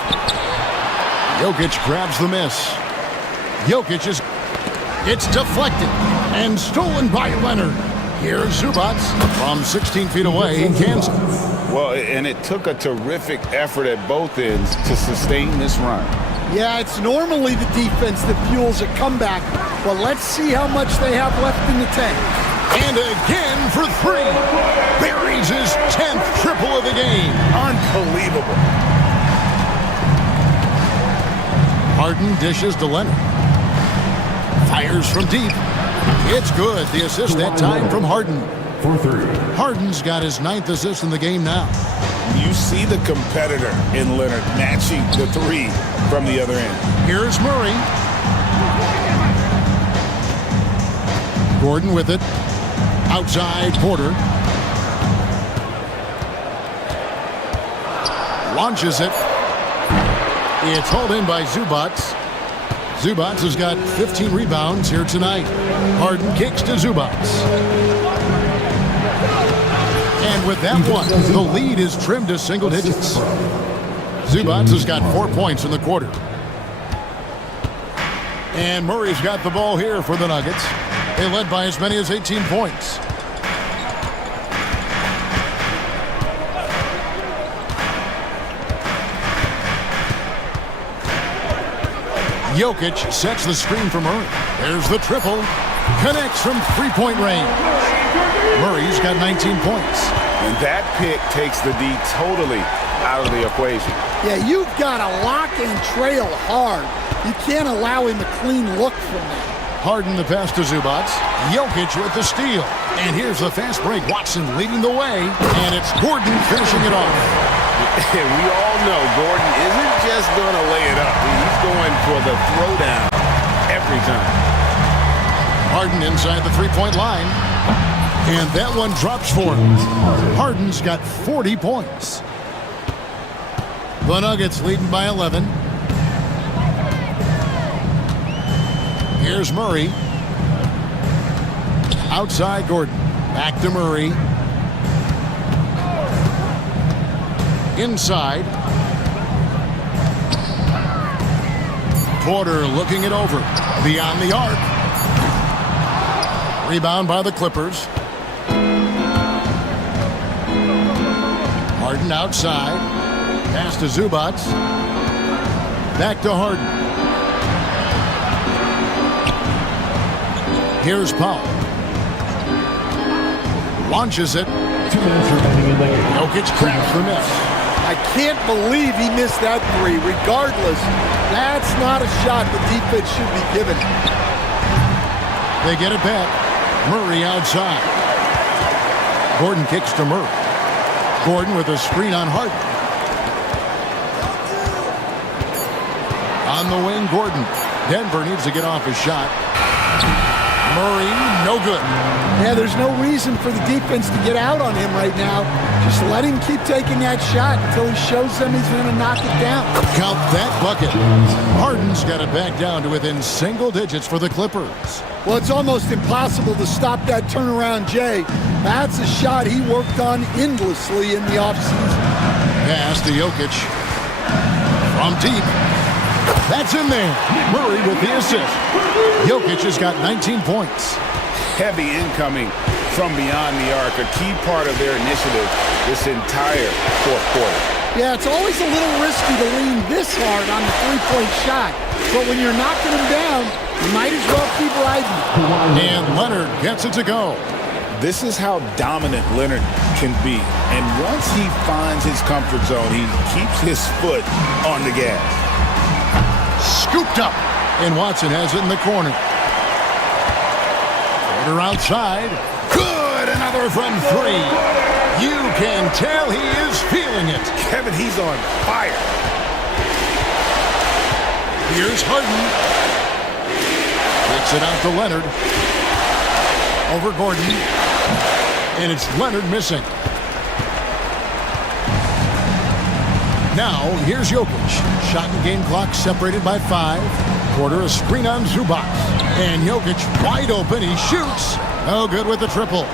Jokic grabs the miss. Jokic is... It's deflected and stolen by Leonard. Here's Zubats from 16 feet away. He cans it. Well, and it took a terrific effort at both ends to sustain this run. Yeah, it's normally the defense that fuels a comeback, but let's see how much they have left in the tank. And again for 3. Buries his 10th triple of the game. Unbelievable. Harden dishes to Leonard. Fires from deep. It's good. The assist that time from Harden. For 3. Harden's got his 9th assist in the game now. You see the competitor in Leonard matching the 3 from the other end. Here's Murray. Gordon with it. Outside Porter. Launches it. It's hauled in by Zubats. Zubats has got 15 rebounds here tonight. Harden kicks to Zubats. And with that one, the lead is trimmed to single digits. Zubats has got 4 points in the quarter. And Murray's got the ball here for the Nuggets. They led by as many as 18 points. Jokic sets the screen for Murray. There's the triple. Connects from 3-point range. Murray's got 19 points. And that pick takes the D totally out of the equation. Yeah, you've got to lock and trail hard. You can't allow him a clean look from that. Harden the pass to Zubats. Jokic with the steal. And here's the fast break. Watson leading the way. And it's Gordon finishing it off. And we all know Gordon isn't just going to lay it up. He's going for the throwdown every time. Harden inside the 3-point line. And that one drops for him. Harden's got 40 points. The Nuggets leading by 11. Here's Murray. Outside Gordon. Back to Murray. Inside. Porter looking it over. Beyond the arc. Rebound by the Clippers. Harden outside. Pass to Zubac. Back to Harden. Here's Powell. Launches it. 2 minutes remaining in the game. Jokic cracks the miss. I can't believe he missed that three. Regardless, that's not a shot the defense should be given. They get it back. Murray outside. Gordon kicks to Murray. Gordon with a screen on Harden. On the wing, Gordon. Denver needs to get off his shot. Murray, no good. Yeah, there's no reason for the defense to get out on him right now. Just let him keep taking that shot until he shows them he's going to knock it down. Count that bucket. Harden's got it back down to within single digits for the Clippers. Well, it's almost impossible to stop that turnaround, Jay. That's a shot he worked on endlessly in the offseason. Pass to Jokic. From deep. That's in there. Murray with the assist. Jokic has got 19 points. Heavy incoming from beyond the arc, a key part of their initiative this entire fourth quarter. Yeah, it's always a little risky to lean this hard on the three-point shot. But when you're knocking him down, you might as well keep riding. And Leonard gets it to go. This is how dominant Leonard can be. And once he finds his comfort zone, he keeps his foot on the gas. Scooped up. And Watson has it in the corner. Porter outside. Good. Another from three. You can tell he is feeling it. Kevin, he's on fire. Here's Harden. Kicks it out to Leonard. Over Gordon. And it's Leonard missing. Now, here's Jokic. Shot and game clock separated by 5. Porter a screen on Zubac. And Jokic wide open. He shoots. Oh, good with the triple.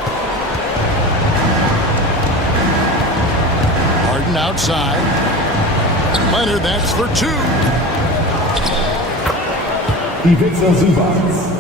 Harden outside. Leonard, that's for 2. Ivica Zubac.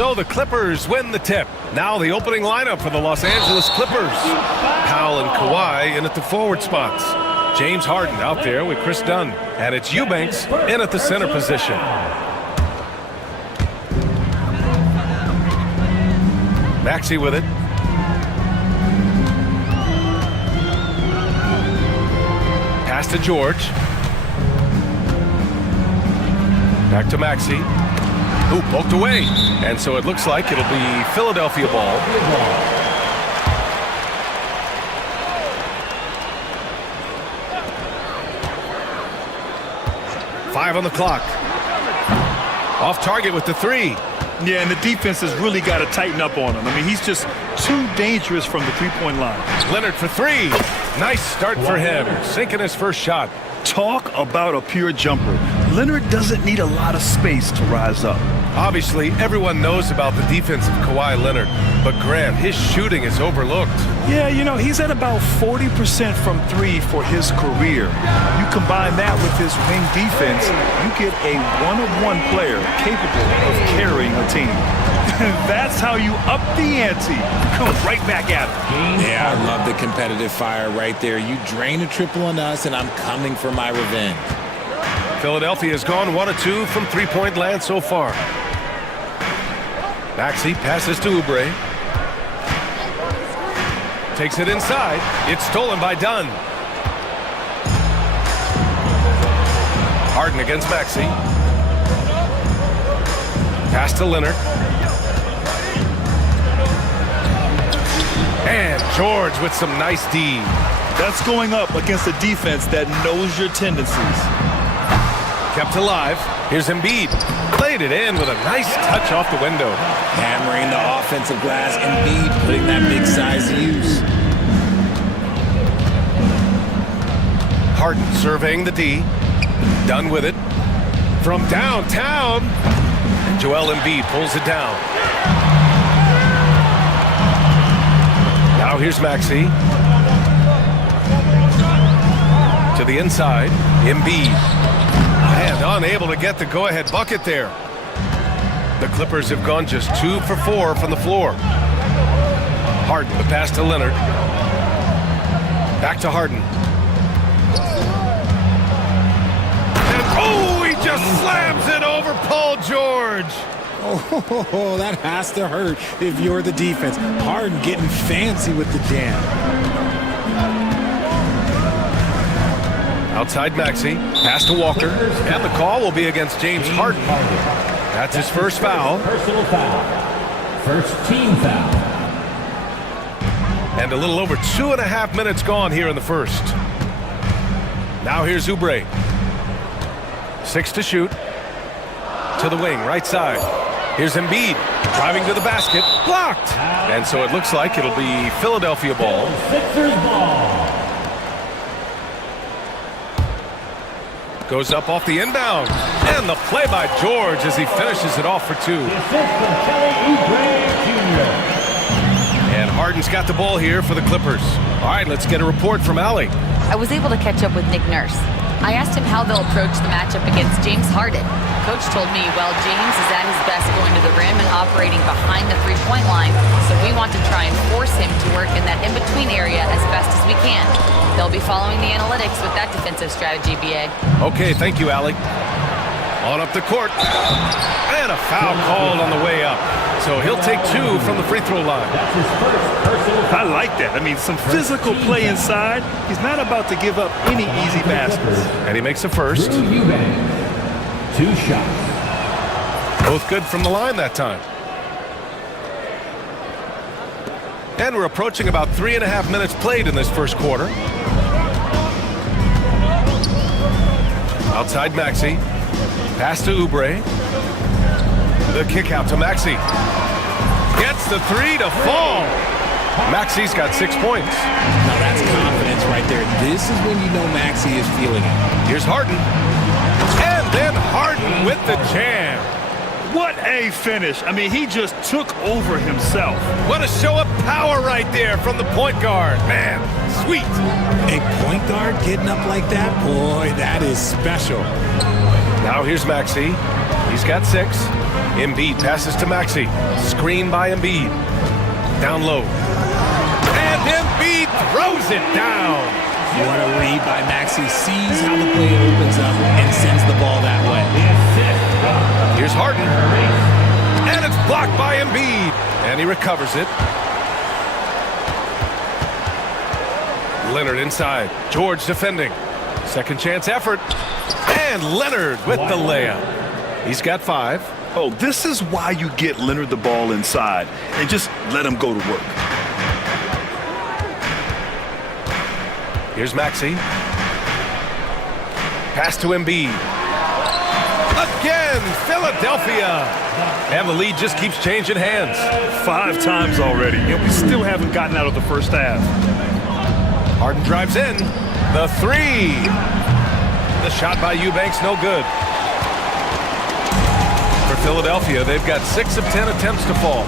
So the Clippers win the tip. Now the opening lineup for the Los Angeles Clippers. Powell and Kawhi in at the forward spots. James Harden out there with Chris Dunn. And it's Eubanks in at the center position. Maxey with it. Pass to George. Back to Maxey. Ooh, poked away. And so it looks like it'll be Philadelphia ball. Five on the clock. Off target with the three. Yeah, and the defense has really got to tighten up on him. I mean, he's just too dangerous from the three-point line. Leonard for three. Nice start for him. Sinking his first shot. Talk about a pure jumper. Leonard doesn't need a lot of space to rise up. Obviously, everyone knows about the defense of Kawhi Leonard, but Grant, his shooting is overlooked. Yeah, you know, he's at about 40% from three for his career. You combine that with his wing defense, you get a one-on-one player capable of carrying a team. That's how you up the ante. Come right back at him. Yeah, I love the competitive fire right there. You drain a triple on us, and I'm coming for my revenge. Philadelphia has gone 1 of 2 from three-point land so far. Maxey passes to Oubre. Takes it inside. It's stolen by Dunn. Harden against Maxey. Pass to Leonard. And George with some nice D. That's going up against a defense that knows your tendencies. Kept alive. Here's Embiid. Played it in with a nice touch off the window. Hammering the offensive glass. Embiid putting that big size to use. Harden surveying the D. Done with it. From downtown. And Joel Embiid pulls it down. Now here's Maxey. To the inside. Embiid. And unable to get the go-ahead bucket there. The Clippers have gone just 2 for 4 from the floor. Harden, the pass to Leonard. Back to Harden. And oh, he just slams it over Paul George. Oh, that has to hurt if you're the defense. Harden getting fancy with the jam. Outside Maxey, pass to Walker, and the call will be against James Harden. That's his first foul. Personal foul. First team foul. And a little over 2.5 minutes gone here in the first. Now here's Oubre. 6 to shoot. To the wing, right side. Here's Embiid, driving to the basket, blocked. And so it looks like it'll be Philadelphia ball. Sixers ball. Goes up off the inbound. And the play by George as he finishes it off for 2. And Harden's got the ball here for the Clippers. All right, let's get a report from Allie. I was able to catch up with Nick Nurse. I asked him how they'll approach the matchup against James Harden. Coach told me, well, James is at his best going to the rim and operating behind the three-point line, so we want to try and force him to work in that in-between area as best as we can. They'll be following the analytics with that defensive strategy, BA. Okay, thank you, Allie. On up the court. And a foul called on the way up. So he'll take 2 from the free throw line. That's his first personal foul. I like that. I mean, some physical play inside. He's not about to give up any easy baskets. And he makes the first. Drew Eubanks. 2 shots. Both good from the line that time. And we're approaching about 3.5 minutes played in this first quarter. Outside Maxey. Pass to Oubre. The kick out to Maxey. Gets the 3 to fall. Maxey's got 6 points. Now that's confidence right there. This is when you know Maxey is feeling it. Here's Harden. And then Harden with the jam. What a finish. I mean, he just took over himself. What a show of power right there from the point guard. Man, sweet. A point guard getting up like that? Boy, that is special. Now here's Maxey. He's got 6. Embiid passes to Maxey. Screen by Embiid. Down low. And Embiid throws it down. What a read by Maxey. Sees how the play opens up and sends the ball that way. Here's Harden. And it's blocked by Embiid. And he recovers it. Leonard inside. George defending. Second chance effort. And Leonard with the layup. He's got 5. Oh, this is why you get Leonard the ball inside and just let him go to work. Here's Maxey. Pass to Embiid. Again, Philadelphia. And the lead just keeps changing hands. 5 times already, and we still haven't gotten out of the first half. Harden drives in. The 3. The shot by Eubanks, no good. For Philadelphia, they've got 6 of 10 attempts to fall.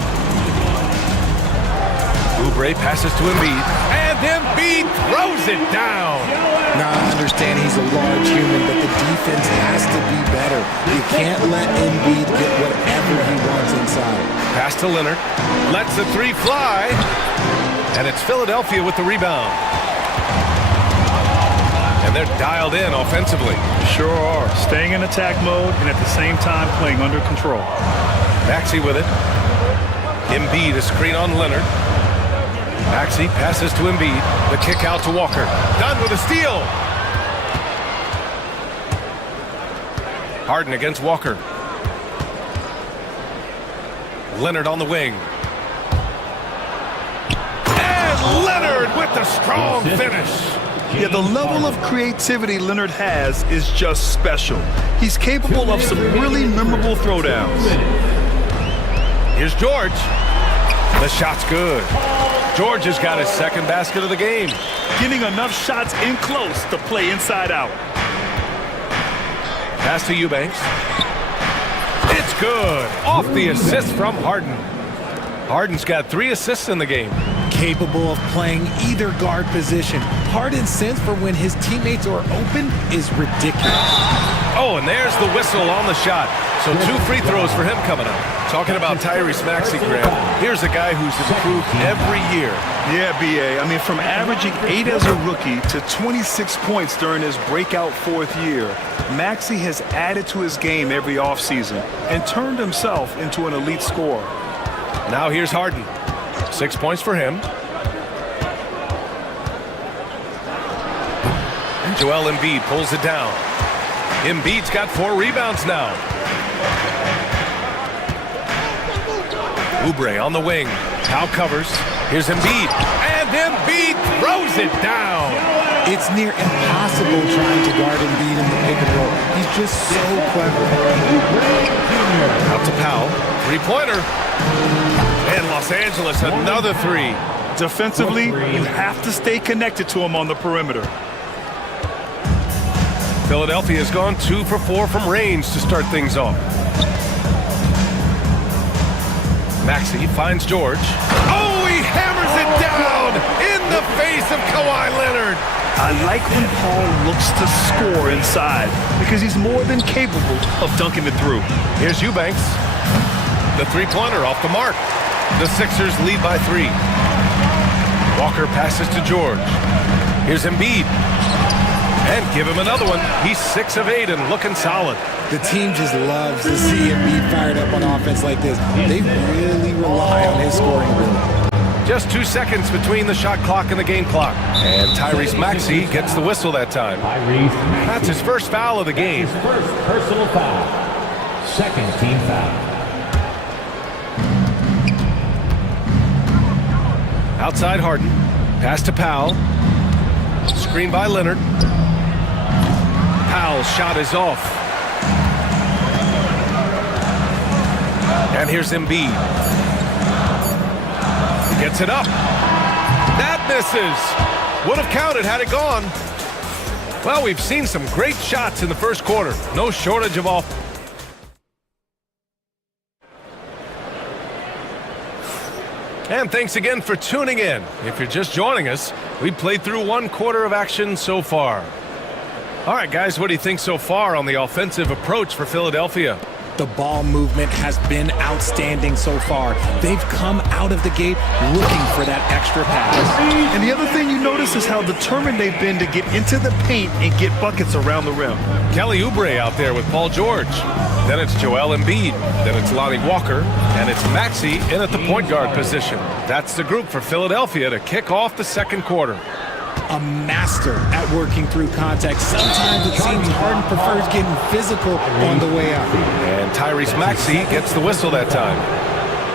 Oubre passes to Embiid. And Embiid throws it down. Now, I understand he's a large human, but the defense has to be better. You can't let Embiid get whatever he wants inside. Pass to Leonard. Lets the 3 fly. And it's Philadelphia with the rebound. And they're dialed in offensively. Sure are. Staying in attack mode and at the same time playing under control. Maxey with it. Embiid a screen on Leonard. Maxey passes to Embiid. The kick out to Walker. Done with a steal. Harden against Walker. Leonard on the wing. And Leonard with the strong finish. Yeah, the level of creativity Leonard has is just special. He's capable of some really memorable throwdowns. Here's George. The shot's good. George has got his second basket of the game. Getting enough shots in close to play inside out. Pass to Eubanks. It's good. Off the assist from Harden. Harden's got 3 assists in the game. Capable of playing either guard position. Harden's sense for when his teammates are open is ridiculous. Oh, and there's the whistle on the shot. So 2 free throws for him coming up. Talking about Tyrese Maxey, Graham. Here's a guy who's improved every year. Yeah, B.A. I mean, from averaging 8 as a rookie to 26 points during his breakout 4th year, Maxey has added to his game every offseason and turned himself into an elite scorer. Now here's Harden. 6 points for him. Joel Embiid pulls it down. Embiid's got 4 rebounds now. Oubre on the wing. Now covers. Here's Embiid. And Embiid throws it down. It's near impossible trying to guard Embiid in the pick and roll. He's just so clever. Out to Powell. 3-pointer. And Los Angeles, another 3. Defensively, you have to stay connected to him on the perimeter. Philadelphia has gone 2 for 4 from range to start things off. Maxey finds George. Oh, he hammers it down in the face of Kawhi Leonard. I like when Paul looks to score inside because he's more than capable of dunking it through. Here's Eubanks. The 3-pointer off the mark. The Sixers lead by 3. Walker passes to George. Here's Embiid. And give him another one. He's 6 of 8 and looking solid. The team just loves to see Embiid fired up on offense like this. They really rely on his scoring ability. Just 2 seconds between the shot clock and the game clock. And Tyrese Maxey gets the whistle that time. That's his first foul of the game. His first personal foul. Second team foul. Outside Harden. Pass to Powell. Screen by Leonard. Powell's shot is off. And here's Embiid. Gets it up. That misses. Would have counted had it gone. Well, we've seen some great shots in the first quarter. No shortage of offense. And thanks again for tuning in. If you're just joining us, we've played through 1 quarter of action so far. All right, guys, what do you think so far on the offensive approach for Philadelphia? The ball movement has been outstanding so far. They've come out of the gate looking for that extra pass. And the other thing you notice is how determined they've been to get into the paint and get buckets around the rim. Kelly Oubre out there with Paul George. Then it's Joel Embiid. Then it's Lonnie Walker. And it's Maxey in at the point guard position. That's the group for Philadelphia to kick off the second quarter. A master at working through contact. Sometimes it seems Harden prefers getting physical on the way up. And Tyrese Maxey gets the whistle that time.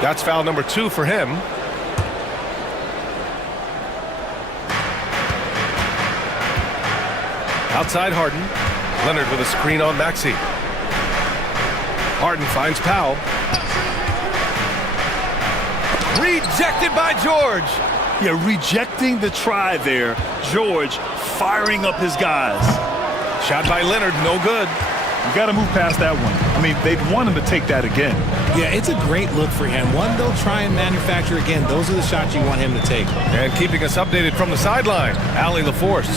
That's foul number 2 for him. Outside Harden. Leonard with a screen on Maxey. Harden finds Powell. Rejected by George. Yeah, rejecting the try there. George firing up his guys. Shot by Leonard, no good. You got to move past that one. I mean, they'd want him to take that again. Yeah, it's a great look for him. One they'll try and manufacture again. Those are the shots you want him to take. And keeping us updated from the sideline, Allie LaForce.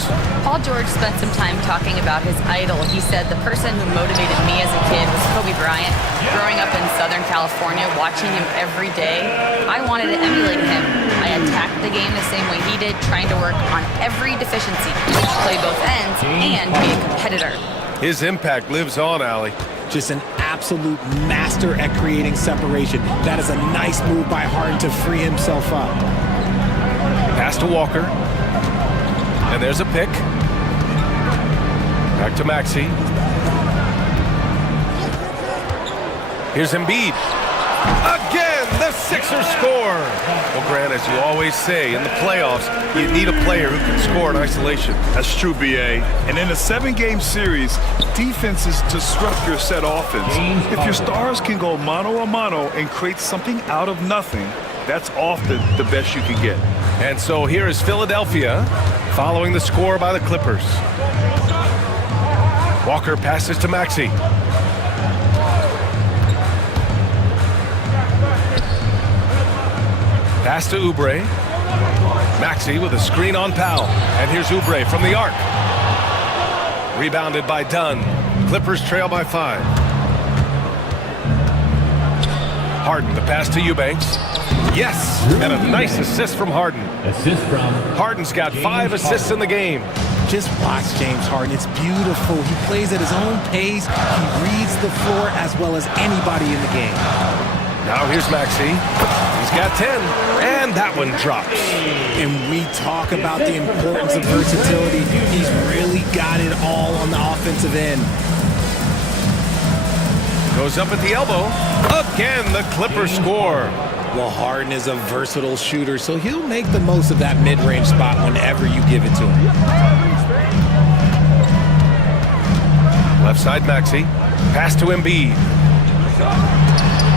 Paul George spent some time talking about his idol. He said, the person who motivated me as a kid was Kobe Bryant. Growing up in Southern California, watching him every day, I wanted to emulate him. I attacked the game the same way he did, trying to work on every deficiency, play both ends, and be a competitor. His impact lives on, Allie. Just an absolute master at creating separation. That is a nice move by Harden to free himself up. Pass to Walker. And there's a pick. Back to Maxey. Here's Embiid. Again, the Sixers score. Well, Grant, as you always say, in the playoffs, you need a player who can score in isolation. That's true, BA. And in a 7-game series, defenses disrupt your set offense. If your stars can go mano-a-mano and create something out of nothing, that's often the best you can get. And so here is Philadelphia following the score by the Clippers. Walker passes to Maxey. Pass to Oubre. Maxey with a screen on Powell. And here's Oubre from the arc. Rebounded by Dunn. Clippers trail by 5. Harden, the pass to Eubanks. Yes, and a nice assist from Harden. Assist from Harden's got 5 assists in the game. Just watch James Harden. It's beautiful. He plays at his own pace. He reads the floor as well as anybody in the game. Now here's Maxey. He's got 10, and that one drops. And we talk about the importance of versatility. He's really got it all on the offensive end. Goes up at the elbow. Again, the Clippers score. Well, Harden is a versatile shooter, so he'll make the most of that mid-range spot whenever you give it to him. Left side, Maxey. Pass to Embiid.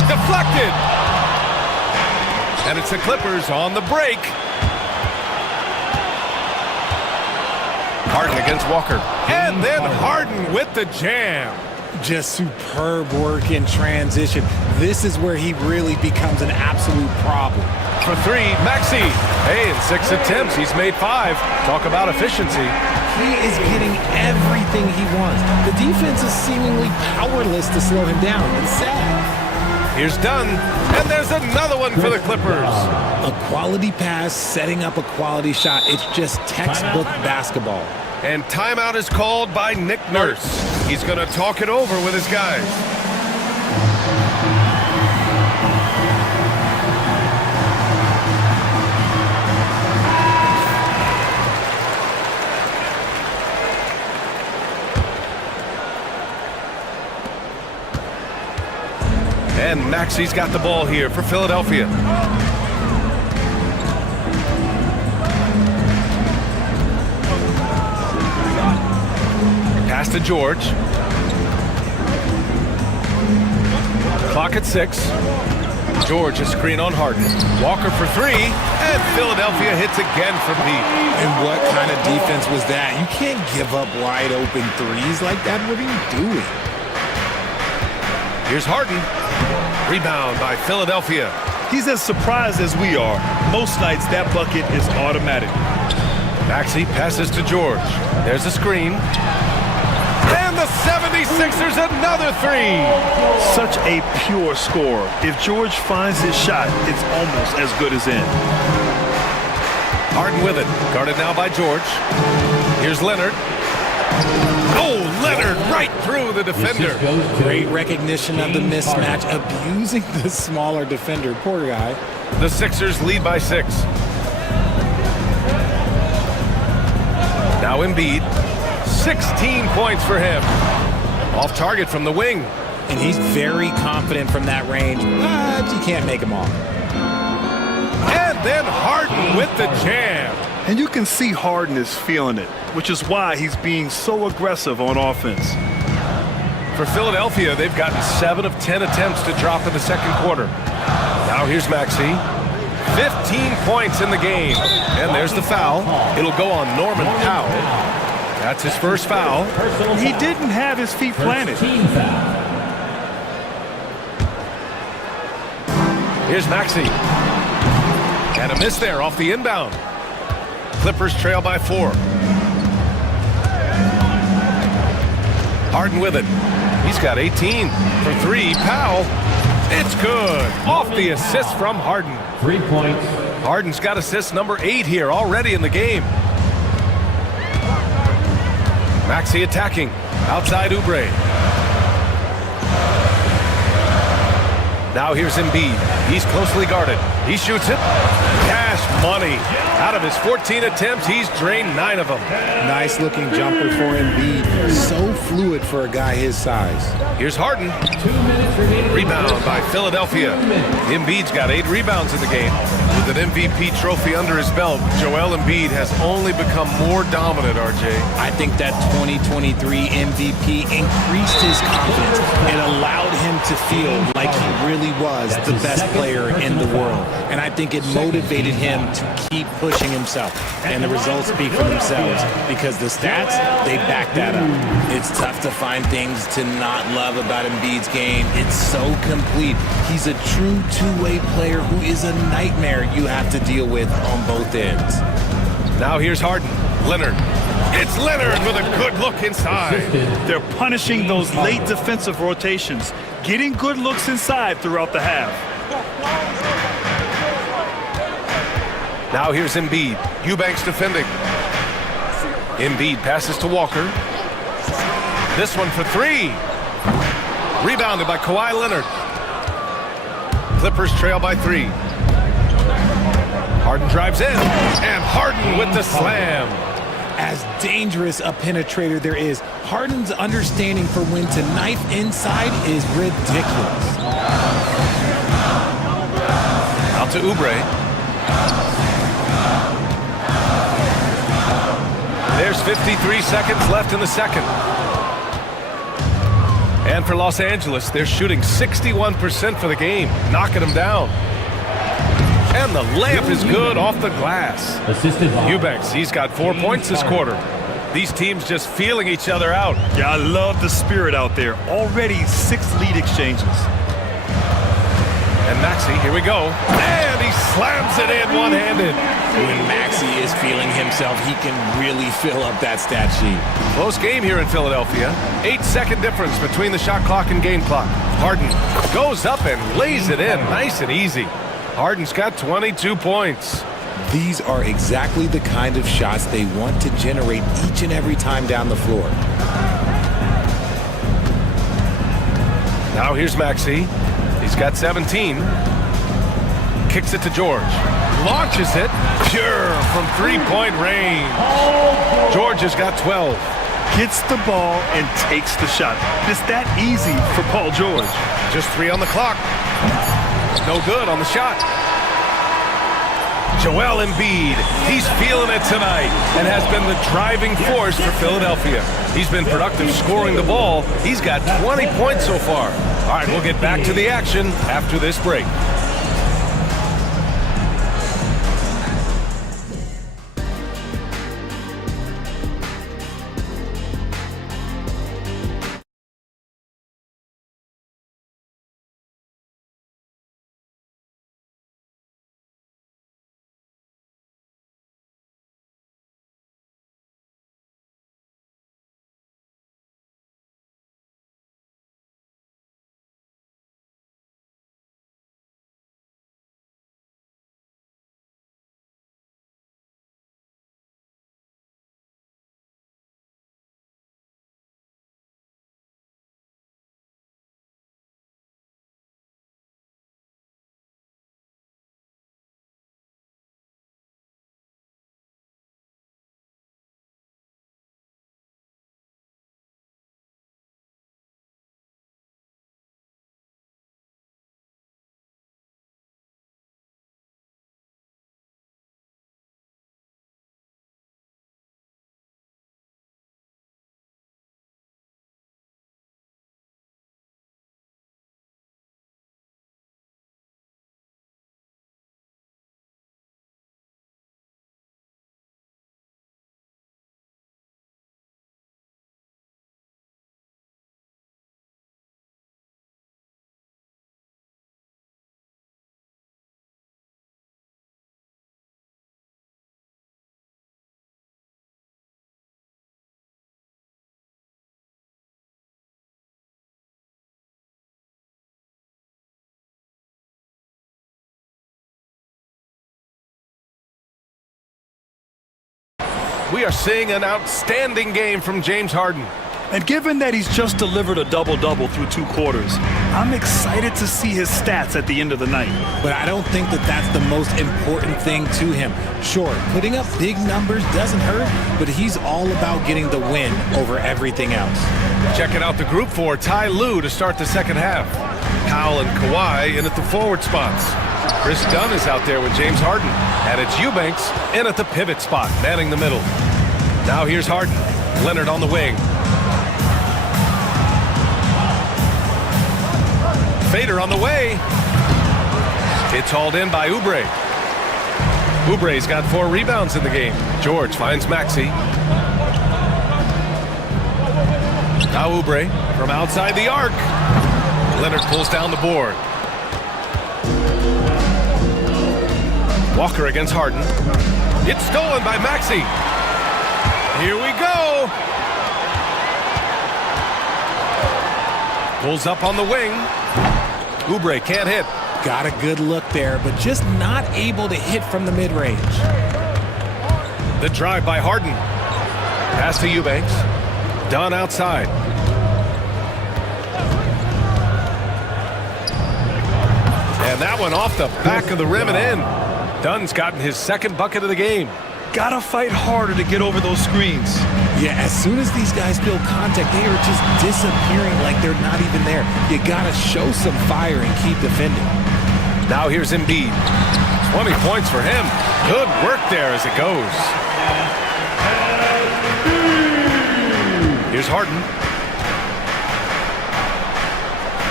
Deflected! And it's the Clippers on the break. Harden against Walker. And then Harden with the jam. Just superb work in transition. This is where he really becomes an absolute problem. For 3, Maxey. Hey, in 6 attempts, he's made 5. Talk about efficiency. He is getting everything he wants. The defense is seemingly powerless to slow him down. It's sad. Here's Dunn, and there's another one for the Clippers. A quality pass, setting up a quality shot. It's just textbook basketball. And timeout is called by Nick Nurse. He's going to talk it over with his guys. And Maxey's got the ball here for Philadelphia. Pass to George. Clock at 6. George a screen on Harden. Walker for 3, and Philadelphia hits again from deep. And what kind of defense was that? You can't give up wide open threes like that. What are you doing? Here's Harden. Rebound by Philadelphia. He's as surprised as we are. Most nights that bucket is automatic. Maxey passes to George. There's a screen. And the the 76ers another three. Such a pure score. If George finds his shot, it's almost as good as in. Harden with it. Guarded now by George. Here's Leonard. Oh, Leonard right through the defender. Great recognition of the mismatch, abusing the smaller defender. Poor guy. The Sixers lead by 6. Now Embiid. 16 points for him. Off target from the wing. And he's very confident from that range, but you can't make him all. And then Harden with the jam. And you can see Harden is feeling it, which is why he's being so aggressive on offense. For Philadelphia, they've gotten 7 of 10 attempts to drop in the second quarter. Now here's Maxey. 15 points in the game. And there's the foul. It'll go on Norman Powell. That's his first foul. He didn't have his feet planted. Here's Maxey. And a miss there off the inbound. Clippers trail by 4. Harden with it. He's got 18 for 3. Powell. It's good. Off the assist from Harden. 3 points. Harden's got assist number 8 here already in the game. Maxey attacking. Outside Oubre. Now here's Embiid. He's closely guarded. He shoots it. Cash money. Out of his 14 attempts, he's drained 9 of them. Nice looking jumper for Embiid. So fluid for a guy his size. Here's Harden. Rebound by Philadelphia. Embiid's got 8 rebounds in the game. With an MVP trophy under his belt, Joel Embiid has only become more dominant, RJ. I think that 2023 MVP increased his confidence. It allowed him to feel like he really was the best player in the world. And I think it motivated him to keep pushing himself. And the results speak for themselves because the stats, they back that up. It's tough to find things to not love about Embiid's game. It's so complete. He's a true two-way player who is a nightmare you have to deal with on both ends. Now here's Harden. Leonard. It's Leonard with a good look inside. They're punishing those late defensive rotations, getting good looks inside throughout the half. Now here's Embiid. Eubanks defending. Embiid passes to Walker. This one for 3. Rebounded by Kawhi Leonard. Clippers trail by 3. Harden drives in. And Harden with the slam. As dangerous a penetrator there is, Harden's understanding for when to knife inside is ridiculous. Out to Oubre. There's 53 seconds left in the second. And for Los Angeles, they're shooting 61% for the game, knocking them down. And the layup is good off the glass. Eubanks, he's got 4 points this quarter. These teams just feeling each other out. Yeah, I love the spirit out there. Already 6 lead exchanges. And Maxey, here we go. And he slams it in one-handed. When Maxey is feeling himself, he can really fill up that stat sheet. Close game here in Philadelphia. 8-second difference between the shot clock and game clock. Harden goes up and lays it in nice and easy. Harden's got 22 points. These are exactly the kind of shots they want to generate each and every time down the floor. Now here's Maxey. He's got 17. Kicks it to George. Launches it. Pure from three-point range. George has got 12. Gets the ball and takes the shot. It's that easy for Paul George. Just 3 on the clock. No good on the shot. Joel Embiid, he's feeling it tonight and has been the driving force for Philadelphia. He's been productive scoring the ball. He's got 20 points so far. All right, we'll get back to the action after this break. We are seeing an outstanding game from James Harden. And given that he's just delivered a double-double through 2 quarters, I'm excited to see his stats at the end of the night. But I don't think that that's the most important thing to him. Sure, putting up big numbers doesn't hurt, but he's all about getting the win over everything else. Checking out the group for Ty Lue to start the second half. Powell and Kawhi in at the forward spots. Chris Dunn is out there with James Harden. And it's Eubanks in at the pivot spot, manning the middle. Now here's Harden. Leonard on the wing. Fader on the way. It's hauled in by Oubre. Oubre's got 4 rebounds in the game. George finds Maxey. Now Oubre from outside the arc. Leonard pulls down the board. Walker against Harden. It's stolen by Maxey. Here we go. Pulls up on the wing. Oubre can't hit. Got a good look there, but just not able to hit from the mid-range. The drive by Harden. Pass to Eubanks. Dunn outside. And that one off the back of the rim and in. Dunn's gotten his second bucket of the game. Gotta fight harder to get over those screens. Yeah, as soon as these guys feel contact, they are just disappearing like they're not even there. You gotta show some fire and keep defending. Now here's Embiid. 20 points for him. Good work there as it goes. Here's Harden.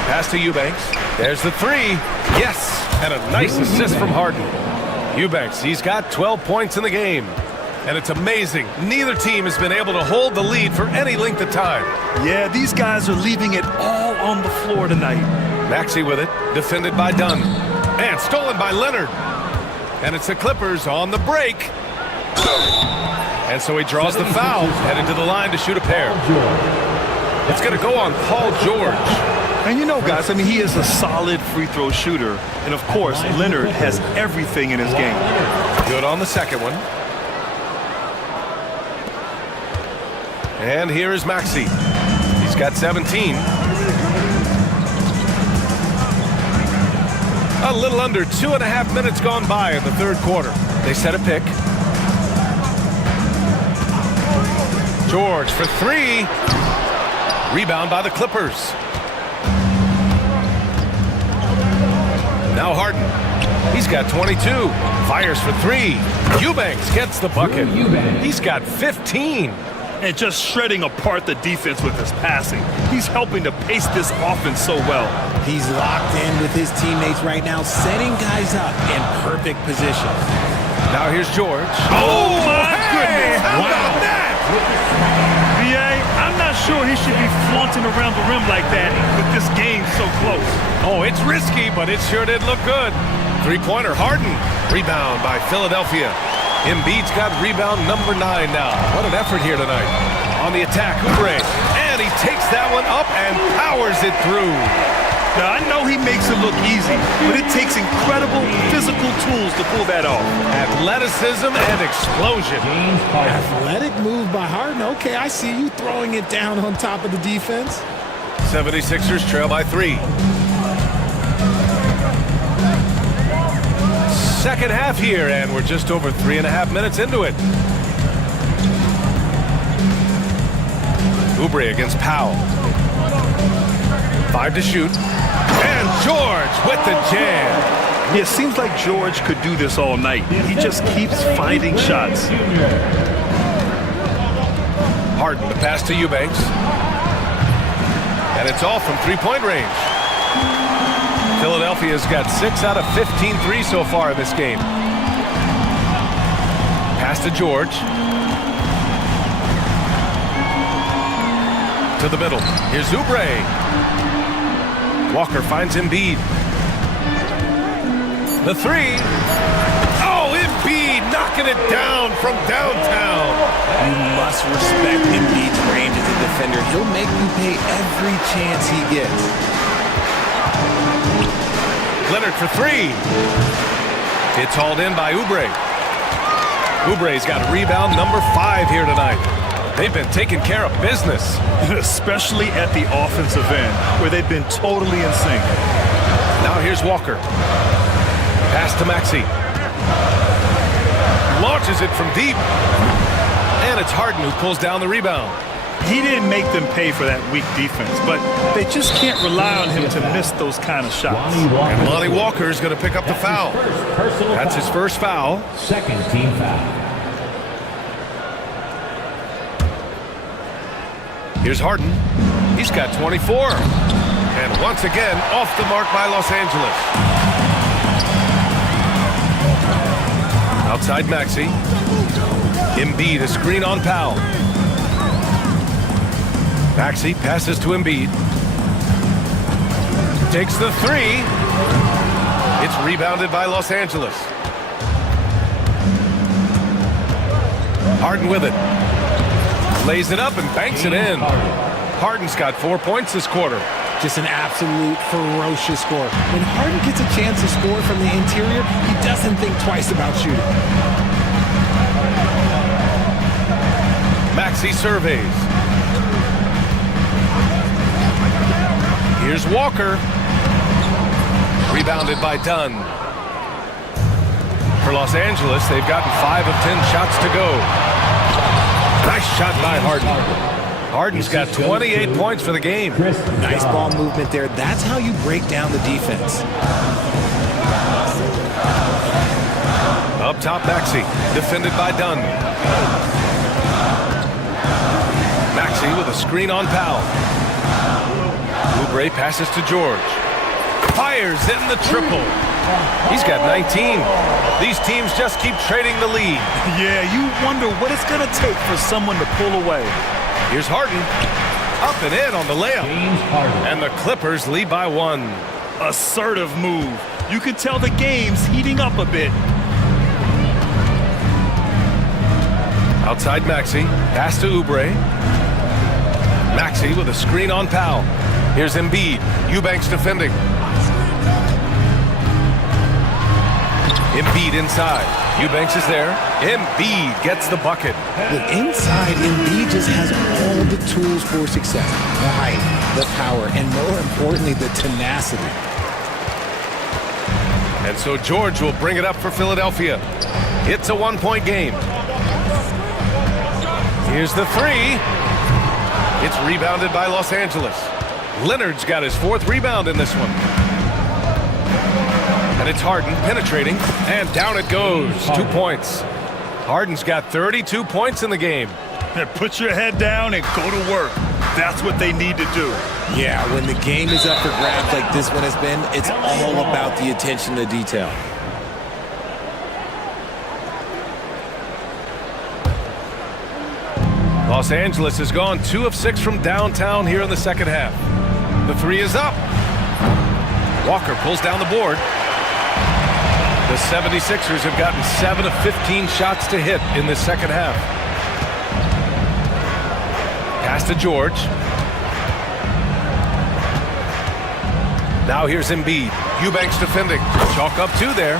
Pass to Eubanks. There's the 3. Yes, and a nice assist from Harden. Eubanks, he's got 12 points in the game. And it's amazing. Neither team has been able to hold the lead for any length of time. Yeah, these guys are leaving it all on the floor tonight. Maxey with it, defended by Dunn. And stolen by Leonard. And it's the Clippers on the break. And so he draws the foul, headed to the line to shoot a pair. It's going to go on Paul George. And you know, guys, I mean, he is a solid free throw shooter. And, of course, Leonard has everything in his game. Good on the second one. And here is Maxey. He's got 17. A little under 2.5 minutes gone by in the third quarter. They set a pick. George for 3. Rebound by the Clippers. Now Harden. He's got 22. Fires for 3. Eubanks gets the bucket. He's got 15. And just shredding apart the defense with his passing. He's helping to pace this offense so well. He's locked in with his teammates right now, setting guys up in perfect position. Now here's George. Oh my goodness! How about that? VA, I'm not sure he should be flaunting around the rim like that with this game so close. Oh, it's risky, but it sure did look good. 3-pointer, Harden. Rebound by Philadelphia. Embiid's got rebound number 9 now. What an effort here tonight. On the attack, Oubre. And he takes that one up and powers it through. Now, I know he makes it look easy, but it takes incredible physical tools to pull that off. Athleticism and explosion. Athletic move by Harden. Okay, I see you throwing it down on top of the defense. 76ers trail by 3. Second half here, and we're just over 3.5 minutes into it. Oubre against Powell. 5 to shoot. And George with the jam. Yeah, it seems like George could do this all night. He just keeps finding shots. Harden, the pass to Eubanks. And it's all from 3-point range. Philadelphia's got 6 out of 15 threes so far in this game. Pass to George. To the middle. Here's Oubre. Walker finds Embiid. The 3. Oh, Embiid knocking it down from downtown. You must respect Embiid's range as a defender. He'll make you pay every chance he gets. Leonard for 3. It's hauled in by Oubre. Oubre's got rebound number 5 here tonight. They've been taking care of business. Especially at the offensive end, where they've been totally in sync. Now here's Walker. Pass to Maxey. Launches it from deep. And it's Harden who pulls down the rebound. He didn't make them pay for that weak defense, but they just can't rely on him to miss those kind of shots. And Lonnie Walker is going to pick up the foul. That's his first foul. Second team foul. Here's Harden. He's got 24. And once again, off the mark by Los Angeles. Outside Maxey. Embiid, a screen on Powell. Maxey passes to Embiid. Takes the 3. It's rebounded by Los Angeles. Harden with it. Lays it up and banks it in. Harden's got 4 points this quarter. Just an absolute ferocious score. When Harden gets a chance to score from the interior, he doesn't think twice about shooting. Maxey surveys. Here's Walker. Rebounded by Dunn. For Los Angeles, they've gotten 5 of 10 shots to go. Nice shot by Harden. Harden's got 28 points for the game. Nice ball movement there. That's how you break down the defense. Up top, Maxey. Defended by Dunn. Maxey with a screen on Powell. Oubre passes to George. Fires in the triple. He's got 19. These teams just keep trading the lead. Yeah, you wonder what it's going to take for someone to pull away. Here's Harden. Up and in on the layup. And the Clippers lead by 1. Assertive move. You can tell the game's heating up a bit. Outside Maxey. Pass to Oubre. Maxey with a screen on Powell. Here's Embiid. Eubanks defending. Embiid inside. Eubanks is there. Embiid gets the bucket. Look, inside, Embiid just has all the tools for success. The height, the power, and more importantly, the tenacity. And so George will bring it up for Philadelphia. It's a 1-point game. Here's the 3. It's rebounded by Los Angeles. Leonard's got his 4th rebound in this one. And it's Harden penetrating, and down it goes. 2 points. Harden's got 32 points in the game. Put your head down and go to work. That's what they need to do. Yeah, when the game is up for grabs like this one has been, it's all about the attention to detail. Los Angeles has gone 2 of 6 from downtown here in the second half. The 3 is up. Walker pulls down the board. The 76ers have gotten 7 of 15 shots to hit in this second half. Pass to George. Now here's Embiid. Eubanks defending. Chalk up 2 there.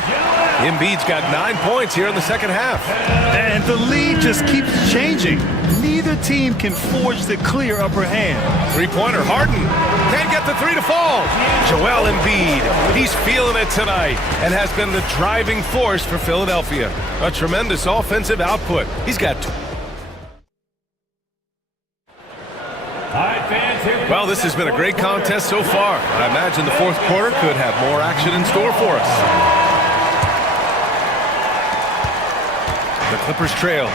Embiid's got 9 points here in the second half. And the lead just keeps changing. Neither team can forge the clear upper hand. 3-pointer, Harden. Can't get the 3 to fall. Joel Embiid. He's feeling it tonight and has been the driving force for Philadelphia. A tremendous offensive output. He's got... Well, this has been a great contest so far. I imagine the 4th quarter could have more action in store for us. The Clippers trail.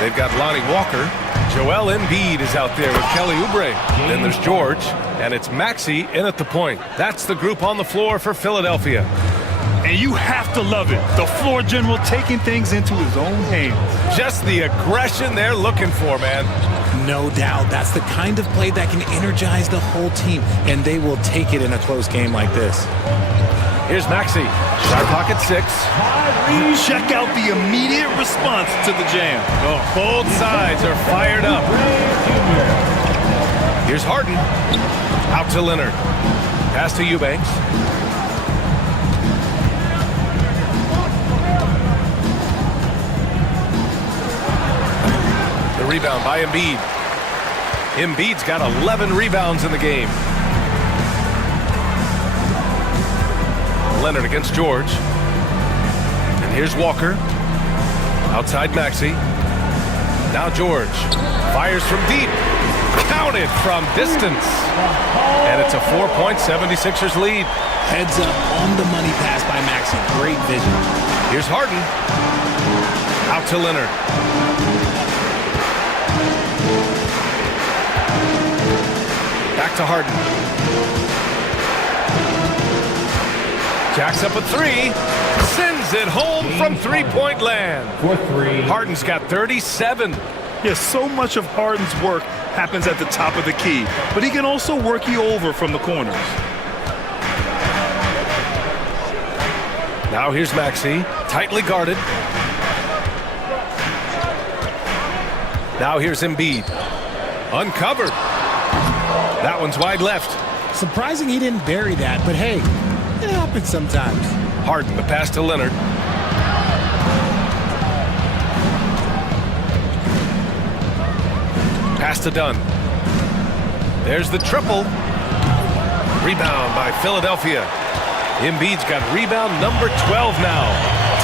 They've got Lonnie Walker. Joel Embiid is out there with Kelly Oubre. Then there's George, and it's Maxey in at the point. That's the group on the floor for Philadelphia. And you have to love it. The floor general taking things into his own hands. Just the aggression they're looking for, man. No doubt. That's the kind of play that can energize the whole team, and they will take it in a close game like this. Here's Maxey. Shot clock at 6. Check out the immediate response to the jam. Oh, both sides are fired up. Here's Harden. Out to Leonard. Pass to Eubanks. rebound by Embiid. Embiid's got 11 rebounds in the game. Leonard against George. And here's Walker. Outside Maxey. Now George fires from deep. Counted from distance. And it's a 4-point 76ers lead. Heads up on the money pass by Maxey. Great vision. Here's Harden. Out to Leonard. Back to Harden. Jacks up a three. Sends it home from three-point land. For three. Harden's got 37. Yes, so much of Harden's work happens at the top of the key, but he can also work you over from the corners. Now here's Maxey, tightly guarded. Now here's Embiid, uncovered. That one's wide left. Surprising he didn't bury that, but hey, it happens sometimes. Harden, the pass to Leonard. Pass to Dunn. There's the triple. Rebound by Philadelphia. Embiid's got rebound number 12 now.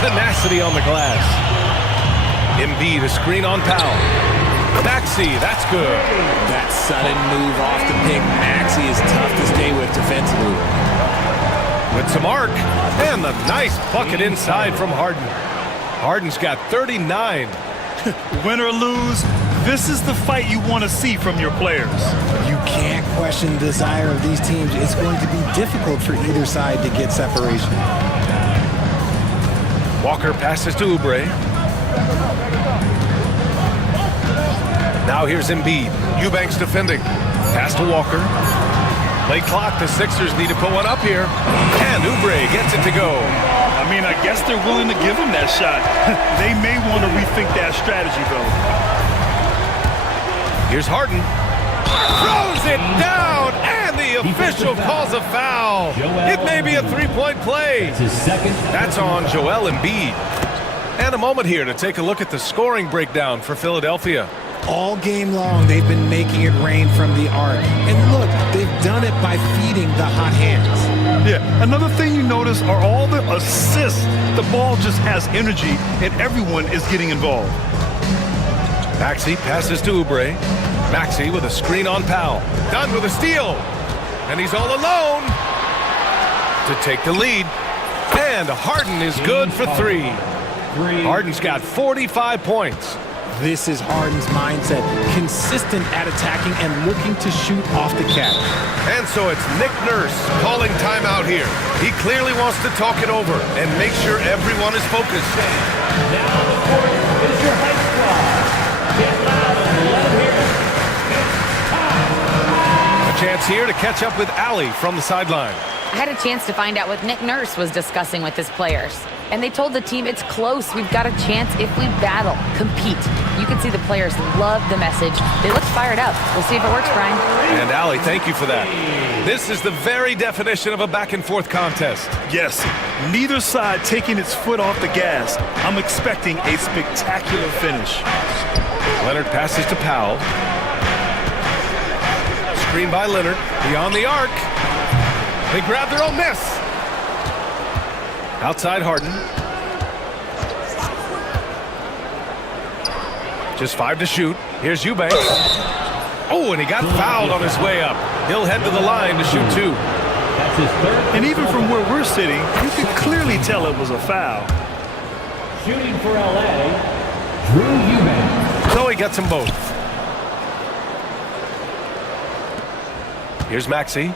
Tenacity on the glass. Embiid, a screen on Powell. Maxey, that's good. That sudden move off the pick, Maxey is tough to stay with defensively. With some arc, and the nice bucket inside from Harden. Harden's got 39. Win or lose, this is the fight you want to see from your players. You can't question the desire of these teams. It's going to be difficult for either side to get separation. Walker passes to Oubre. Now here's Embiid. Eubanks defending. Pass to Walker. Late clock, the Sixers need to put one up here. And Oubre gets it to go. I mean, I guess they're willing to give him that shot. They may want to rethink that strategy, though. Here's Harden. Throws it down, and the official calls a foul. It may be a three-point play. That's on Joel Embiid. And a moment here to take a look at the scoring breakdown for Philadelphia. All game long, they've been making it rain from the arc. And look, they've done it by feeding the hot hands. Yeah, another thing you notice are all the assists. The ball just has energy, and everyone is getting involved. Maxey passes to Oubre. Maxey with a screen on Powell. Dunn with a steal. And he's all alone to take the lead. And Harden is good for three. Harden's got 45 points. This is Harden's mindset, consistent at attacking and looking to shoot off the catch. And so it's Nick Nurse calling timeout here. He clearly wants to talk it over and make sure everyone is focused. Now the court is your high squad. Get loud and let them hear it. It's time. A chance here to catch up with Allie from the sideline. I had a chance to find out what Nick Nurse was discussing with his players. And they told the team it's close. We've got a chance if we battle, compete. You can see the players love the message. They look fired up. We'll see if it works, Brian. And Allie, thank you for that. This is the very definition of a back-and-forth contest. Yes, neither side taking its foot off the gas. I'm expecting a spectacular finish. Leonard passes to Powell. Screen by Leonard. Beyond the arc. They grab their own miss. Outside Harden. Just 5 to shoot. Here's Eubanks. Oh, and he got fouled on his way up. He'll head to the line to shoot 2. That's his third. And even from where we're sitting, you can clearly tell it was a foul. Shooting for LA, Drew Eubanks. So he gets them both. Here's Maxey.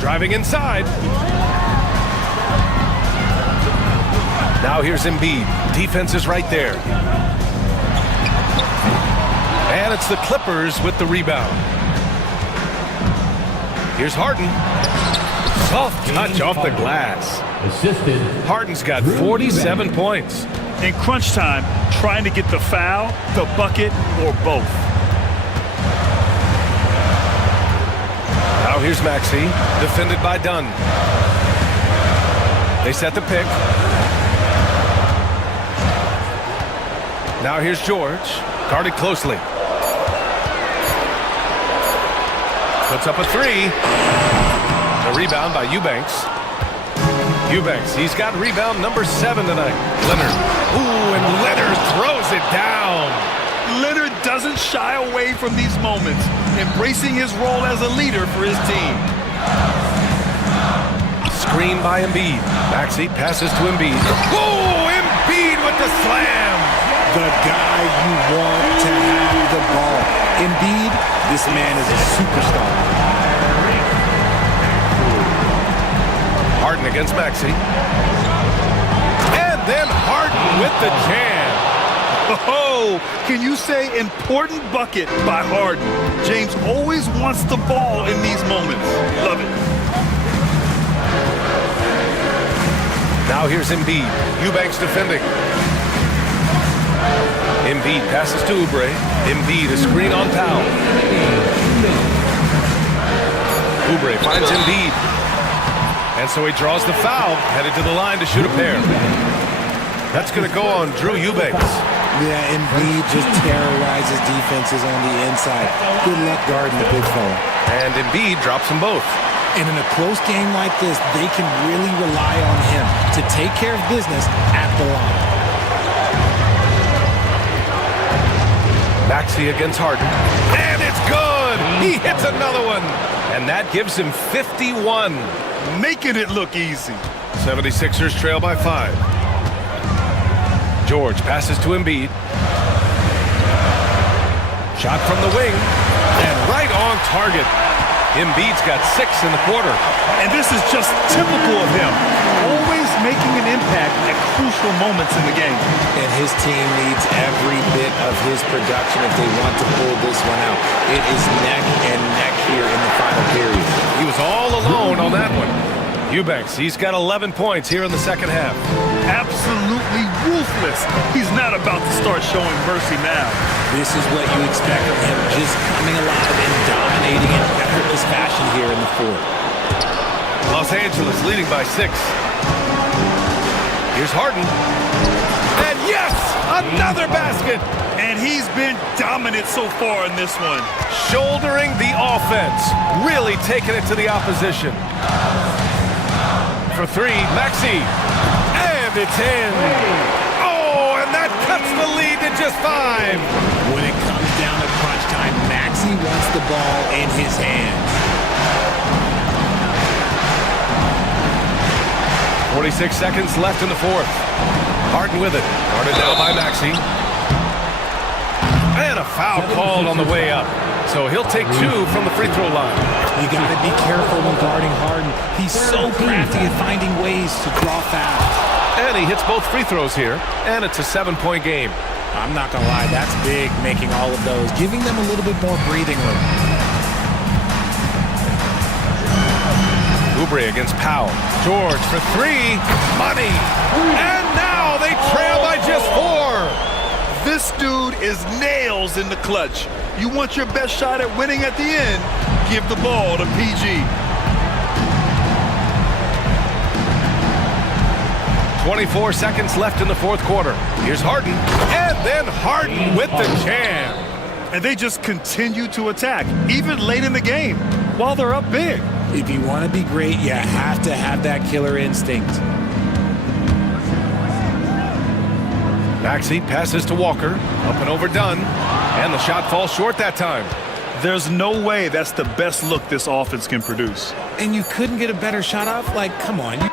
Driving inside. Now here's Embiid. Defense is right there. And it's the Clippers with the rebound. Here's Harden. Soft touch off the glass. Assisted. Harden's got 47 points. In crunch time, trying to get the foul, the bucket, or both. Now here's Maxey, defended by Dunn. They set the pick. Now here's George, guarded closely. Puts up a three. The rebound by Eubanks. Eubanks, he's got rebound number 7 tonight. Leonard. Ooh, and Leonard throws it down. Leonard doesn't shy away from these moments, embracing his role as a leader for his team. Screen by Embiid. Maxey passes to Embiid. Oh, Embiid with the slam. The guy you want to have the ball. Embiid, this man is a superstar. Harden against Maxey. And then Harden with the jam. Oh, can you say important bucket by Harden? James always wants the ball in these moments. Love it. Now here's Embiid. Eubanks defending. Embiid passes to Oubre. Embiid, a screen on Powell. Oubre finds Embiid. And so he draws the foul, headed to the line to shoot a pair. That's going to go on Drew Eubanks. Yeah, Embiid just terrorizes defenses on the inside. Good luck guarding the big fella. And Embiid drops them both. And in a close game like this, they can really rely on him to take care of business at the line. Maxey against Harden. And it's good! He hits another one! And that gives him 51. Making it look easy. 76ers trail by 5. George passes to Embiid. Shot from the wing. And right on target. Embiid's got 6 in the quarter. And this is just typical of him. Always making an impact at crucial moments in the game. And his team needs every bit of his production if they want to pull this one out. It is neck and neck here in the final period. He was all alone on that one. Eubanks, he's got 11 points here in the second half. Absolutely ruthless. He's not about to start showing mercy now. This is what you expect of him, just coming alive and dominating in effortless fashion here in the fourth. Los Angeles leading by 6. Here's Harden. And yes, another basket. And he's been dominant so far in this one. Shouldering the offense, really taking it to the opposition. For 3, Maxey. And it's in. Oh, and that cuts the lead to just 5. When it comes down to crunch time, Maxey wants the ball in his hands. 46 seconds left in the fourth. Harden with it. Guarded now by Maxey. And a foul called on the way up. So he'll take 2 from the free throw line. You got to be careful when guarding Harden. He's so crafty at finding ways to draw fouls. And he hits both free throws here. And it's a 7-point game. I'm not going to lie, that's big, making all of those, giving them a little bit more breathing room. Oubre against Powell. George for 3. Money. And now they trail by just 4. This dude is nails in the clutch. You want your best shot at winning at the end, give the ball to PG. 24 seconds left in the fourth quarter. Here's Harden. And then Harden with the jam. And they just continue to attack, even late in the game, while they're up big. If you want to be great, you have to have that killer instinct. Maxey passes to Walker. Up and overdone. And the shot falls short that time. There's no way that's the best look this offense can produce. And you couldn't get a better shot off? Like, come on.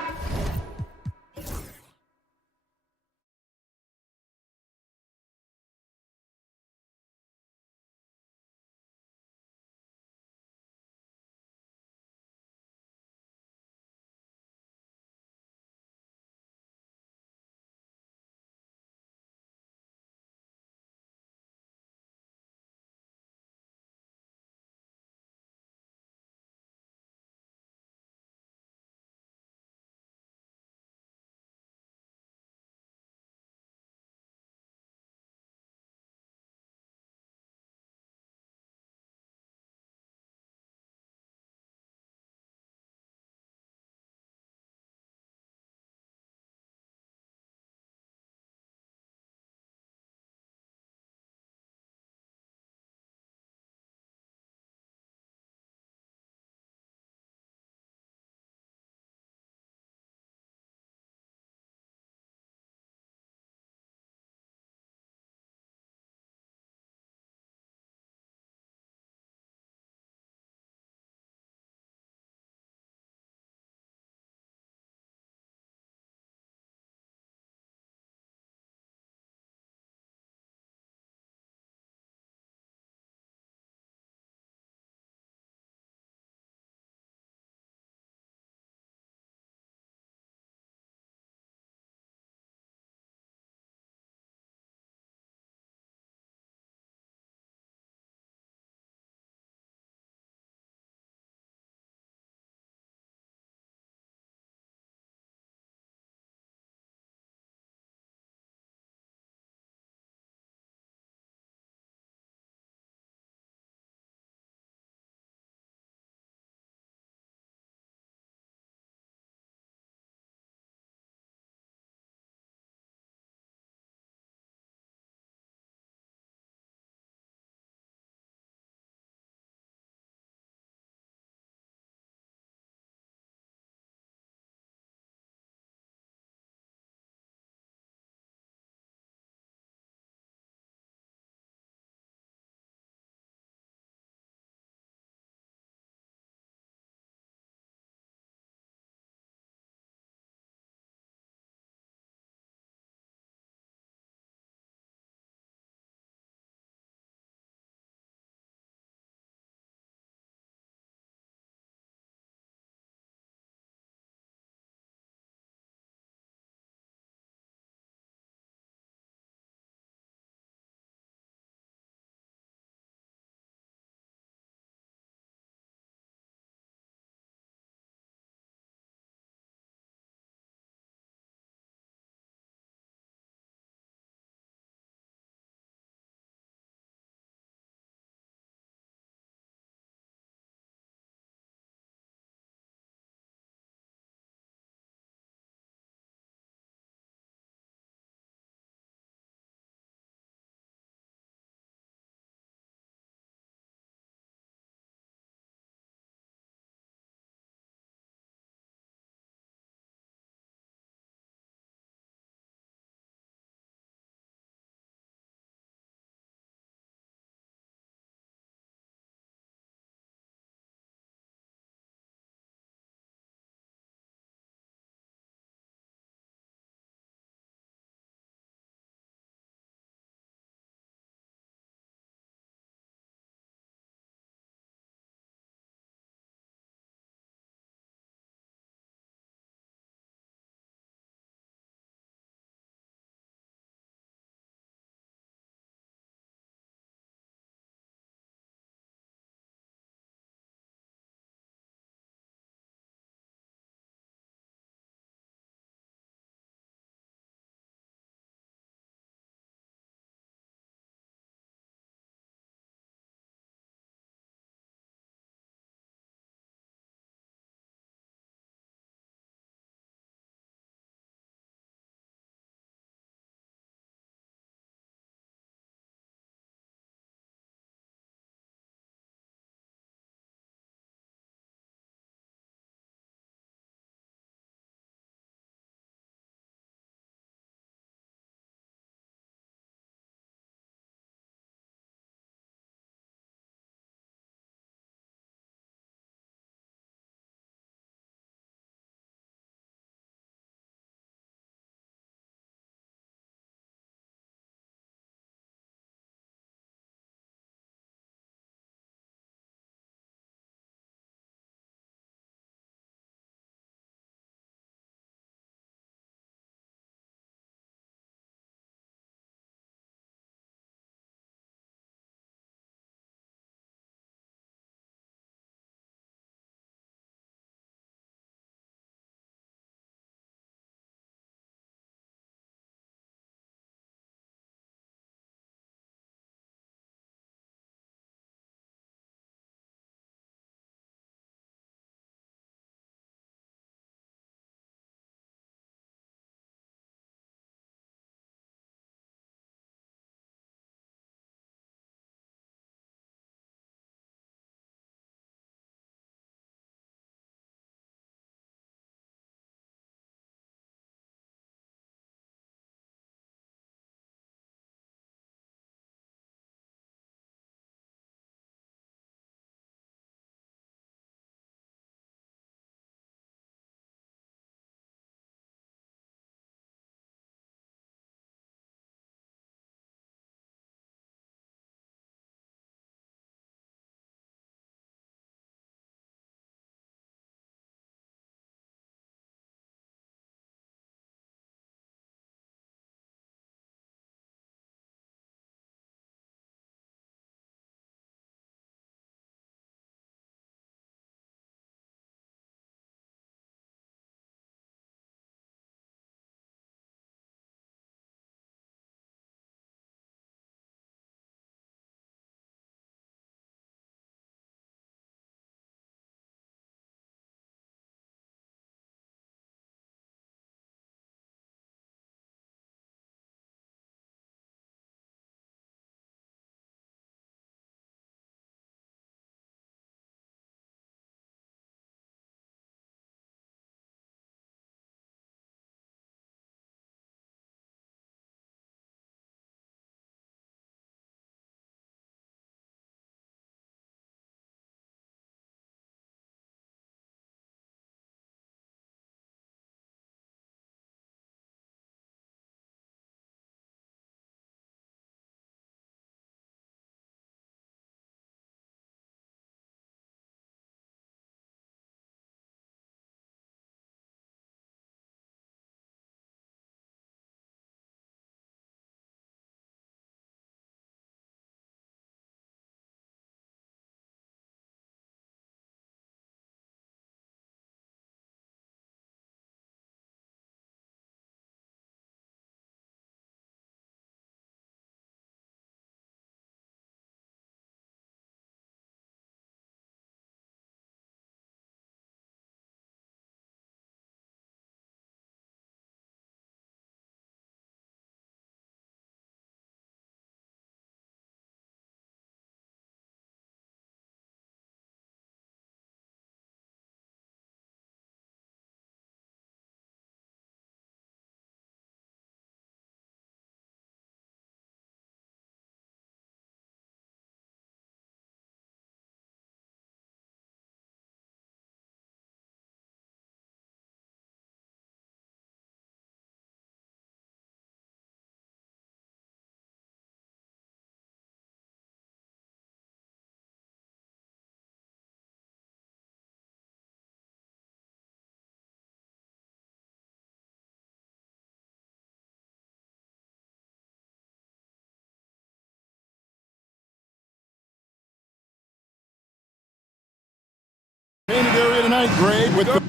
area tonight, Greg, with the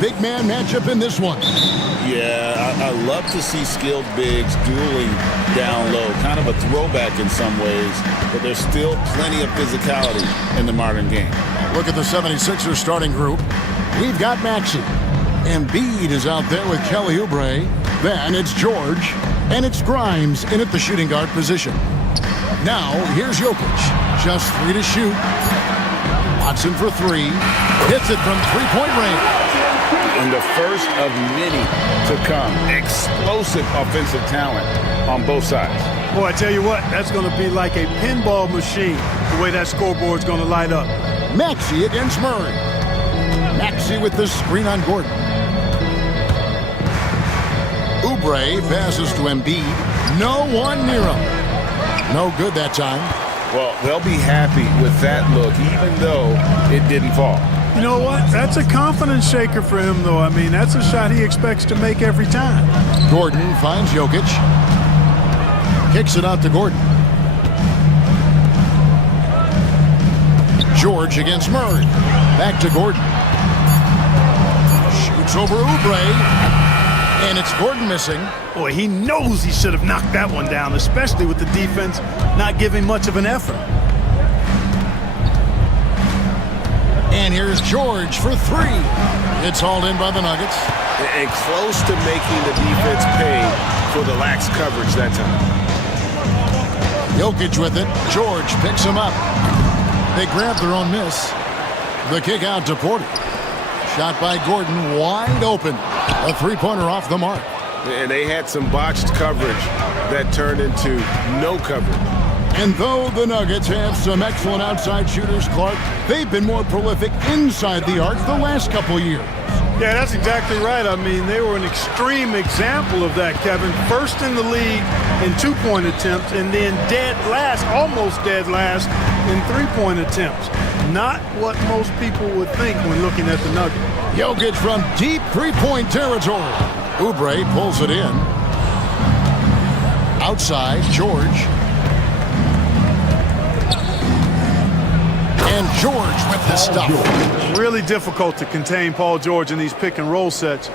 big man matchup in this one. Yeah, I love to see skilled bigs dueling down low. Kind of a throwback in some ways, but there's still plenty of physicality in the modern game. Look at the 76ers starting group. We've got Maxey. Embiid is out there with Kelly Oubre. Then it's George. And it's Grimes in at the shooting guard position. Now, here's Jokic. Just 3 to shoot. Watson for 3. Hits it from three-point range. And the first of many to come. Explosive offensive talent on both sides. Boy, I tell you what, that's going to be like a pinball machine, the way that scoreboard's going to light up. Maxey against Murray. Maxey with the screen on Gordon. Oubre passes to Embiid. No one near him. No good that time. Well, they'll be happy with that look, even though it didn't fall. You know what? That's a confidence shaker for him, though. I mean, that's a shot he expects to make every time. Gordon finds Jokic. Kicks it out to Gordon. George against Murray. Back to Gordon. Shoots over Oubre. And it's Gordon missing. Boy, he knows he should have knocked that one down, especially with the defense not giving much of an effort. And here's George for 3. It's hauled in by the Nuggets. And close to making the defense pay for the lax coverage that time. Jokic with it. George picks him up. They grab their own miss. The kick out to Porter. Shot by Gordon, wide open. A three-pointer off the mark. And they had some botched coverage that turned into no coverage. And though the Nuggets have some excellent outside shooters, Clark, they've been more prolific inside the arc the last couple years. Yeah, that's exactly right. I mean, they were an extreme example of that, Kevin. First in the league in two-point attempts, and then dead last, almost dead last, in three-point attempts. Not what most people would think when looking at the Nuggets. Jokic from deep three-point territory. Oubre pulls it in. Outside, George. And George with the stuff. Really difficult to contain Paul George in these pick-and-roll sets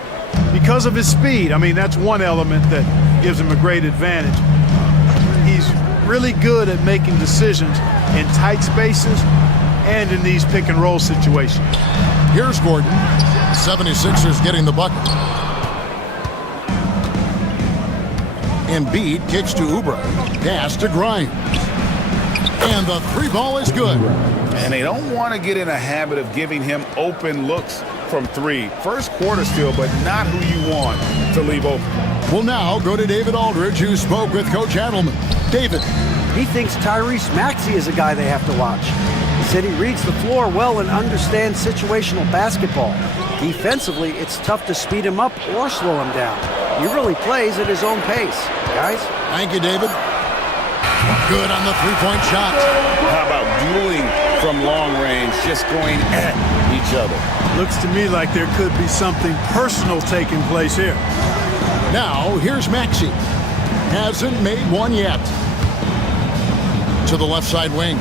because of his speed. I mean, that's one element that gives him a great advantage. He's really good at making decisions in tight spaces and in these pick-and-roll situations. Here's Gordon. 76ers getting the bucket. Embiid kicks to Oubre. Pass to Grimes. And the three ball is good. And they don't want to get in a habit of giving him open looks from 3. First quarter still, but not who you want to leave open. We'll now go to David Aldridge, who spoke with Coach Adelman. David. He thinks Tyrese Maxey is a guy they have to watch. He said he reads the floor well and understands situational basketball. Defensively, it's tough to speed him up or slow him down. He really plays at his own pace. Guys? Thank you, David. Good on the three-point shot. How about dueling from long range, just going at each other? Looks to me like there could be something personal taking place here. Now, here's Maxey. Hasn't made one yet. To the left side wing.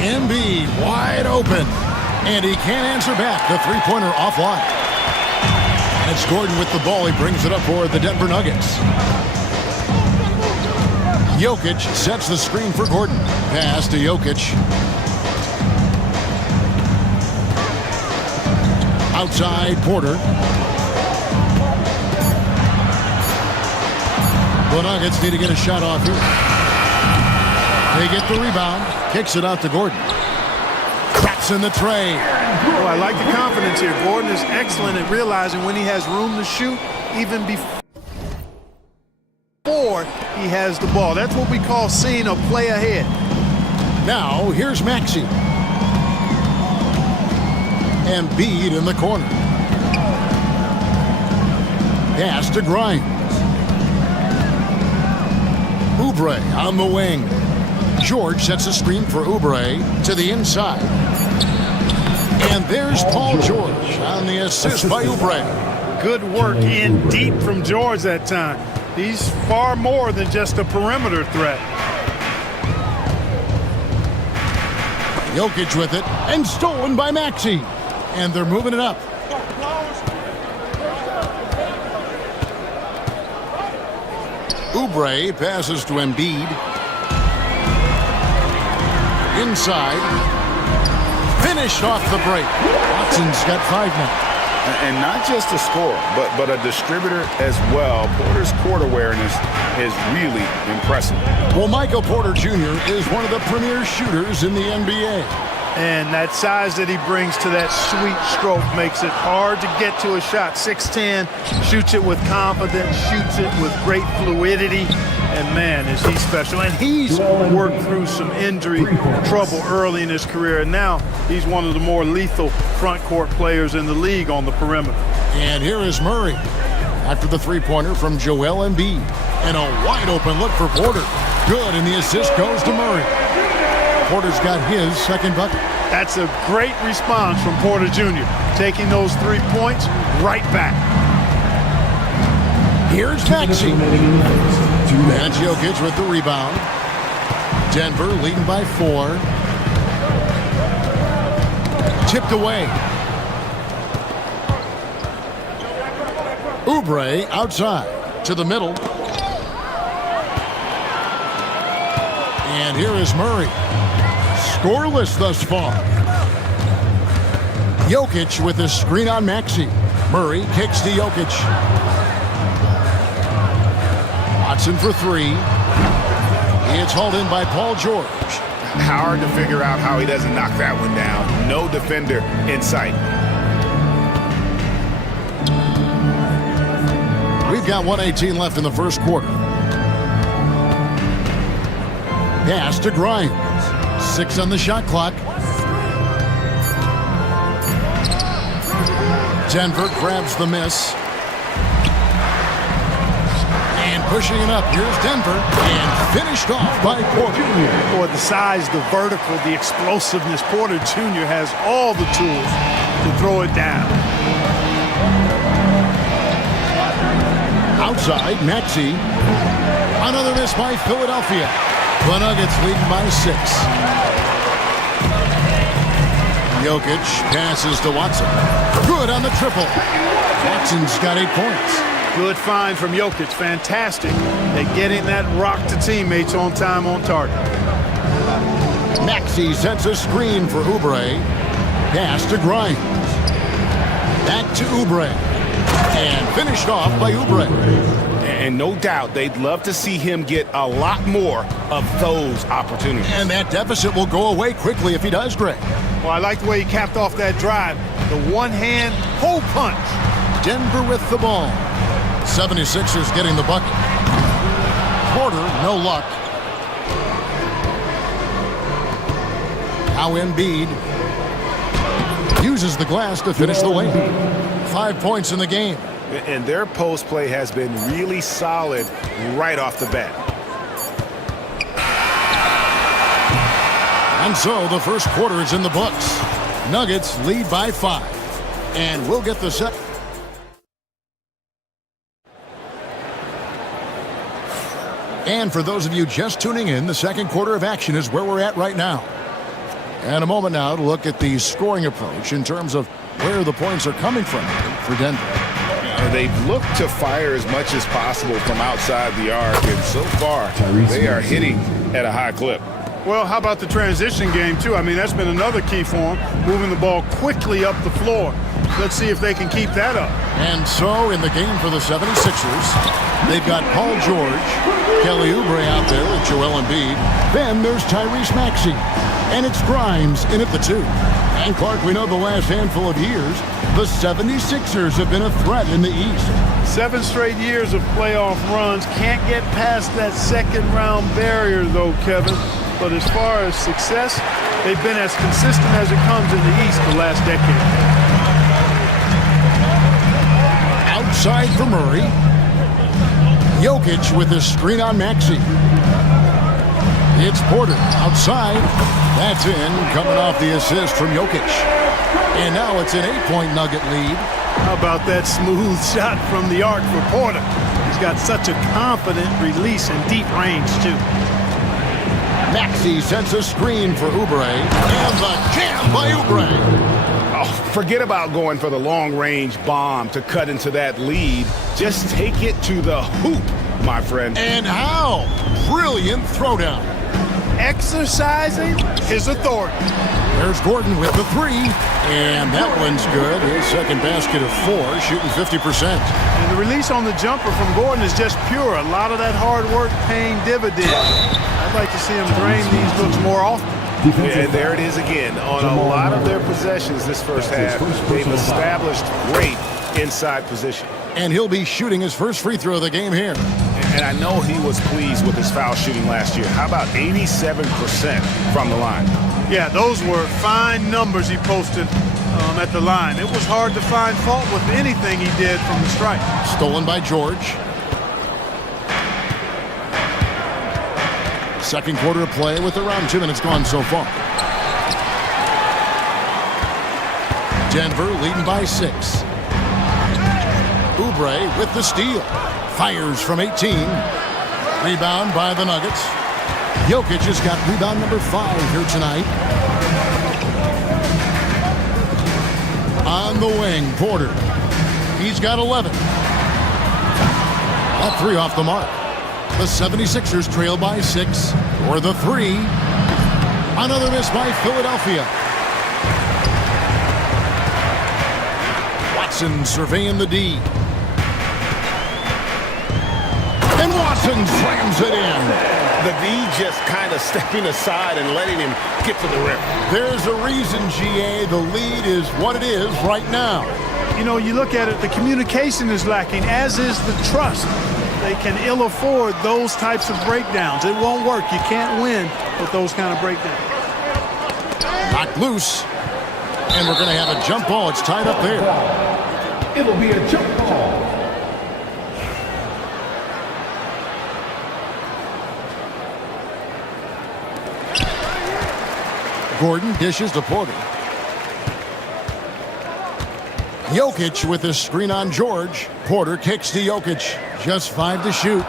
Embiid wide open. And he can't answer back. The three-pointer offline. And it's Gordon with the ball. He brings it up for the Denver Nuggets. Jokic sets the screen for Gordon. Pass to Jokic. Outside, Porter. The Nuggets need to get a shot off here. They get the rebound. Kicks it out to Gordon. Traps in the tray. Oh, I like the confidence here. Gordon is excellent at realizing when he has room to shoot, even before he has the ball. That's what we call seeing a play ahead. Now, here's Maxey. Embiid in the corner. Pass to Grimes. Oubre on the wing. George sets a screen for Oubre to the inside. And there's Paul George on the assist by Oubre. Good work in deep from George that time. He's far more than just a perimeter threat. Jokic with it, and stolen by Maxey. And they're moving it up. Oubre passes to Embiid. Inside. Finished off the break. Watson's got 5 now. And not just a scorer, but a distributor as well. Porter's court awareness is really impressive. Well, Michael Porter Jr. is one of the premier shooters in the NBA. And that size that he brings to that sweet stroke makes it hard to get to a shot. 6'10", shoots it with confidence, shoots it with great fluidity. And man, is he special. And he's worked through some injury trouble early in his career. And now he's one of the more lethal front court players in the league on the perimeter. And here is Murray after the three-pointer from Joel Embiid. And a wide open look for Porter. Good, and the assist goes to Murray. Porter's got his second bucket. That's a great response from Porter Jr. Taking those 3 points right back. Here's Maxey. And Jokic with the rebound. Denver leading by 4. Tipped away. Oubre outside to the middle. And here is Murray. Scoreless thus far. Jokic with his screen on Maxey. Murray kicks to Jokic. Watson for 3. It's hauled in by Paul George. Hard to figure out how he doesn't knock that one down. No defender in sight. We've got 1:18 left in the first quarter. Pass to Grimes. 6 on the shot clock. Denver grabs the miss. And pushing it up. Here's Denver. And finished off by Porter. Boy, the size, the vertical, the explosiveness. Porter Jr. has all the tools to throw it down. Outside, Maxey. Another miss by Philadelphia. The Nuggets leading by 6. Jokic passes to Watson. Good on the triple. Watson's got 8 points. Good find from Jokic. Fantastic at getting that rock to teammates on time, on target. Maxey sets a screen for Oubre. Pass to Grimes. Back to Oubre. And finished off by Oubre. And no doubt they'd love to see him get a lot more of those opportunities. And that deficit will go away quickly if he does, Greg. Well, I like the way he capped off that drive. The one-hand hole punch. Denver with the ball. 76ers getting the bucket. Porter, no luck. Now Embiid uses the glass to finish the lane. 5 points in the game. And their post play has been really solid right off the bat. And so the first quarter is in the books. Nuggets lead by 5. And we'll get the set. And for those of you just tuning in, the second quarter of action is where we're at right now. And a moment now to look at the scoring approach in terms of where the points are coming from for Denver. They've looked to fire as much as possible from outside the arc, and so far they are hitting at a high clip. Well, how about the transition game, too? I mean, that's been another key for them, moving the ball quickly up the floor. Let's see if they can keep that up. And so in the game for the 76ers, they've got Paul George, Kelly Oubre out there with Joel Embiid. Then there's Tyrese Maxey. And it's Grimes in at the 2. And Clark, we know the last handful of years, the 76ers have been a threat in the East. 7 straight years of playoff runs. Can't get past that second-round barrier, though, Kevin. But as far as success, they've been as consistent as it comes in the East the last decade. Outside for Murray. Jokic with his screen on Maxey. It's Porter outside. That's in, coming off the assist from Jokic. And now it's an 8-point Nugget lead. How about that smooth shot from the arc for Porter? He's got such a confident release and deep range, too. Maxey sends a screen for Oubre, and the jam by Oubre. Oh, forget about going for the long-range bomb to cut into that lead. Just take it to the hoop, my friend. And how? Brilliant throwdown. Exercising his authority. There's Gordon with the three, and that one's good. His second basket of 4, shooting 50%. And the release on the jumper from Gordon is just pure. A lot of that hard work paying dividends. I'd like to see him drain these looks more often. Yeah, and there it is again. On a lot of their possessions this first half, they've established great inside position. And he'll be shooting his first free throw of the game here. And I know he was pleased with his foul shooting last year. How about 87% from the line? Yeah, those were fine numbers he posted at the line. It was hard to find fault with anything he did from the stripe. Stolen by George. Second quarter of play with around 2 minutes gone so far. Denver leading by 6. Oubre with the steal. Fires from 18. Rebound by the Nuggets. Jokic has got rebound number 5 here tonight. On the wing, Porter. He's got 11. That 3 off the mark. The 76ers trail by 6. Or the 3. Another miss by Philadelphia. Watson surveying the D. And Watson slams it in. The D just kind of stepping aside and letting him get to the rim. There's a reason, GA, the lead is what it is right now. You know, you look at it, the communication is lacking, as is the trust. They can ill afford those types of breakdowns. It won't work. You can't win with those kind of breakdowns. Knocked loose. And we're going to have a jump ball. It's tied up there. It'll be a jump ball. Gordon dishes to Porter. Jokic with a screen on George. Porter kicks to Jokic. Just 5 to shoot.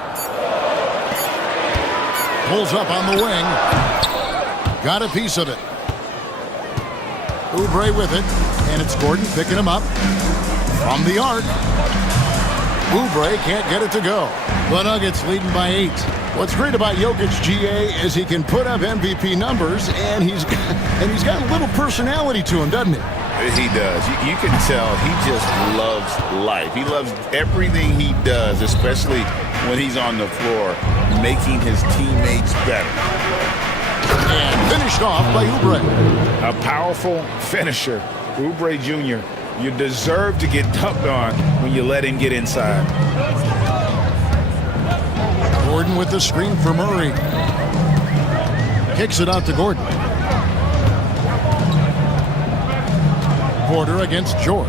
Pulls up on the wing. Got a piece of it. Oubre with it. And it's Gordon picking him up. From the arc. Oubre can't get it to go. The Nuggets leading by 8. What's great about Jokic, GA, is he can put up MVP numbers, and he's got a little personality to him, doesn't he? He does. You can tell he just loves life. He loves everything he does, especially when he's on the floor, making his teammates better. And finished off by Oubre. A powerful finisher, Oubre Jr. You deserve to get dunked on when you let him get inside. Gordon with the screen for Murray. Kicks it out to Gordon. Porter against George.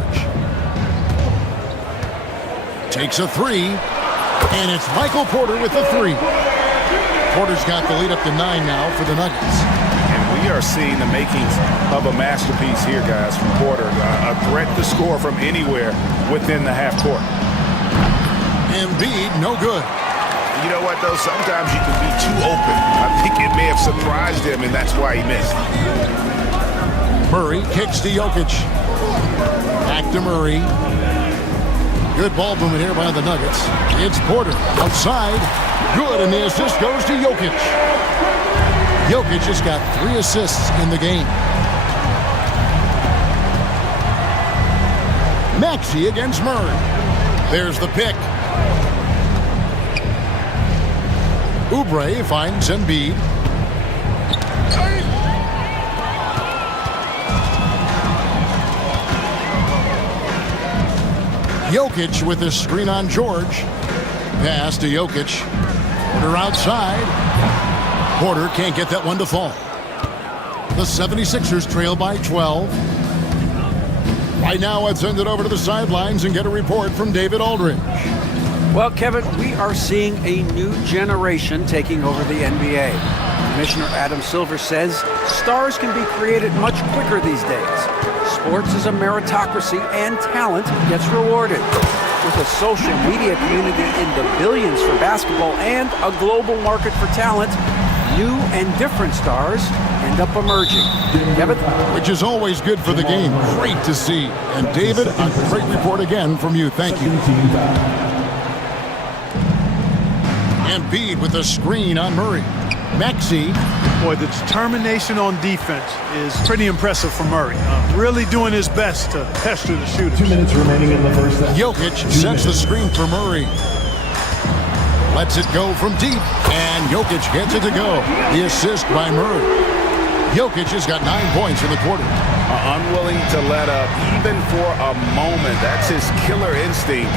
Takes a 3. And it's Michael Porter with the 3. Porter's got the lead up to 9 now for the Nuggets. And we are seeing the makings of a masterpiece here, guys, from Porter. A threat to score from anywhere within the half court. Embiid, no good. You know what, though? Sometimes you can be too open. I think it may have surprised him, and that's why he missed. Murray kicks to Jokic. Back to Murray. Good ball movement here by the Nuggets. It's Porter outside. Good, and the assist goes to Jokic. Jokic has got 3 assists in the game. Maxey against Murray. There's the pick. Oubre finds Embiid. Jokic with his screen on George. Pass to Jokic. Porter outside. Porter can't get that one to fall. The 76ers trail by 12. Right now, let's send it over to the sidelines and get a report from David Aldridge. Well, Kevin, we are seeing a new generation taking over the NBA. Commissioner Adam Silver says stars can be created much quicker these days. Sports is a meritocracy, and talent gets rewarded. With a social media community in the billions for basketball and a global market for talent, new and different stars end up emerging. Kevin? Which is always good for the game. Great to see. And David, a great report again from you. Thank you. Embiid with a screen on Murray. Maxey. Boy, the determination on defense is pretty impressive from Murray. Really doing his best to pester the shooter. 2 minutes remaining in the first half. Jokic sets the screen for Murray. Lets it go from deep. And Jokic gets it to go. The assist by Murray. Jokic has got 9 points in the quarter. Unwilling to let up even for a moment. That's his killer instinct,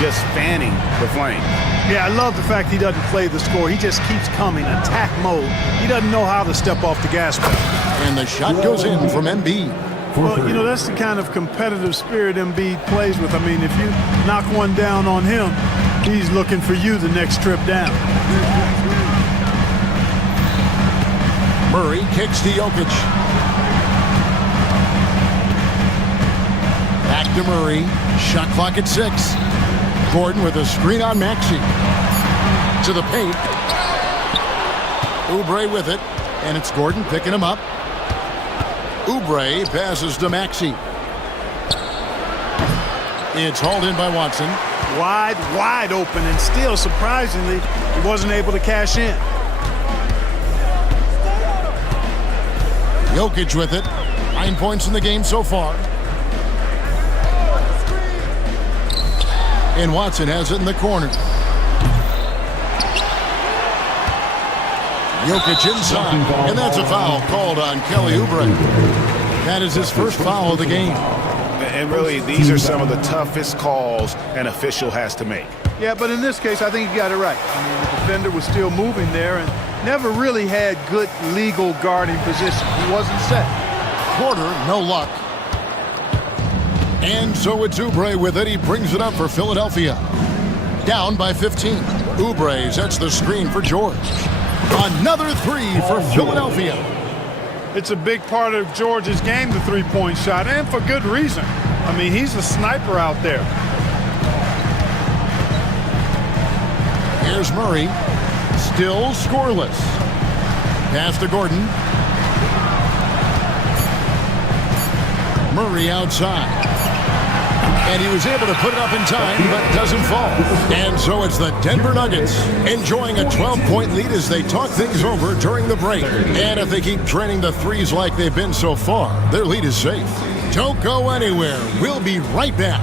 just fanning the flame. Yeah, I love the fact he doesn't play the score. He just keeps coming, attack mode. He doesn't know how to step off the gas pedal. And the shot goes in from Embiid. Well, you know, that's the kind of competitive spirit Embiid plays with. I mean, if you knock one down on him, he's looking for you the next trip down. Murray kicks to Jokic. Back to Murray. Shot clock at 6. Gordon with a screen on Maxey. To the paint. Oubre with it. And it's Gordon picking him up. Oubre passes to Maxey. It's hauled in by Watson. Wide open, and still, surprisingly, he wasn't able to cash in. Jokic with it. 9 points in the game so far. And Watson has it in the corner. Jokic inside. And that's a foul called on Kelly Oubre. That is his first foul of the game. And really, these are some of the toughest calls an official has to make. Yeah, but in this case, I think he got it right. I mean, the defender was still moving there and never really had good legal guarding position. He wasn't set. Porter, no luck. And so it's Oubre with it. He brings it up for Philadelphia. Down by 15. Oubre sets the screen for George. Another 3 for Philadelphia. It's a big part of George's game, the three-point shot, and for good reason. I mean, he's a sniper out there. Here's Murray. Still scoreless. Pass to Gordon. Murray outside. And he was able to put it up in time, but doesn't fall. And so it's the Denver Nuggets enjoying a 12-point lead as they talk things over during the break. And if they keep draining the threes like they've been so far, their lead is safe. Don't go anywhere. We'll be right back.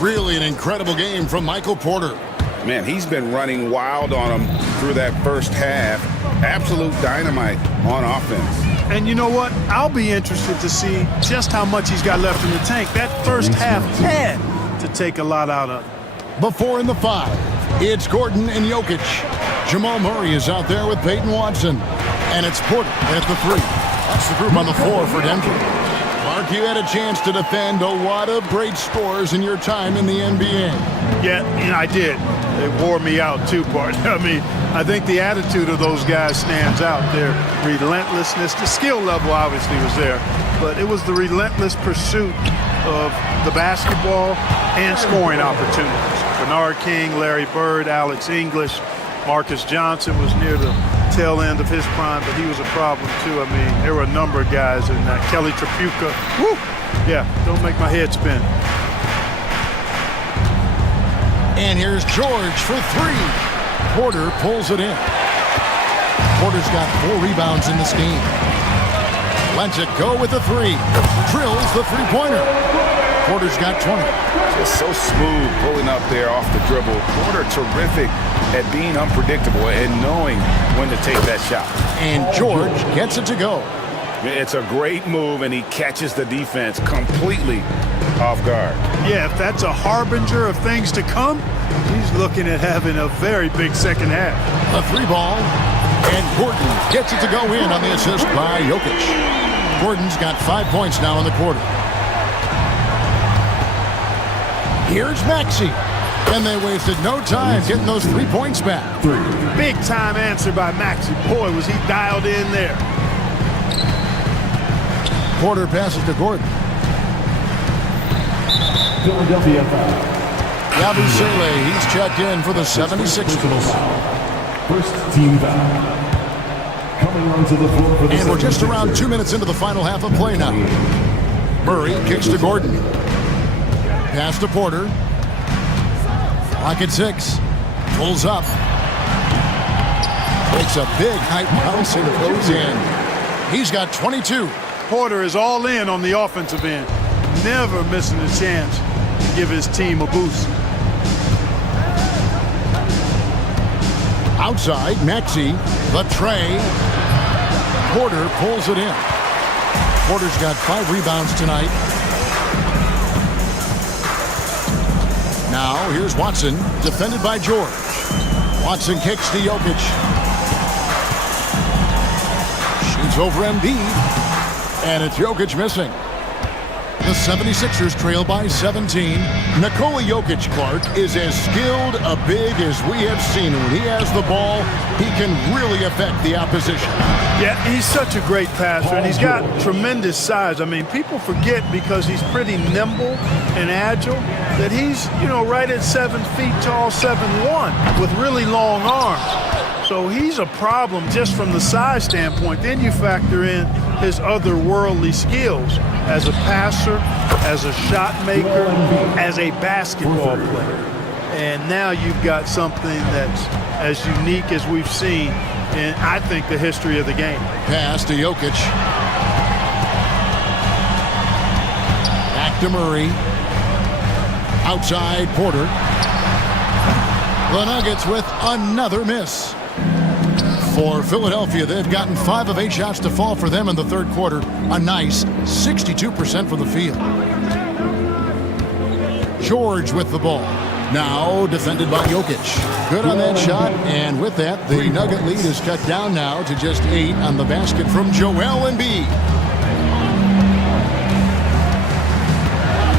Really an incredible game from Michael Porter. Man, he's been running wild on him through that first half. Absolute dynamite on offense. And you know what? I'll be interested to see just how much he's got left in the tank. That first half had to take a lot out of it. Before in the 5, it's Gordon and Jokic. Jamal Murray is out there with Peyton Watson. And it's Porter at the 3. That's the group on the floor for Denver. Mark, you had a chance to defend a lot of great scores in your time in the NBA. Yeah, I did. It wore me out too, partner. I mean, I think the attitude of those guys stands out. Their relentlessness, the skill level obviously was there, but it was the relentless pursuit of the basketball and scoring opportunities. Bernard King, Larry Bird, Alex English, Marcus Johnson was near the tail end of his prime, but he was a problem too. I mean, there were a number of guys in that. Kelly Tripucka, whoo! Yeah, don't make my head spin. And here's George for 3. Porter pulls it in. Porter's got 4 rebounds in this game. Lets it go with the 3. Drills the three-pointer. Porter's got 20. Just so smooth pulling up there off the dribble. Porter terrific at being unpredictable and knowing when to take that shot. And George gets it to go. It's a great move, and he catches the defense completely off guard. Yeah, if that's a harbinger of things to come, he's looking at having a very big second half. A 3-ball, and Gordon gets it to go in on the assist by Jokic. Gordon's got 5 points now in the quarter. Here's Maxey, and they wasted no time getting those 3 points back. Big time answer by Maxey. Boy, was he dialed in there. Porter passes to Gordon. Philadelphia foul. Yabusele, he's checked in for the 76ers. First team foul. Coming onto the floor for the And we're just around 2 minutes into the final half of play now. Murray kicks to Gordon. Pass to Porter. Clock at 6. Pulls up. Takes a big height bounce and goes in. He's got 22. Porter is all in on the offensive end. Never missing a chance to give his team a boost. Outside, Maxey, the tray. Porter pulls it in. Porter's got 5 rebounds tonight. Now, here's Watson, defended by George. Watson kicks to Jokic. Shoots over Embiid. And it's Jokic missing. The 76ers trail by 17. Nikola Jokic, Clark, is as skilled a big as we have seen. When he has the ball, he can really affect the opposition. Yeah, he's such a great passer, and he's got tremendous size. I mean, people forget because he's pretty nimble and agile that he's, right at 7 feet tall, 7'1", with really long arms. So he's a problem just from the size standpoint. Then you factor in his otherworldly skills as a passer, as a shot maker, as a basketball player. And now you've got something that's as unique as we've seen in, I think, the history of the game. Pass to Jokic. Back to Murray. Outside, Porter. The Nuggets with another miss. For Philadelphia, they've gotten 5 of 8 shots to fall for them in the third quarter. A nice 62% from the field. George with the ball. Now defended by Jokic. Good on that shot, and with that, the Nugget lead is cut down now to just 8 on the basket from Joel Embiid.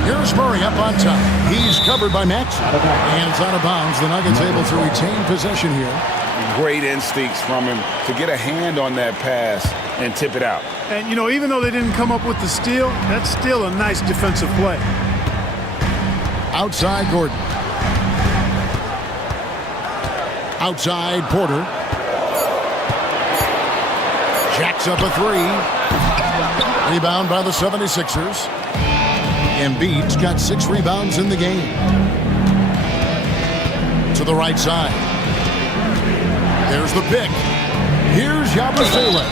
Here's Murray up on top. He's covered by Maxey. And it's out of bounds. The Nuggets able to retain possession here. Great instincts from him to get a hand on that pass and tip it out. And, even though they didn't come up with the steal, that's still a nice defensive play. Outside, Gordon. Outside, Porter. Jacks up a 3. Rebound by the 76ers. Embiid's got 6 rebounds in the game. To the right side. There's the pick. Here's Yabusele.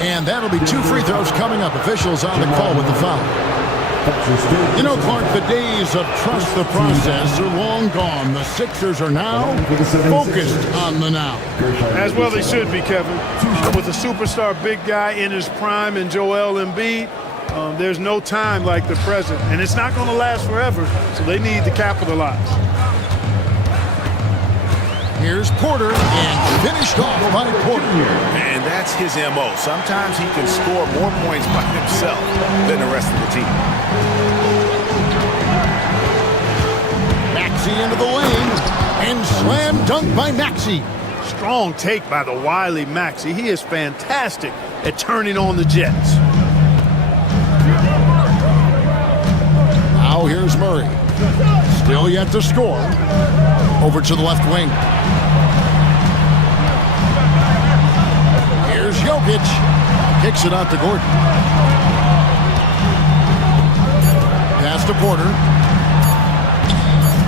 And that'll be 2 free throws coming up. Officials on the call with the foul. Clark, the days of trust the process are long gone. The Sixers are now focused on the now. As well they should be, Kevin. With a superstar big guy in his prime in Joel Embiid, there's no time like the present. And it's not going to last forever, so they need to capitalize. Here's Porter, and finished off by Porter. And that's his MO. Sometimes he can score more points by himself than the rest of the team. Maxey into the lane, and slam dunk by Maxey. Strong take by the wily Maxey. He is fantastic at turning on the Jets. Now here's Murray. Still yet to score. Over to the left wing. Here's Jokic. Kicks it out to Gordon. Pass to Porter.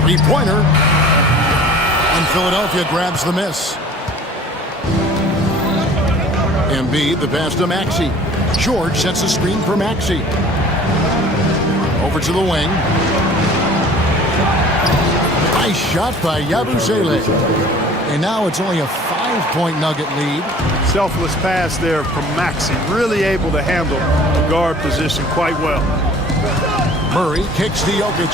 Three-pointer. And Philadelphia grabs the miss. Embiid, the pass to Maxey. George sets a screen for Maxey. Over to the wing. Nice shot by Yabusele. And now it's only a 5-point Nugget lead. Selfless pass there from Maxey. Really able to handle the guard position quite well. Murray kicks to Jokic.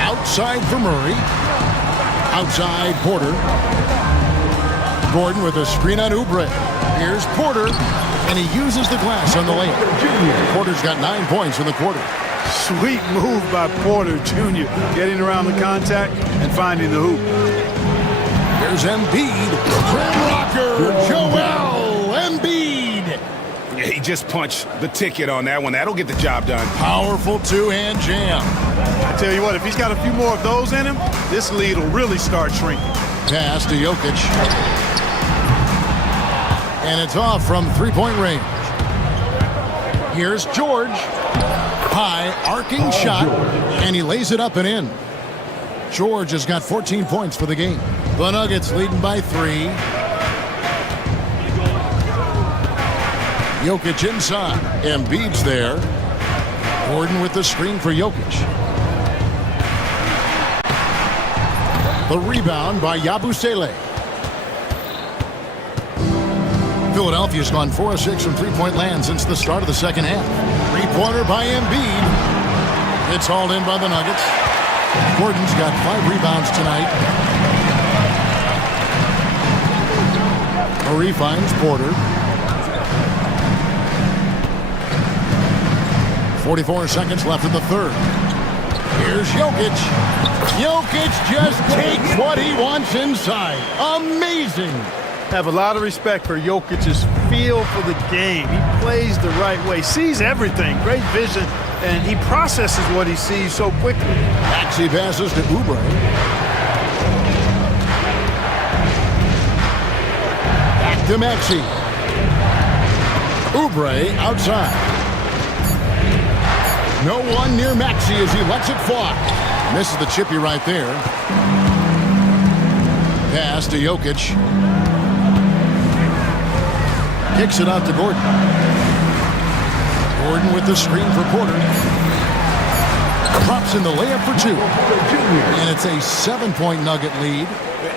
Outside for Murray. Outside Porter. Gordon with a screen on Oubre. Here's Porter. And he uses the glass on the layup. Porter's got 9 points in the quarter. Sweet move by Porter Jr. Getting around the contact and finding the hoop. There's Embiid. Rim rocker. Joel Embiid. Yeah, he just punched the ticket on that one. That'll get the job done. Powerful two-hand jam. I tell you what, if he's got a few more of those in him, this lead will really start shrinking. Pass to Jokic. And it's off from three-point range. Here's George. High, arcing shot, and he lays it up and in. George has got 14 points for the game. The Nuggets leading by 3. Jokic inside. Embiid's there. Gordon with the screen for Jokic. The rebound by Yabusele. Philadelphia's gone 4 of 6 from three-point land since the start of the second half. Three-pointer by Embiid. It's hauled in by the Nuggets. Gordon's got 5 rebounds tonight. Murray finds Porter. 44 seconds left in the third. Here's Jokic. Jokic just takes what he wants inside. Amazing. Have a lot of respect for Jokic's feel for the game. He plays the right way, sees everything, great vision, and he processes what he sees so quickly. Maxey passes to Oubre. Back to Maxey. Oubre outside. No one near Maxey as he lets it fly. Misses the chippy right there. Pass to Jokic. Kicks it out to Gordon. Gordon with the screen for Porter. Drops in the layup for 2. And it's a 7-point Nugget lead.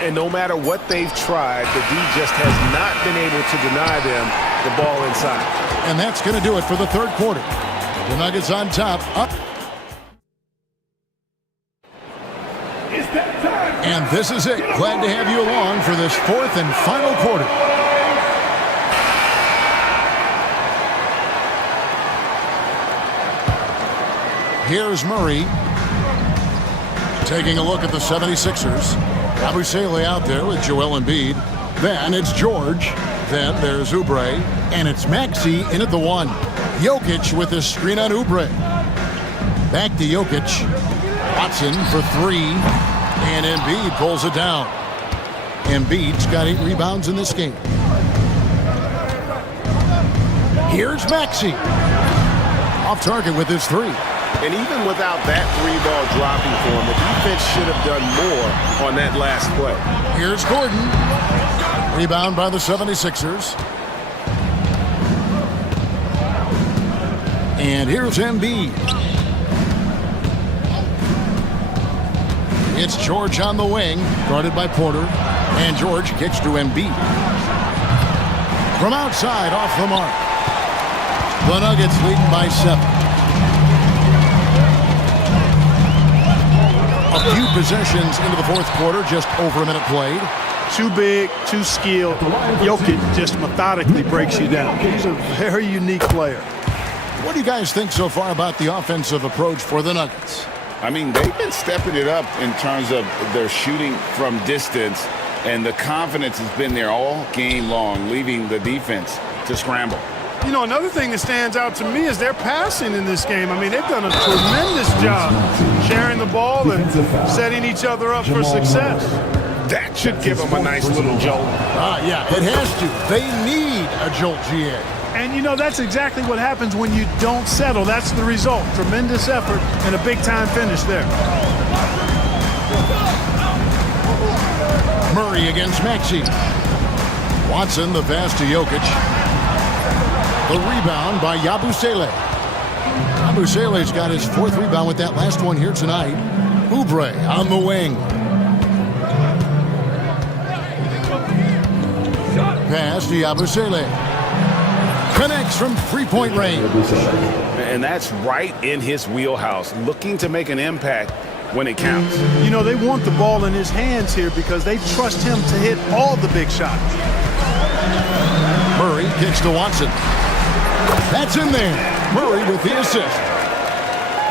And no matter what they've tried, the D just has not been able to deny them the ball inside. And that's going to do it for the third quarter. The Nuggets on top, up. And this is it. Glad to have you along for this fourth and final quarter. Here's Murray. Taking a look at the 76ers. Yabusele out there with Joel Embiid. Then it's George. Then there's Oubre. And it's Maxey in at the 1. Jokic with the screen on Oubre. Back to Jokic. Watson for 3. And Embiid pulls it down. Embiid's got 8 rebounds in this game. Here's Maxey. Off target with his 3. And even without that 3-ball dropping for him, the defense should have done more on that last play. Here's Gordon. Rebound by the 76ers. And here's Embiid. It's George on the wing, guarded by Porter. And George kicks to Embiid. From outside, off the mark. The Nuggets leading by 7. A few possessions into the fourth quarter, just over a minute played. Too big, too skilled. Jokic just methodically breaks you down. He's a very unique player. What do you guys think so far about the offensive approach for the Nuggets? I mean, they've been stepping it up in terms of their shooting from distance, and the confidence has been there all game long, leaving the defense to scramble. You know, another thing that stands out to me is their passing in this game. I mean, they've done a tremendous job sharing the ball and setting each other up for success. That should give them a nice little jolt. Yeah, it has to. They need a jolt, GA. And, you know, that's exactly what happens when you don't settle. That's the result. Tremendous effort and a big-time finish there. Murray against Maxey. Watson, the pass to Jokic. The rebound by Yabusele. Yabusele's got his fourth rebound with that last one here tonight. Oubre on the wing. Pass to Yabusele. Connects from three-point range. And that's right in his wheelhouse, looking to make an impact when it counts. You know, they want the ball in his hands here because they trust him to hit all the big shots. Murray kicks to Watson. That's in there. Murray with the assist.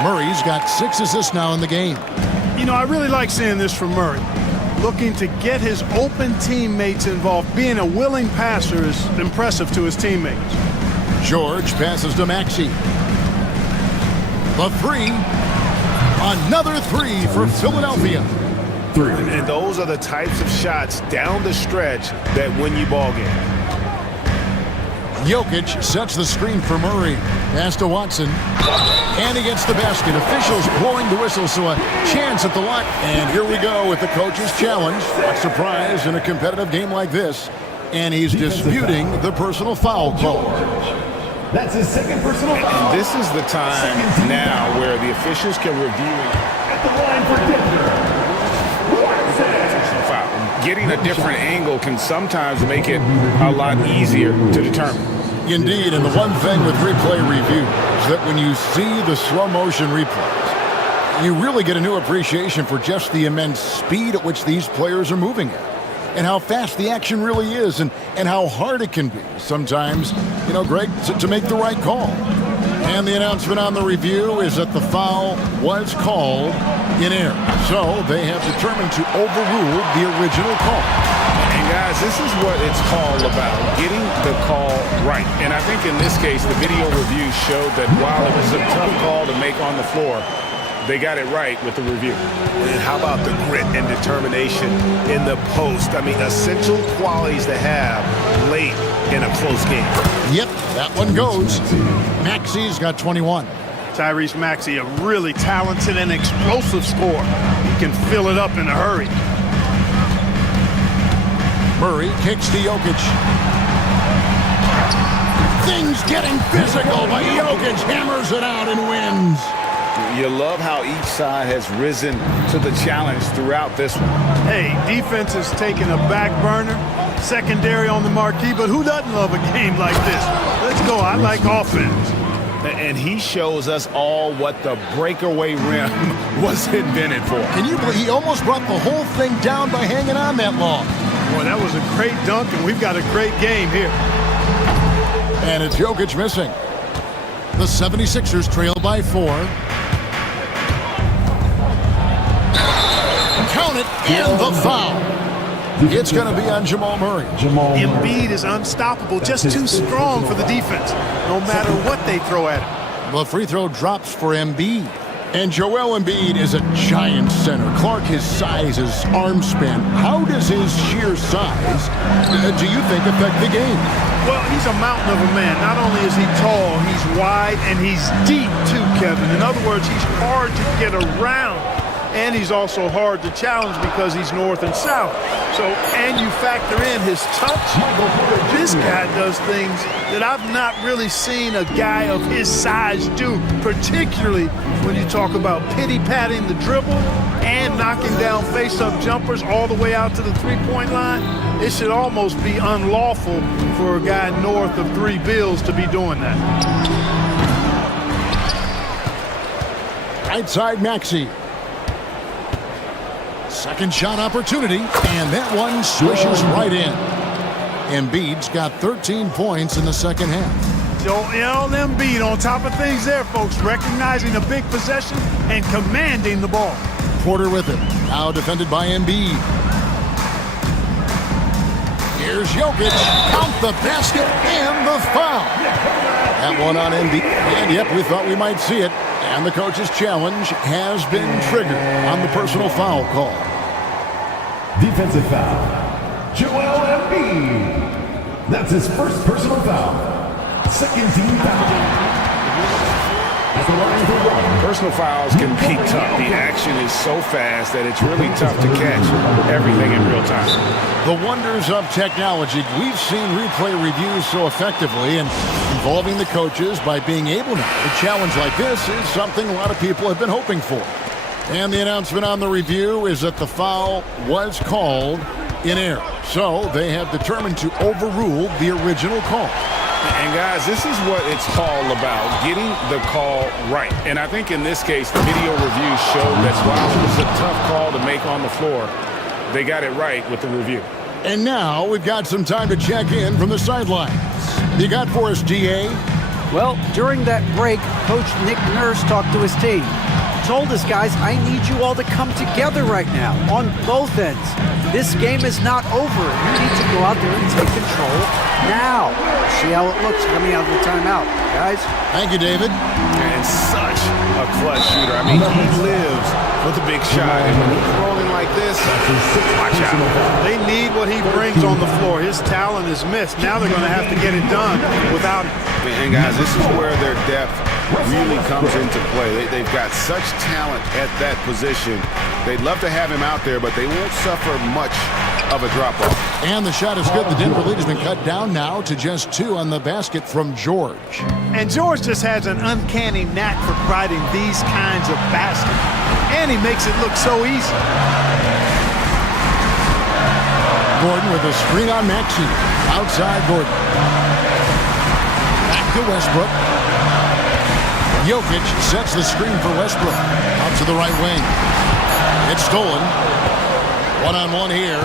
Murray's got 6 assists now in the game. You know, I really like seeing this from Murray. Looking to get his open teammates involved. Being a willing passer is impressive to his teammates. George passes to Maxey. The three. Another three for Philadelphia. And those are the types of shots down the stretch that win you ball games. Jokic sets the screen for Murray. Pass to Watson. And he gets the basket. Officials blowing the whistle, so a chance at the line. And here we go with the coach's challenge. A surprise in a competitive game like this. And he's disputing the personal foul call. That's his second personal foul. And this is the time now where the officials can review it. At the line for Denver. Getting a different angle can sometimes make it a lot easier to determine. Indeed, and the one thing with replay review is that when you see the slow motion replays, you really get a new appreciation for just the immense speed at which these players are moving at, and how fast the action really is, and how hard it can be sometimes, you know, Greg, to make the right call. And the announcement on the review is that the foul was called in error. So they have determined to overrule the original call. And guys, this is what it's all about, getting the call right. And I think in this case, the video review showed that while it was a tough call to make on the floor, they got it right with the review. And how about the grit and determination in the post? I mean, essential qualities to have late in a close game. Yep, that one goes. Maxey's got 21. Tyrese Maxey, a really talented and explosive scorer. He can fill it up in a hurry. Murray kicks to Jokic. Things getting physical, but Jokic hammers it out and wins. You love how each side has risen to the challenge throughout this one. Hey, defense has taken a back burner, secondary on the marquee, but who doesn't love a game like this? Let's go. I like offense. And he shows us all what the breakaway rim was invented for. Can you believe he almost brought the whole thing down by hanging on that long? Boy, that was a great dunk, and we've got a great game here. And it's Jokic missing. The 76ers trail by 4. Count it, and the foul. It's going to be on Jamal Murray. Embiid is unstoppable, just too strong for the defense, no matter what they throw at him. The free throw drops for Embiid. And Joel Embiid is a giant center. Clark, his size, his arm span. How does his sheer size, do you think, affect the game? Well, he's a mountain of a man. Not only is he tall, he's wide, and he's deep too, Kevin. In other words, he's hard to get around. And he's also hard to challenge because he's north and south. So, and you factor in his touch. This guy does things that I've not really seen a guy of his size do, particularly when you talk about pity-patting the dribble and knocking down face-up jumpers all the way out to the three-point line. It should almost be unlawful for a guy north of 3 bills to be doing that. Right side Maxey. Second shot opportunity, and that one swishes right in. Embiid's got 13 points in the second half. Joel Embiid on top of things there, folks, recognizing a big possession and commanding the ball. Porter with it, now defended by Embiid. Here's Jokic, count the basket and the foul. That one on Embiid, and yep, we thought we might see it. And the coach's challenge has been triggered on the personal foul call. Defensive foul. Joel Embiid. That's his first personal foul. Second team foul. At the line for one. Personal fouls can be tough. The action is so fast that it's really tough to catch everything in real time. The wonders of technology. We've seen replay reviews so effectively, and involving the coaches by being able to. A challenge like this is something a lot of people have been hoping for. And the announcement on the review is that the foul was called in error. So they have determined to overrule the original call. And guys, this is what it's all about, getting the call right. And I think in this case, the video review showed that while it was a tough call to make on the floor, they got it right with the review. And now we've got some time to check in from the sidelines. You got for us, DA? Well, during that break, Coach Nick Nurse talked to his team. Told us, guys, I need you all to come together right now on both ends. This game is not over. You need to go out there and take control now. See how it looks coming out of the timeout, guys. Thank you, David. And such a clutch shooter. I mean, he lives with a big shot. And when he's rolling like this, watch out. They need what he brings on the floor. His talent is missed. Now they're going to have to get it done without him. And guys, this is where their depth really comes into play. They've got such talent at that position. They'd love to have him out there, but they won't suffer much of a drop-off. And the shot is good. The Denver lead has been cut down now to just 2 on the basket from George. And George just has an uncanny knack for providing these kinds of baskets. And he makes it look so easy. Gordon with a screen on Maxey. Outside Gordon. Back to Westbrook. Jokic sets the screen for Westbrook. Out to the right wing. It's stolen. One-on-one here.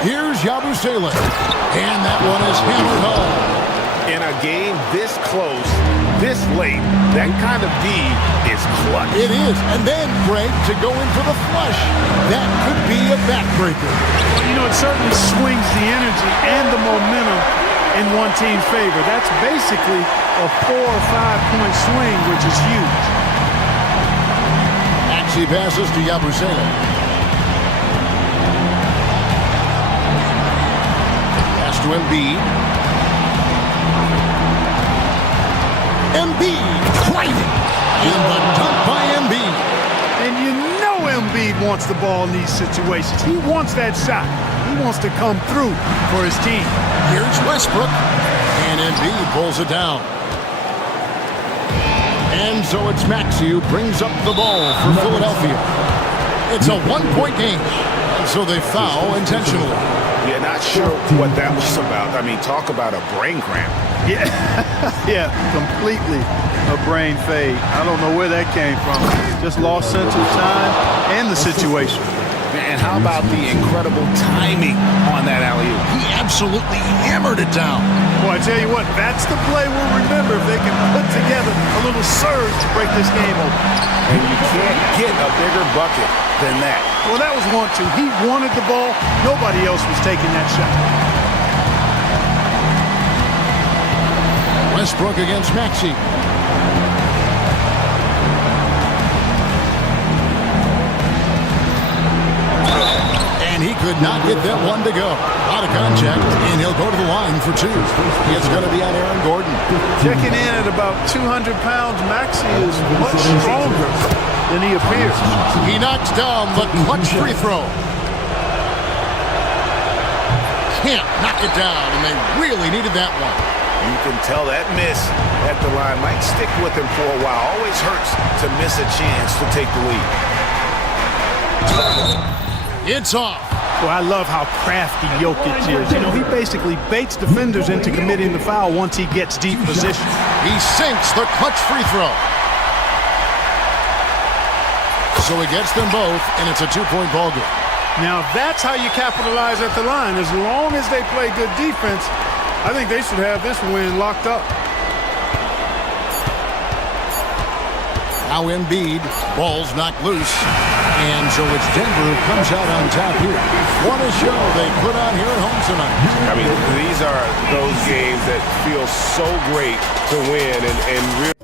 Here's Yabusele. And that one is hammered home. In a game this close, this late, that kind of D is clutch. It is. And then, Greg, to go in for the flush. That could be a backbreaker. Well, you know, it certainly swings the energy and the momentum in one team's favor. That's basically a 4 or 5 point swing, which is huge. Maxey passes to Yabusele. Pass to Embiid. Embiid driving. And the dunk by Embiid. And you know Embiid wants the ball in these situations. He wants that shot. He wants to come through for his team. Here's Westbrook. And Embiid pulls it down. And so it's Maxey who brings up the ball for Philadelphia. It's a 1-point game. And so they foul intentionally. Yeah, not sure what that was about. I mean, talk about a brain cramp. Yeah, yeah, completely a brain fade. I don't know where that came from. Just lost sense of time and the situation. And how about the incredible timing on that alley-oop? He absolutely hammered it down. Boy, I tell you what, that's the play we'll remember if they can put together a little surge to break this game open. And you can't get a bigger bucket than that. Well, that was 1-2. He wanted the ball. Nobody else was taking that shot. Westbrook against Maxey. And he could not get that one to go. Out of contact, and he'll go to the line for 2. It's going to be on Aaron Gordon. Checking in at about 200 pounds, Maxey is much stronger than he appears. He knocks down the clutch free throw. Can't knock it down, and they really needed that one. You can tell that miss at the line might stick with him for a while. Always hurts to miss a chance to take the lead. It's off. Well, I love how crafty Jokic is. You know, he basically baits defenders into committing the foul once he gets deep position. He sinks the clutch free throw. So he gets them both, and it's a 2-point ball game. Now that's how you capitalize at the line. As long as they play good defense, I think they should have this win locked up. Now Embiid, ball's knocked loose. And so it's Denver who comes out on top here. What a show they put on here at home tonight. I mean, these are those games that feel so great to win and really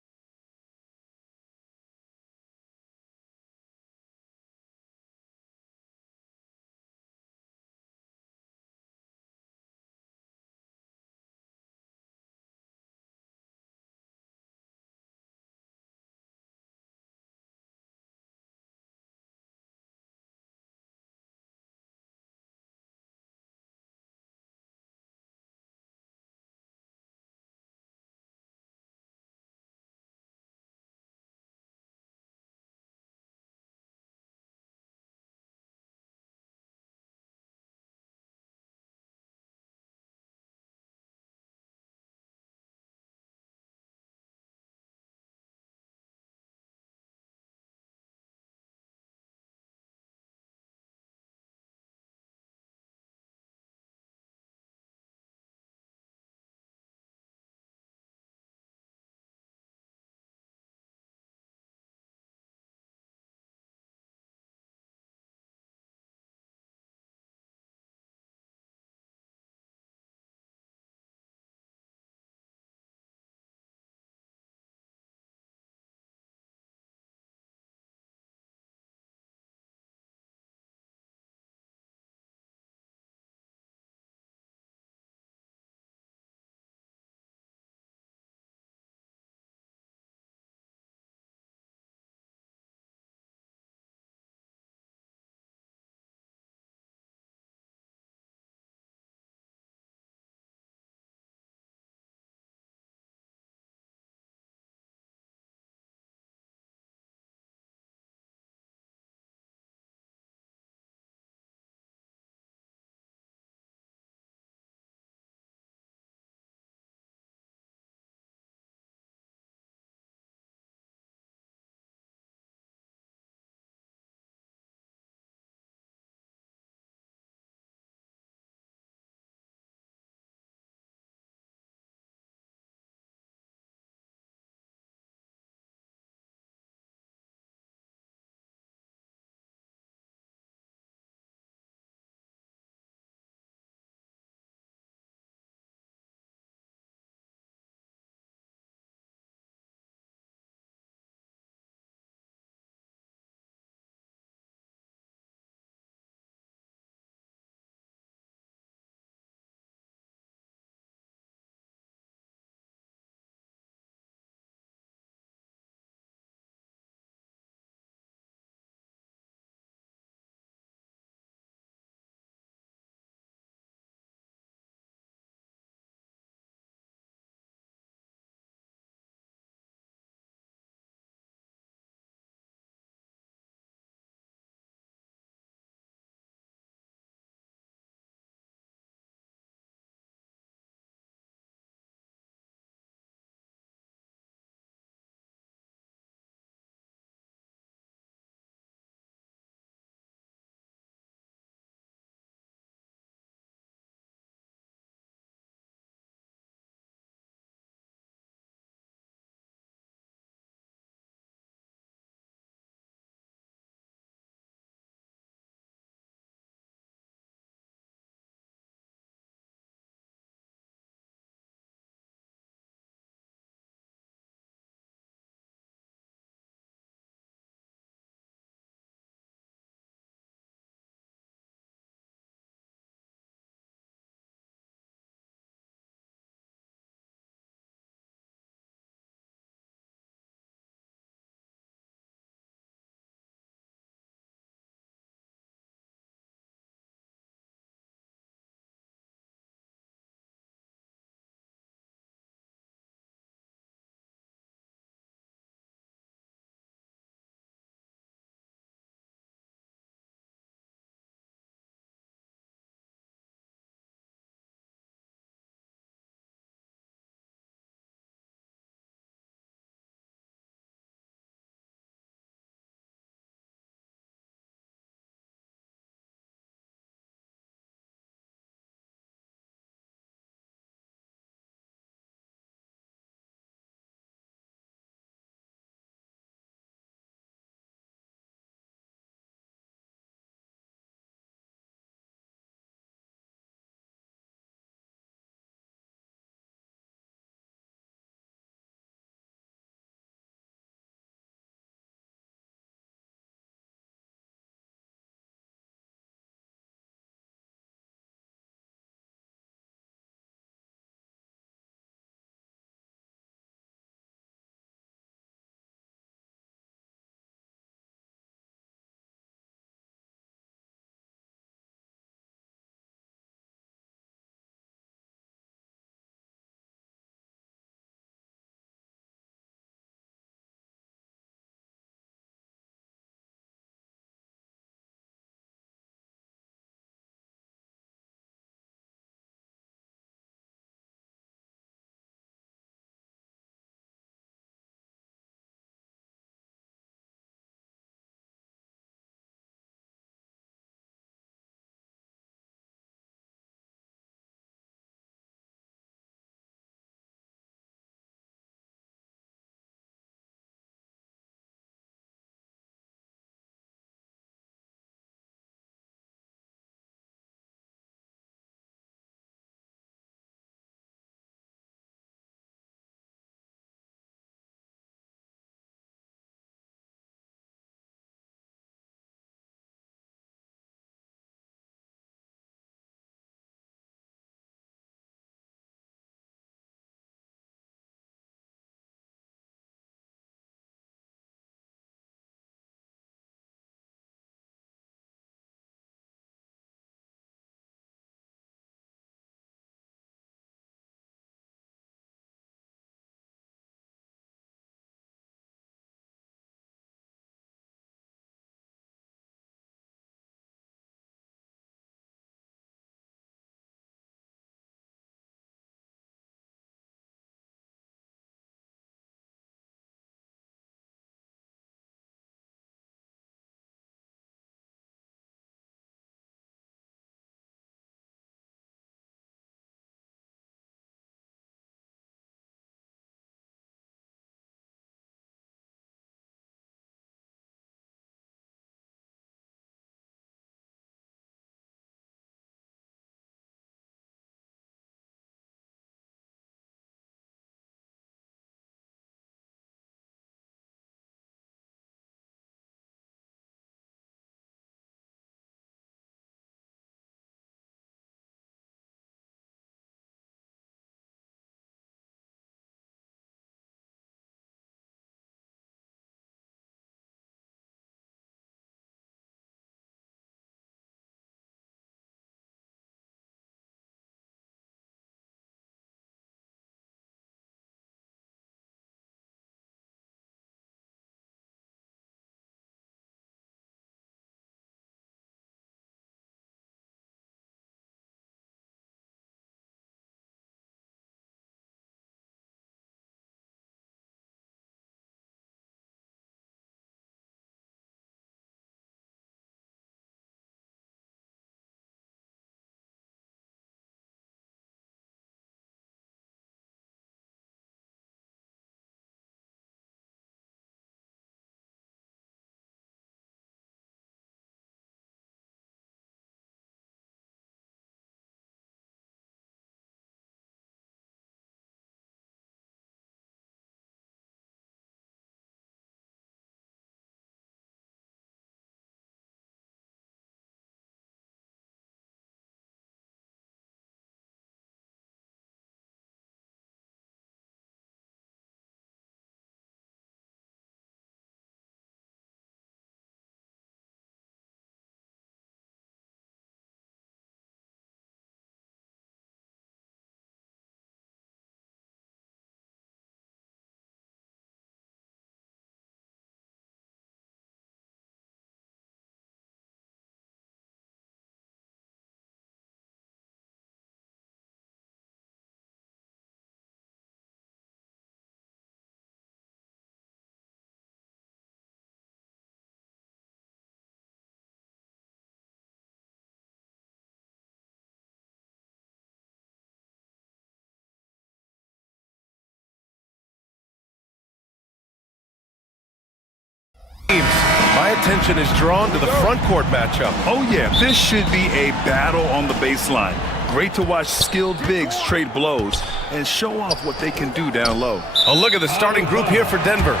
My attention is drawn to the front court matchup. Oh, yeah, this should be a battle on the baseline. Great to watch skilled bigs trade blows and show off what they can do down low. A look at the starting group here for Denver.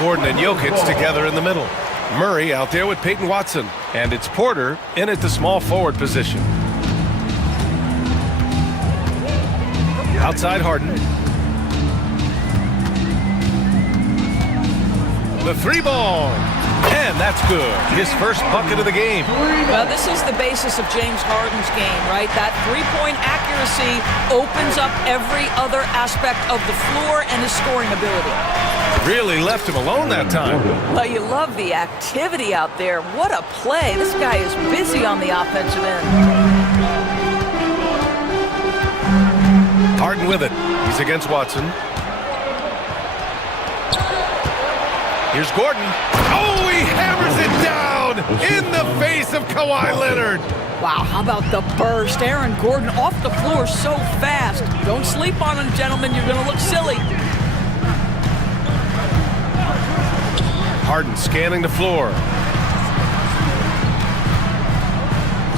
Gordon and Jokic together in the middle. Murray out there with Peyton Watson. And it's Porter in at the small forward position. Outside Harden. The three ball. And that's good. His first bucket of the game. Well, this is the basis of James Harden's game, right? That three-point accuracy opens up every other aspect of the floor and his scoring ability. Really left him alone that time. Well, you love the activity out there. What a play. This guy is busy on the offensive end. Harden with it. He's against Watson. Here's Gordon. Oh, he hammers it down in the face of Kawhi Leonard. Wow, how about the burst? Aaron Gordon off the floor so fast. Don't sleep on him, gentlemen. You're going to look silly. Harden scanning the floor.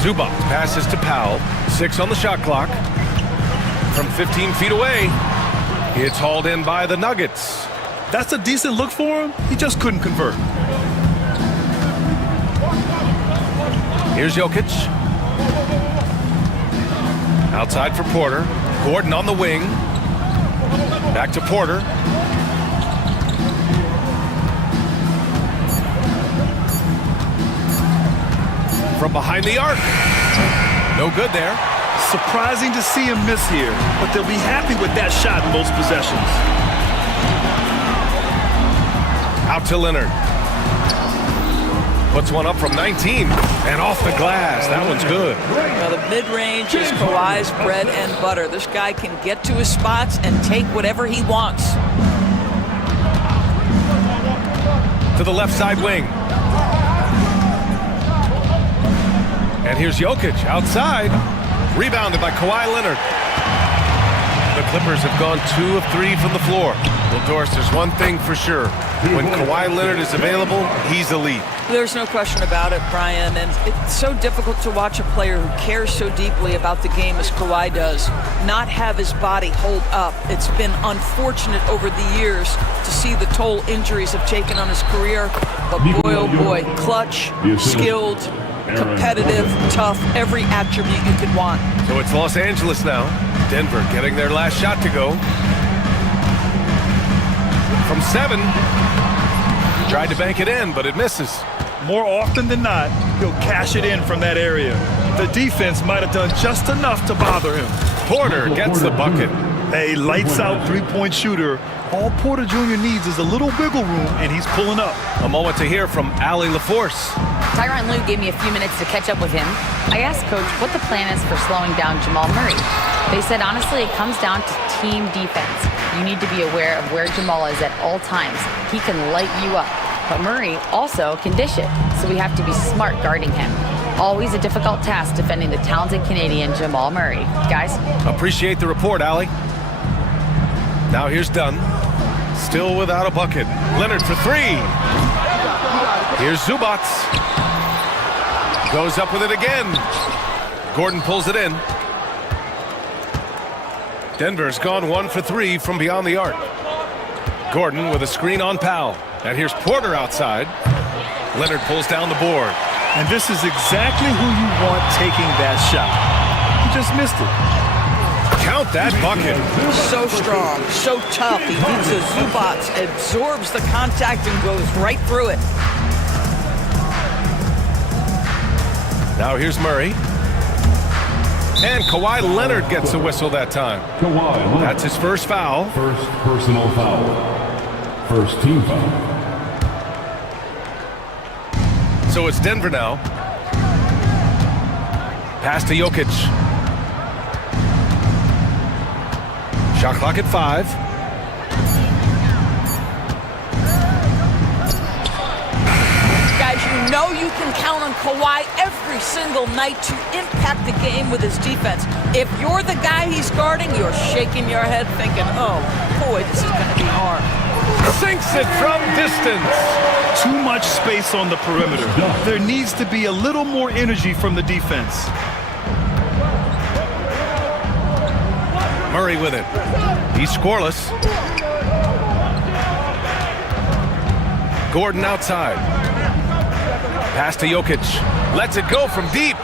Zubac passes to Powell. 6 on the shot clock. From 15 feet away, it's hauled in by the Nuggets. That's a decent look for him. He just couldn't convert. Here's Jokic. Outside for Porter. Gordon on the wing. Back to Porter. From behind the arc. No good there. Surprising to see him miss here, but they'll be happy with that shot in most possessions. Out to Leonard. Puts one up from 19 and off the glass. That one's good. Now the mid-range is Kawhi's bread and butter. This guy can get to his spots and take whatever he wants. To the left side wing. And here's Jokic outside. Rebounded by Kawhi Leonard. The Clippers have gone 2 of 3 from the floor. Well, Doris, there's one thing for sure. When Kawhi Leonard is available, he's elite. There's no question about it, Brian. And it's so difficult to watch a player who cares so deeply about the game as Kawhi does not have his body hold up. It's been unfortunate over the years to see the toll injuries have taken on his career. But boy, oh boy, clutch, skilled, competitive, tough, every attribute you could want. So it's Los Angeles now. Denver getting their last shot to go. From 7. Tried to bank it in, but it misses. More often than not, he'll cash it in from that area. The defense might have done just enough to bother him. Porter gets the bucket. A lights-out three-point shooter. All Porter Jr. needs is a little wiggle room, and he's pulling up. A moment to hear from Allie LaForce. Tyronn Lue gave me a few minutes to catch up with him. I asked Coach what the plan is for slowing down Jamal Murray. They said, honestly, it comes down to team defense. You need to be aware of where Jamal is at all times. He can light you up, but Murray also can dish it, so we have to be smart guarding him. Always a difficult task defending the talented Canadian Jamal Murray. Guys? Appreciate the report, Allie. Now here's Dunn. Still without a bucket. Leonard for 3. Here's Zubac. Goes up with it again. Gordon pulls it in. Denver's gone 1 for 3 from beyond the arc. Gordon with a screen on Powell. And here's Porter outside. Leonard pulls down the board. And this is exactly who you want taking that shot. He just missed it. Count that bucket. So strong, so tough. He beats a Zubac, absorbs the contact and goes right through it. Now here's Murray. And Kawhi Leonard gets a whistle that time. Kawhi Leonard. That's his first foul. First personal foul. First team foul. So it's Denver now. Pass to Jokic. Shot clock at 5. Guys, you know you can count on Kawhi every single night to impact the game with his defense. If you're the guy he's guarding, you're shaking your head thinking, oh, boy, this is going to be hard. Sinks it from distance. Too much space on the perimeter. There needs to be a little more energy from the defense. Murray with it. He's scoreless. Gordon outside. Pass to Jokic. Lets it go from deep.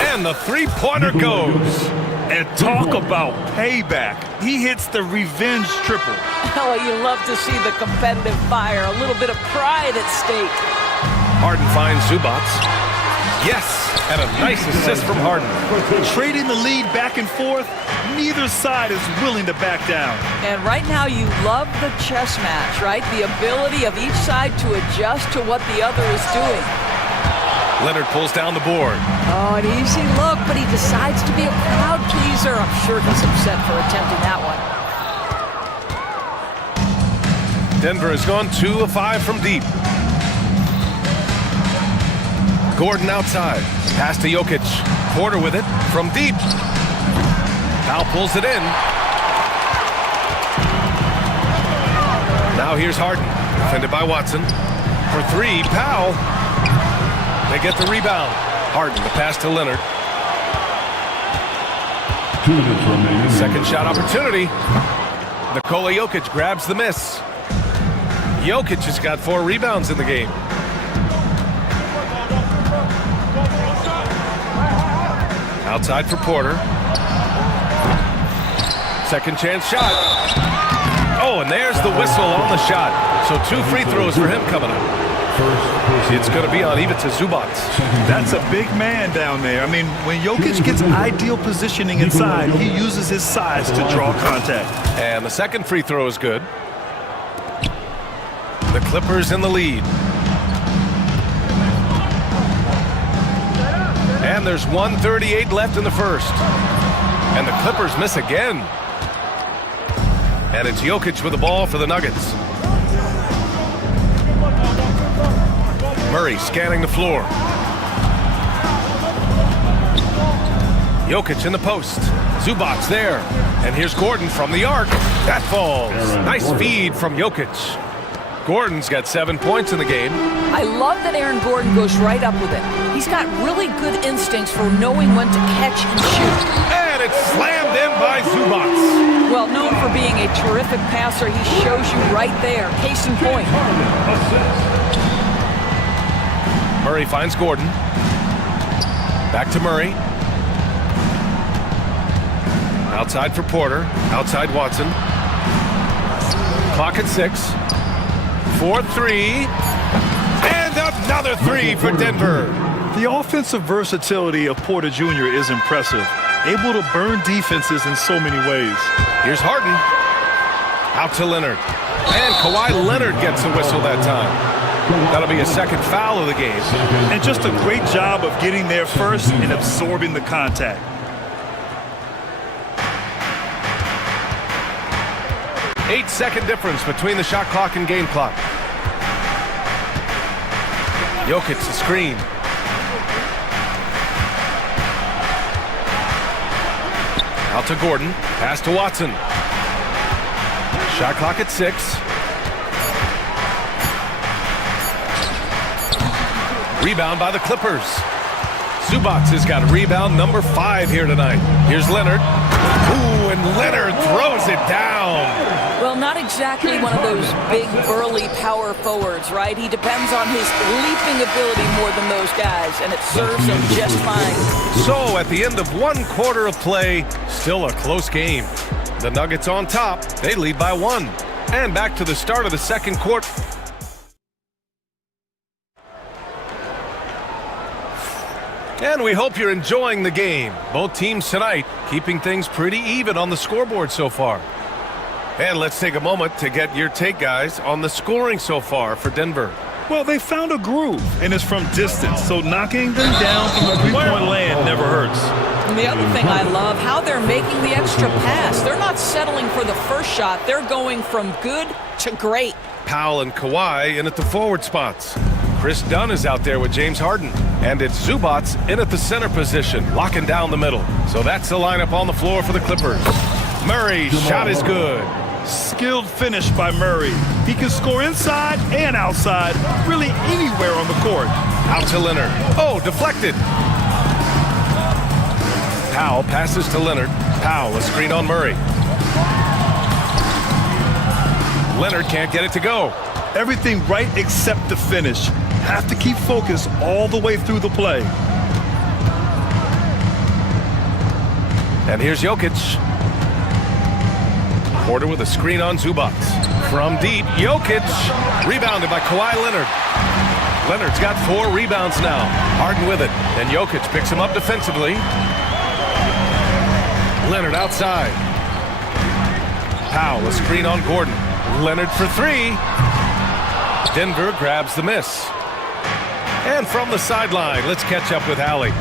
And the three-pointer goes. And talk about payback. He hits the revenge triple. Oh, you love to see the competitive fire. A little bit of pride at stake. Harden finds Zubac. Yes, and a nice assist from Harden. Trading the lead back and forth, neither side is willing to back down. And right now you love the chess match, right? The ability of each side to adjust to what the other is doing. Leonard pulls down the board. Oh, an easy look, but he decides to be a crowd pleaser. I'm sure he's upset for attempting that one. Denver has gone 2 of 5 from deep. Gordon outside. Pass to Jokic. Porter with it from deep. Powell pulls it in. Now here's Harden. Defended by Watson. For 3, Powell. They get the rebound. Harden, the pass to Leonard. 2 minutes remaining. Second shot opportunity. Nikola Jokic grabs the miss. Jokic has got 4 rebounds in the game. Outside for Porter. Second chance shot. Oh, and there's the whistle on the shot. So 2 free throws for him coming up. It's going to be on Ivica Zubac. That's a big man down there. I mean, when Jokic gets ideal positioning inside, he uses his size to draw contact. And the second free throw is good. The Clippers in the lead. And there's 1:38 left in the first. And the Clippers miss again. And it's Jokic with the ball for the Nuggets. Murray scanning the floor. Jokic in the post. Zubac there. And here's Gordon from the arc. That falls. Nice feed from Jokic. Gordon's got 7 points in the game. I love that Aaron Gordon goes right up with it. He's got really good instincts for knowing when to catch and shoot. And it's slammed in by Zubac. Well, known for being a terrific passer, he shows you right there. Case in point. Murray finds Gordon. Back to Murray. Outside for Porter. Outside Watson. Clock at 6. 4-3. And another 3 for Denver. The offensive versatility of Porter Jr. is impressive. Able to burn defenses in so many ways. Here's Harden. Out to Leonard. And Kawhi Leonard gets a whistle that time. That'll be a second foul of the game. And just a great job of getting there first and absorbing the contact. Eight-second difference between the shot clock and game clock. Jokic the screen. Out to Gordon. Pass to Watson. Shot clock at 6. Rebound by the Clippers. Zubac has got rebound number 5 here tonight. Here's Leonard. Ooh, and Leonard throws it down. Well, not exactly one of those big, burly power forwards, right? He depends on his leaping ability more than those guys, and it serves him just fine. So, at the end of 1 quarter of play, still a close game. The Nuggets on top. They lead by 1. And back to the start of the second quarter. And we hope you're enjoying the game. Both teams tonight keeping things pretty even on the scoreboard so far. And let's take a moment to get your take, guys, on the scoring so far for Denver. Well, they found a groove, and it's from distance, so knocking them down from the three-point land never hurts. And the other thing I love, how they're making the extra pass. They're not settling for the first shot. They're going from good to great. Powell and Kawhi in at the forward spots. Chris Dunn is out there with James Harden. And it's Zubac in at the center position, locking down the middle. So that's the lineup on the floor for the Clippers. Murray's shot is good. Skilled finish by Murray. He can score inside and outside, really anywhere on the court. Out to Leonard. Oh, deflected. Powell passes to Leonard. Powell, a screen on Murray. Leonard can't get it to go. Everything right except the finish. Have to keep focus all the way through the play. And here's Jokic. Porter with a screen on Zubac. From deep, Jokic. Rebounded by Kawhi Leonard. Leonard's got 4 rebounds now. Harden with it. And Jokic picks him up defensively. Leonard outside. Powell, a screen on Gordon. Leonard for 3. Denver grabs the miss. And from the sideline, let's catch up with Allie.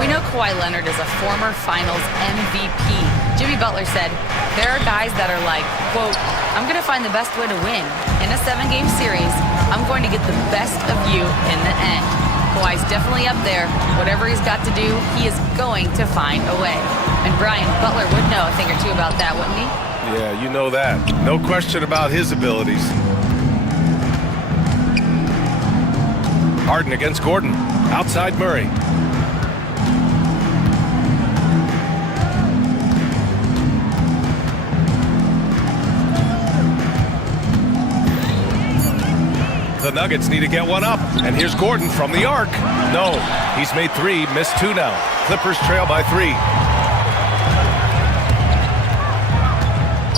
We know Kawhi Leonard is a former Finals MVP. Jimmy Butler said, there are guys that are like, quote, I'm going to find the best way to win. In a 7-game series, I'm going to get the best of you in the end. Kawhi's definitely up there. Whatever he's got to do, he is going to find a way. And Brian, Butler would know a thing or two about that, wouldn't he? Yeah, you know that. No question about his abilities. Harden against Gordon. Outside Murray. The Nuggets need to get one up. And here's Gordon from the arc. No, he's made 3, missed 2 now. Clippers trail by 3.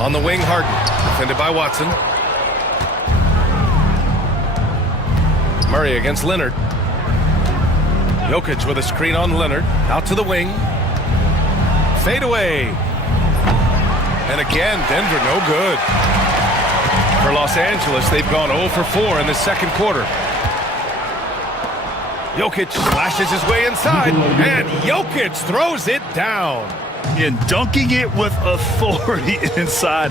On the wing, Harden. Defended by Watson. Murray against Leonard. Jokic with a screen on Leonard. Out to the wing. Fade away. And again, Denver no good. For Los Angeles, they've gone 0 for 4 in the second quarter. Jokic slashes his way inside, and Jokic throws it down. And dunking it with authority inside.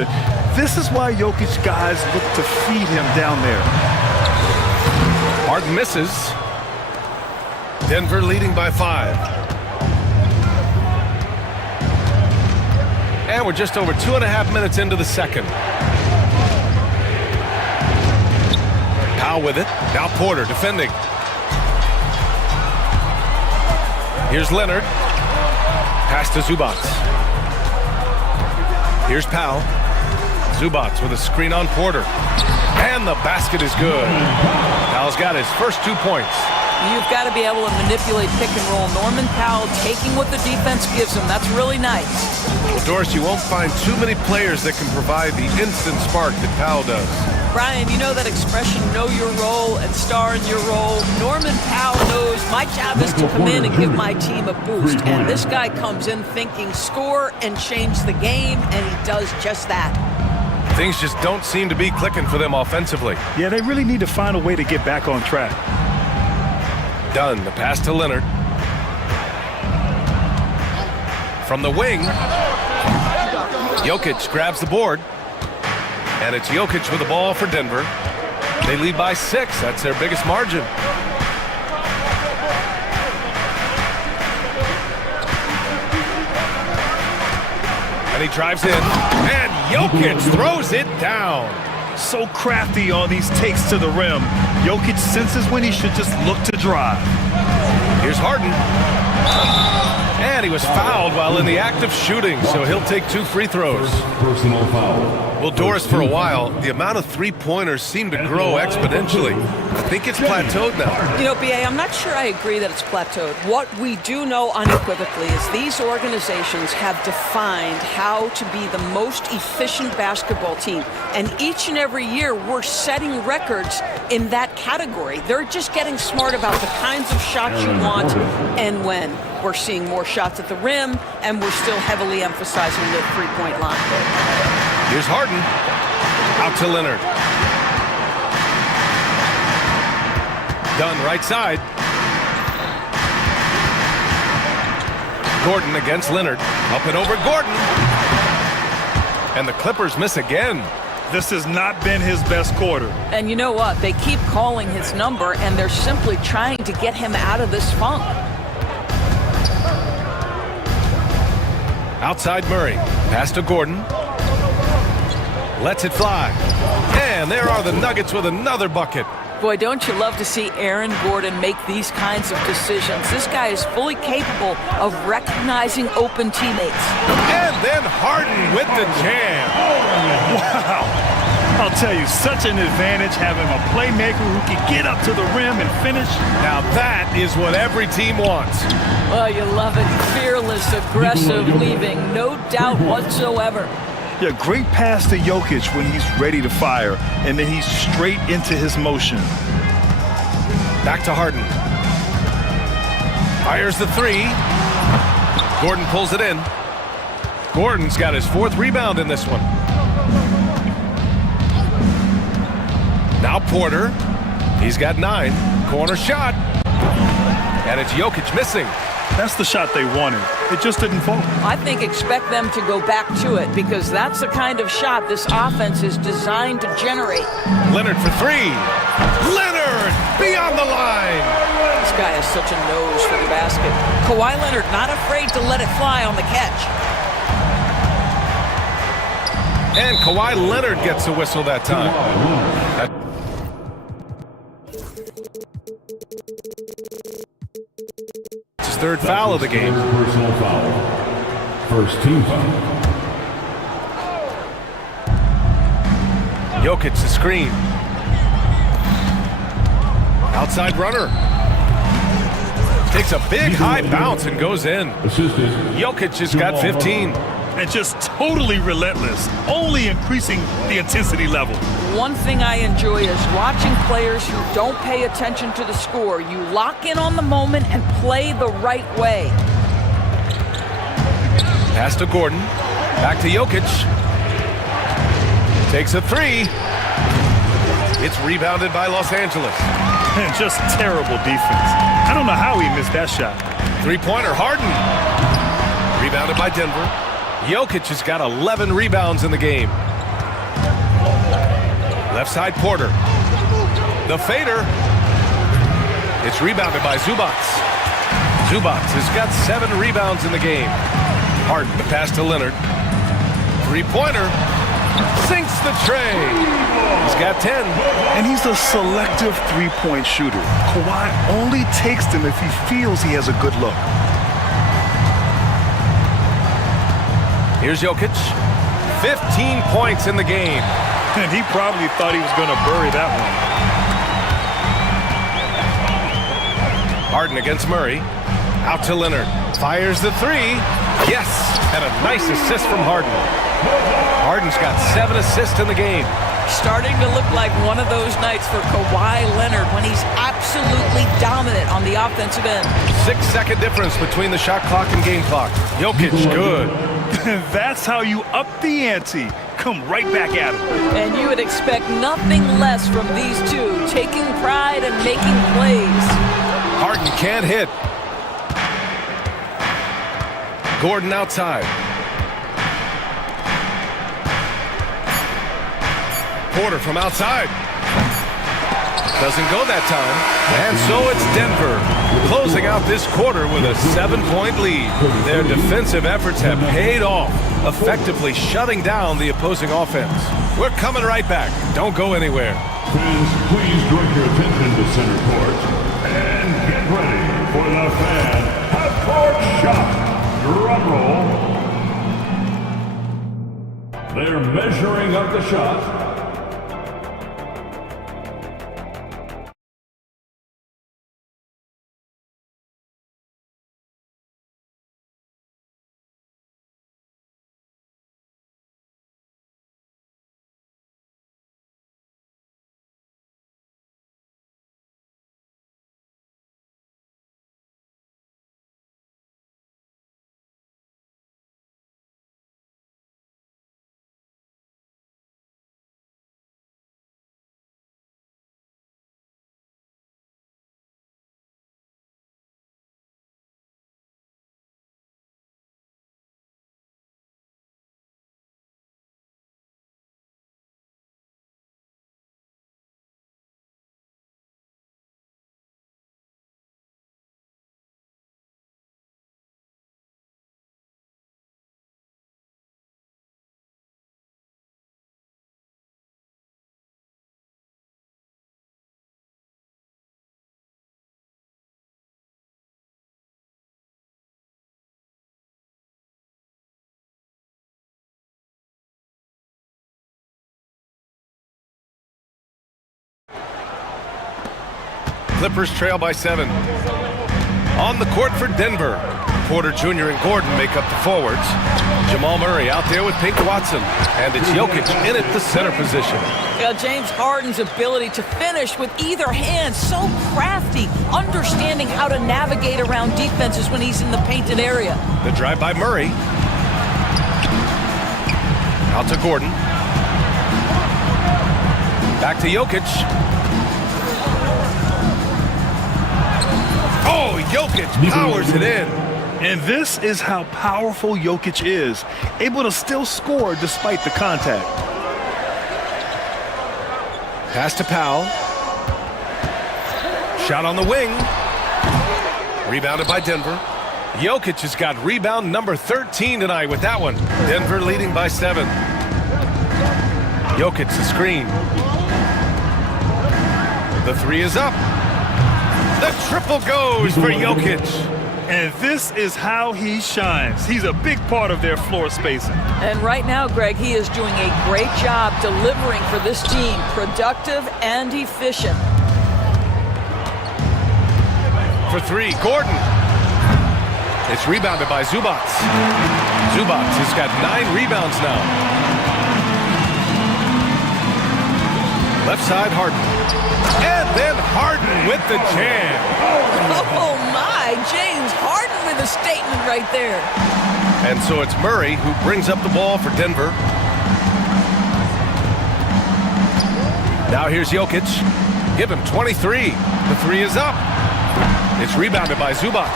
This is why Jokic guys look to feed him down there. Harden misses. Denver leading by 5. And we're just over 2.5 minutes into the second. Powell with it. Now Porter defending. Here's Leonard. Pass to Zubac. Here's Powell. Zubac with a screen on Porter. And the basket is good. Powell's got his first 2 points. You've got to be able to manipulate pick and roll. Norman Powell taking what the defense gives him. That's really nice. Well, Doris, you won't find too many players that can provide the instant spark that Powell does. Brian, you know that expression, know your role and star in your role. Norman Powell knows my job is to come in and give my team a boost. And this guy comes in thinking score and change the game, and he does just that. Things just don't seem to be clicking for them offensively. Yeah, they really need to find a way to get back on track. Dunn, the pass to Leonard. From the wing, Jokic grabs the board. And it's Jokic with the ball for Denver. They lead by 6. That's their biggest margin. And he drives in. And Jokic throws it down. So crafty on these takes to the rim. Jokic senses when he should just look to drive. Here's Harden. And he was fouled while in the act of shooting, so he'll take 2 free throws. Personal foul. Well, Doris, for a while, the amount of three-pointers seemed to grow exponentially. I think it's plateaued now. You know, B.A., I'm not sure I agree that it's plateaued. What we do know unequivocally is these organizations have defined how to be the most efficient basketball team. And each and every year, we're setting records in that category. They're just getting smart about the kinds of shots you want and when. We're seeing more shots at the rim, and we're still heavily emphasizing the three-point line. Here's Harden. Out to Leonard. Dunn right side. Gordon against Leonard. Up and over Gordon. And the Clippers miss again. This has not been his best quarter. And you know what? They keep calling his number, and they're simply trying to get him out of this funk. Outside Murray. Pass to Gordon. Lets it fly. And there are the Nuggets with another bucket. Boy, don't you love to see Aaron Gordon make these kinds of decisions. This guy is fully capable of recognizing open teammates. And then Harden with the jam. Wow. I'll tell you, such an advantage having a playmaker who can get up to the rim and finish. Now that is what every team wants. Well, you love it. Fearless, aggressive, leaving. No doubt whatsoever. Yeah, great pass to Jokic when he's ready to fire, and then he's straight into his motion. Back to Harden. Fires the three. Gordon pulls it in. Gordon's got his 4th rebound in this one. Now Porter. He's got 9. Corner shot. And it's Jokic missing. That's the shot they wanted. It just didn't fall. I think expect them to go back to it because that's the kind of shot this offense is designed to generate. Leonard for 3. Leonard beyond the line. This guy has such a nose for the basket. Kawhi Leonard not afraid to let it fly on the catch. And Kawhi Leonard gets a whistle that time. His 3rd foul of the game. Personal foul. First team foul. Jokic the screen. Outside runner. Takes a big high bounce and goes in. Jokic has got 15. And just totally relentless, only increasing the intensity level. One thing I enjoy is watching players who don't pay attention to the score. You lock in on the moment and play the right way. Pass to Gordon. Back to Jokic. Takes a 3. It's rebounded by Los Angeles. And just terrible defense. I don't know how he missed that shot. 3-pointer, Harden. Rebounded by Denver. Jokic has got 11 rebounds in the game. Left side, Porter. The fader. It's rebounded by Zubac. Zubac has got 7 rebounds in the game. Harden, the pass to Leonard. 3-pointer. Sinks the tray. He's got 10. And he's a selective 3-point shooter. Kawhi only takes them if he feels he has a good look. Here's Jokic. 15 points in the game. And he probably thought he was going to bury that one. Harden against Murray. Out to Leonard. Fires the 3. Yes! And a nice assist from Harden. Harden's got 7 assists in the game. Starting to look like one of those nights for Kawhi Leonard when he's absolutely dominant on the offensive end. 6-second difference between the shot clock and game clock. Jokic, good. That's how you up the ante. Come right back at him. And you would expect nothing less from these two, taking pride and making plays. Harden can't hit. Gordon outside. Porter from outside. Doesn't go that time. And so it's Denver closing out this quarter with a 7-point lead. Their defensive efforts have paid off, effectively shutting down the opposing offense. We're coming right back. Don't go anywhere. Fans, please direct your attention to center court and get ready for the fan half-court shot. Drum roll. They're measuring up the shot. Clippers trail by 7. On the court for Denver. Porter Jr. and Gordon make up the forwards. Jamal Murray out there with Pink Watson. And it's Jokic in at the center position. Yeah, James Harden's ability to finish with either hand, so crafty, understanding how to navigate around defenses when he's in the painted area. The drive by Murray. Out to Gordon. Back to Jokic. Oh, Jokic powers it in. And this is how powerful Jokic is, able to still score despite the contact. Pass to Powell. Shot on the wing. Rebounded by Denver. Jokic has got rebound number 13 tonight with that one. Denver leading by 7. Jokic the screen. The 3 is up. The triple goes for Jokic. And this is how he shines. He's a big part of their floor spacing. And right now, Greg, he is doing a great job delivering for this team. Productive and efficient. For 3, Gordon. It's rebounded by Zubac. Zubac has got 9 rebounds now. Left side, Harden. And then Harden with the jam. Oh, my. James Harden with a statement right there. And so it's Murray who brings up the ball for Denver. Now here's Jokic. Give him 23. The 3 is up. It's rebounded by Zubac.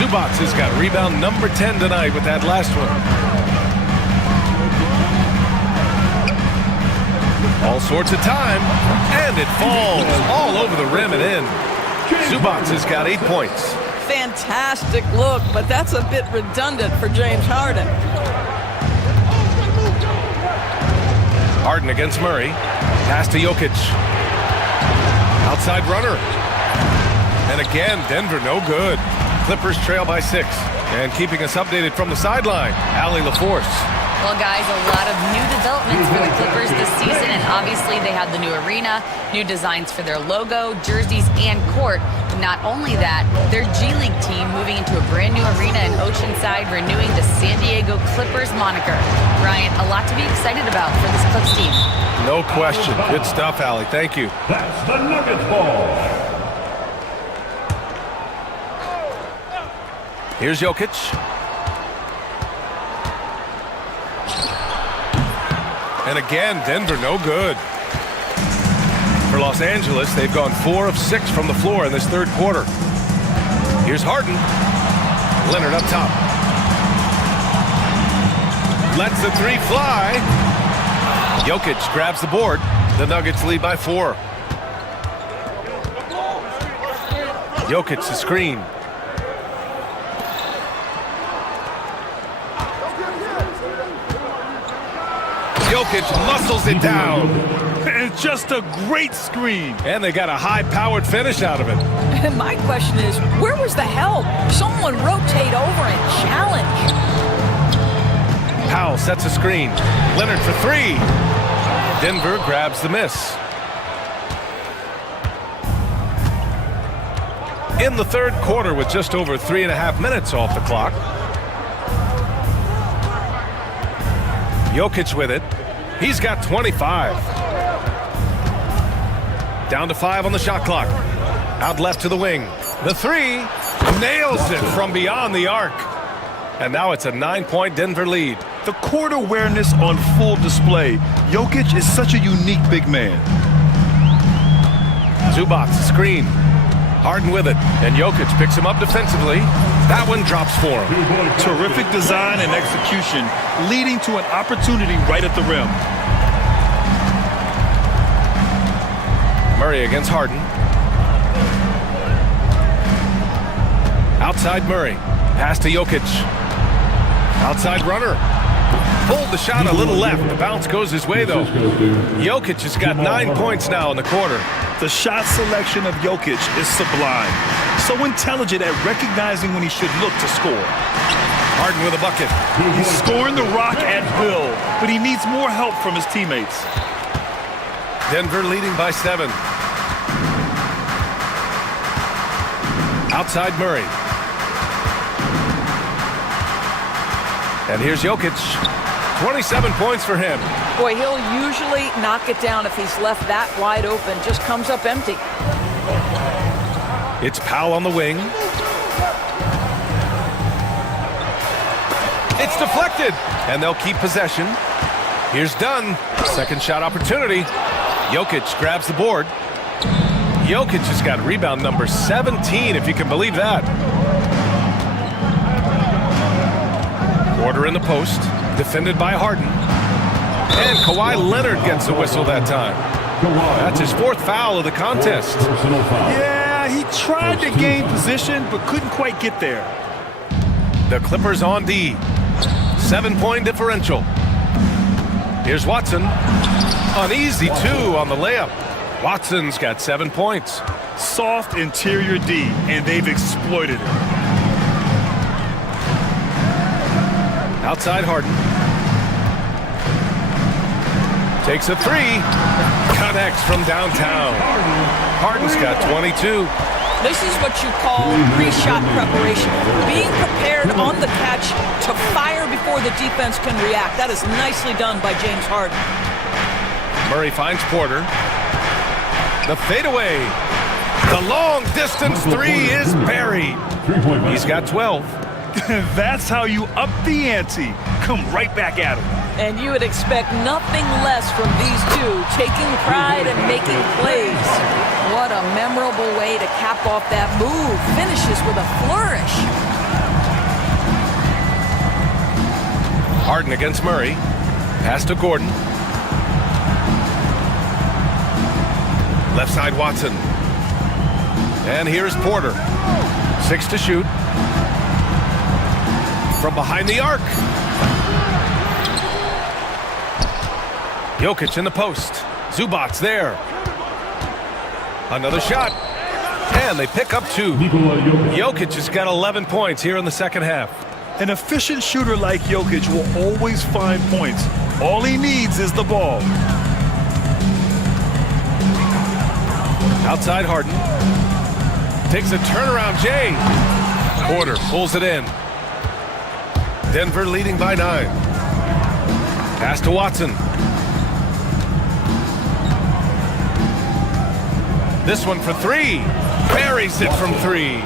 Zubac has got rebound number 10 tonight with that last one. All sorts of time, and it falls all over the rim and in. Zubac has got 8 points. Fantastic look, but that's a bit redundant for James Harden. Harden against Murray. Pass to Jokic. Outside runner. And again, Denver no good. Clippers trail by 6. And keeping us updated from the sideline, Allie LaForce. Well, guys, a lot of new developments for the Clippers this season, and obviously they have the new arena, new designs for their logo, jerseys, and court. Not only that, their G League team moving into a brand new arena in Oceanside, renewing the San Diego Clippers moniker. Ryan, a lot to be excited about for this Clips team. No question. Good stuff, Allie. Thank you. That's the Nuggets ball. Here's Jokic. And again, Denver no good. For Los Angeles, they've gone 4 of 6 from the floor in this third quarter. Here's Harden. Leonard up top. Lets the 3 fly. Jokic grabs the board. The Nuggets lead by 4. Jokic the screen. Jokic muscles it down. And just a great screen. And they got a high-powered finish out of it. And my question is, where was the help? Someone rotate over and challenge. Powell sets a screen. Leonard for 3. Denver grabs the miss. In the third quarter with just over 3.5 minutes off the clock. Jokic with it. He's got 25. Down to 5 on the shot clock. Out left to the wing. The 3 nails it from beyond the arc. And now it's a 9-point Denver lead. The court awareness on full display. Jokic is such a unique big man. Zubac screen. Harden with it. And Jokic picks him up defensively. That one drops for him. Terrific design and execution, leading to an opportunity right at the rim. Murray against Harden. Outside Murray. Pass to Jokic. Outside runner. Pulled the shot a little left. The bounce goes his way, though. Jokic has got 9 points now in the quarter. The shot selection of Jokic is sublime. So intelligent at recognizing when he should look to score. Harden with a bucket. He's scoring the rock at will, but he needs more help from his teammates. Denver leading by 7. Outside Murray. And here's Jokic. 27 points for him. Boy, he'll usually knock it down if he's left that wide open. Just comes up empty. It's Powell on the wing. It's deflected, and they'll keep possession. Here's Dunn. Second shot opportunity. Jokic grabs the board. Jokic has got rebound number 17, if you can believe that. Porter in the post, defended by Harden. And Kawhi Leonard gets the whistle that time. That's his fourth foul of the contest. Yeah, he tried to gain position, but couldn't quite get there. The Clippers on D. 7-point differential. Here's Watson. An easy 2 on the layup. Watson's got 7 points. Soft interior D, and they've exploited it. Outside Harden. Takes a 3. Connects from downtown. Harden's got 22. This is what you call pre-shot preparation. Being prepared on the catch to fire before the defense can react. That is nicely done by James Harden. Murray finds Porter. The fadeaway. The long distance 3 is buried. He's got 12. That's how you up the ante. Come right back at him. And you would expect nothing less from these two, taking pride and making plays. What a memorable way to cap off that move. Finishes with a flourish. Harden against Murray. Pass to Gordon. Left side Watson. And here's Porter. 6 to shoot. From behind the arc. Jokic in the post. Zubac's there. Another shot. And they pick up 2. Jokic has got 11 points here in the second half. An efficient shooter like Jokic will always find points. All he needs is the ball. Outside Harden. Takes a turnaround Jay. Porter pulls it in. Denver leading by 9. Pass to Watson. This one for 3. Buries it from 3.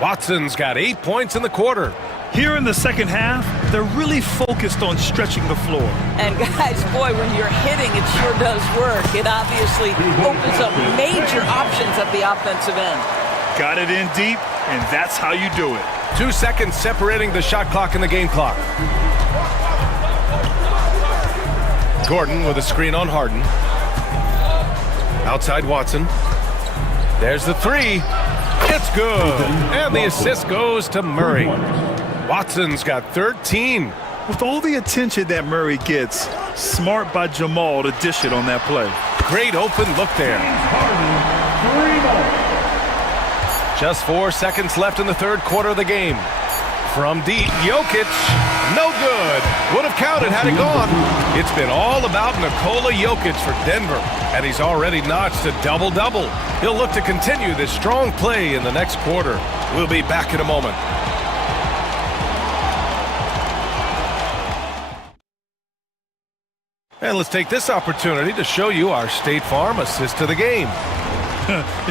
Watson's got 8 points in the quarter. Here in the second half, they're really focused on stretching the floor. And guys, boy, when you're hitting, it sure does work. It obviously opens up major options at the offensive end. Got it in deep, and that's how you do it. 2 seconds separating the shot clock and the game clock. Gordon with a screen on Harden. Outside Watson. There's the 3. It's good. And the assist goes to Murray. Watson's got 13. With all the attention that Murray gets, smart by Jamal to dish it on that play. Great open look there. Just 4 seconds left in the third quarter of the game. From deep, Jokic, no good. Would have counted had it gone. It's been all about Nikola Jokic for Denver, and he's already notched a double-double. He'll look to continue this strong play in the next quarter. We'll be back in a moment. And let's take this opportunity to show you our State Farm assist to the game.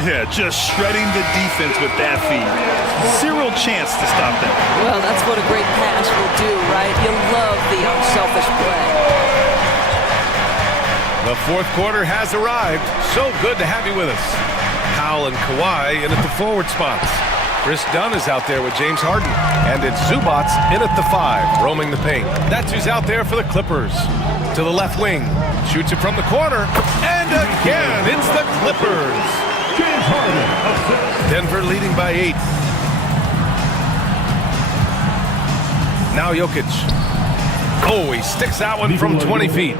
Yeah, just shredding the defense with that feed. Zero chance to stop that. Well, that's what a great pass will do, right? You love the unselfish play. The fourth quarter has arrived. So good to have you with us. Powell and Kawhi in at the forward spots. Chris Dunn is out there with James Harden. And it's Zubac's in at the 5, roaming the paint. That's who's out there for the Clippers. To the left wing. Shoots it from the corner. And again, it's the Clippers. James Harden. Denver leading by 8. Now Jokic. Oh, he sticks that one from 20 feet.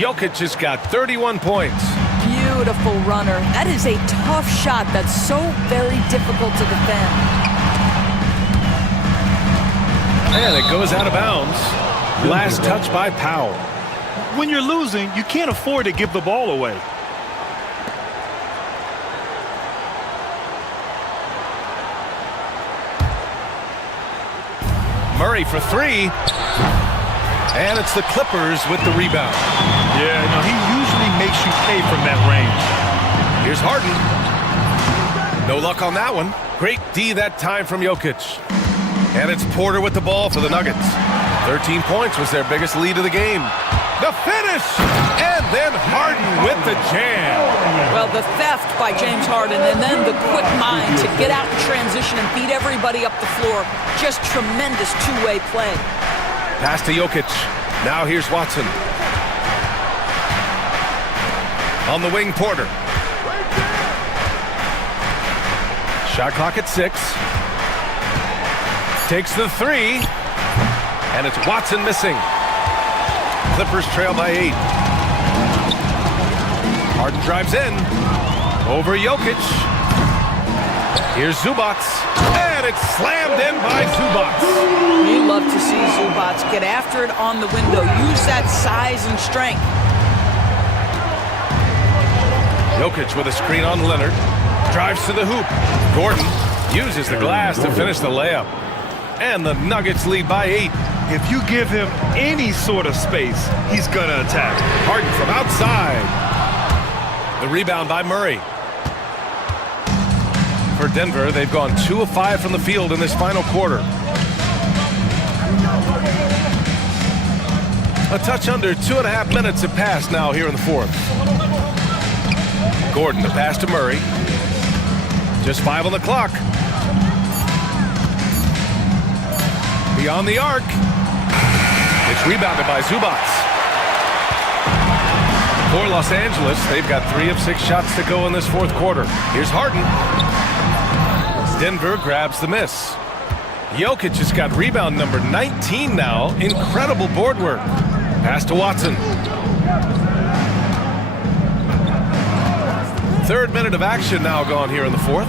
Jokic has got 31 points. Beautiful runner. That is a tough shot that's so very difficult to defend. And it goes out of bounds. Last touch by Powell. When you're losing, you can't afford to give the ball away. Murray for three. And it's the Clippers with the rebound. Yeah, no, he usually makes you pay from that range. Here's Harden. No luck on that one. Great D that time from Jokic. And it's Porter with the ball for the Nuggets. 13 points was their biggest lead of the game. The finish! And then Harden with the jam. Well, the theft by James Harden and then the quick mind to get out in transition and beat everybody up the floor. Just tremendous two-way play. Pass to Jokic. Now here's Watson. On the wing, Porter. Shot clock at 6. Takes the three. And it's Watson missing. Clippers trail by 8. Harden drives in. Over Jokic. Here's Zubac. And it's slammed in by Zubac. You love to see Zubac get after it on the window. Use that size and strength. Jokic with a screen on Leonard. Drives to the hoop. Gordon uses the glass to finish the layup. And the Nuggets lead by 8. If you give him any sort of space, he's going to attack. Harden from outside. The rebound by Murray. For Denver, they've gone 2 of 5 from the field in this final quarter. A touch under 2.5 minutes have passed now here in the fourth. Gordon, the pass to Murray. Just 5 on the clock. Beyond the arc. It's rebounded by Zubac. For Los Angeles, they've got 3 of 6 shots to go in this fourth quarter. Here's Harden. Denver grabs the miss. Jokic has got rebound number 19 now. Incredible board work. Pass to Watson. 3rd minute of action now gone here in the fourth.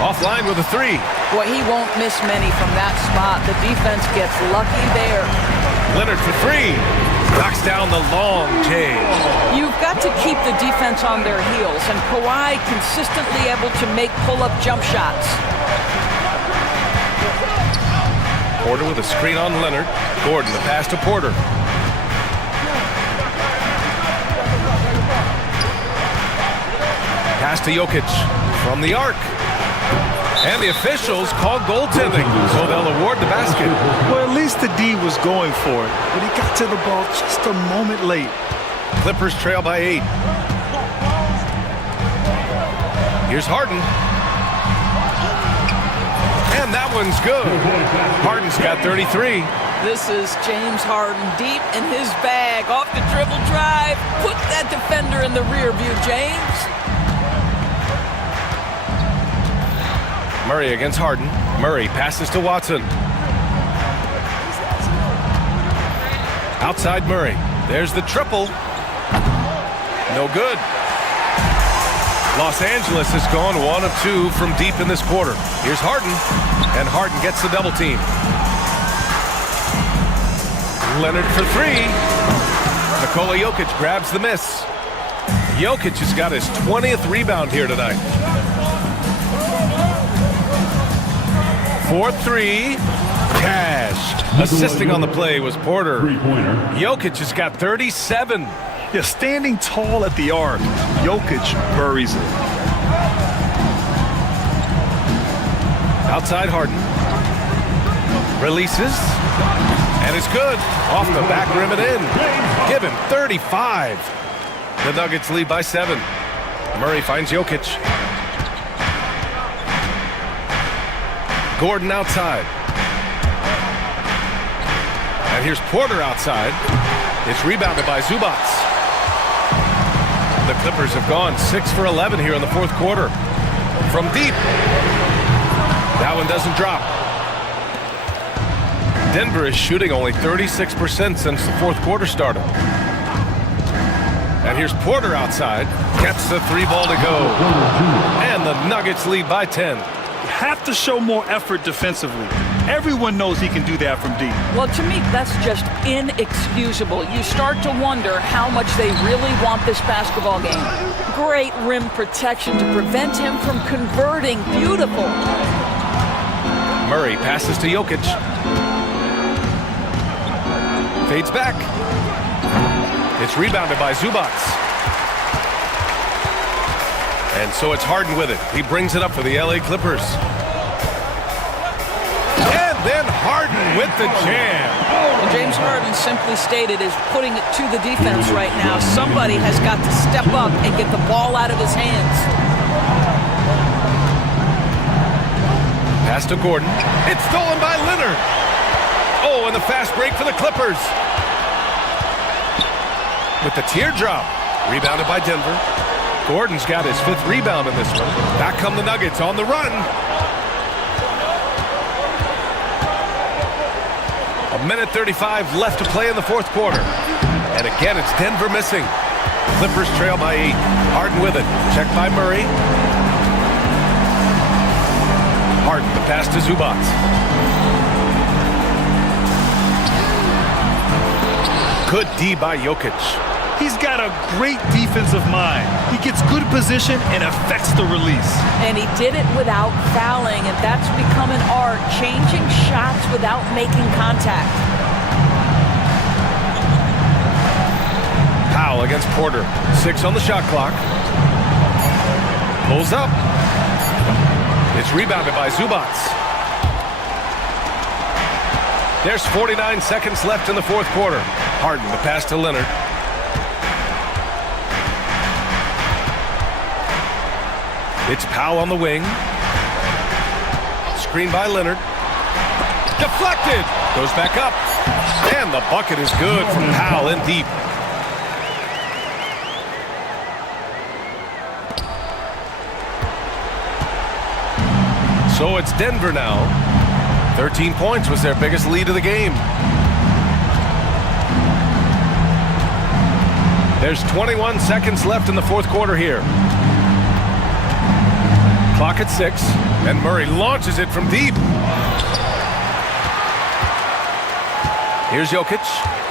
Offline with a 3. Boy, he won't miss many from that spot. The defense gets lucky there. Leonard for 3. Knocks down the long J. You've got to keep the defense on their heels, and Kawhi consistently able to make pull-up jump shots. Porter with a screen on Leonard. Gordon, the pass to Porter. Pass to Jokic from the arc. And the officials call goaltending, so they'll award the basket. Well, at least the D was going for it, but he got to the ball just a moment late. Clippers trail by 8. Here's Harden. And that one's good. Harden's got 33. This is James Harden deep in his bag. Off the dribble drive. Put that defender in the rear view, James. Murray against Harden. Murray passes to Watson. Outside Murray. There's the triple. No good. Los Angeles has gone 1 of 2 from deep in this quarter. Here's Harden. And Harden gets the double team. Leonard for 3. Nikola Jokic grabs the miss. Jokic has got his 20th rebound here tonight. 4-3. Cash. Assisting on the play was Porter. Jokic has got 37. Yeah, standing tall at the arc, Jokic buries it. Outside Harden. Releases. And it's good. Off the back rim and in. Give him 35. The Nuggets lead by 7. Murray finds Jokic. Gordon outside. And here's Porter outside. It's rebounded by Zubac. The Clippers have gone 6 for 11 here in the fourth quarter. From deep. That one doesn't drop. Denver is shooting only 36% since the fourth quarter started. And here's Porter outside. Gets the 3 ball to go. And the Nuggets lead by 10. Have to show more effort defensively. Everyone knows he can do that from deep. Well, to me, that's just inexcusable. You start to wonder how much they really want this basketball game. Great rim protection to prevent him from converting. Beautiful. Murray passes to Jokic. Fades back. It's rebounded by Zubac. And so it's Harden with it. He brings it up for the LA Clippers. And then Harden with the jam. And James Harden, simply stated, is putting it to the defense right now. Somebody has got to step up and get the ball out of his hands. Pass to Gordon. It's stolen by Leonard. Oh, and the fast break for the Clippers. With the teardrop. Rebounded by Denver. Gordon's got his 5th rebound in this one. Back come the Nuggets on the run. A minute 35 left to play in the 4th quarter. And again, it's Denver missing. Clippers trail by 8. Harden with it. Checked by Murray. Harden, the pass to Zubac. Good D by Jokic. He's got a great defensive mind. He gets good position and affects the release. And he did it without fouling, and that's become an art, changing shots without making contact. Powell against Porter. 6 on the shot clock. Pulls up. It's rebounded by Zubac. There's 49 seconds left in the 4th quarter. Harden, the pass to Leonard. It's Powell on the wing. Screen by Leonard. Deflected. Goes back up. And the bucket is good from Powell in deep. So it's Denver now. 13 points was their biggest lead of the game. There's 21 seconds left in the 4th quarter here. Clock at 6, and Murray launches it from deep. Here's Jokic.